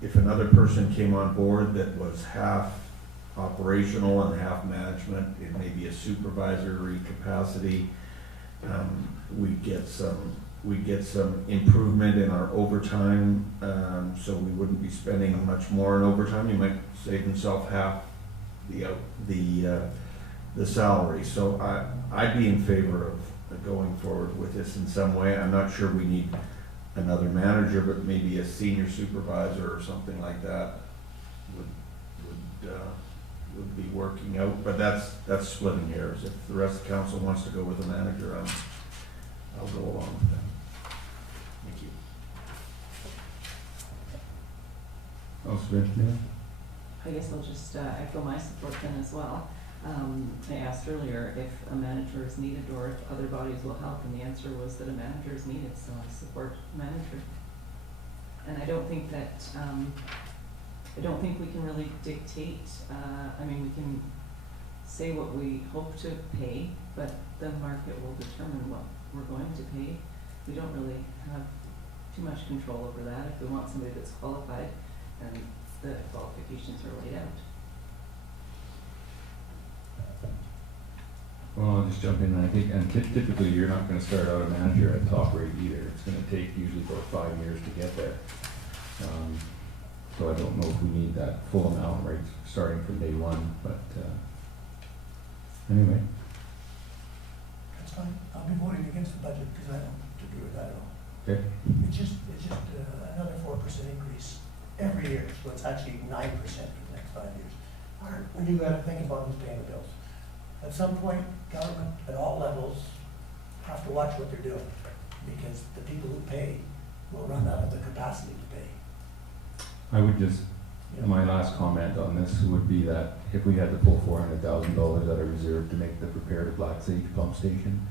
if another person came on board that was half operational and half management, it may be a supervisory capacity, we'd get some improvement in our overtime, so we wouldn't be spending much more in overtime. You might save himself half the salary. So I'd be in favor of going forward with this in some way. I'm not sure we need another manager, but maybe a senior supervisor or something like that would be working out. But that's splitting hairs. If the rest of the council wants to go with a manager, I'll go along with that. Thank you. I guess I'll just echo my support then as well. I asked earlier if a manager is needed or if other bodies will help, and the answer was that a manager is needed, so I support manager. And I don't think that, we can really dictate, I mean, we can say what we hope to pay, but the market will determine what we're going to pay. We don't really have too much control over that. If we want somebody that's qualified, and the qualifications are laid out. Well, I'll just jump in, and I think, and typically you're not going to start out a manager at top rate either. It's going to take usually about 5 years to get there. So I don't know if we need that full amount right starting from day one, but anyway. That's fine. I'll be voting against the budget because I don't want to do with that at all. Okay. It's just another 4% increase every year, so it's actually 9% for the next 5 years. When you got to think about who's paying the bills. At some point, government at all levels have to watch what they're doing because the people who pay will run out of the capacity to pay. I would just, my last comment on this would be that if we had to pull $400,000 out of reserve to make the repair to Black Sage pump station,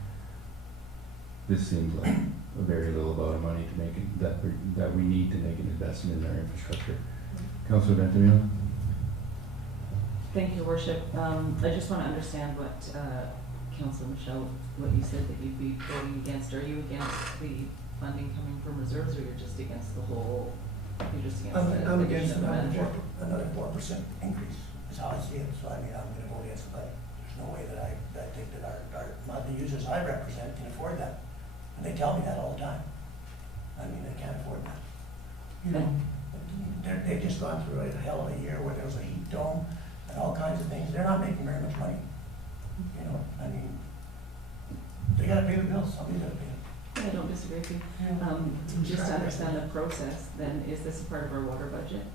this seems like a very little amount of money to make it, that we need to make an investment in our infrastructure. Councilor Bentamina? Thank you, Worship. I just want to understand what, Councilor Michelle, what you said that you'd be voting against. Are you against the funding coming from reserves, or you're just against the whole, you're just against the? I'm against addition of another that? 4% increase, is how I see it, so I mean, I'm gonna vote against the budget. There's no way that I think that the users I represent can afford that, and they tell me that all the time. I mean, they can't afford that. You know, they've just gone through a hell of a year where there was a heat dome and all kinds of things. They're not making very much money. You know, I mean, they gotta pay the bills, somebody's gotta pay them. I don't disagree with you. Just to understand the process, then, is this a part of our water budget?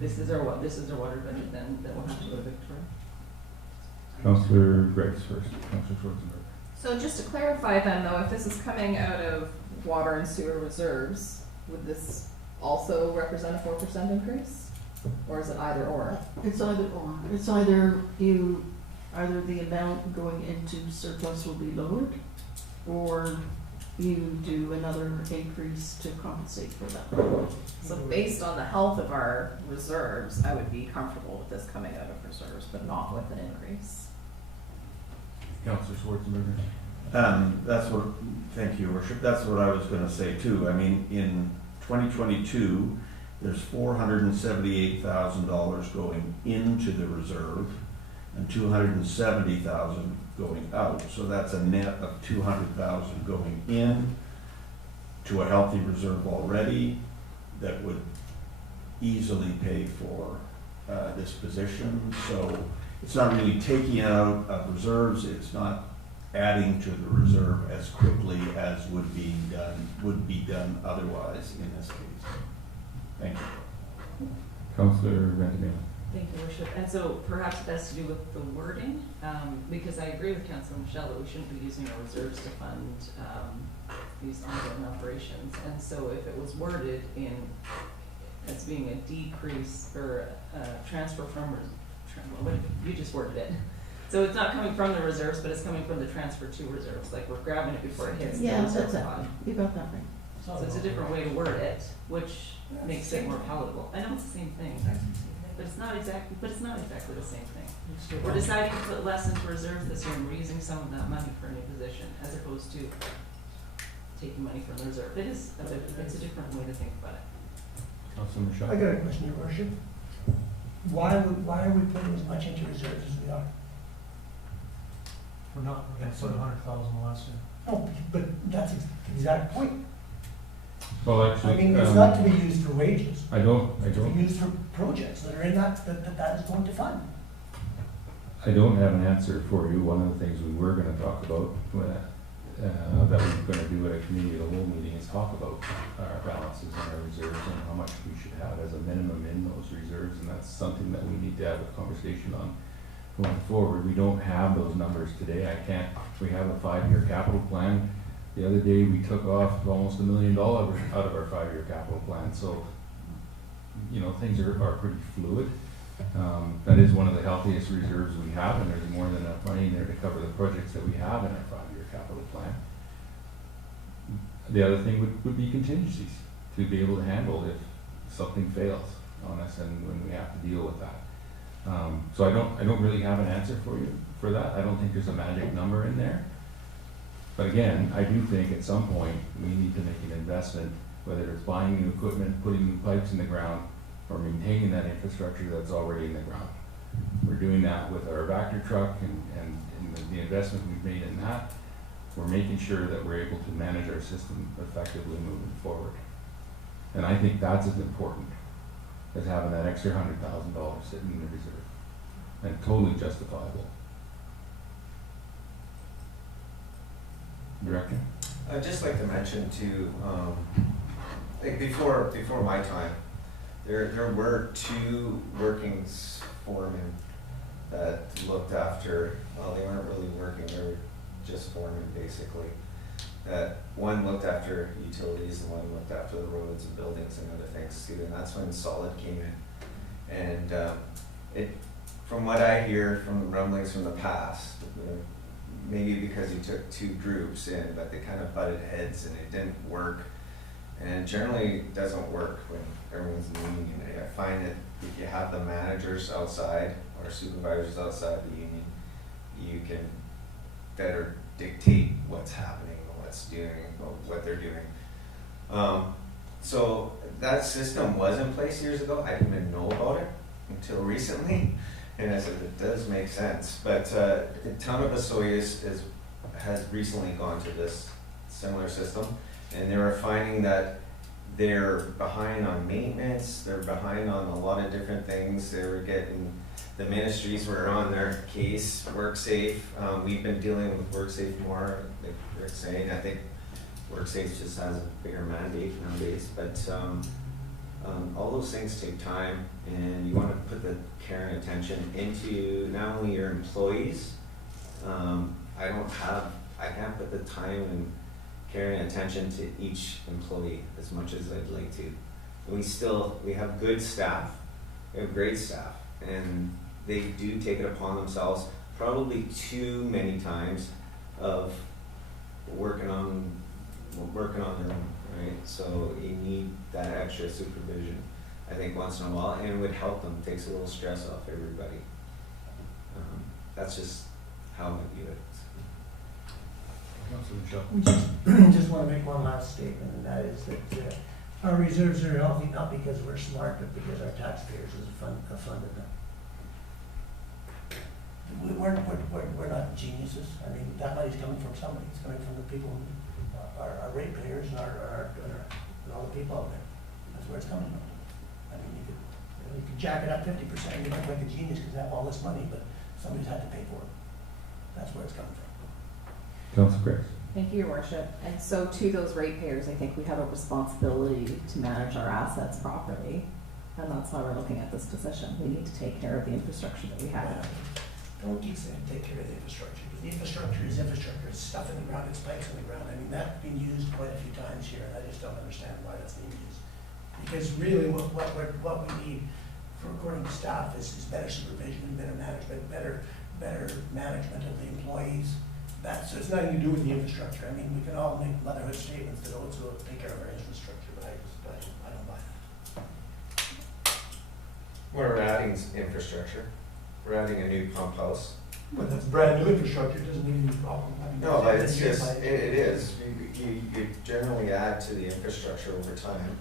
This is our water budget then, that will have to go to Victoria? Councilor Grace first, Councilor Schwarzenberg. So just to clarify then though, if this is coming out of water and sewer reserves, would this also represent a 4% increase? Or is it either or? It's either or. It's either the amount going into surplus will be lowered, or you do another increase to compensate for that. So based on the health of our reserves, I would be comfortable with this coming out of reserves, but not with an increase. Councilor Schwarzenberg. Thank you, Worship. That's what I was gonna say too. I mean, in 2022, there's $478,000 going into the reserve and $270,000 going out. So that's a net of $200,000 going in to a healthy reserve already that would easily pay for this position. So it's not really taking out of reserves. It's not adding to the reserve as quickly as would be done otherwise in this case. Thank you. Councilor Bentamina. Thank you, Worship. And so perhaps it has to do with the wording, because I agree with Councilor Michelle that we shouldn't be using our reserves to fund these ongoing operations. And so if it was worded as being a decrease or a transfer from, you just worded it. So it's not coming from the reserves, but it's coming from the transfer to reserves, like we're grabbing it before it hits the Yeah, reserve that's it. fund. You got that right. So it's a different way to word it, which makes it more palatable. I know it's the same thing, but it's not exactly the same thing. We're deciding to put less into reserves this year, and we're using some of that money for a new position, as opposed to taking money from the reserve. It's a different way to think about it. Councilor Michelle. I got a question, Your Worship. Why are we putting as much into reserves as we are? We're not, we're gonna put 100,000 last year. No, but that's the exact point. Well, actually, I mean, it's not to be used for wages. I don't. It's to be used for projects that are in that is going to fund. I don't have an answer for you. One of the things we were gonna talk about, that we're gonna do at a committee of the whole meeting is talk about our balances and our reserves and how much we should have as a minimum in those reserves, and that's something that we need to have a conversation on going forward. We don't have those numbers today. We have a 5-year capital plan. The other day, we took off almost $1 million out of our 5-year capital plan. So, you know, things are pretty fluid. That is one of the healthiest reserves we have, and there's more than enough money in there to cover the projects that we have in our 5-year capital plan. The other thing would be contingencies, to be able to handle if something fails on us and when we have to deal with that. So I don't really have an answer for you for that. I don't think there's a magic number in there. But again, I do think at some point we need to make an investment, whether it's buying new equipment, putting new pipes in the ground, or maintaining that infrastructure that's already in the ground. We're doing that with our Vector truck and the investment we've made in that. We're making sure that we're able to manage our system effectively moving forward. And I think that's as important as having that extra $100,000 sitting in the reserve, and totally justifiable. Director? I'd just like to mention too, like before my time, there were 2 working foremen that looked after, well, they weren't really working, they were just foremen basically. That one looked after utilities and one looked after the roads and buildings and other things too, and that's when Solid came in. And from what I hear from the rumblings from the past, maybe because you took two groups in, but they kind of butted heads and it didn't work. And it generally doesn't work when everyone's in the union. I find that if you have the managers outside or supervisors outside the union, you can better dictate what's happening, what they're doing. So that system was in place years ago. I didn't even know about it until recently, and I said it does make sense. But a ton of Osoyoos has recently gone to this similar system, and they were finding that they're behind on maintenance, they're behind on a lot of different things. They were getting, the ministries were on their case, WorkSafe. We've been dealing with WorkSafe more, like Rick's saying. I think WorkSafe just has a bigger mandate nowadays, but all those things take time, and you want to put the care and attention into not only your employees. I can't put the time and care and attention to each employee as much as I'd like to. And we have good staff, we have great staff, and they do take it upon themselves probably too many times of working on their own, right? So you need that extra supervision, I think, once in a while, and it would help them, takes a little stress off everybody. That's just how I view it. Just want to make one last statement, and that is that our reserves are healthy not because we're smart, but because our taxpayers have funded them. We're not geniuses. I mean, that money's coming from somebody. It's coming from the people, our ratepayers and and all the people out there. That's where it's coming from. I mean, you could jack it up 50%. You might make a genius because they have all this money, but somebody's had to pay for it. That's where it's coming from. Councilor Grace. Thank you, Your Worship. And so to those ratepayers, I think we have a responsibility to manage our assets properly. And that's why we're looking at this position. We need to take care of the infrastructure that we have. Don't keep saying take care of the infrastructure, because the infrastructure is infrastructure. It's stuff in the ground, it's pipes in the ground. I mean, that's been used quite a few times here, and I just don't understand why that's being used. Because really what we need, according to staff, is better supervision and better management of the employees. So it's nothing to do with the infrastructure. I mean, we can all make motherhood statements that also take care of our infrastructure, but I don't buy that. We're adding infrastructure. We're adding a new pump house. But that's brand new infrastructure, it doesn't mean any problem. I mean, No, but it's just, it is. You generally add to the infrastructure over time.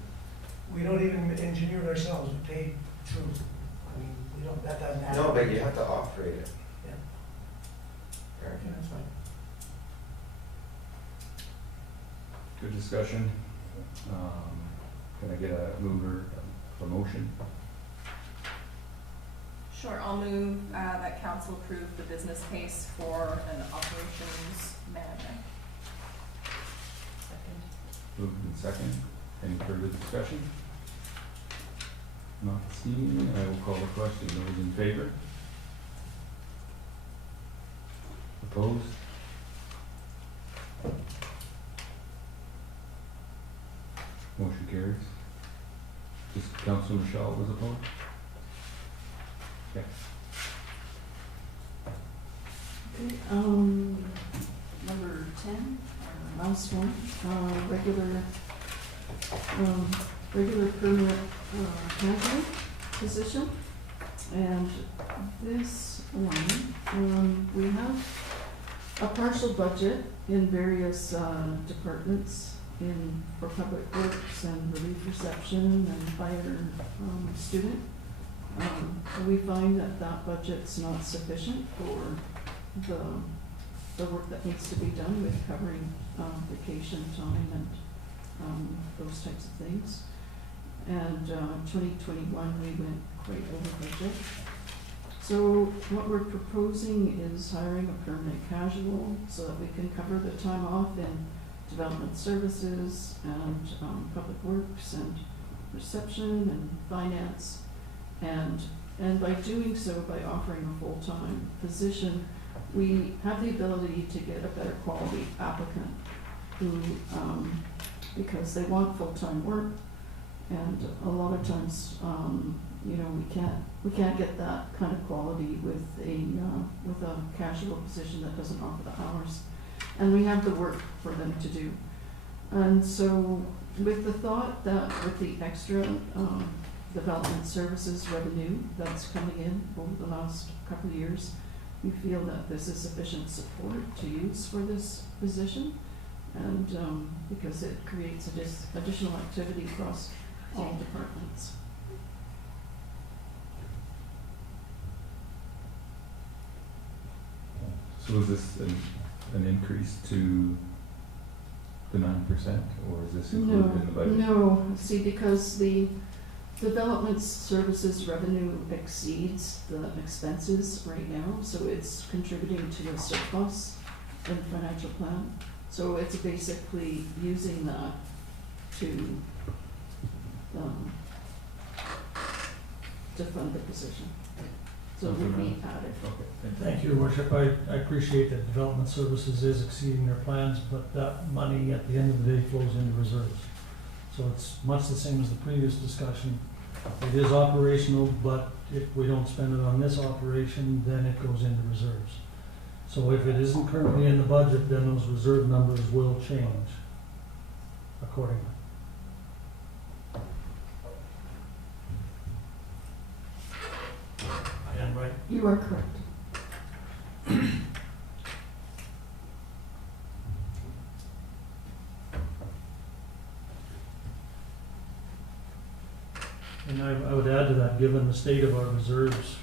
We don't even engineer it ourselves, we pay through. I mean, we don't, that doesn't happen. No, but you have to operate it. Yeah. Okay, that's fine. Good discussion. Can I get a mover, a motion? Sure, I'll move that council approve the business case for an operations manager. Second. Moved in second. Any further discussion? Not seeing, I will call the question. Those in favor? Opposed? Motion carries. Just Councilor Michelle was opposed? Okay. Okay, number 10, last one, regular permanent casual position. And this one, we have a partial budget in various departments for public works and relief reception and fire student. We find that budget's not sufficient for the work that needs to be done with covering vacation time and those types of things. And 2021 we went quite over budget. So what we're proposing is hiring a permanent casual so that we can cover the time off in development services and public works and reception and finance. And by doing so, by offering a full-time position, we have the ability to get a better quality applicant who, because they want full-time work, And a lot of times, you know, we can't get that kind of quality with a casual position that doesn't offer the hours. And we have the work for them to do. And so with the thought that with the extra development services revenue that's coming in over the last couple of years, we feel that this is sufficient support to use for this position. And because it creates additional activity across all departments. So is this an increase to the 9%, or is this included in the budget? No, see, because the development services revenue exceeds the expenses right now, so it's contributing to a surplus in the financial plan. So it's basically using that to fund the position. So it would be added. Thank you, Your Worship. I appreciate that development services is exceeding their plans, but that money at the end of the day flows into reserves. So it's much the same as the previous discussion. It is operational, but if we don't spend it on this operation, then it goes into reserves. So if it isn't currently in the budget, then those reserve numbers will change accordingly. I am right. You are correct. And I would add to that, given the state of our reserves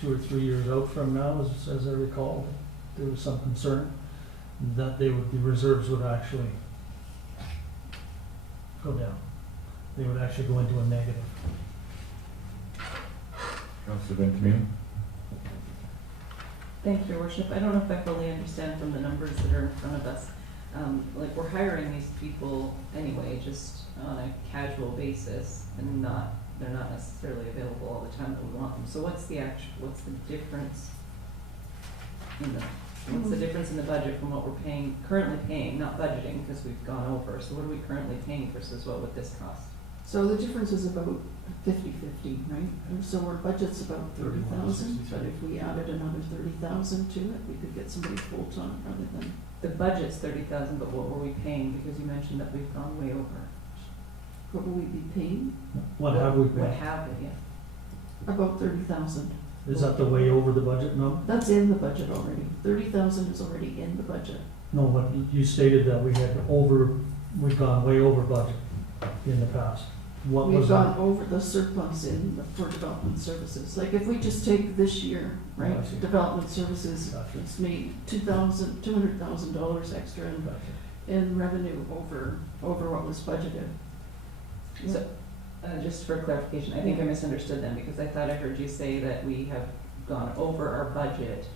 2 or 3 years out from now, as I recall, there was some concern that the reserves would actually go down. They would actually go into a negative. Councillor Benjamin? Thank you, Your Worship. I don't know if I fully understand from the numbers that are in front of us. Like, we're hiring these people anyway, just on a casual basis, and they're not necessarily available all the time that we want them. So what's the difference in the budget from what we're currently paying, not budgeting, because we've gone over. So what are we currently paying versus what would this cost? So the difference is about 50-50, right? And so our budget's about 30,000, but if we added another 30,000 to it, we could get somebody full-time rather than. The budget's 30,000, but what were we paying? Because you mentioned that we've gone way over. What will we be paying? What have we paid? What have we, yeah. About 30,000. Is that the way over the budget number? That's in the budget already. 30,000 is already in the budget. No, but you stated that we've gone way over budget in the past. What was We've that? gone over the surplus for development services. Like if we just take this year, right? I see. Development services, Gotcha. it's made $200,000 extra in revenue over what was budgeted. So, just for clarification, I think I misunderstood them, because I thought I heard you say that we have gone over our budget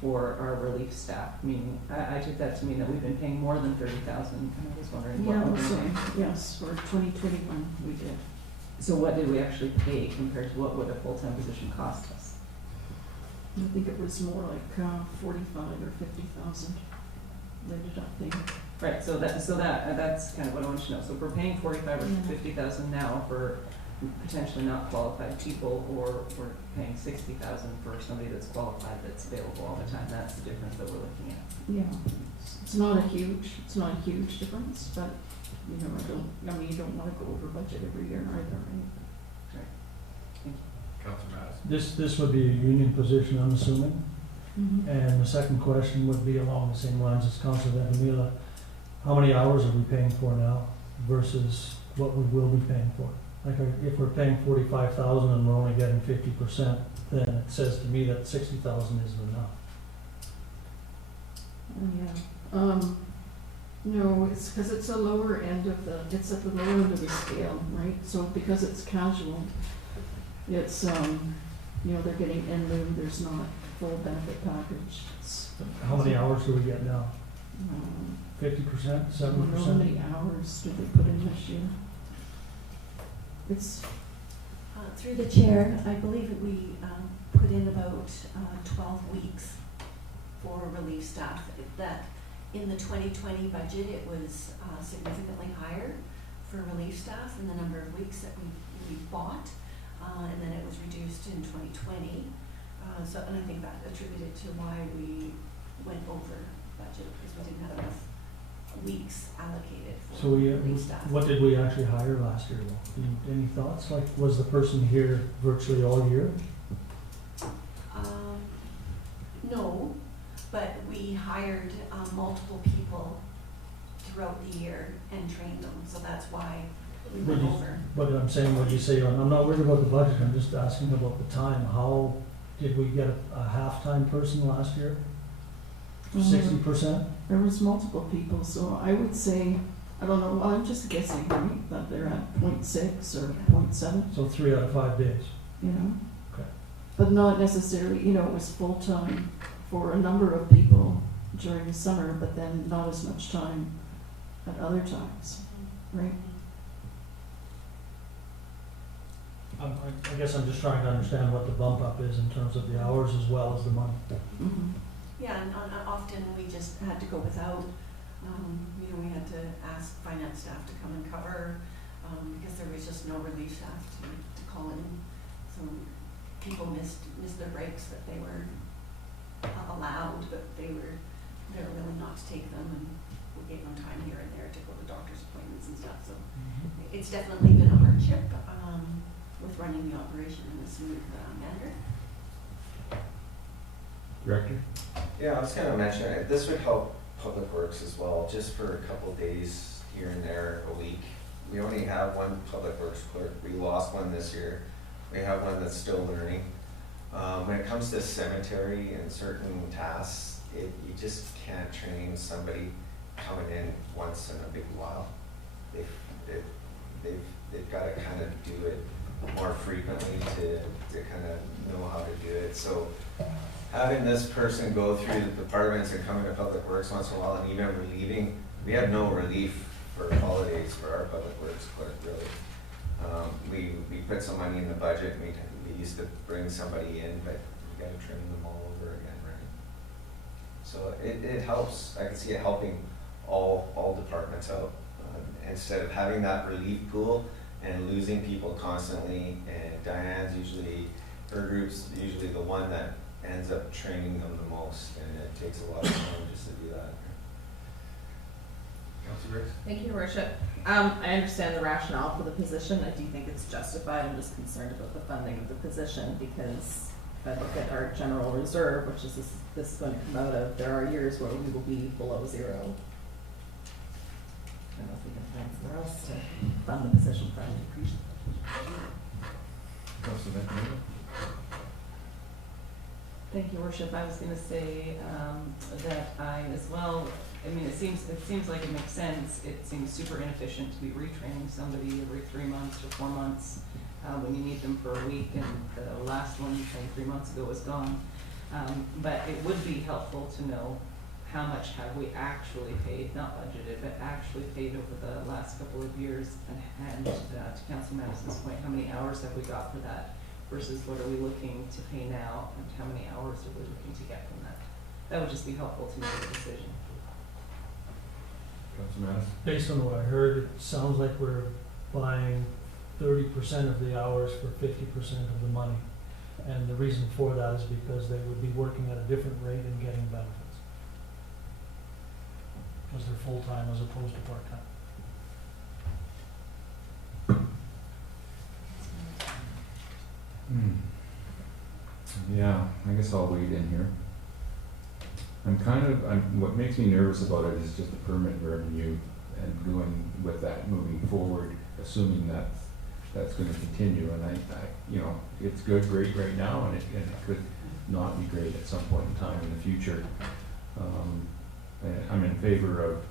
for our relief staff, meaning, I took that to mean that we've been paying more than 30,000, and I was wondering what we're paying. Yes, for 2021 we did. So what did we actually pay compared to what would a full-time position cost us? I think it was more like 45 or 50,000. They ended up paying. Right, so that's kind of what I want to know. So if we're paying 45 or 50,000 now for potentially not qualified people, or we're paying 60,000 for somebody that's qualified, that's available all the time, that's the difference that we're looking at. Yeah, it's not a huge difference, but you know, you don't want to go over budget every year either, right? Right. Thank you. Councillor Madison? This would be a union position, I'm assuming. Mm-hmm. And the second question would be along the same lines as Councillor Vandermeer. How many hours are we paying for now versus what we will be paying for? Like if we're paying 45,000 and we're only getting 50%, then it says to me that 60,000 isn't enough. Yeah. No, it's because it's at the lower end of the scale, right? So because it's casual, it's you know, they're getting in lieu, there's not full benefit package. How many hours do we get now? 50%, I don't know 70%? how many hours did they put in this year? It's through the chair, I believe that we put in about 12 weeks for relief staff. That in the 2020 budget, it was significantly higher for relief staff and the number of weeks that we bought, and then it was reduced in 2020. So, and I think that attributed to why we went over budget, because we didn't have enough weeks allocated for So we, relief staff. what did we actually hire last year though? Any thoughts? Like, was the person here virtually all year? No, but we hired multiple people throughout the year and trained them, so that's why we went over. But I'm saying what you say, I'm not worried about the budget, I'm just asking about the time. How did we get a half-time person last year? 60%? There was multiple people, so I would say, I don't know, well, I'm just guessing, right, that they're at 0.6 or 0.7, So 3 out of 5 days. you know? Okay. But not necessarily, you know, it was full-time for a number of people during the summer, but then not as much time at other times, right? I guess I'm just trying to understand what the bump up is in terms of the hours as well as the money. Mhm. Yeah, and often we just had to go without, you know, we had to ask finance staff to come and cover, because there was just no relief staff to call in. So people missed their breaks that they were allowed, but they were willing not to take them, and we gave them time here and there to go to doctor's appointments and stuff. So it's definitely been a hardship, with running the operation in a smooth manner. Director? Yeah, I was gonna mention, this would help Public Works as well, just for a couple days here and there a week. We only have one Public Works clerk, we lost one this year. We have one that's still learning. When it comes to cemetery and certain tasks, you just can't train somebody coming in once in a big while. They've gotta kind of do it more frequently to kind of know how to do it. So having this person go through the departments and come into Public Works once in a while, and even relieving, we have no relief for holidays for our Public Works clerk, really. We put some money in the budget, we used to bring somebody in, but you gotta train them all over again, right? So it helps, I can see it helping all departments out. Instead of having that relief pool and losing people constantly, and Diane's usually, her group's usually the one that ends up training them the most, and it takes a lot of time just to do that. Councilor Grace? Thank you, Your Worship. I understand the rationale for the position. I do think it's justified. I'm just concerned about the funding of the position, because if I look at our general reserve, which is this is going to come out of, there are years where we will be below zero. I don't know if we can find somewhere else to fund the position for an increase. Councilor Benjamin? Thank you, Worship. I was going to say that I as well, I mean, it seems like it makes sense. It seems super inefficient to be retraining somebody every 3 months or 4 months when you need them for a week, and the last one 3 months ago was gone. But it would be helpful to know how much have we actually paid, not budgeted, but actually paid over the last couple of years, and to Councilor Madison's point, how many hours have we got for that versus what are we looking to pay now, and how many hours are we looking to get from that? That would just be helpful to make a decision. Councilor Madison? Based on what I heard, it sounds like we're buying 30% of the hours for 50% of the money. And the reason for that is because they would be working at a different rate and getting benefits. Because they're full-time as opposed to part-time. Yeah, I guess I'll wade in here. What makes me nervous about it is just the permit revenue and going with that moving forward, assuming that that's gonna continue. And I you know, it's great right now, and it could not be great at some point in time in the future. And I'm in favor of,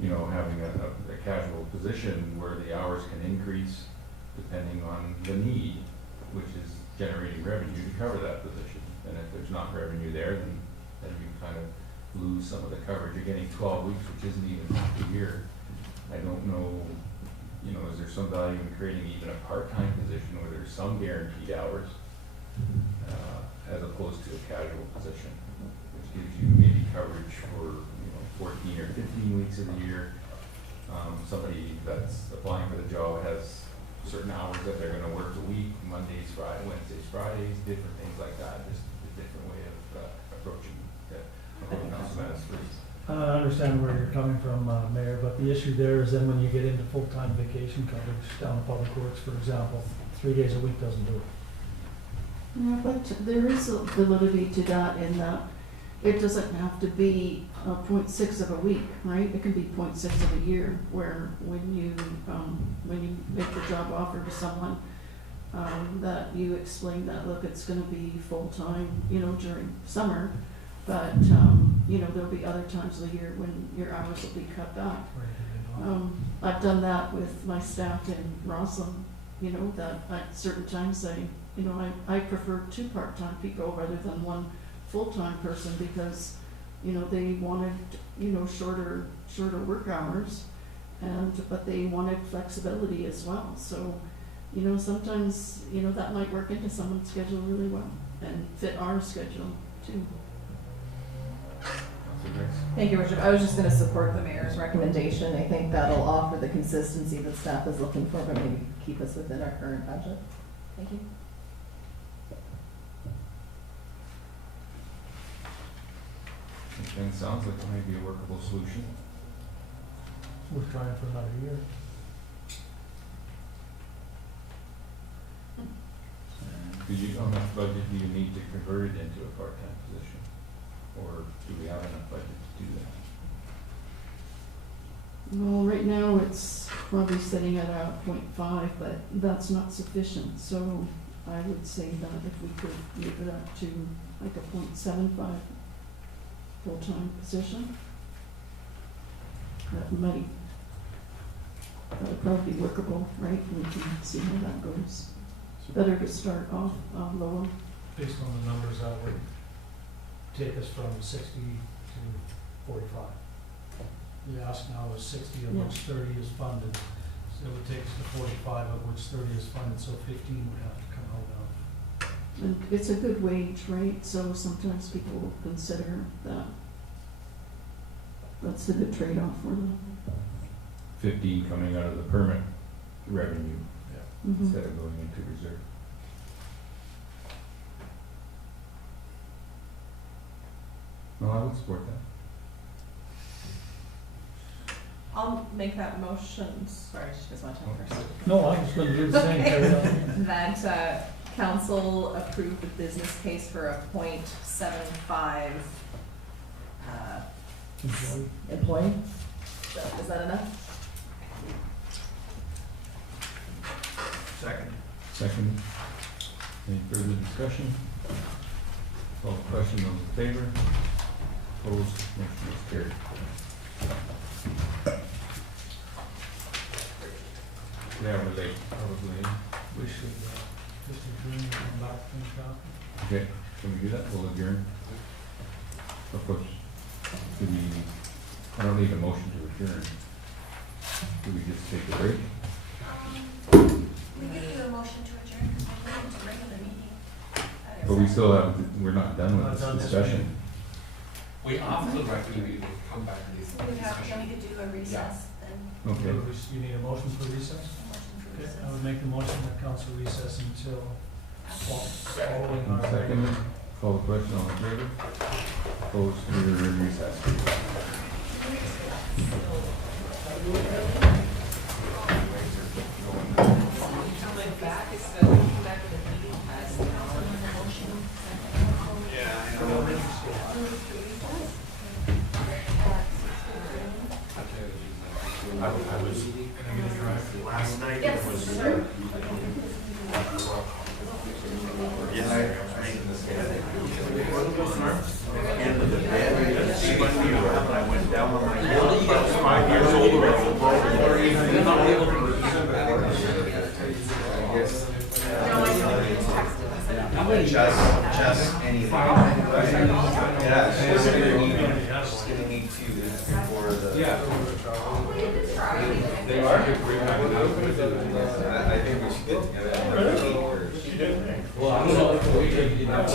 you know, having a casual position where the hours can increase depending on the need, which is generating revenue to cover that position. And if there's not revenue there, then you kind of lose some of the coverage. You're getting 12 weeks, which isn't even half a year. I don't know, you know, is there some value in creating even a part-time position where there's some guaranteed hours as opposed to a casual position, which gives you maybe coverage for 14 or 15 weeks of the year, somebody that's applying for the job has certain hours that they're gonna work a week, Mondays, Fridays, Wednesdays, Fridays, different things like that, just a different way of approaching council first. I understand where you're coming from, Mayor, but the issue there is then when you get into full-time vacation coverage down in Public Works, for example, 3 days a week doesn't do it. Yeah, but there is a validity to that in that it doesn't have to be 0.6 of a week, right? It can be 0.6 of a year, where when you make the job offer to someone, that you explain that, look, it's gonna be full-time, during summer, but, there'll be other times of the year when your hours will be cut back. I've done that with my staff in Roslyn, that at certain times I prefer 2 part-time people rather than 1 full-time person because, they wanted, shorter work hours but they wanted flexibility as well. So, sometimes, that might work into someone's schedule really well and fit our schedule too. Thank you, Richard. I was just gonna support the mayor's recommendation. I think that'll offer the consistency that staff is looking for, but maybe keep us within our current budget. Thank you. And it sounds like it might be a workable solution. We're trying for another year. Because on that budget, do you need to convert it into a part-time position? Or do we have enough budget to do that? Well, right now it's probably sitting at a 0.5, but that's not sufficient. So I would say that if we could move it up to like a 0.75 full-time position, that would probably be workable, right? We can see how that goes. Better to start off lower. Based on the numbers, that would take us from 60 to 45. The ask now is 60, of which 30 is funded. So it would take us to 45, of which 30 is funded, so 15 would have to come out of. And it's a good wage, right? So sometimes people will consider that. That's a good trade-off for them. 15 coming out of the permit revenue Mhm. instead of going into reserve. No, I would support that. I'll make that motion. Sorry, she doesn't want to talk first. No, I was going to do the same. Carry on. That council approved the business case for a 0.75 employee. Is that enough? Second. Any further discussion? Call the question, those in favor? Opposed? Motion is carried. Yeah, we're late, probably. We should just adjourn and come back to finish off. Okay, can we do that? We'll adjourn. Of course, I don't need a motion to adjourn. Do we just take a break? We could do a motion to adjourn, because we're going to regular meeting. But we still have, we're not done with this discussion. We after the rec meeting, we'll come back to this We have, discussion. then we could do a recess, then. Okay. You need a motion for recess? Motion for Okay, recess. I would make the motion that council recess until following our. Second, call the question, all in favor? Opposed, we're in recess. Last night Yes, was. sir. End of the bed, she went me around, I went down on my hill, I was 5 years old, I was Just anything. Yeah, she's gonna need to before the. Yeah. They are. I think we should get together. Well, I don't know if we could, you know, two.